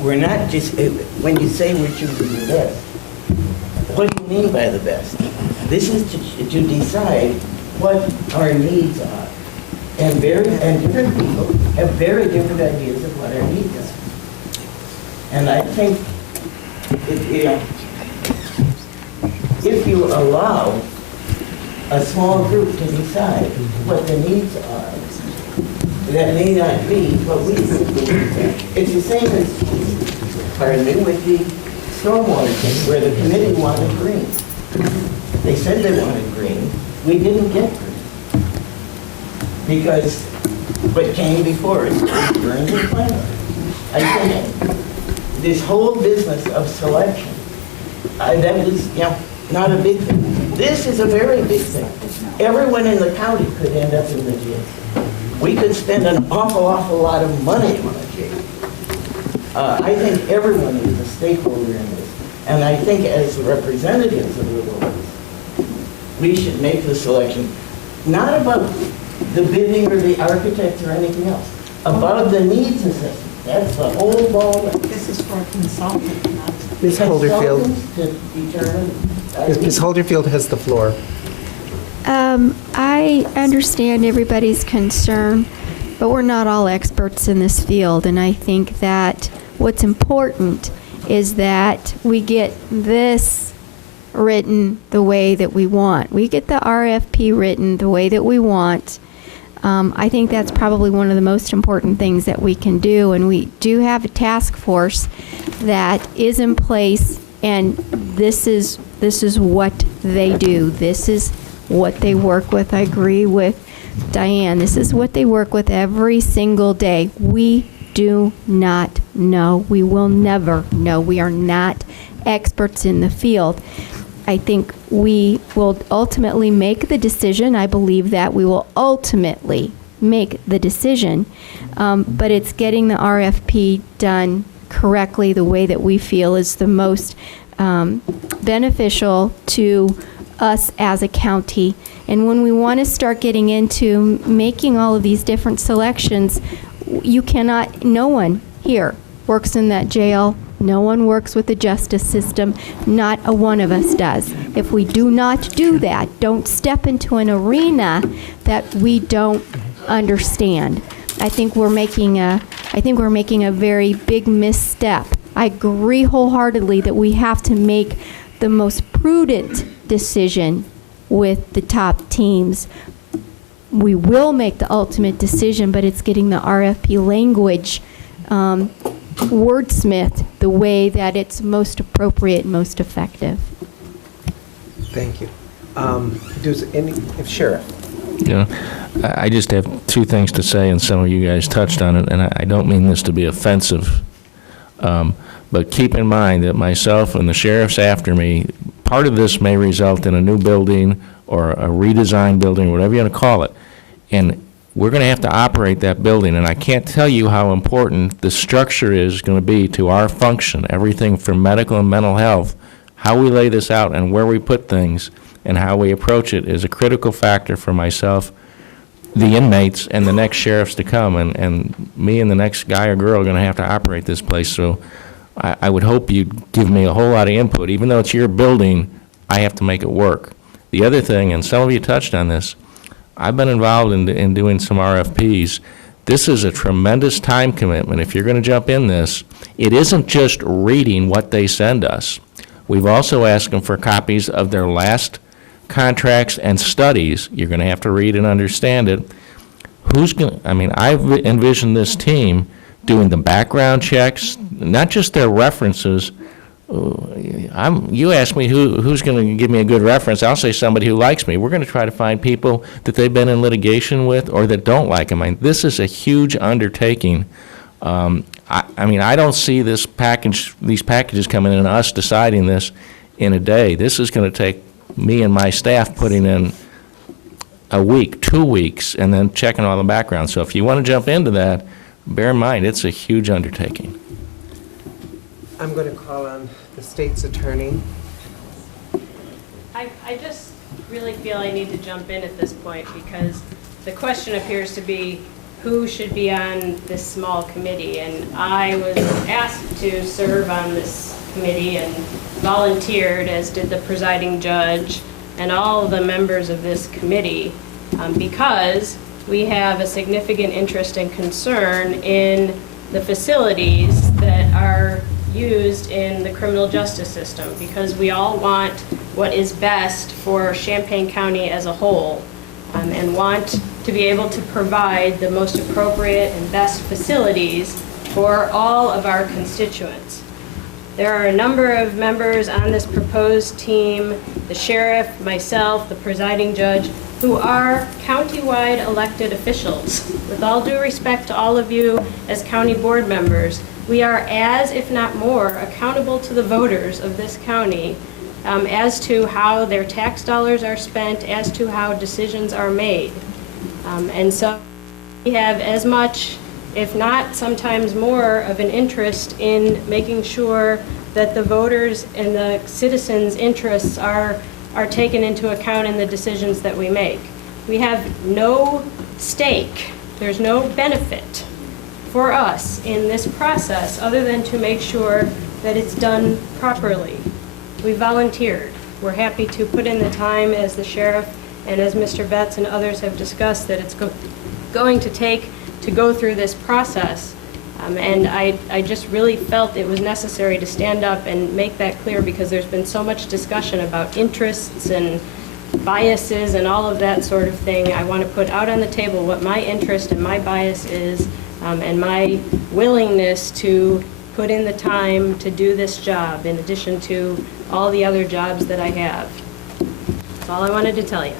we're not just, when you say we're choosing the best, what do you mean by the best? This is to decide what our needs are. And different people have very different ideas of what our needs are. And I think if you allow a small group to decide what the needs are, that may not be what we think. It's the same as, pardon me, with the stormwater thing, where the committee wanted green. They said they wanted green. We didn't get green. Because what came before us was Burns and Clamor. I think this whole business of selection, that was, not a big thing. This is a very big thing. Everyone in the county could end up in the jail. We could spend an awful lot of money on a jail. I think everyone is a stakeholder in this. And I think as representatives of the voters, we should make the selection, not about the bidding or the architects or anything else, about the needs assessment. That's the whole ball. This is for a consultant, not Ms. Holderfield. To determine. Ms. Holderfield has the floor. I understand everybody's concern, but we're not all experts in this field, and I think that what's important is that we get this written the way that we want. We get the RFP written the way that we want. I think that's probably one of the most important things that we can do, and we do have a task force that is in place, and this is what they do. This is what they work with. I agree with Diane. This is what they work with every single day. We do not know. We will never know. We are not experts in the field. I think we will ultimately make the decision. I believe that we will ultimately make the decision, but it's getting the RFP done correctly the way that we feel is the most beneficial to us as a county. And when we want to start getting into making all of these different selections, you cannot, no one here works in that jail. No one works with the justice system. Not a one of us does. If we do not do that, don't step into an arena that we don't understand. I think we're making a very big misstep. I agree wholeheartedly that we have to make the most prudent decision with the top teams. We will make the ultimate decision, but it's getting the RFP language wordsmith the way that it's most appropriate and most effective. Thank you. Sheriff? Yeah, I just have two things to say, and some of you guys touched on it, and I don't mean this to be offensive, but keep in mind that myself and the sheriffs after me, part of this may result in a new building or a redesigned building, whatever you want to call it, and we're going to have to operate that building, and I can't tell you how important the structure is going to be to our function, everything from medical and mental health. How we lay this out and where we put things and how we approach it is a critical factor for myself, the inmates, and the next sheriffs to come, and me and the next guy or girl are going to have to operate this place. So I would hope you'd give me a whole lot of input. Even though it's your building, I have to make it work. The other thing, and some of you touched on this, I've been involved in doing some RFPs. This is a tremendous time commitment. If you're going to jump in this, it isn't just reading what they send us. We've also asked them for copies of their last contracts and studies. You're going to have to read and understand it. I've envisioned this team doing the background checks, not just their references. You ask me who's going to give me a good reference, I'll say somebody who likes me. We're going to try to find people that they've been in litigation with or that don't like them. This is a huge undertaking. I don't see these packages coming in and us deciding this in a day. This is going to take me and my staff putting in a week, 2 weeks, and then checking all the background. So if you want to jump into that, bear in mind, it's a huge undertaking. I'm going to call on the state's attorney. I just really feel I need to jump in at this point because the question appears to be who should be on this small committee. And I was asked to serve on this committee and volunteered, as did the presiding judge and all the members of this committee, because we have a significant interest and concern in the facilities that are used in the criminal justice system, because we all want what is best for Champaign County as a whole, and want to be able to provide the most appropriate and best facilities for all of our constituents. There are a number of members on this proposed team, the sheriff, myself, the presiding judge, who are countywide elected officials. With all due respect to all of you as county board members, we are as, if not more, accountable to the voters of this county as to how their tax dollars are spent, as to how decisions are made. And so we have as much, if not sometimes more, of an interest in making sure that the voters and the citizens' interests are taken into account in the decisions that we make. We have no stake, there's no benefit for us in this process other than to make sure that it's done properly. We volunteered. We're happy to put in the time, as the sheriff and as Mr. Betts and others have discussed, that it's going to take to go through this process. And I just really felt it was necessary to stand up and make that clear, because there's been so much discussion about interests and biases and all of that sort of thing. I want to put out on the table what my interest and my bias is, and my willingness to put in the time to do this job, in addition to all the other jobs that I have. That's all I wanted to tell you.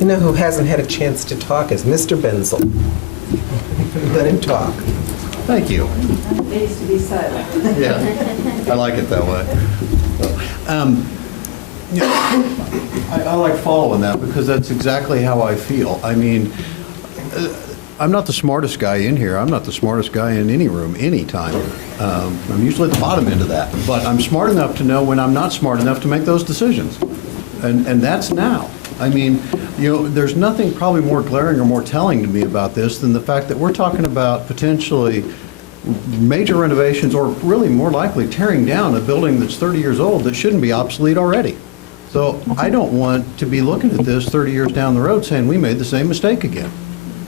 You know who hasn't had a chance to talk is Mr. Benzel. Let him talk. Thank you. Needs to be silent. Yeah, I like it that way. I like following that because that's exactly how I feel. I mean, I'm not the smartest guy in here. I'm not the smartest guy in any room, anytime. I'm usually at the bottom end of that. But I'm smart enough to know when I'm not smart enough to make those decisions. And that's now. I mean, there's nothing probably more glaring or more telling to me about this than the fact that we're talking about potentially major renovations, or really more likely tearing down a building that's 30 years old that shouldn't be obsolete already. So I don't want to be looking at this 30 years down the road saying we made the same mistake again.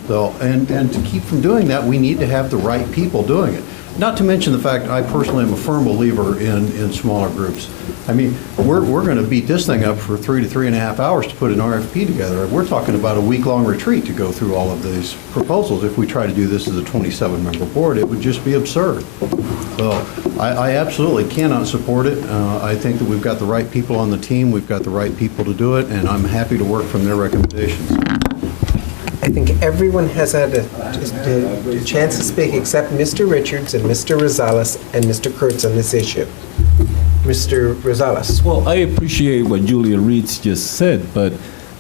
So, and to keep from doing that, we need to have the right people doing it. Not to mention the fact I personally am a firm believer in smaller groups. I mean, we're going to beat this thing up for 3 to 3.5 hours to put an RFP together. We're talking about a week-long retreat to go through all of these proposals. If we try to do this as a 27-member board, it would just be absurd. So I absolutely cannot support it. I think that we've got the right people on the team. We've got the right people to do it, and I'm happy to work from their recommendations. I think everyone has had a chance to speak except Mr. Richards and Mr. Rosales and Mr. Kurtz on this issue. Mr. Rosales. Well, I appreciate what Julia Reeds just said, but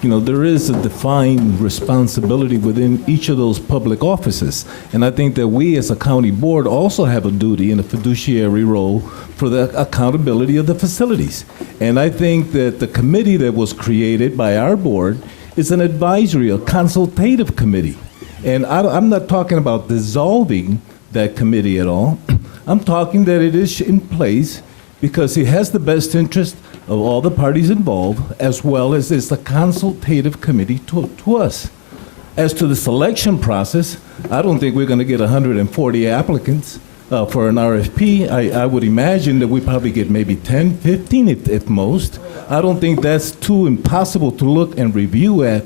there is a defined responsibility within each of those public offices. And I think that we as a county board also have a duty and a fiduciary role for the accountability of the facilities. And I think that the committee that was created by our board is an advisory, a consultative committee. And I'm not talking about dissolving that committee at all. I'm talking that it is in place because it has the best interest of all the parties involved, as well as it's a consultative committee to us. As to the selection process, I don't think we're going to get 140 applicants for an RFP. I would imagine that we probably get maybe 10, 15 at most. I don't think that's too impossible to look and review at,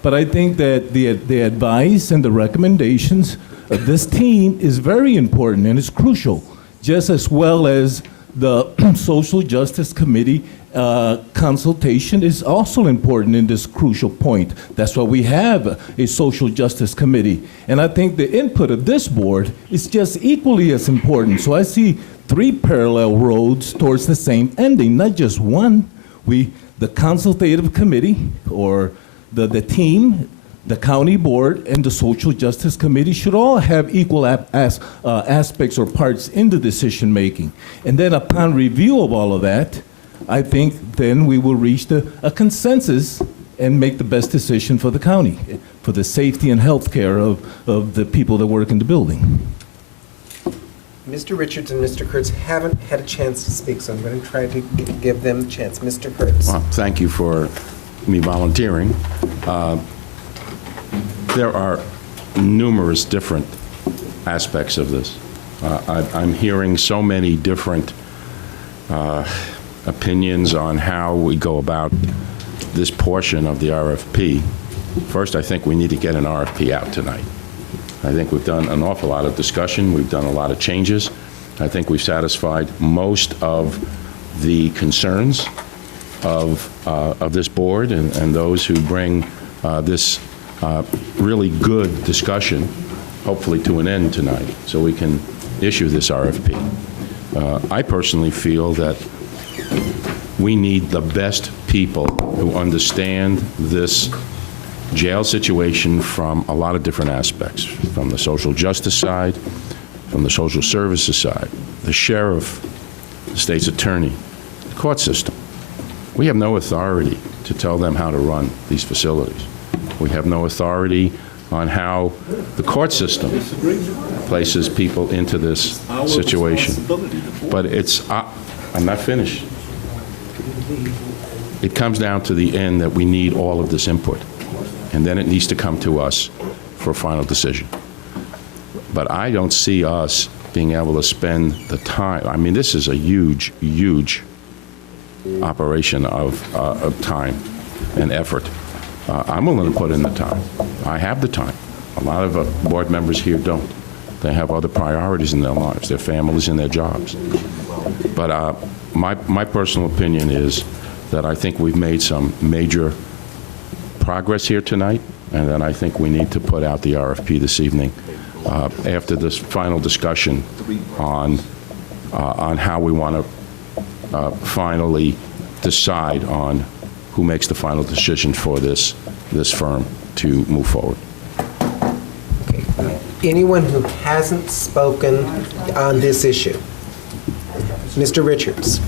but I think that the advice and the recommendations of this team is very important and it's crucial, just as well as the Social Justice Committee consultation is also important in this crucial point. That's why we have a Social Justice Committee. And I think the input of this board is just equally as important. So I see 3 parallel roads towards the same ending, not just one. The consultative committee, or the team, the county board, and the Social Justice Committee should all have equal aspects or parts in the decision making. And then upon review of all of that, I think then we will reach a consensus and make the best decision for the county, for the safety and health care of the people that work in the building. Mr. Richards and Mr. Kurtz haven't had a chance to speak, so I'm going to try to give them a chance. Mr. Kurtz. Well, thank you for me volunteering. There are numerous different aspects of this. I'm hearing so many different opinions on how we go about this portion of the RFP. First, I think we need to get an RFP out tonight. I think we've done an awful lot of discussion. We've done a lot of changes. I think we've satisfied most of the concerns of this board and those who bring this really good discussion, hopefully to an end tonight, so we can issue this RFP. I personally feel that we need the best people who understand this jail situation from a lot of different aspects, from the social justice side, from the social services side, the sheriff, the state's attorney, the court system. We have no authority to tell them how to run these facilities. We have no authority on how the court system places people into this situation. But it's, I'm not finished. It comes down to the end that we need all of this input, and then it needs to come to us for a final decision. But I don't see us being able to spend the time. I mean, this is a huge, huge operation of time and effort. I'm willing to put in the time. I have the time. A lot of board members here don't. They have other priorities in their lives, their families and their jobs. But my personal opinion is that I think we've made some major progress here tonight, and then I think we need to put out the RFP this evening after this final discussion on how we want to finally decide on who makes the final decision for this firm to move forward. Okay. anyone who hasn't spoken on this issue? Mr. Richards.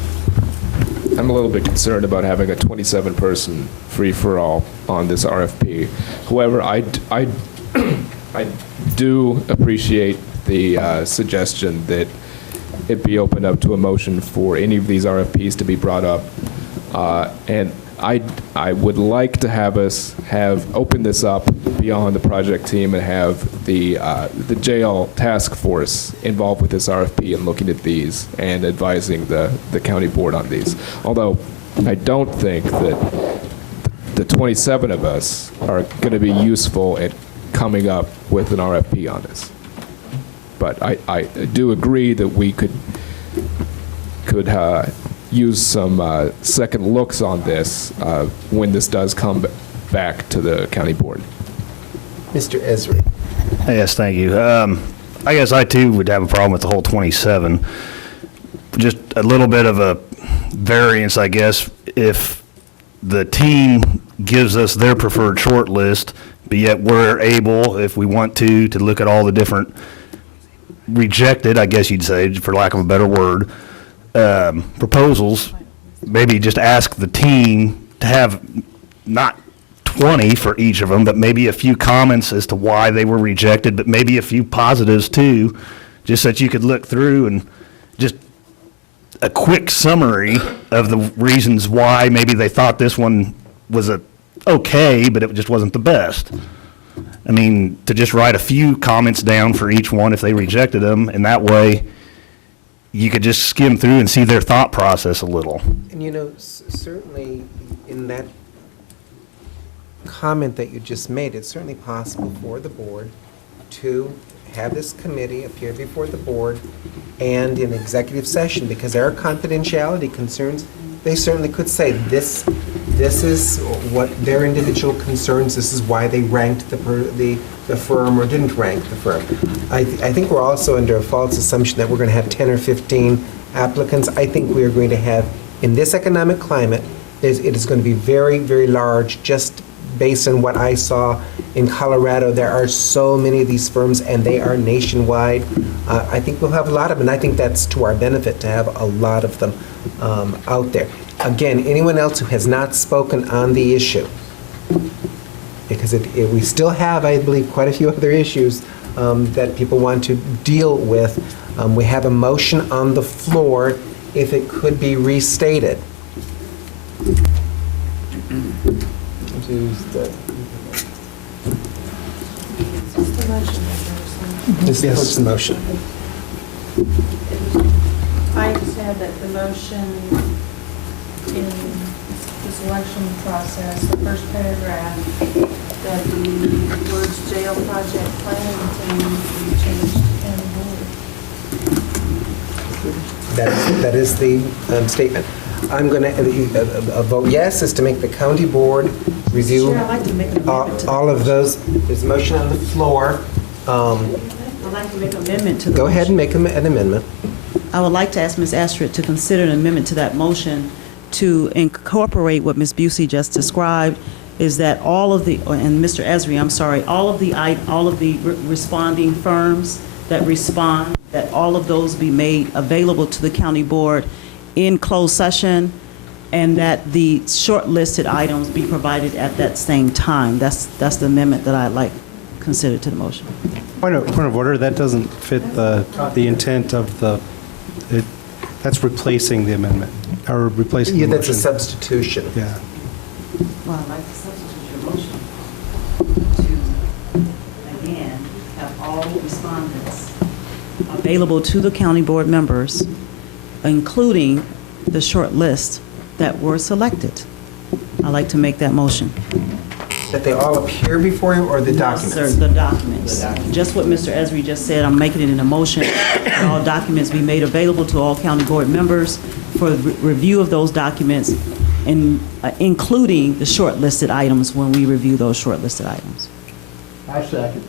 I'm a little bit concerned about having a 27-person free-for-all on this RFP. However, I do appreciate the suggestion that it be opened up to a motion for any of these RFPs to be brought up. And I would like to have us opened this up beyond the project team and have the jail task force involved with this RFP and looking at these and advising the county board on these. Although I don't think that the 27 of us are going to be useful at coming up with an RFP on this. But I do agree that we could use some second looks on this when this does come back to the county board. Mr. Esri. Yes, thank you. I guess I too would have a problem with the whole 27. Just a little bit of a variance, I guess, if the team gives us their preferred short list, but yet we're able, if we want to look at all the different rejected, I guess you'd say, for lack of a better word, proposals, maybe just ask the team to have not 20 for each of them, but maybe a few comments as to why they were rejected, but maybe a few positives too, just so that you could look through and just a quick summary of the reasons why maybe they thought this one was okay, but it just wasn't the best. I mean, to just write a few comments down for each one if they rejected them, and that way you could just skim through and see their thought process a little. And you know, certainly in that comment that you just made, it's certainly possible for the board to have this committee appear before the board and in executive session, because there are confidentiality concerns. They certainly could say this is what their individual concerns, this is why they ranked the firm or didn't rank the firm. I think we're also under a false assumption that we're going to have 10 or 15 applicants. I think we are going to have, in this economic climate, it is going to be very, very large. Just based on what I saw in Colorado, there are so many of these firms and they are nationwide. I think we'll have a lot of them, and I think that's to our benefit to have a lot of them out there. Again, anyone else who has not spoken on the issue, because we still have, I believe, quite a few other issues that people want to deal with. We have a motion on the floor if it could be restated. This is the motion. I understand that the motion in the selection process, the first paragraph, that the words jail project planning team be changed to county board. That is the statement. I'm going to vote yes is to make the county board review Chair, I'd like to make an amendment to all of those. There's a motion on the floor. I'd like to make an amendment to the Go ahead and motion. make an amendment. I would like to ask Ms. Astrid to consider an amendment to that motion to incorporate what Ms. Busey just described, is that all of the, and Mr. Esri, I'm sorry, all of the responding firms that respond, that all of those be made available to the county board in closed session, and that the shortlisted items be provided at that same time. That's the amendment that I'd like considered to the motion. Point of order, that doesn't fit the intent of the, that's replacing the amendment, or replacing the motion. That's a substitution. Yeah. Well, I'd like to substitute your motion to, again, have all respondents available to the county board members, including the short list that were selected. I'd like to make that motion. That they all appear before you, or the documents? Sir, the documents. Just what Mr. Esri just said, I'm making it in a motion. That all documents be made available to all county board members for review of those documents, and including the shortlisted items when we review those shortlisted items. I second.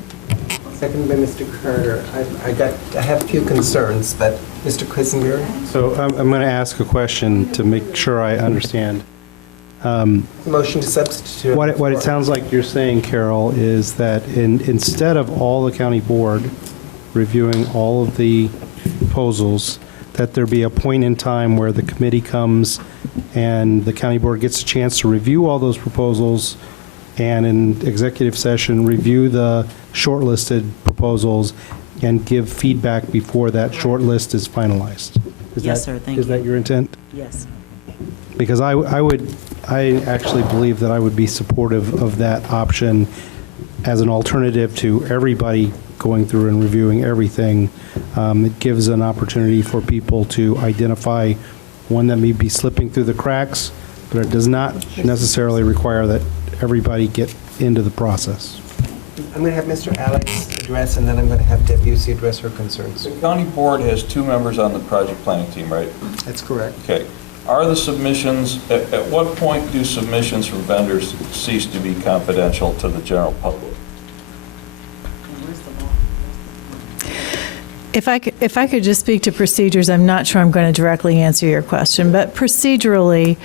Seconded by Mr. Carter. I have a few concerns, but Mr. Quisenberry? So I'm going to ask a question to make sure I understand. Motion to substitute. What it sounds like you're saying, Carol, is that instead of all the county board reviewing all of the proposals, that there be a point in time where the committee comes and the county board gets a chance to review all those proposals and in executive session, review the shortlisted proposals and give feedback before that short list is finalized. Yes, sir. Thank you. Is that your intent? Yes. Because I actually believe that I would be supportive of that option as an alternative to everybody going through and reviewing everything. It gives an opportunity for people to identify one that may be slipping through the cracks, but it does not necessarily require that everybody get into the process. I'm going to have Mr. Alex address, and then I'm going to have Deb Busey address her concerns. The county board has 2 members on the project planning team, right? That's correct. Okay. Are the submissions, at what point do submissions from vendors cease to be confidential to the general public? If I could just speak to procedures, I'm not sure I'm going to directly answer your question, but procedurally,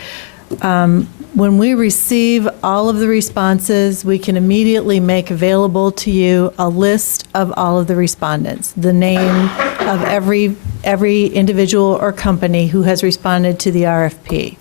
when we receive all of the responses, we can immediately make available to you a list of all of the respondents, the name of every individual or company who has responded to the RFP.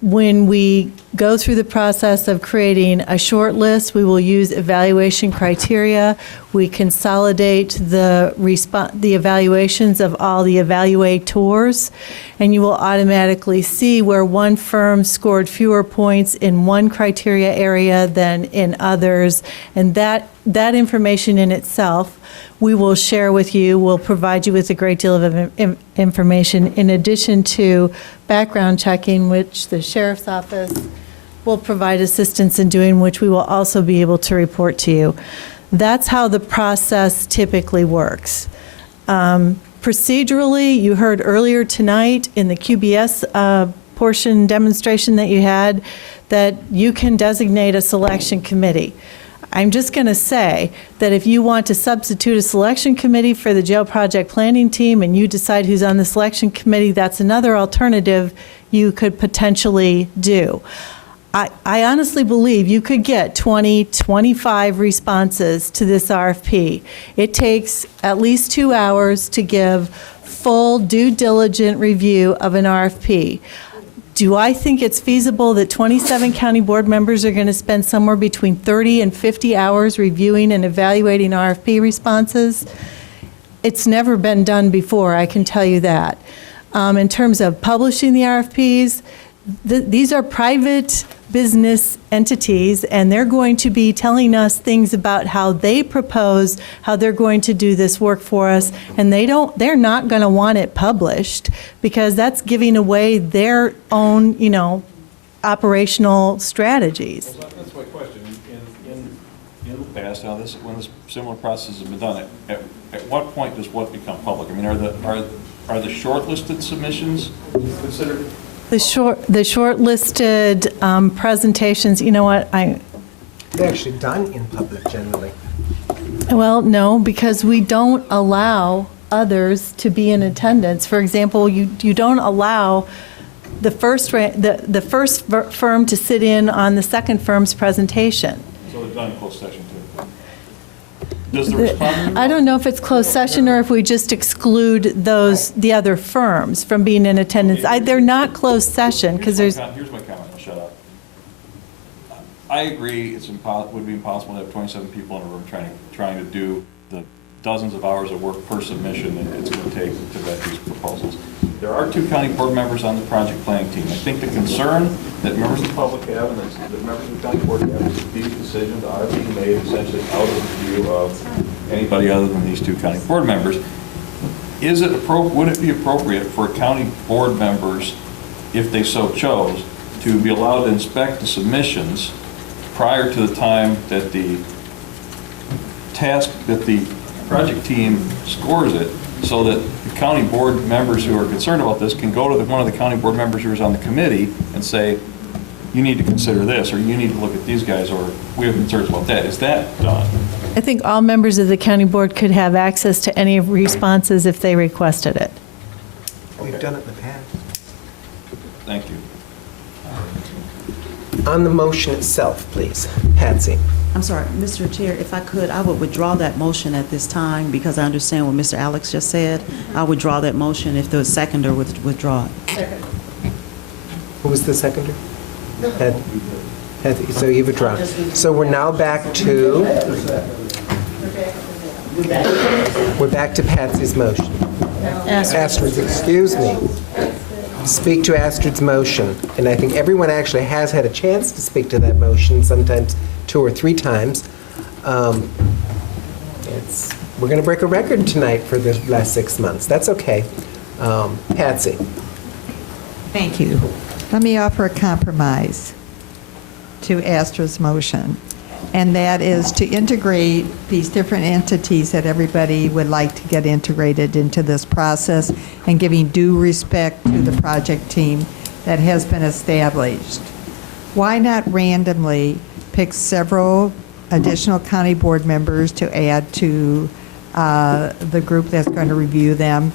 When we go through the process of creating a short list, we will use evaluation criteria. We consolidate the evaluations of all the evaluators, and you will automatically see where one firm scored fewer points in one criteria area than in others, and that information in itself we will share with you. We'll provide you with a great deal of information in addition to background checking, which the sheriff's office will provide assistance in doing, which we will also be able to report to you. That's how the process typically works. Procedurally, you heard earlier tonight in the QBS portion demonstration that you had that you can designate a selection committee. I'm just going to say that if you want to substitute a selection committee for the jail project planning team and you decide who's on the selection committee, that's another alternative you could potentially do. I honestly believe you could get 20, 25 responses to this RFP. It takes at least 2 hours to give full due diligent review of an RFP. Do I think it's feasible that 27 county board members are going to spend somewhere between 30 and 50 hours reviewing and evaluating RFP responses? It's never been done before, I can tell you that. In terms of publishing the RFPs, these are private business entities, and they're going to be telling us things about how they propose, how they're going to do this work for us, and they're not going to want it published because that's giving away their own, operational strategies. Well, that's my question. In the past, when this similar process has been done, at what point does what become public? I mean, are the shortlisted submissions considered? The shortlisted presentations, you know what, They're actually done in public generally. well, no, because we don't allow others to be in attendance. For example, you don't allow the first firm to sit in on the second firm's presentation. So they're done in closed session too. Does the respondent? I don't know if it's closed session or if we just exclude the other firms from being in attendance. They're not closed session because Here's my comment, I'll shut up. I agree would be impossible to have 27 people in a room trying to do the dozens of hours of work per submission that it's going to take to vet these proposals. There are 2 county board members on the project planning team. I think the concern that members of the public have and that members of the county board have is that these decisions are being made essentially out of the view of anybody other than these 2 county board members. Would it be appropriate for county board members, if they so chose, to be allowed to inspect the submissions prior to the time that the project team scores it, so that the county board members who are concerned about this can go to one of the county board members who is on the committee and say, you need to consider this, or you need to look at these guys, or we have concerns about that. Is that done? I think all members of the county board could have access to any responses if they requested it. We've done it in the past. Thank you. On the motion itself, please. Patsy. I'm sorry, Mr. Chair, if I could, I would withdraw that motion at this time because I understand what Mr. Alex just said. I would draw that motion if the seconder would withdraw it. Who was the seconder? So you withdraw. So we're now back to, we're back to Patsy's motion. Astrid's, excuse me. Speak to Astrid's motion. And I think everyone actually has had a chance to speak to that motion, sometimes 2 or 3 times. We're going to break a record tonight for the last 6 months. That's okay. Patsy. Thank you. Let me offer a compromise to Astra's motion, and that is to integrate these different entities that everybody would like to get integrated into this process and giving due respect to the project team that has been established. Why not randomly pick several additional county board members to add to the group that's going to review them?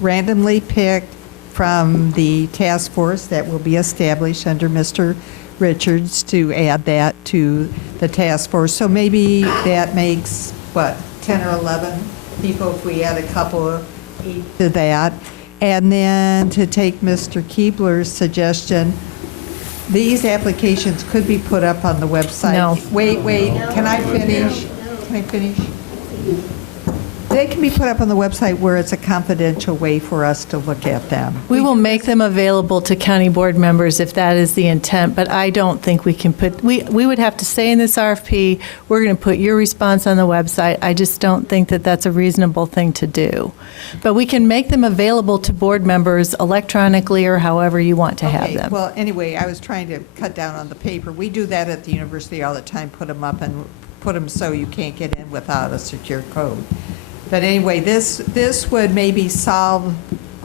Randomly pick from the task force that will be established under Mr. Richards to add that to the task force. So maybe that makes, 10 or 11 people if we add a couple to that. And then to take Mr. Keebler's suggestion, these applications could be put up on the website. No. Wait, can I finish? Can I finish? They can be put up on the website where it's a confidential way for us to look at them. We will make them available to county board members if that is the intent, but I don't think we can put, we would have to say in this RFP, we're going to put your response on the website. I just don't think that that's a reasonable thing to do. But we can make them available to board members electronically or however you want to have them. Well, anyway, I was trying to cut down on the paper. We do that at the university all the time, put them up and put them so you can't get in without a secure code. But anyway, this would maybe solve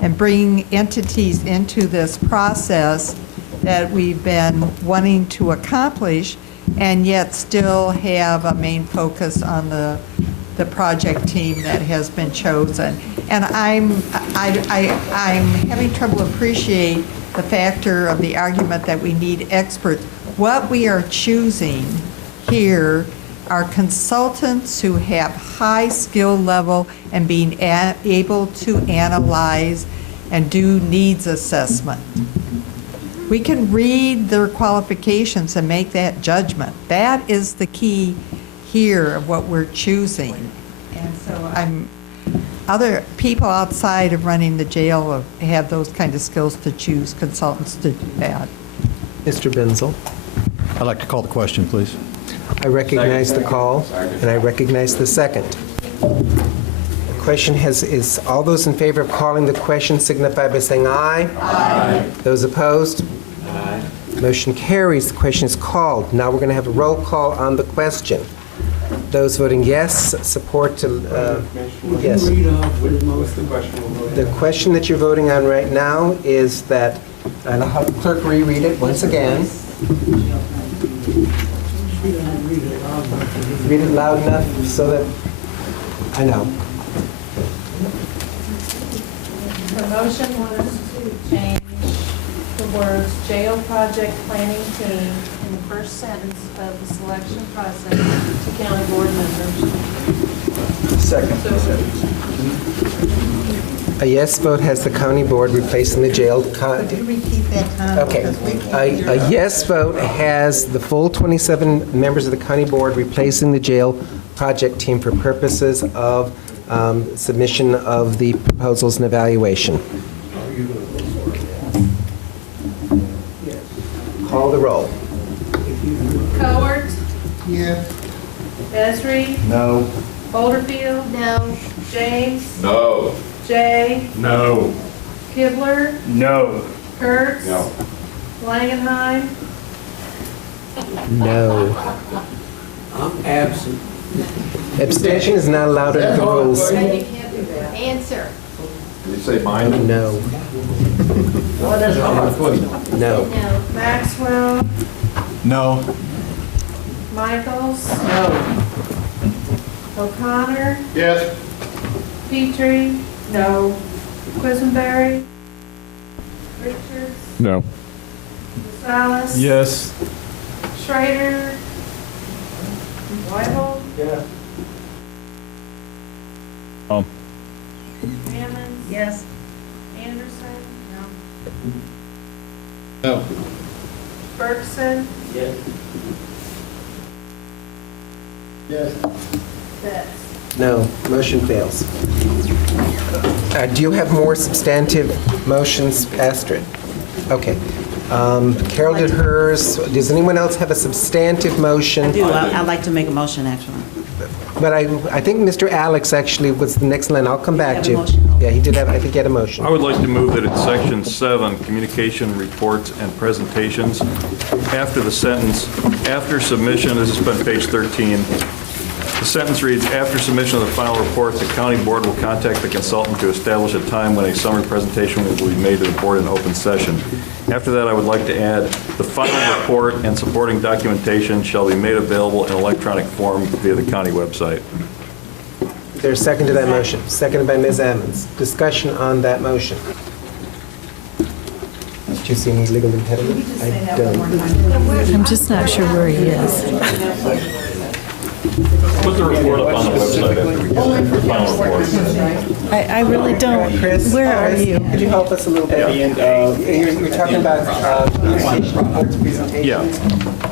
and bring entities into this process that we've been wanting to accomplish, and yet still have a main focus on the project team that has been chosen. And I'm having trouble appreciate the factor of the argument that we need experts. What we are choosing here are consultants who have high skill level and being able to analyze and do needs assessment. We can read their qualifications and make that judgment. That is the key here of what we're choosing. And so other people outside of running the jail have those kind of skills to choose consultants to do that. Mr. Benzel. I'd like to call the question, please. I recognize the call, and I recognize the second. The question is all those in favor of calling the question signify by saying aye. Aye. Those opposed? Aye. Motion carries. The question is called. Now we're going to have a roll call on the question. Those voting yes, support to, yes. The question that you're voting on right now is that, and I'll have the clerk reread it once again. Read it loud enough so that I know. The motion was to change the words jail project planning team in the first sentence of the selection process to county board members. Second. A yes vote has the county board replacing the jail. Could you repeat that, Tom? Okay. A yes vote has the full 27 members of the county board replacing the jail project team for purposes of submission of the proposals and evaluation. Call the roll. Cowart? Yes. Esri? No. Boulderfield? No. James? No. Jay? No. Kibler? No. Kurtz? No. Langenheim? No. I'm absent. Abstention is not allowed under the rules. Answer. Did you say mine? No. No. No. Maxwell? No. Michaels? No. O'Connor? Yes. Petrie? No. Quisenberry? Richards? No. Salas? Yes. Schrader? Weibel? Yeah. Hammond? Yes. Anderson? No. Bergson? Yes. Yes. Betts? No, motion fails. Do you have more substantive motions, Astrid? Okay. Carol did hers. Does anyone else have a substantive motion? I do. I'd like to make a motion, actually. But I think Mr. Alex actually was the next line. I'll come back had to a you. motion. Yeah, he did have, I think he had a motion. I would like to move that in section 7, communication reports and presentations, after the sentence, after submission, this is on page 13, the sentence reads, after submission of the final report, the county board will contact the consultant to establish a time when a summary presentation will be made to the board in open session. After that, I would like to add, the final report and supporting documentation shall be made available in electronic form via the county website. Is there a second to that motion? Seconded by Ms. Ammons. Discussion on that motion. Do you see any legal impediment? I don't. I'm just not sure where he is. Put the report up on the website after we get the final report. I really don't. Chris? Where are you? Could you help us a little bit? You're talking about communication reports, presentations? Yeah.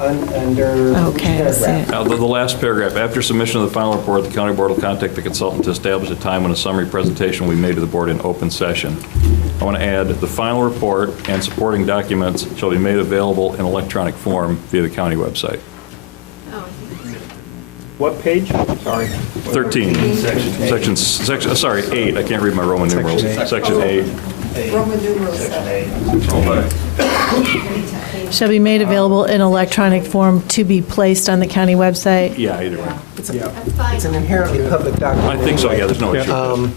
Under which Okay, I see paragraph? it. The last paragraph, after submission of the final report, the county board will contact the consultant to establish a time when a summary presentation will be made to the board in open session. I want to add, the final report and supporting documents shall be made available in electronic form via the county website. What page? Sorry. 13, section, sorry, 8, I can't read my Roman numerals. Section 8. Roman numeral 7. Shall be made available in electronic form to be placed on the county website. Yeah, either way. It's an inherently public document. I think so, yeah, there's no issue.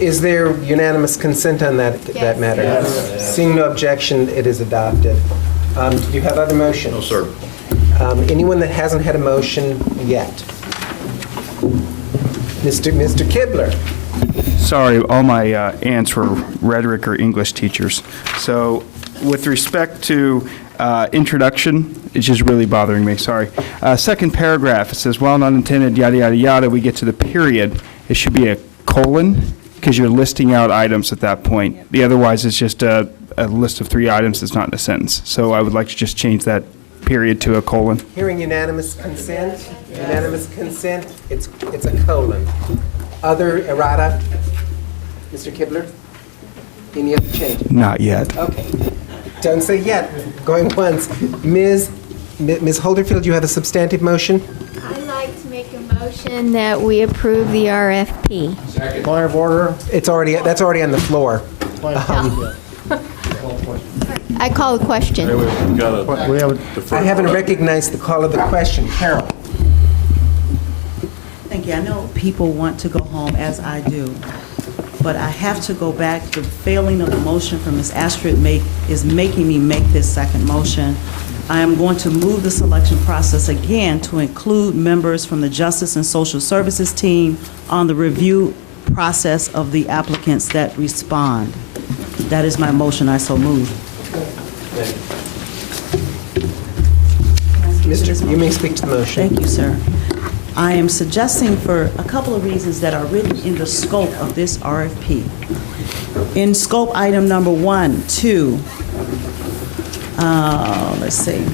Is there unanimous consent on that matter? Yes. Seeing no objection, it is adopted. Do you have other motions? No, sir. Anyone that hasn't had a motion yet? Mr. Kibler? Sorry, all my aunts were rhetoric or English teachers. So with respect to introduction, it's just really bothering me, sorry. Second paragraph, it says, while not intended, yada, yada, yada, we get to the period. It should be a colon, because you're listing out items at that point. The otherwise, it's just a list of 3 items that's not in a sentence. So I would like to just change that period to a colon. Hearing unanimous consent, it's a colon. Other errata? Mr. Kibler? Any other changes? Not yet. Okay. Don't say yet. Going once. Ms. Holderfield, you have a substantive motion? I'd like to make a motion that we approve the RFP. Point of order. That's already on the floor. I call the question. I haven't recognized the call of the question. Carol? Thank you. I know people want to go home, as I do, but I have to go back. The failing of the motion from Ms. Astrid is making me make this second motion. I am going to move the selection process again to include members from the Justice and Social Services team on the review process of the applicants that respond. That is my motion. I so move. You may speak to the motion. Thank you, sir. I am suggesting for a couple of reasons that are written in the scope of this RFP. In scope item number 1, 2, let's see,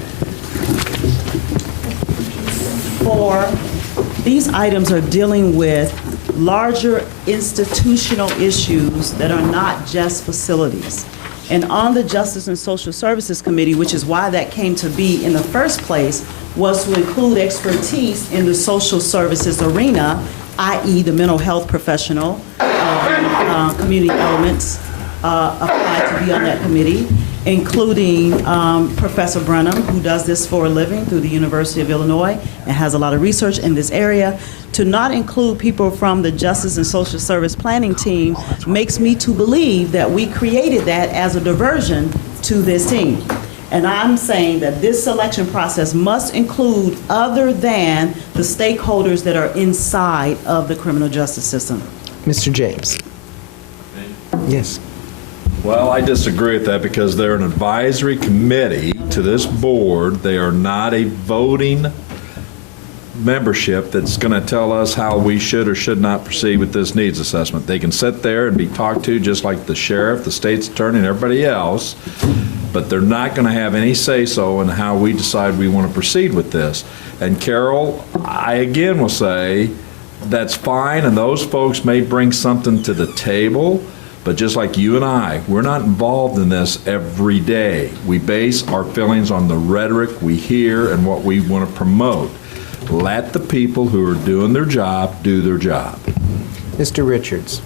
4, these items are dealing with larger institutional issues that are not just facilities. And on the Justice and Social Services Committee, which is why that came to be in the first place, was to include expertise in the social services arena, i.e. the mental health professional, community elements applied to be on that committee, including Professor Brenham, who does this for a living through the University of Illinois and has a lot of research in this area. To not include people from the Justice and Social Service Planning team makes me to believe that we created that as a diversion to this team. And I'm saying that this selection process must include other than the stakeholders that are inside of the criminal justice system. Mr. James? Yes. Well, I disagree with that because they're an advisory committee to this board. They are not a voting membership that's going to tell us how we should or should not proceed with this needs assessment. They can sit there and be talked to just like the sheriff, the state's attorney, and everybody else, but they're not going to have any say-so in how we decide we want to proceed with this. And Carol, I again will say, that's fine, and those folks may bring something to the table, but just like you and I, we're not involved in this every day. We base our feelings on the rhetoric we hear and what we want to promote. Let the people who are doing their job do their job. Mr. Richards.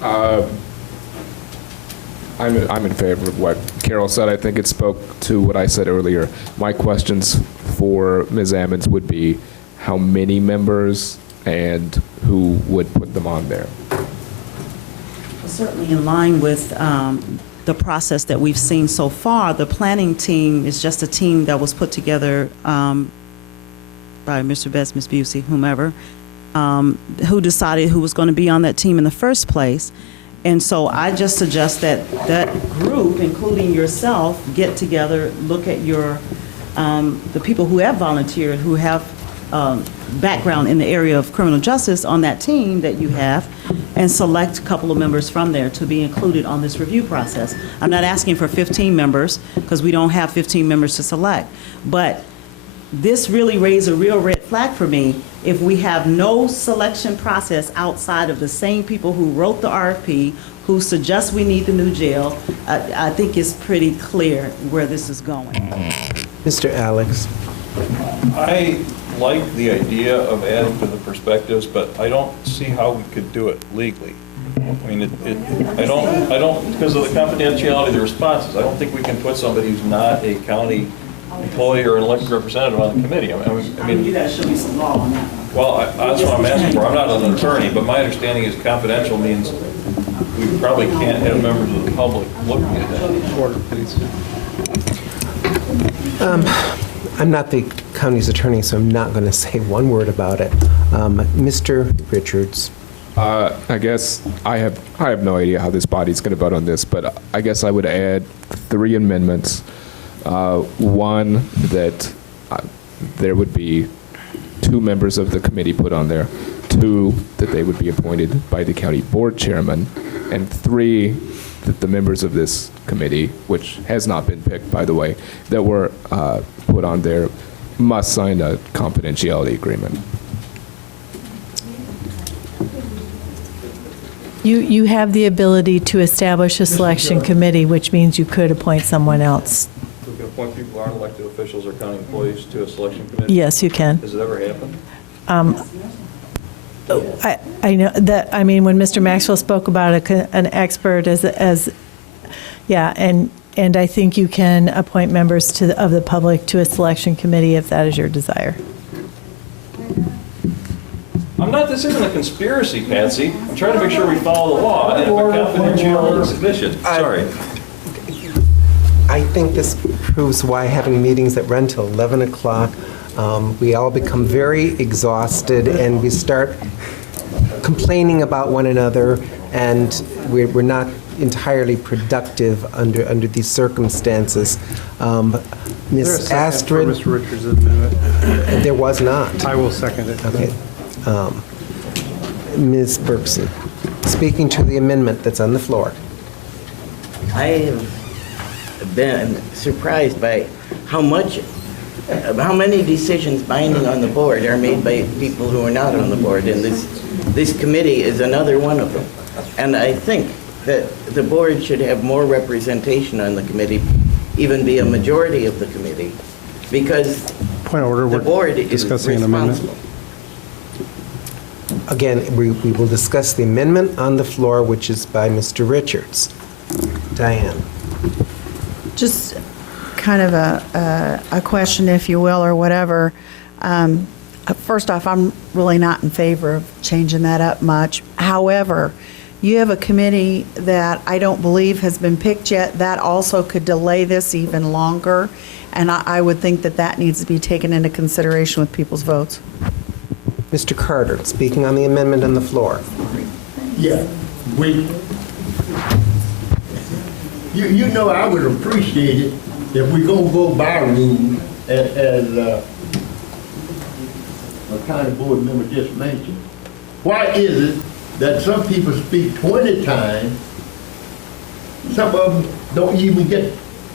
I'm in favor of what Carol said. I think it spoke to what I said earlier. My questions for Ms. Ammons would be how many members and who would put them on there? Certainly in line with the process that we've seen so far, the planning team is just a team that was put together by Mr. Betts, Ms. Busey, whomever, who decided who was going to be on that team in the first place. And so I just suggest that that group, including yourself, get together, look at your, the people who have volunteered, who have background in the area of criminal justice on that team that you have, and select a couple of members from there to be included on this review process. I'm not asking for 15 members, because we don't have 15 members to select, but this really raised a real red flag for me. If we have no selection process outside of the same people who wrote the RFP, who suggest we need the new jail, I think it's pretty clear where this is going. Mr. Alex. I like the idea of adding to the perspectives, but I don't see how we could do it legally. I mean, I don't, because of the confidentiality of the responses, I don't think we can put somebody who's not a county employee or an elected representative on the committee. I mean, You gotta show me some law on that one. well, that's what I'm asking for. I'm not an attorney, but my understanding is confidential means we probably can't have members of the public looking at that. Order, please. I'm not the county's attorney, so I'm not going to say one word about it. Mr. Richards. I guess I have no idea how this body's going to vote on this, but I guess I would add 3 amendments. One, that there would be 2 members of the committee put on there. 2, that they would be appointed by the county board chairman. And 3, that the members of this committee, which has not been picked, by the way, that were put on there, must sign a confidentiality agreement. You have the ability to establish a selection committee, which means you could appoint someone else. We can appoint people who aren't elected officials or county employees to a selection committee? Yes, you can. Has it ever happened? I know that, I mean, when Mr. Maxwell spoke about an expert yeah, and I think you can appoint members of the public to a selection committee if that is your desire. This isn't a conspiracy, Patsy. I'm trying to make sure we follow the law, and if a confidentiality is sufficient. Sorry. I think this proves why having meetings that run till 11 o'clock, we all become very exhausted and we start complaining about one another, and we're not entirely productive under these circumstances. Ms. Astrid? Mr. Richards' amendment. There was not. I will second it. Okay. Ms. Berkson, speaking to the amendment that's on the floor. I have been surprised by how many decisions binding on the board are made by people who are not on the board, and this committee is another one of them. And I think that the board should have more representation on the committee, even be a majority of the committee, because Point of order, the board we're is discussing an amendment. responsible. Again, we will discuss the amendment on the floor, which is by Mr. Richards. Diane. Just kind of a question, if you will, or whatever. First off, I'm really not in favor of changing that up much. However, you have a committee that I don't believe has been picked yet. That also could delay this even longer, and I would think that that needs to be taken into consideration with people's votes. Mr. Carter, speaking on the amendment on the floor. Yeah, we, You know, I would appreciate it if we gonna go by rules, as a county board member just mentioned. Why is it that some people speak 20 times, some of them don't even get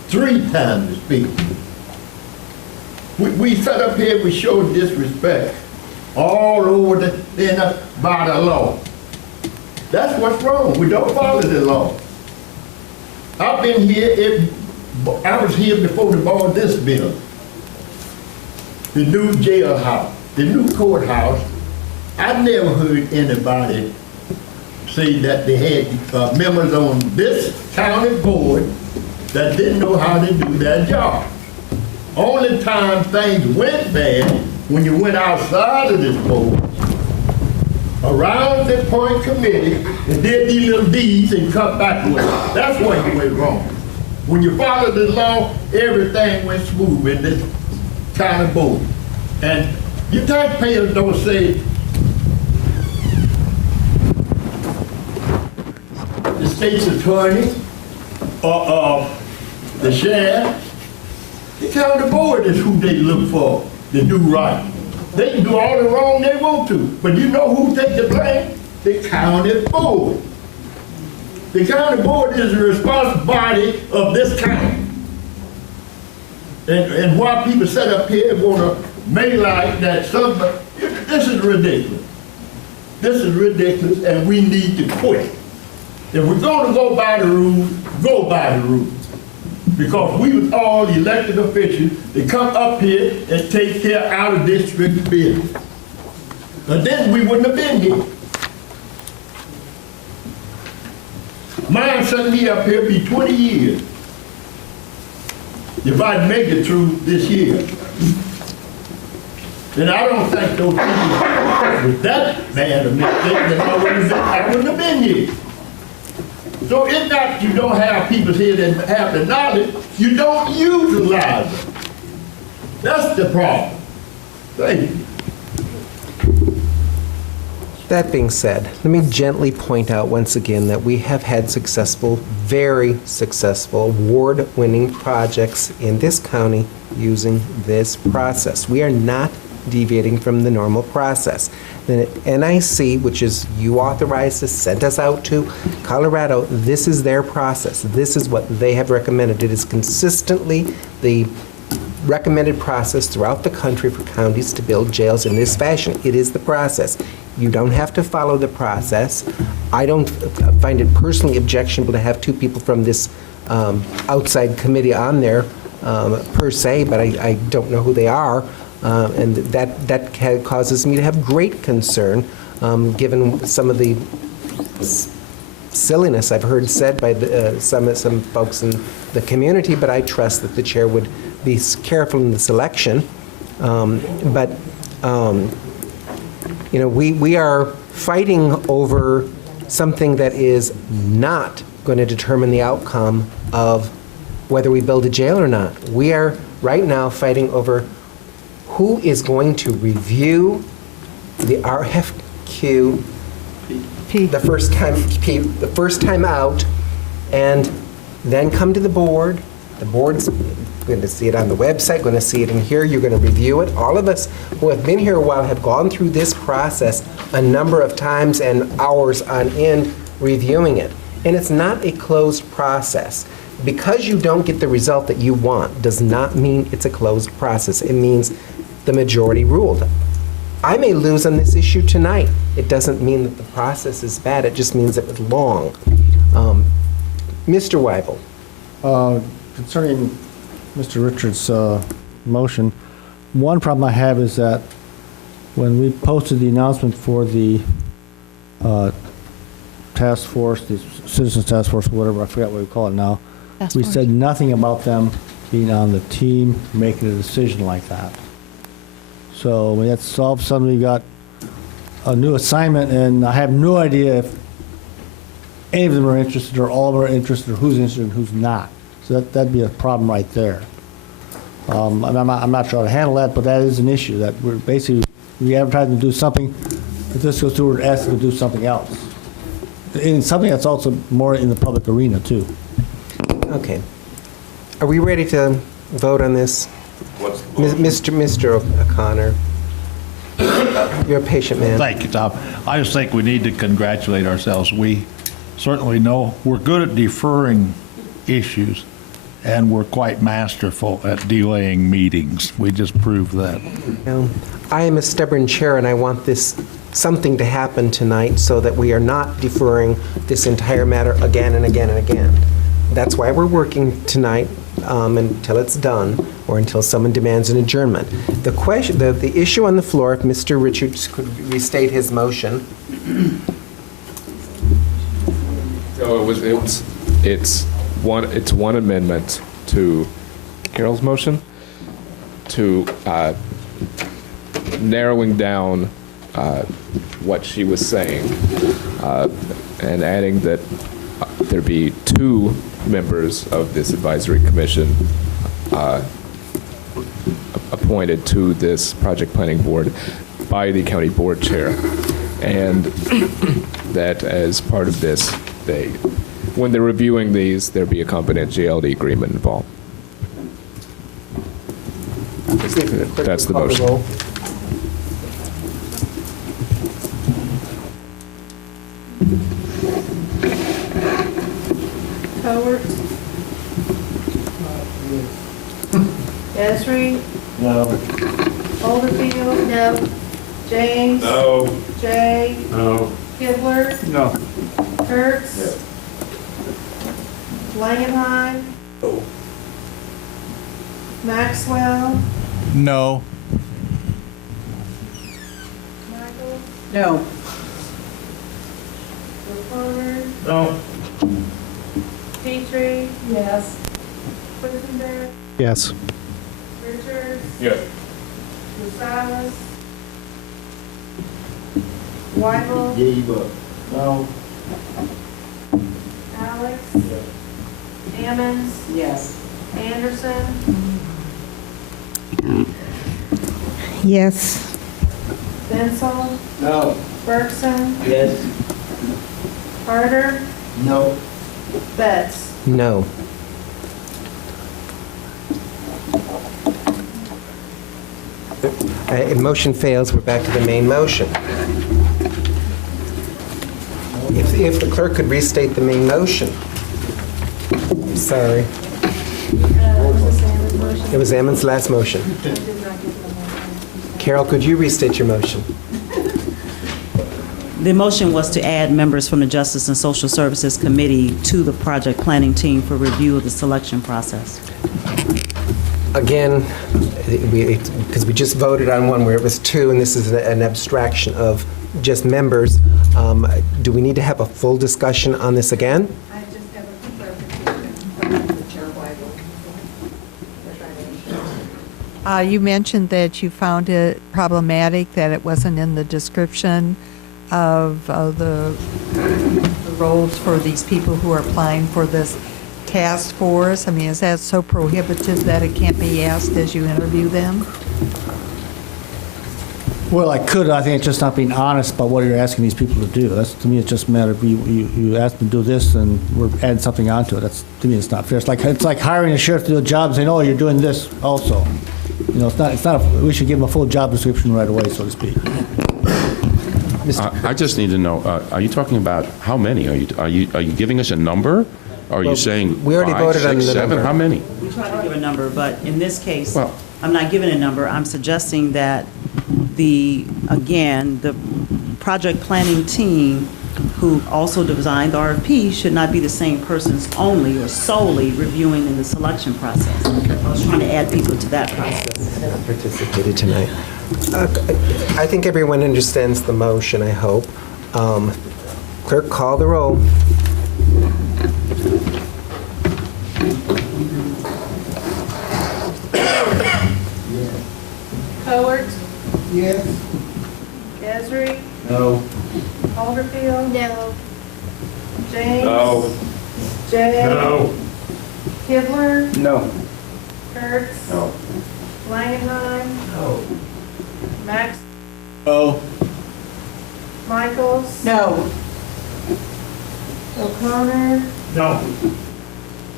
3 times to speak? We sat up here, we showed disrespect all over by the law. That's what's wrong. We don't follow the law. I've been here, I was here before they bought this bill. The new jailhouse, the new courthouse. I never heard anybody say that they had members on this county board that didn't know how to do their job. Only time things went bad when you went outside of this board, around the point committee, and did these little deeds and come back with it. That's where you went wrong. When you followed the law, everything went smooth in this county board. And you taxpayers don't say, the state's attorney, or the sheriff, the county board is who they look for to do right. They can do all the wrong they want to, but you know who takes the blame? The county board. The county board is the responsible body of this county. And why people sit up here and want to make like that somebody, this is ridiculous. This is ridiculous, and we need to quit. If we're going to go by the rules, go by the rules. Because we was all elected officials that come up here and take care of our district business. And then we wouldn't have been here. Mine sent me up here be 20 years. If I'd make it through this year. And I don't think those people with that bad a mistake that I wouldn't have been here. So it's not you don't have people here that have the knowledge, you don't utilize them. That's the problem. Thank you. That being said, let me gently point out once again that we have had successful, very successful, award-winning projects in this county using this process. We are not deviating from the normal process. The NIC, which is you authorized us, sent us out to Colorado, this is their process. This is what they have recommended. It is consistently the recommended process throughout the country for counties to build jails in this fashion. It is the process. You don't have to follow the process. I don't find it personally objectionable to have 2 people from this outside committee on there per se, but I don't know who they are. And that causes me to have great concern, given some of the silliness I've heard said by some folks in the community, but I trust that the chair would be careful in the selection. You know, we are fighting over something that is not going to determine the outcome of whether we build a jail or not. We are right now fighting over who is going to review the RFQ the first time out, and then come to the board. The board's going to see it on the website, going to see it in here, you're going to review it. All of us who have been here a while have gone through this process a number of times and hours on end reviewing it. And it's not a closed process. Because you don't get the result that you want does not mean it's a closed process. It means the majority ruled. I may lose on this issue tonight. It doesn't mean that the process is bad. It just means it was long. Mr. Weibel. Concerning Mr. Richards' motion, one problem I have is that when we posted the announcement for the task force, the Citizens Task Force, whatever, I forgot what we call it now, we said nothing about them being on the team making a decision like that. So when that's all of a sudden we got a new assignment, and I have no idea if any of them are interested or all of them are interested or who's interested and who's not. So that'd be a problem right there. I'm not sure how to handle that, but that is an issue that we're basically advertising to do something. If this goes through, we're asked to do something else. And something that's also more in the public arena too. Okay. Are we ready to vote on this? Mr. O'Connor, you're a patient man. Thank you, Tom. I just think we need to congratulate ourselves. We certainly know we're good at deferring issues, and we're quite masterful at delaying meetings. We just proved that. I am a stubborn chair, and I want something to happen tonight so that we are not deferring this entire matter again and again and again. That's why we're working tonight until it's done, or until someone demands an adjournment. The issue on the floor, if Mr. Richards could restate his motion. So it's one amendment to Carol's motion to narrowing down what she was saying and adding that there be 2 members of this advisory commission appointed to this project planning board by the county board chair, and that as part of this, when they're reviewing these, there be a confidentiality agreement involved. That's the motion. Howard? Esri? No. Alderfield? No. James? No. Jay? No. Kibler? No. Kurtz? Langenheim? No. Maxwell? No. Michael? No. O'Connor? No. Petrie? Yes. Quisenberg? Yes. Richards? Yes. Gonzalez? Weigel? Gave up. No. Alex? Ammons? Yes. Anderson? Yes. Bensel? No. Bergson? Yes. Carter? No. Betts? No. If motion fails, we're back to the main motion. If the clerk could restate the main motion. Sorry. It was Ammon's last motion. Carol, could you restate your motion? The motion was to add members from the Justice and Social Services Committee to the project planning team for review of the selection process. Again, because we just voted on one where it was 2, and this is an abstraction of just members, do we need to have a full discussion on this again? I just have a clarification from the Chair Weigel. You mentioned that you found it problematic that it wasn't in the description of the roles for these people who are applying for this task force. I mean, is that so prohibitive that it can't be asked as you interview them? Well, I could. I think it's just not being honest about what you're asking these people to do. That's, to me, it's just a matter of you ask them to do this, and we're adding something onto it. That's, to me, it's not fair. It's like hiring a sheriff to do a job and saying, "Oh, you're doing this also." You know, it's not. We should give them a full job description right away, so to speak. I just need to know, are you talking about how many? Are you giving us a number? Or are you saying we already 5, voted 6, on the 7? number. How many? We tried to give a number, but in this case, I'm not giving a number. I'm suggesting that the project planning team who also designed the RFP should not be the same persons only or solely reviewing in the selection process. I was trying to add people to that process. I participated tonight. I think everyone understands the motion, I hope. Clerk, call the roll. Howard? Yes. Esri? No. Alderfield? No. James? No. Jay? No. Kibler? No. Kurtz? No. Langenheim? No. Max? No. Michaels? No. O'Connor? No.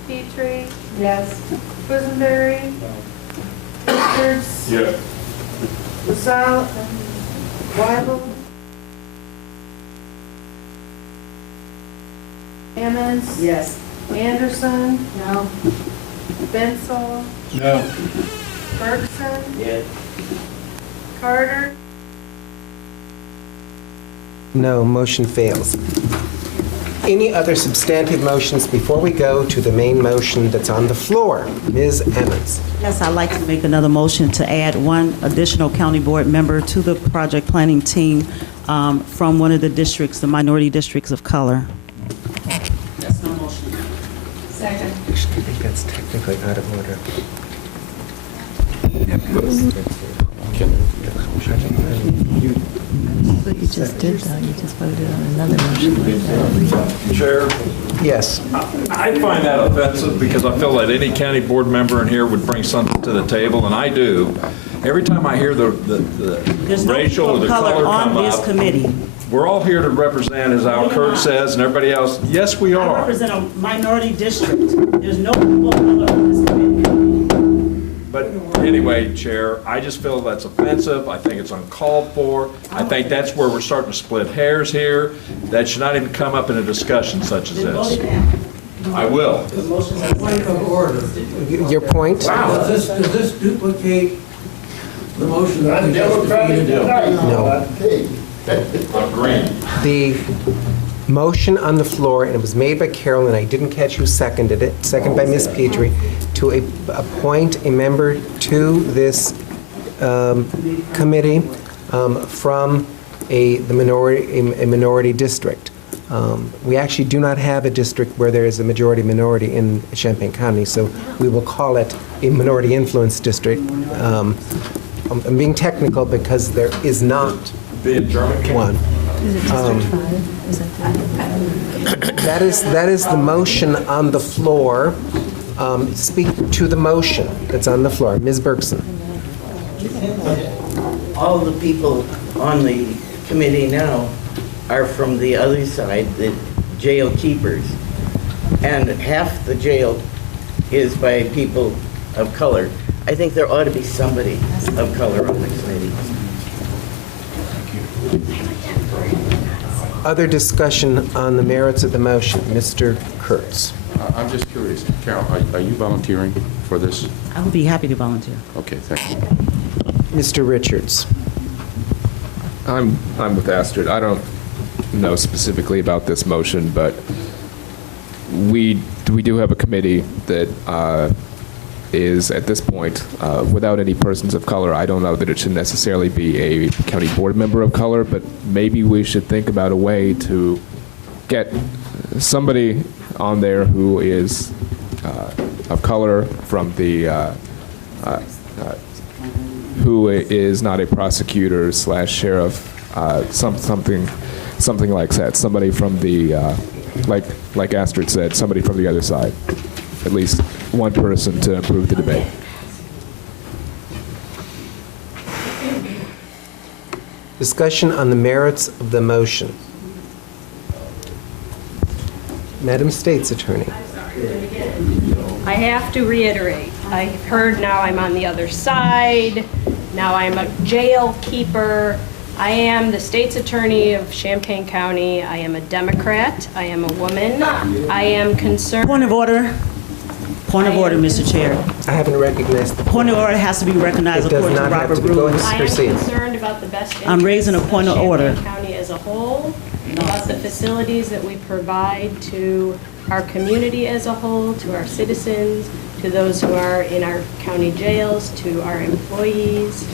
Petrie, Yes. Quisenberry, Richards, Yes. LaSalle, Weibel, Ammons. Yes. Anderson. No. Bensel, No. Ferguson, Yes. Carter. No, motion fails. Any other substantive motions before we go to the main motion that's on the floor? Ms. Emmons. Yes, I'd like to make another motion to add one additional county board member to the project planning team from one of the districts, the minority districts of color. That's my motion. Second. I think that's technically out of order. What you just did, though, you just voted on another motion. Chair, Yes. I find that offensive because I feel that any county board member in here would bring something to the table, and I do. Every time I hear the There's no racial or people the of color color come on this up, committee. we're all here to represent, as Al Kurt says, and everybody else. Yes, we I are. represent a minority district. There's no people of color on this committee. But anyway, Chair, I just feel that's offensive. I think it's uncalled for. I think that's where we're starting to split hairs here. That should not even come up in a discussion such as Then vote it this. down. I will. The motion's Point of order. Your point? Does this duplicate the motion that we just defeated? No. Agreed. The motion on the floor, and it was made by Carol, and I didn't catch who seconded it, seconded by Ms. Petrie, to appoint a member to this committee from a minority district. We actually do not have a district where there is a majority-minority in Champaign County, so we will call it a minority influence district. I'm being technical because there is not one. That is the motion on the floor. Speak to the motion that's on the floor. Ms. Bergson. All the people on the committee now are from the other side, the jail keepers. And half the jail is by people of color. I think there ought to be somebody of color on the committee. Other discussion on the merits of the motion. Mr. Kurtz. I'm just curious, Carol, are you volunteering for this? I would be happy to volunteer. Okay, thank you. Mr. Richards. I'm with Astrid. I don't know specifically about this motion, but we do have a committee that is, at this point, without any persons of color. I don't know that it should necessarily be a county board member of color, but maybe we should think about a way to get somebody on there who is of color from the, who is not a prosecutor / sheriff, something like that. Somebody from the, like Astrid said, somebody from the other side. At least one person to improve the debate. Discussion on the merits of the motion. Madam State's Attorney. I have to reiterate, I've heard now I'm on the other side, now I'm a jail keeper. I am the state's attorney of Champaign County. I am a Democrat. I am a woman. I am concerned. Point of order. Point of order, Mr. Chair. I haven't recognized the Point of order has to be recognized It does according to not have Robert to be. Go rules. ahead. I am Proceed. concerned about the best interests I'm raising a point of order. Champaign County as a whole, about the facilities that we provide to our community as a whole, to our citizens, to those who are in our county jails, to our employees.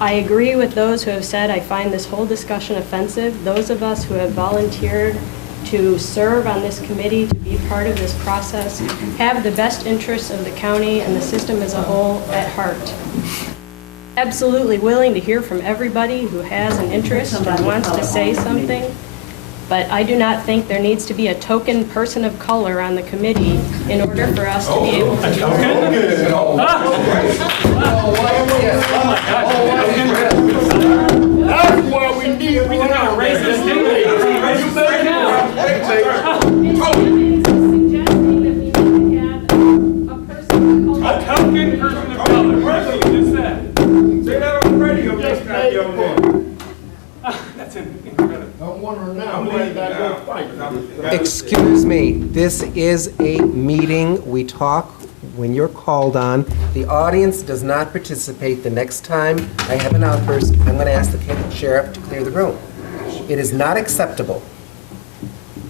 I agree with those who have said I find this whole discussion offensive. Those of us who have volunteered to serve on this committee, to be part of this process, have the best interests of the county and the system as a whole at heart. Absolutely willing to hear from everybody who has an interest and wants to say something, but I do not think there needs to be a token person of color on the committee in order for us to be able to do That's why we need one. It is Now, where did I go fight? Excuse me, this is a meeting. We talk when you're called on. The audience does not participate. The next time I have an outburst, I'm going to ask the sheriff to clear the room. It is not acceptable.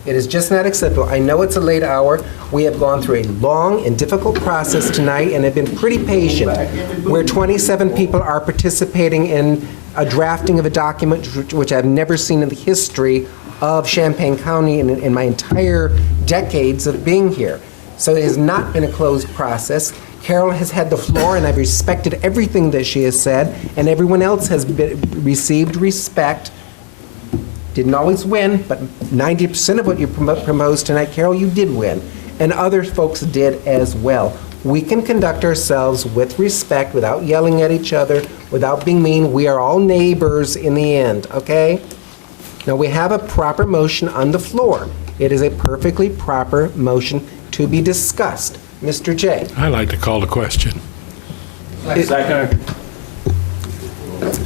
It is just not acceptable. I know it's a late hour. We have gone through a long and difficult process tonight and have been pretty patient, where 27 people are participating in a drafting of a document which I've never seen in the history of Champaign County in my entire decades of being here. So it has not been a closed process. Carol has had the floor, and I've respected everything that she has said, and everyone else has received respect. Didn't always win, but 90% of what you proposed tonight, Carol, you did win. And other folks did as well. We can conduct ourselves with respect, without yelling at each other, without being mean. We are all neighbors in the end, okay? Now, we have a proper motion on the floor. It is a perfectly proper motion to be discussed. Mr. J. I'd like to call the question. Second.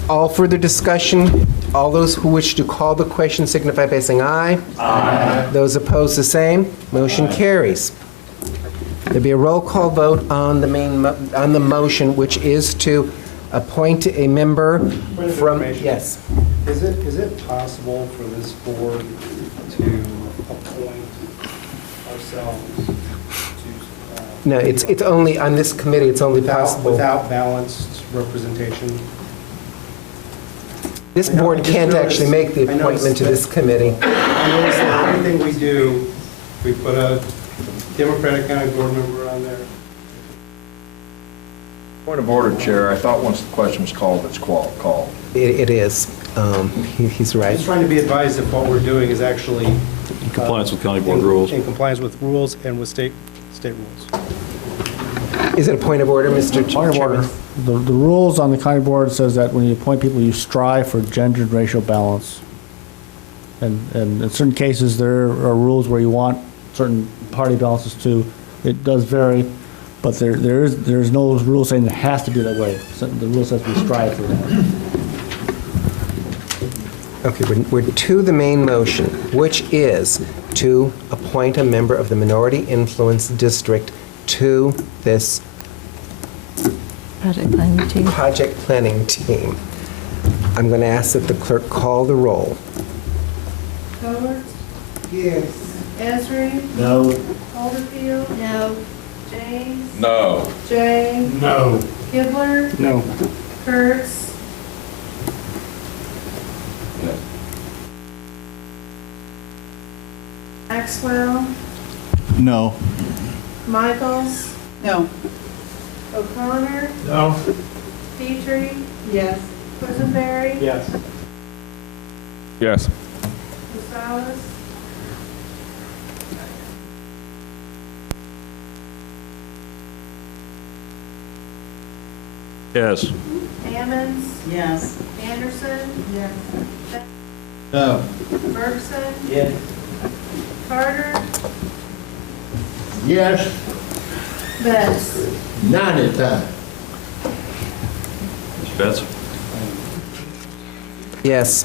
All further discussion, all those who wish to call the question signify by saying aye. Aye. Those opposed, the same. Motion carries. There'll be a roll call vote on the motion, which is to appoint a member from, yes. Is it possible for this board to appoint ourselves to? No, it's only, on this committee, it's only possible. Without balanced representation? This board can't actually make the appointment to this committee. I notice that everything we do, we put a Democratic County board member on there. Point of order, Chair. I thought once the question was called, it's called. It is. He's right. I'm just trying to be advised if what we're doing is actually In compliance with county board rules. In compliance with rules and with state rules. Is it a point of order, Mr. Point of order. The rules on the county board says that when you appoint people, you strive for gender and racial balance. And in certain cases, there are rules where you want certain party balances too. It does vary, but there's no rule saying it has to be that way. So the rule says we strive for that. Okay, we're to the main motion, which is to appoint a member of the Minority Influence District to this project planning team. I'm going to ask that the clerk call the roll. Howard? Yes. Esri? No. Holderfield? No. James? No. Jay? No. Kibler? No. Kurtz? Maxwell? No. Michaels? No. O'Connor? No. Petrie? Yes. Quisenberry? Yes. Yes. Gonzalez? Yes. Ammons? Yes. Anderson? Yes. No. Bergson? Yes. Carter? Yes. Betts? 90 times. Mr. Betts? Yes.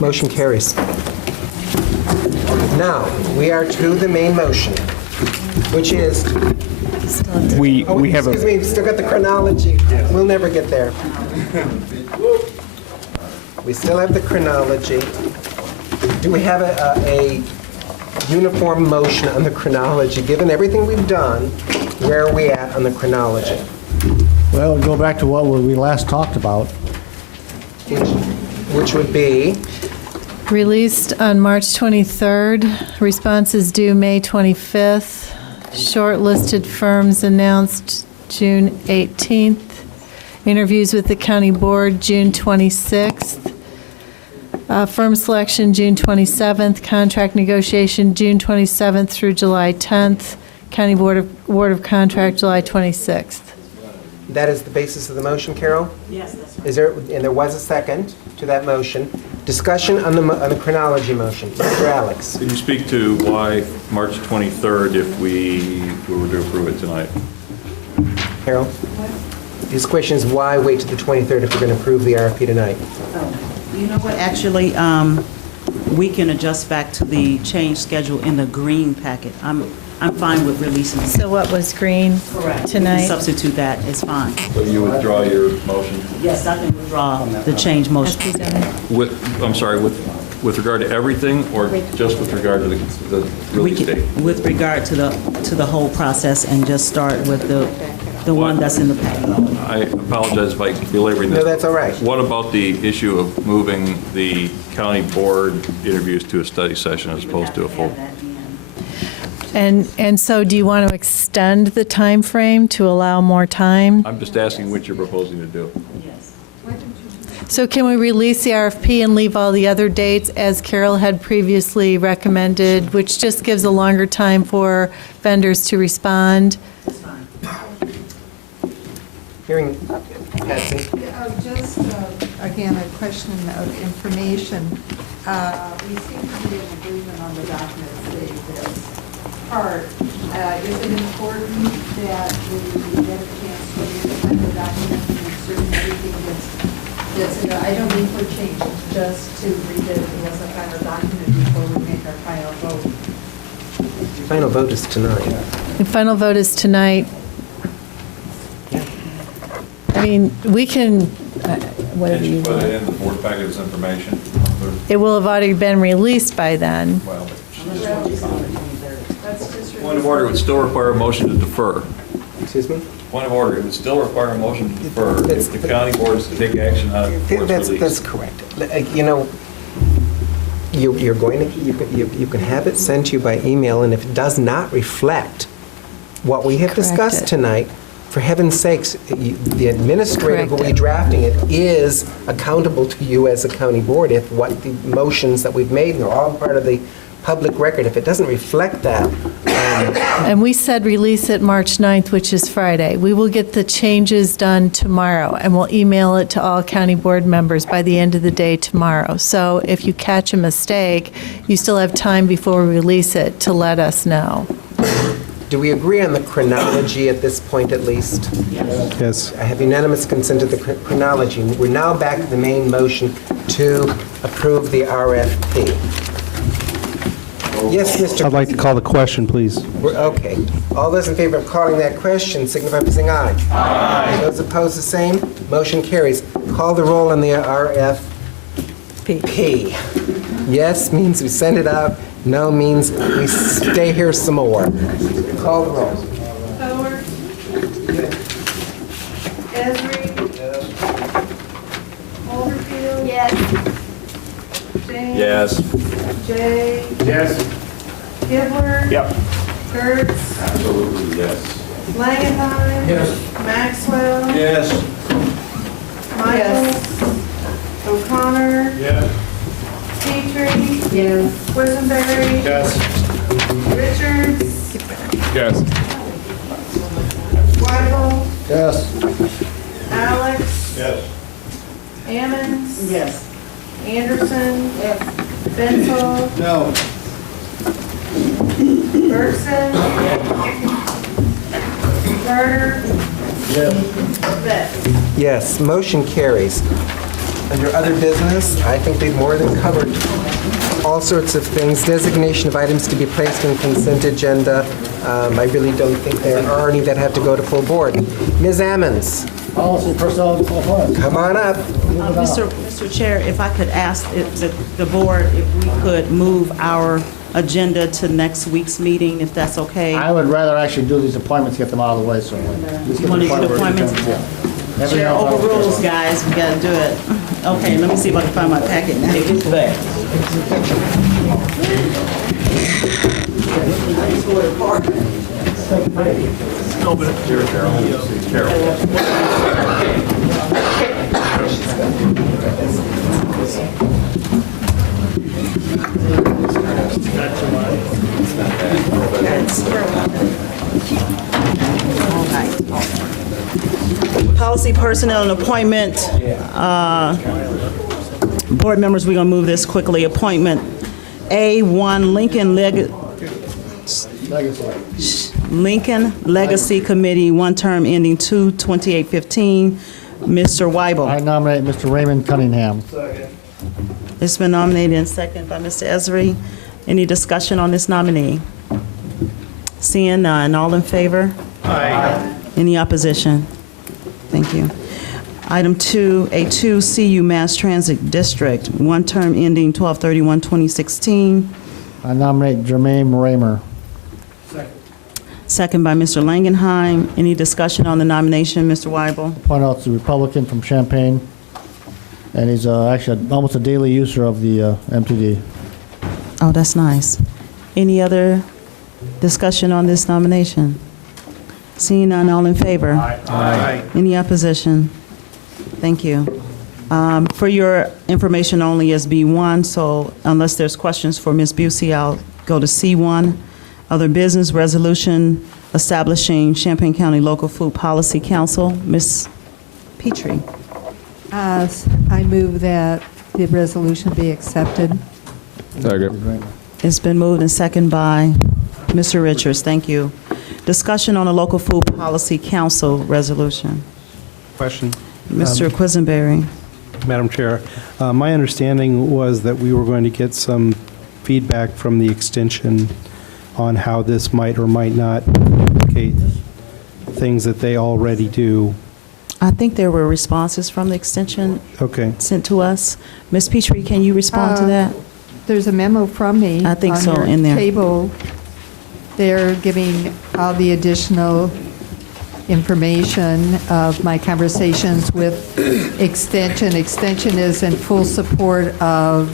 Motion carries. Now, we are to the main motion, which is... We have Excuse me, we've still got the chronology. We'll never get there. We still have the chronology. Do we have a uniform motion on the chronology? Given everything we've done, where are we at on the chronology? Well, go back to what we last talked about. Which would be? Released on March 23rd, responses due May 25th, shortlisted firms announced June 18th, interviews with the county board June 26th, firm selection June 27th, contract negotiation June 27th through July 10th, county board of contract July 26th. That is the basis of the motion, Carol? Yes, that's right. Is there, and there was a second to that motion. Discussion on the chronology motion. Mr. Alex. Can you speak to why March 23rd if we were to approve it tonight? Carol? His question is why wait to the 23rd if we're going to approve the RFP tonight? You know what, actually, we can adjust back to the change schedule in the green packet. I'm fine with releasing it. So what was green tonight? Substitute that, it's fine. So you withdraw your motion? Yes, I can withdraw the change motion. I'm sorry, with regard to everything, or just with regard to the release date? With regard to the whole process, and just start with the one that's in the packet. I apologize if I keep belaboring this. No, that's all right. What about the issue of moving the county board interviews to a study session as opposed to a full? And so do you want to extend the time frame to allow more time? I'm just asking what you're proposing to do. So can we release the RFP and leave all the other dates as Carol had previously recommended, which just gives a longer time for vendors to respond? Hearing Patsy. Just, again, a question of information. We seem to be in agreement on the documents, this part. Is it important that we get a chance to read the final document and ensure everything that's, I don't mean for changes, just to read it as a final document before we make our final vote? Final vote is tonight. The final vote is tonight. I mean, we can, whatever you Put want. it in the board packet as information. It will have already been released by then. Well, point of order, it would still require a motion to defer. Excuse me? Point of order, it would still require a motion to defer if the county board is to take action on it before it's released. That's correct. You know, you're going to, you can have it sent to you by email, and if it does not reflect what we have discussed tonight, for heaven's sakes, the administrator who will be drafting it is accountable to you as a county board if what the motions that we've made, and they're all part of the public record, if it doesn't reflect that. And we said release it March 9th, which is Friday. We will get the changes done tomorrow, and we'll email it to all county board members by the end of the day tomorrow. So if you catch a mistake, you still have time before we release it to let us know. Do we agree on the chronology at this point, at least? Yes. I have unanimous consent to the chronology. We're now back to the main motion to approve the RFP. Yes, Mr. I'd like to call the question, please. Okay. All those in favor of calling that question signify by saying aye. Aye. Those opposed, the same. Motion carries. Call the roll on the RFP. Yes means we send it out. No means we stay here some more. Call the roll. Howard? Esri? Holderfield? Yes. James? Yes. Jay? Yes. Kibler? Yep. Kurtz? Absolutely, yes. Langenheim? Yes. Maxwell? Yes. Michaels? O'Connor? Yes. Petrie? Yes. Quisenberry? Yes. Richards? Yes. Weigel? Yes. Alex? Yes. Ammons? Yes. Anderson? Yes. Bensel? No. Bergson? Carter? Yes. Beck? Yes, motion carries. Under other business, I think we've more than covered all sorts of things. Designation of items to be placed in consent agenda. I really don't think there are any that have to go to full board. Ms. Ammons, Policy, personnel, and full funds. come on up. Mr. Chair, if I could ask the board if we could move our agenda to next week's meeting, if that's okay. I would rather actually do these appointments, get them out of the way, so. You want to do the appointments? Chair overrules, guys, we gotta do it. Okay, let me see if I can find my packet now. Take it back. Policy, personnel, and appointment. Board members, we're going to move this quickly. Appointment A1 Lincoln Legacy Committee, one term ending 2/28/15. Mr. Weibel. I nominate Mr. Raymond Cunningham. It's been nominated and seconded by Mr. Esri. Any discussion on this nominee? Seeing none, all in favor? Aye. Any opposition? Thank you. Item 2A2, CU Mass Transit District, one term ending 12/31/2016. I nominate Jermaine Raymer. Second by Mr. Langenheim. Any discussion on the nomination, Mr. Weibel? Point out it's a Republican from Champaign, and he's actually almost a daily user of the MTD. Oh, that's nice. Any other discussion on this nomination? Seeing none, all in favor? Aye. Any opposition? Thank you. For your information only is B1, so unless there's questions for Ms. Busey, I'll go to C1. Other business resolution establishing Champaign County Local Food Policy Council. Ms. Petrie. I move that the resolution be accepted. Second. It's been moved and seconded by Mr. Richards. Thank you. Discussion on the Local Food Policy Council resolution. Question. Mr. Quisenberry. Madam Chair, my understanding was that we were going to get some feedback from the extension on how this might or might not implicate things that they already do. I think there were responses from the extension sent to us. Ms. Petrie, can you respond to that? There's a memo from me. I think so, on your in there. table. They're giving all the additional information of my conversations with Extension. Extension is in full support of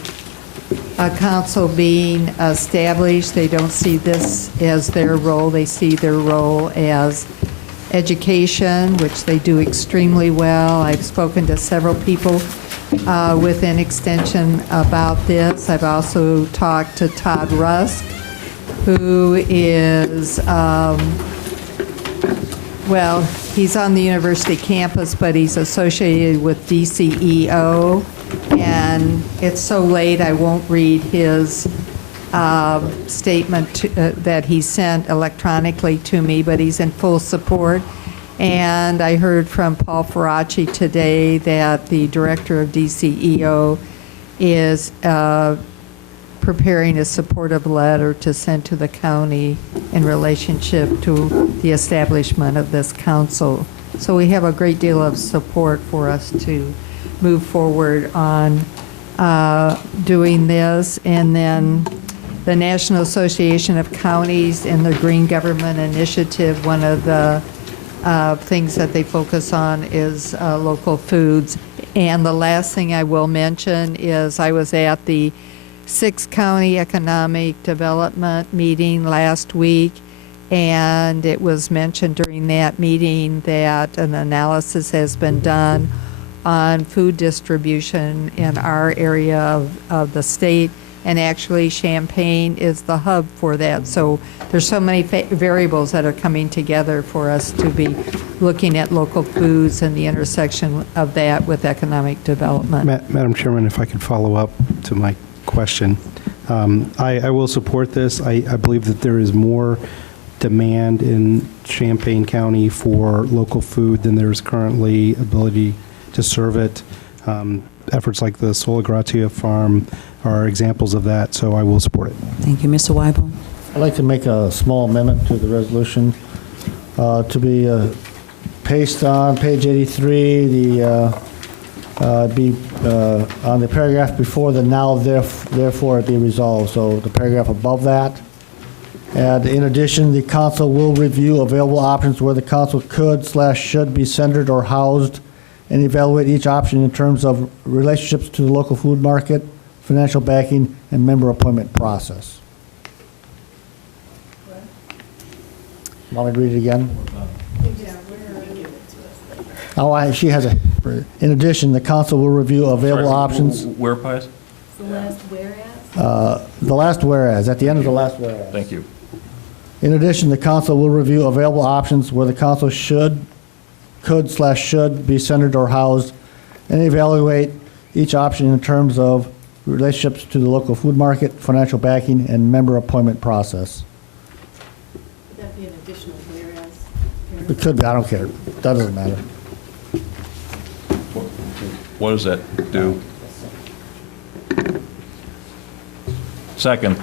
a council being established. They don't see this as their role. They see their role as education, which they do extremely well. I've spoken to several people within Extension about this. I've also talked to Todd Rusk, who is, well, he's on the university campus, but he's associated with DCEO. And it's so late, I won't read his statement that he sent electronically to me, but he's in full support. And I heard from Paul Faraci today that the director of DCEO is preparing a supportive letter to send to the county in relationship to the establishment of this council. So we have a great deal of support for us to move forward on doing this. And then the National Association of Counties and the Green Government Initiative, one of the things that they focus on is local foods. And the last thing I will mention is I was at the 6-County Economic Development meeting last week, and it was mentioned during that meeting that an analysis has been done on food distribution in our area of the state, and actually Champaign is the hub for that. So there's so many variables that are coming together for us to be looking at local foods and the intersection of that with economic development. Madam Chairman, if I could follow up to my question. I will support this. I believe that there is more demand in Champaign County for local food than there is currently ability to serve it. Efforts like the Sola Gratia Farm are examples of that, so I will support it. Thank you. Mr. Weibel. I'd like to make a small amendment to the resolution to be pasted on page 83, be on the paragraph before the now therefore it be resolved. So the paragraph above that. And in addition, the council will review available options where the council could/should be centered or housed and evaluate each option in terms of relationships to the local food market, financial backing, and member appointment process. Want me to read it again? Oh, she has a. In addition, the council will review available options. Where, Pius? The last whereas? The last whereas, at the end of the last whereas. Thank you. In addition, the council will review available options where the council could/should be centered or housed and evaluate each option in terms of relationships to the local food market, financial backing, and member appointment process. Would that be an additional whereas? It could be, I don't care. That doesn't matter. What does that do? Second.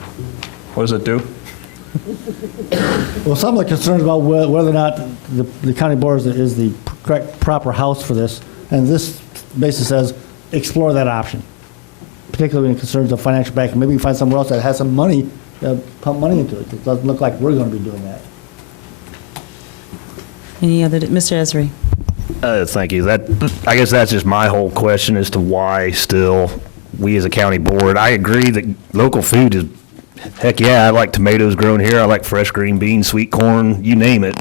What does it do? Well, some of the concerns about whether or not the county board is the correct, proper house for this, and this basically says, explore that option, particularly in concerns of financial backing. Maybe we find somewhere else that has some money, pump money into it. It doesn't look like we're going to be doing that. Any other, Mr. Esri? Thank you. I guess that's just my whole question as to why still we as a county board. I agree that local food is, heck yeah, I like tomatoes grown here. I like fresh green beans, sweet corn, you name it.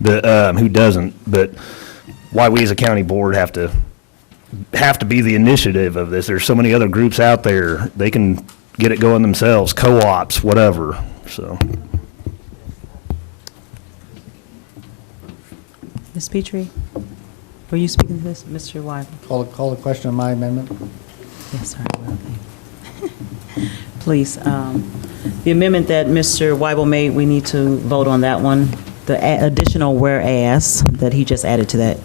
But who doesn't? But why we as a county board have to be the initiative of this. There's so many other groups out there. They can get it going themselves, co-ops, whatever. So. Ms. Petrie, were you speaking to this? Mr. Wyden? Call the question on my amendment. Yes, sorry. Please, the amendment that Mr. Weibel made, we need to vote on that one. The additional whereas that he just added to that.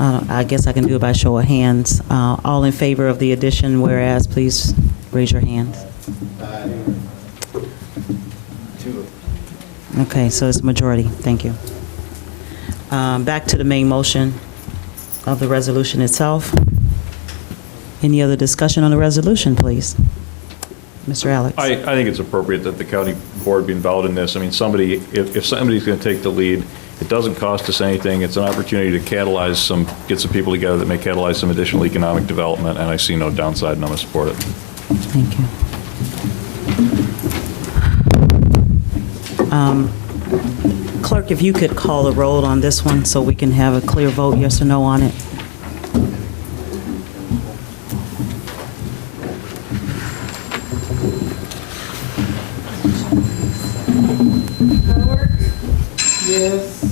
I guess I can do it by show of hands. All in favor of the addition whereas, please raise your hands. Okay, so it's majority. Thank you. Back to the main motion of the resolution itself. Any other discussion on the resolution, please? Mr. Alex? I think it's appropriate that the county board be involved in this. I mean, if somebody's going to take the lead, it doesn't cost us anything. It's an opportunity to catalyze get some people together that may catalyze some additional economic development, and I see no downside, and I'm going to support it. Thank you. Clerk, if you could call the roll on this one so we can have a clear vote, yes or no on it. Howard? Yes.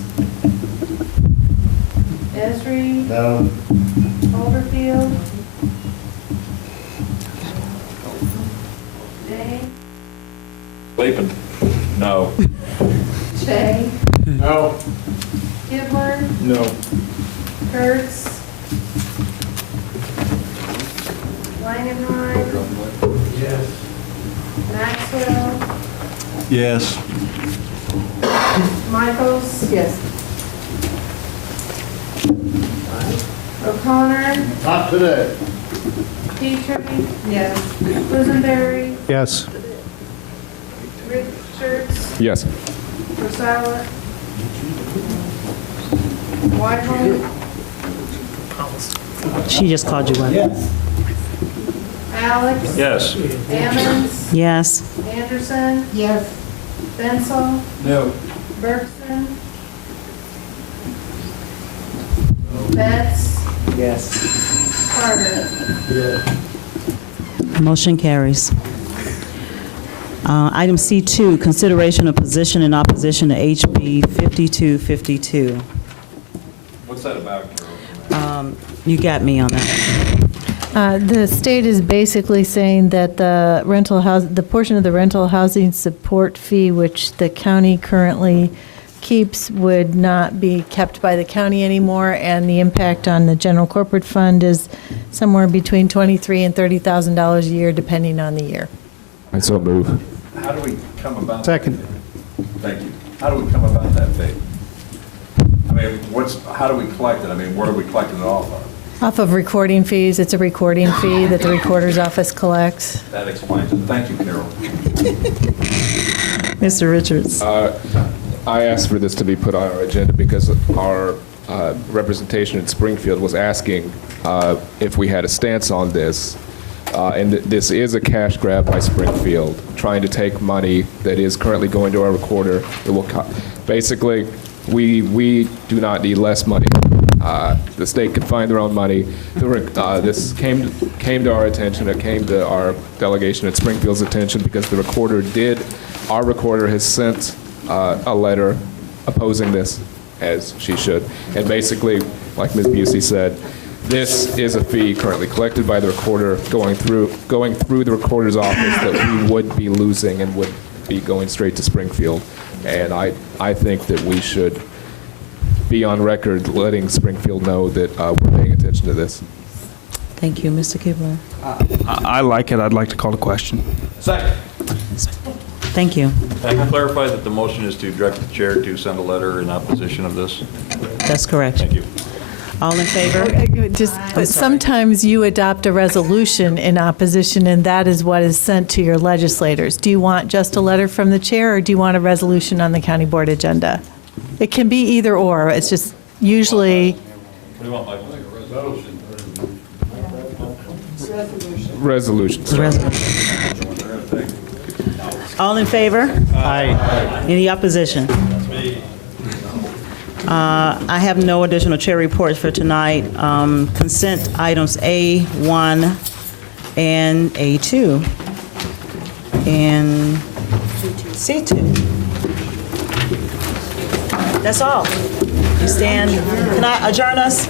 Esri? No. Overfield? Jane? Lapen? No. Jay? No. Kibler? No. Kurtz? Langenheim? Yes. Maxwell? Yes. Michaels? Yes. O'Connor? Not today. Petrie? Yes. Quisenberry? Yes. Richards? Yes. Rosella? Whitehall? She just called you one. Alex? Yes. Ammons? Yes. Anderson? Yes. Bensel? No. Bergson? Betts? Yes. Carter? Yes. Motion carries. Item C2, consideration of position in opposition to HB 5252. What's that about, Carol? You got me on that. The state is basically saying that the portion of the rental housing support fee, which the county currently keeps, would not be kept by the county anymore, and the impact on the general corporate fund is somewhere between $23,000 and $30,000 a year, depending on the year. I so move. How do we come about? Second. Thank you. How do we come about that fee? I mean, how do we collect it? I mean, what are we collecting it off of? Off of recording fees. It's a recording fee that the recorder's office collects. That explains it. Thank you, Carol. Mr. Richards. I asked for this to be put on our agenda because our representation in Springfield was asking if we had a stance on this. And this is a cash grab by Springfield, trying to take money that is currently going to our recorder. It will basically, we do not need less money. The state can find their own money. This came to our attention. It came to our delegation at Springfield's attention because our recorder has sent a letter opposing this, as she should. And basically, like Ms. Busey said, this is a fee currently collected by the recorder going through the recorder's office that we would be losing and would be going straight to Springfield. And I think that we should be on record letting Springfield know that we're paying attention to this. Thank you, Mr. Kibler. I like it. I'd like to call the question. Second. Thank you. I can clarify that the motion is to direct the chair to send a letter in opposition of this. That's correct. Thank you. All in favor? But sometimes you adopt a resolution in opposition, and that is what is sent to your legislators. Do you want just a letter from the chair, or do you want a resolution on the county board agenda? It can be either or. It's just usually, What do you want, Michael? Resolution. All in favor? Aye. Any opposition? I have no additional chair reports for tonight. Consent items A1 and A2. And C2. That's all. You stand. Can I adjourn us?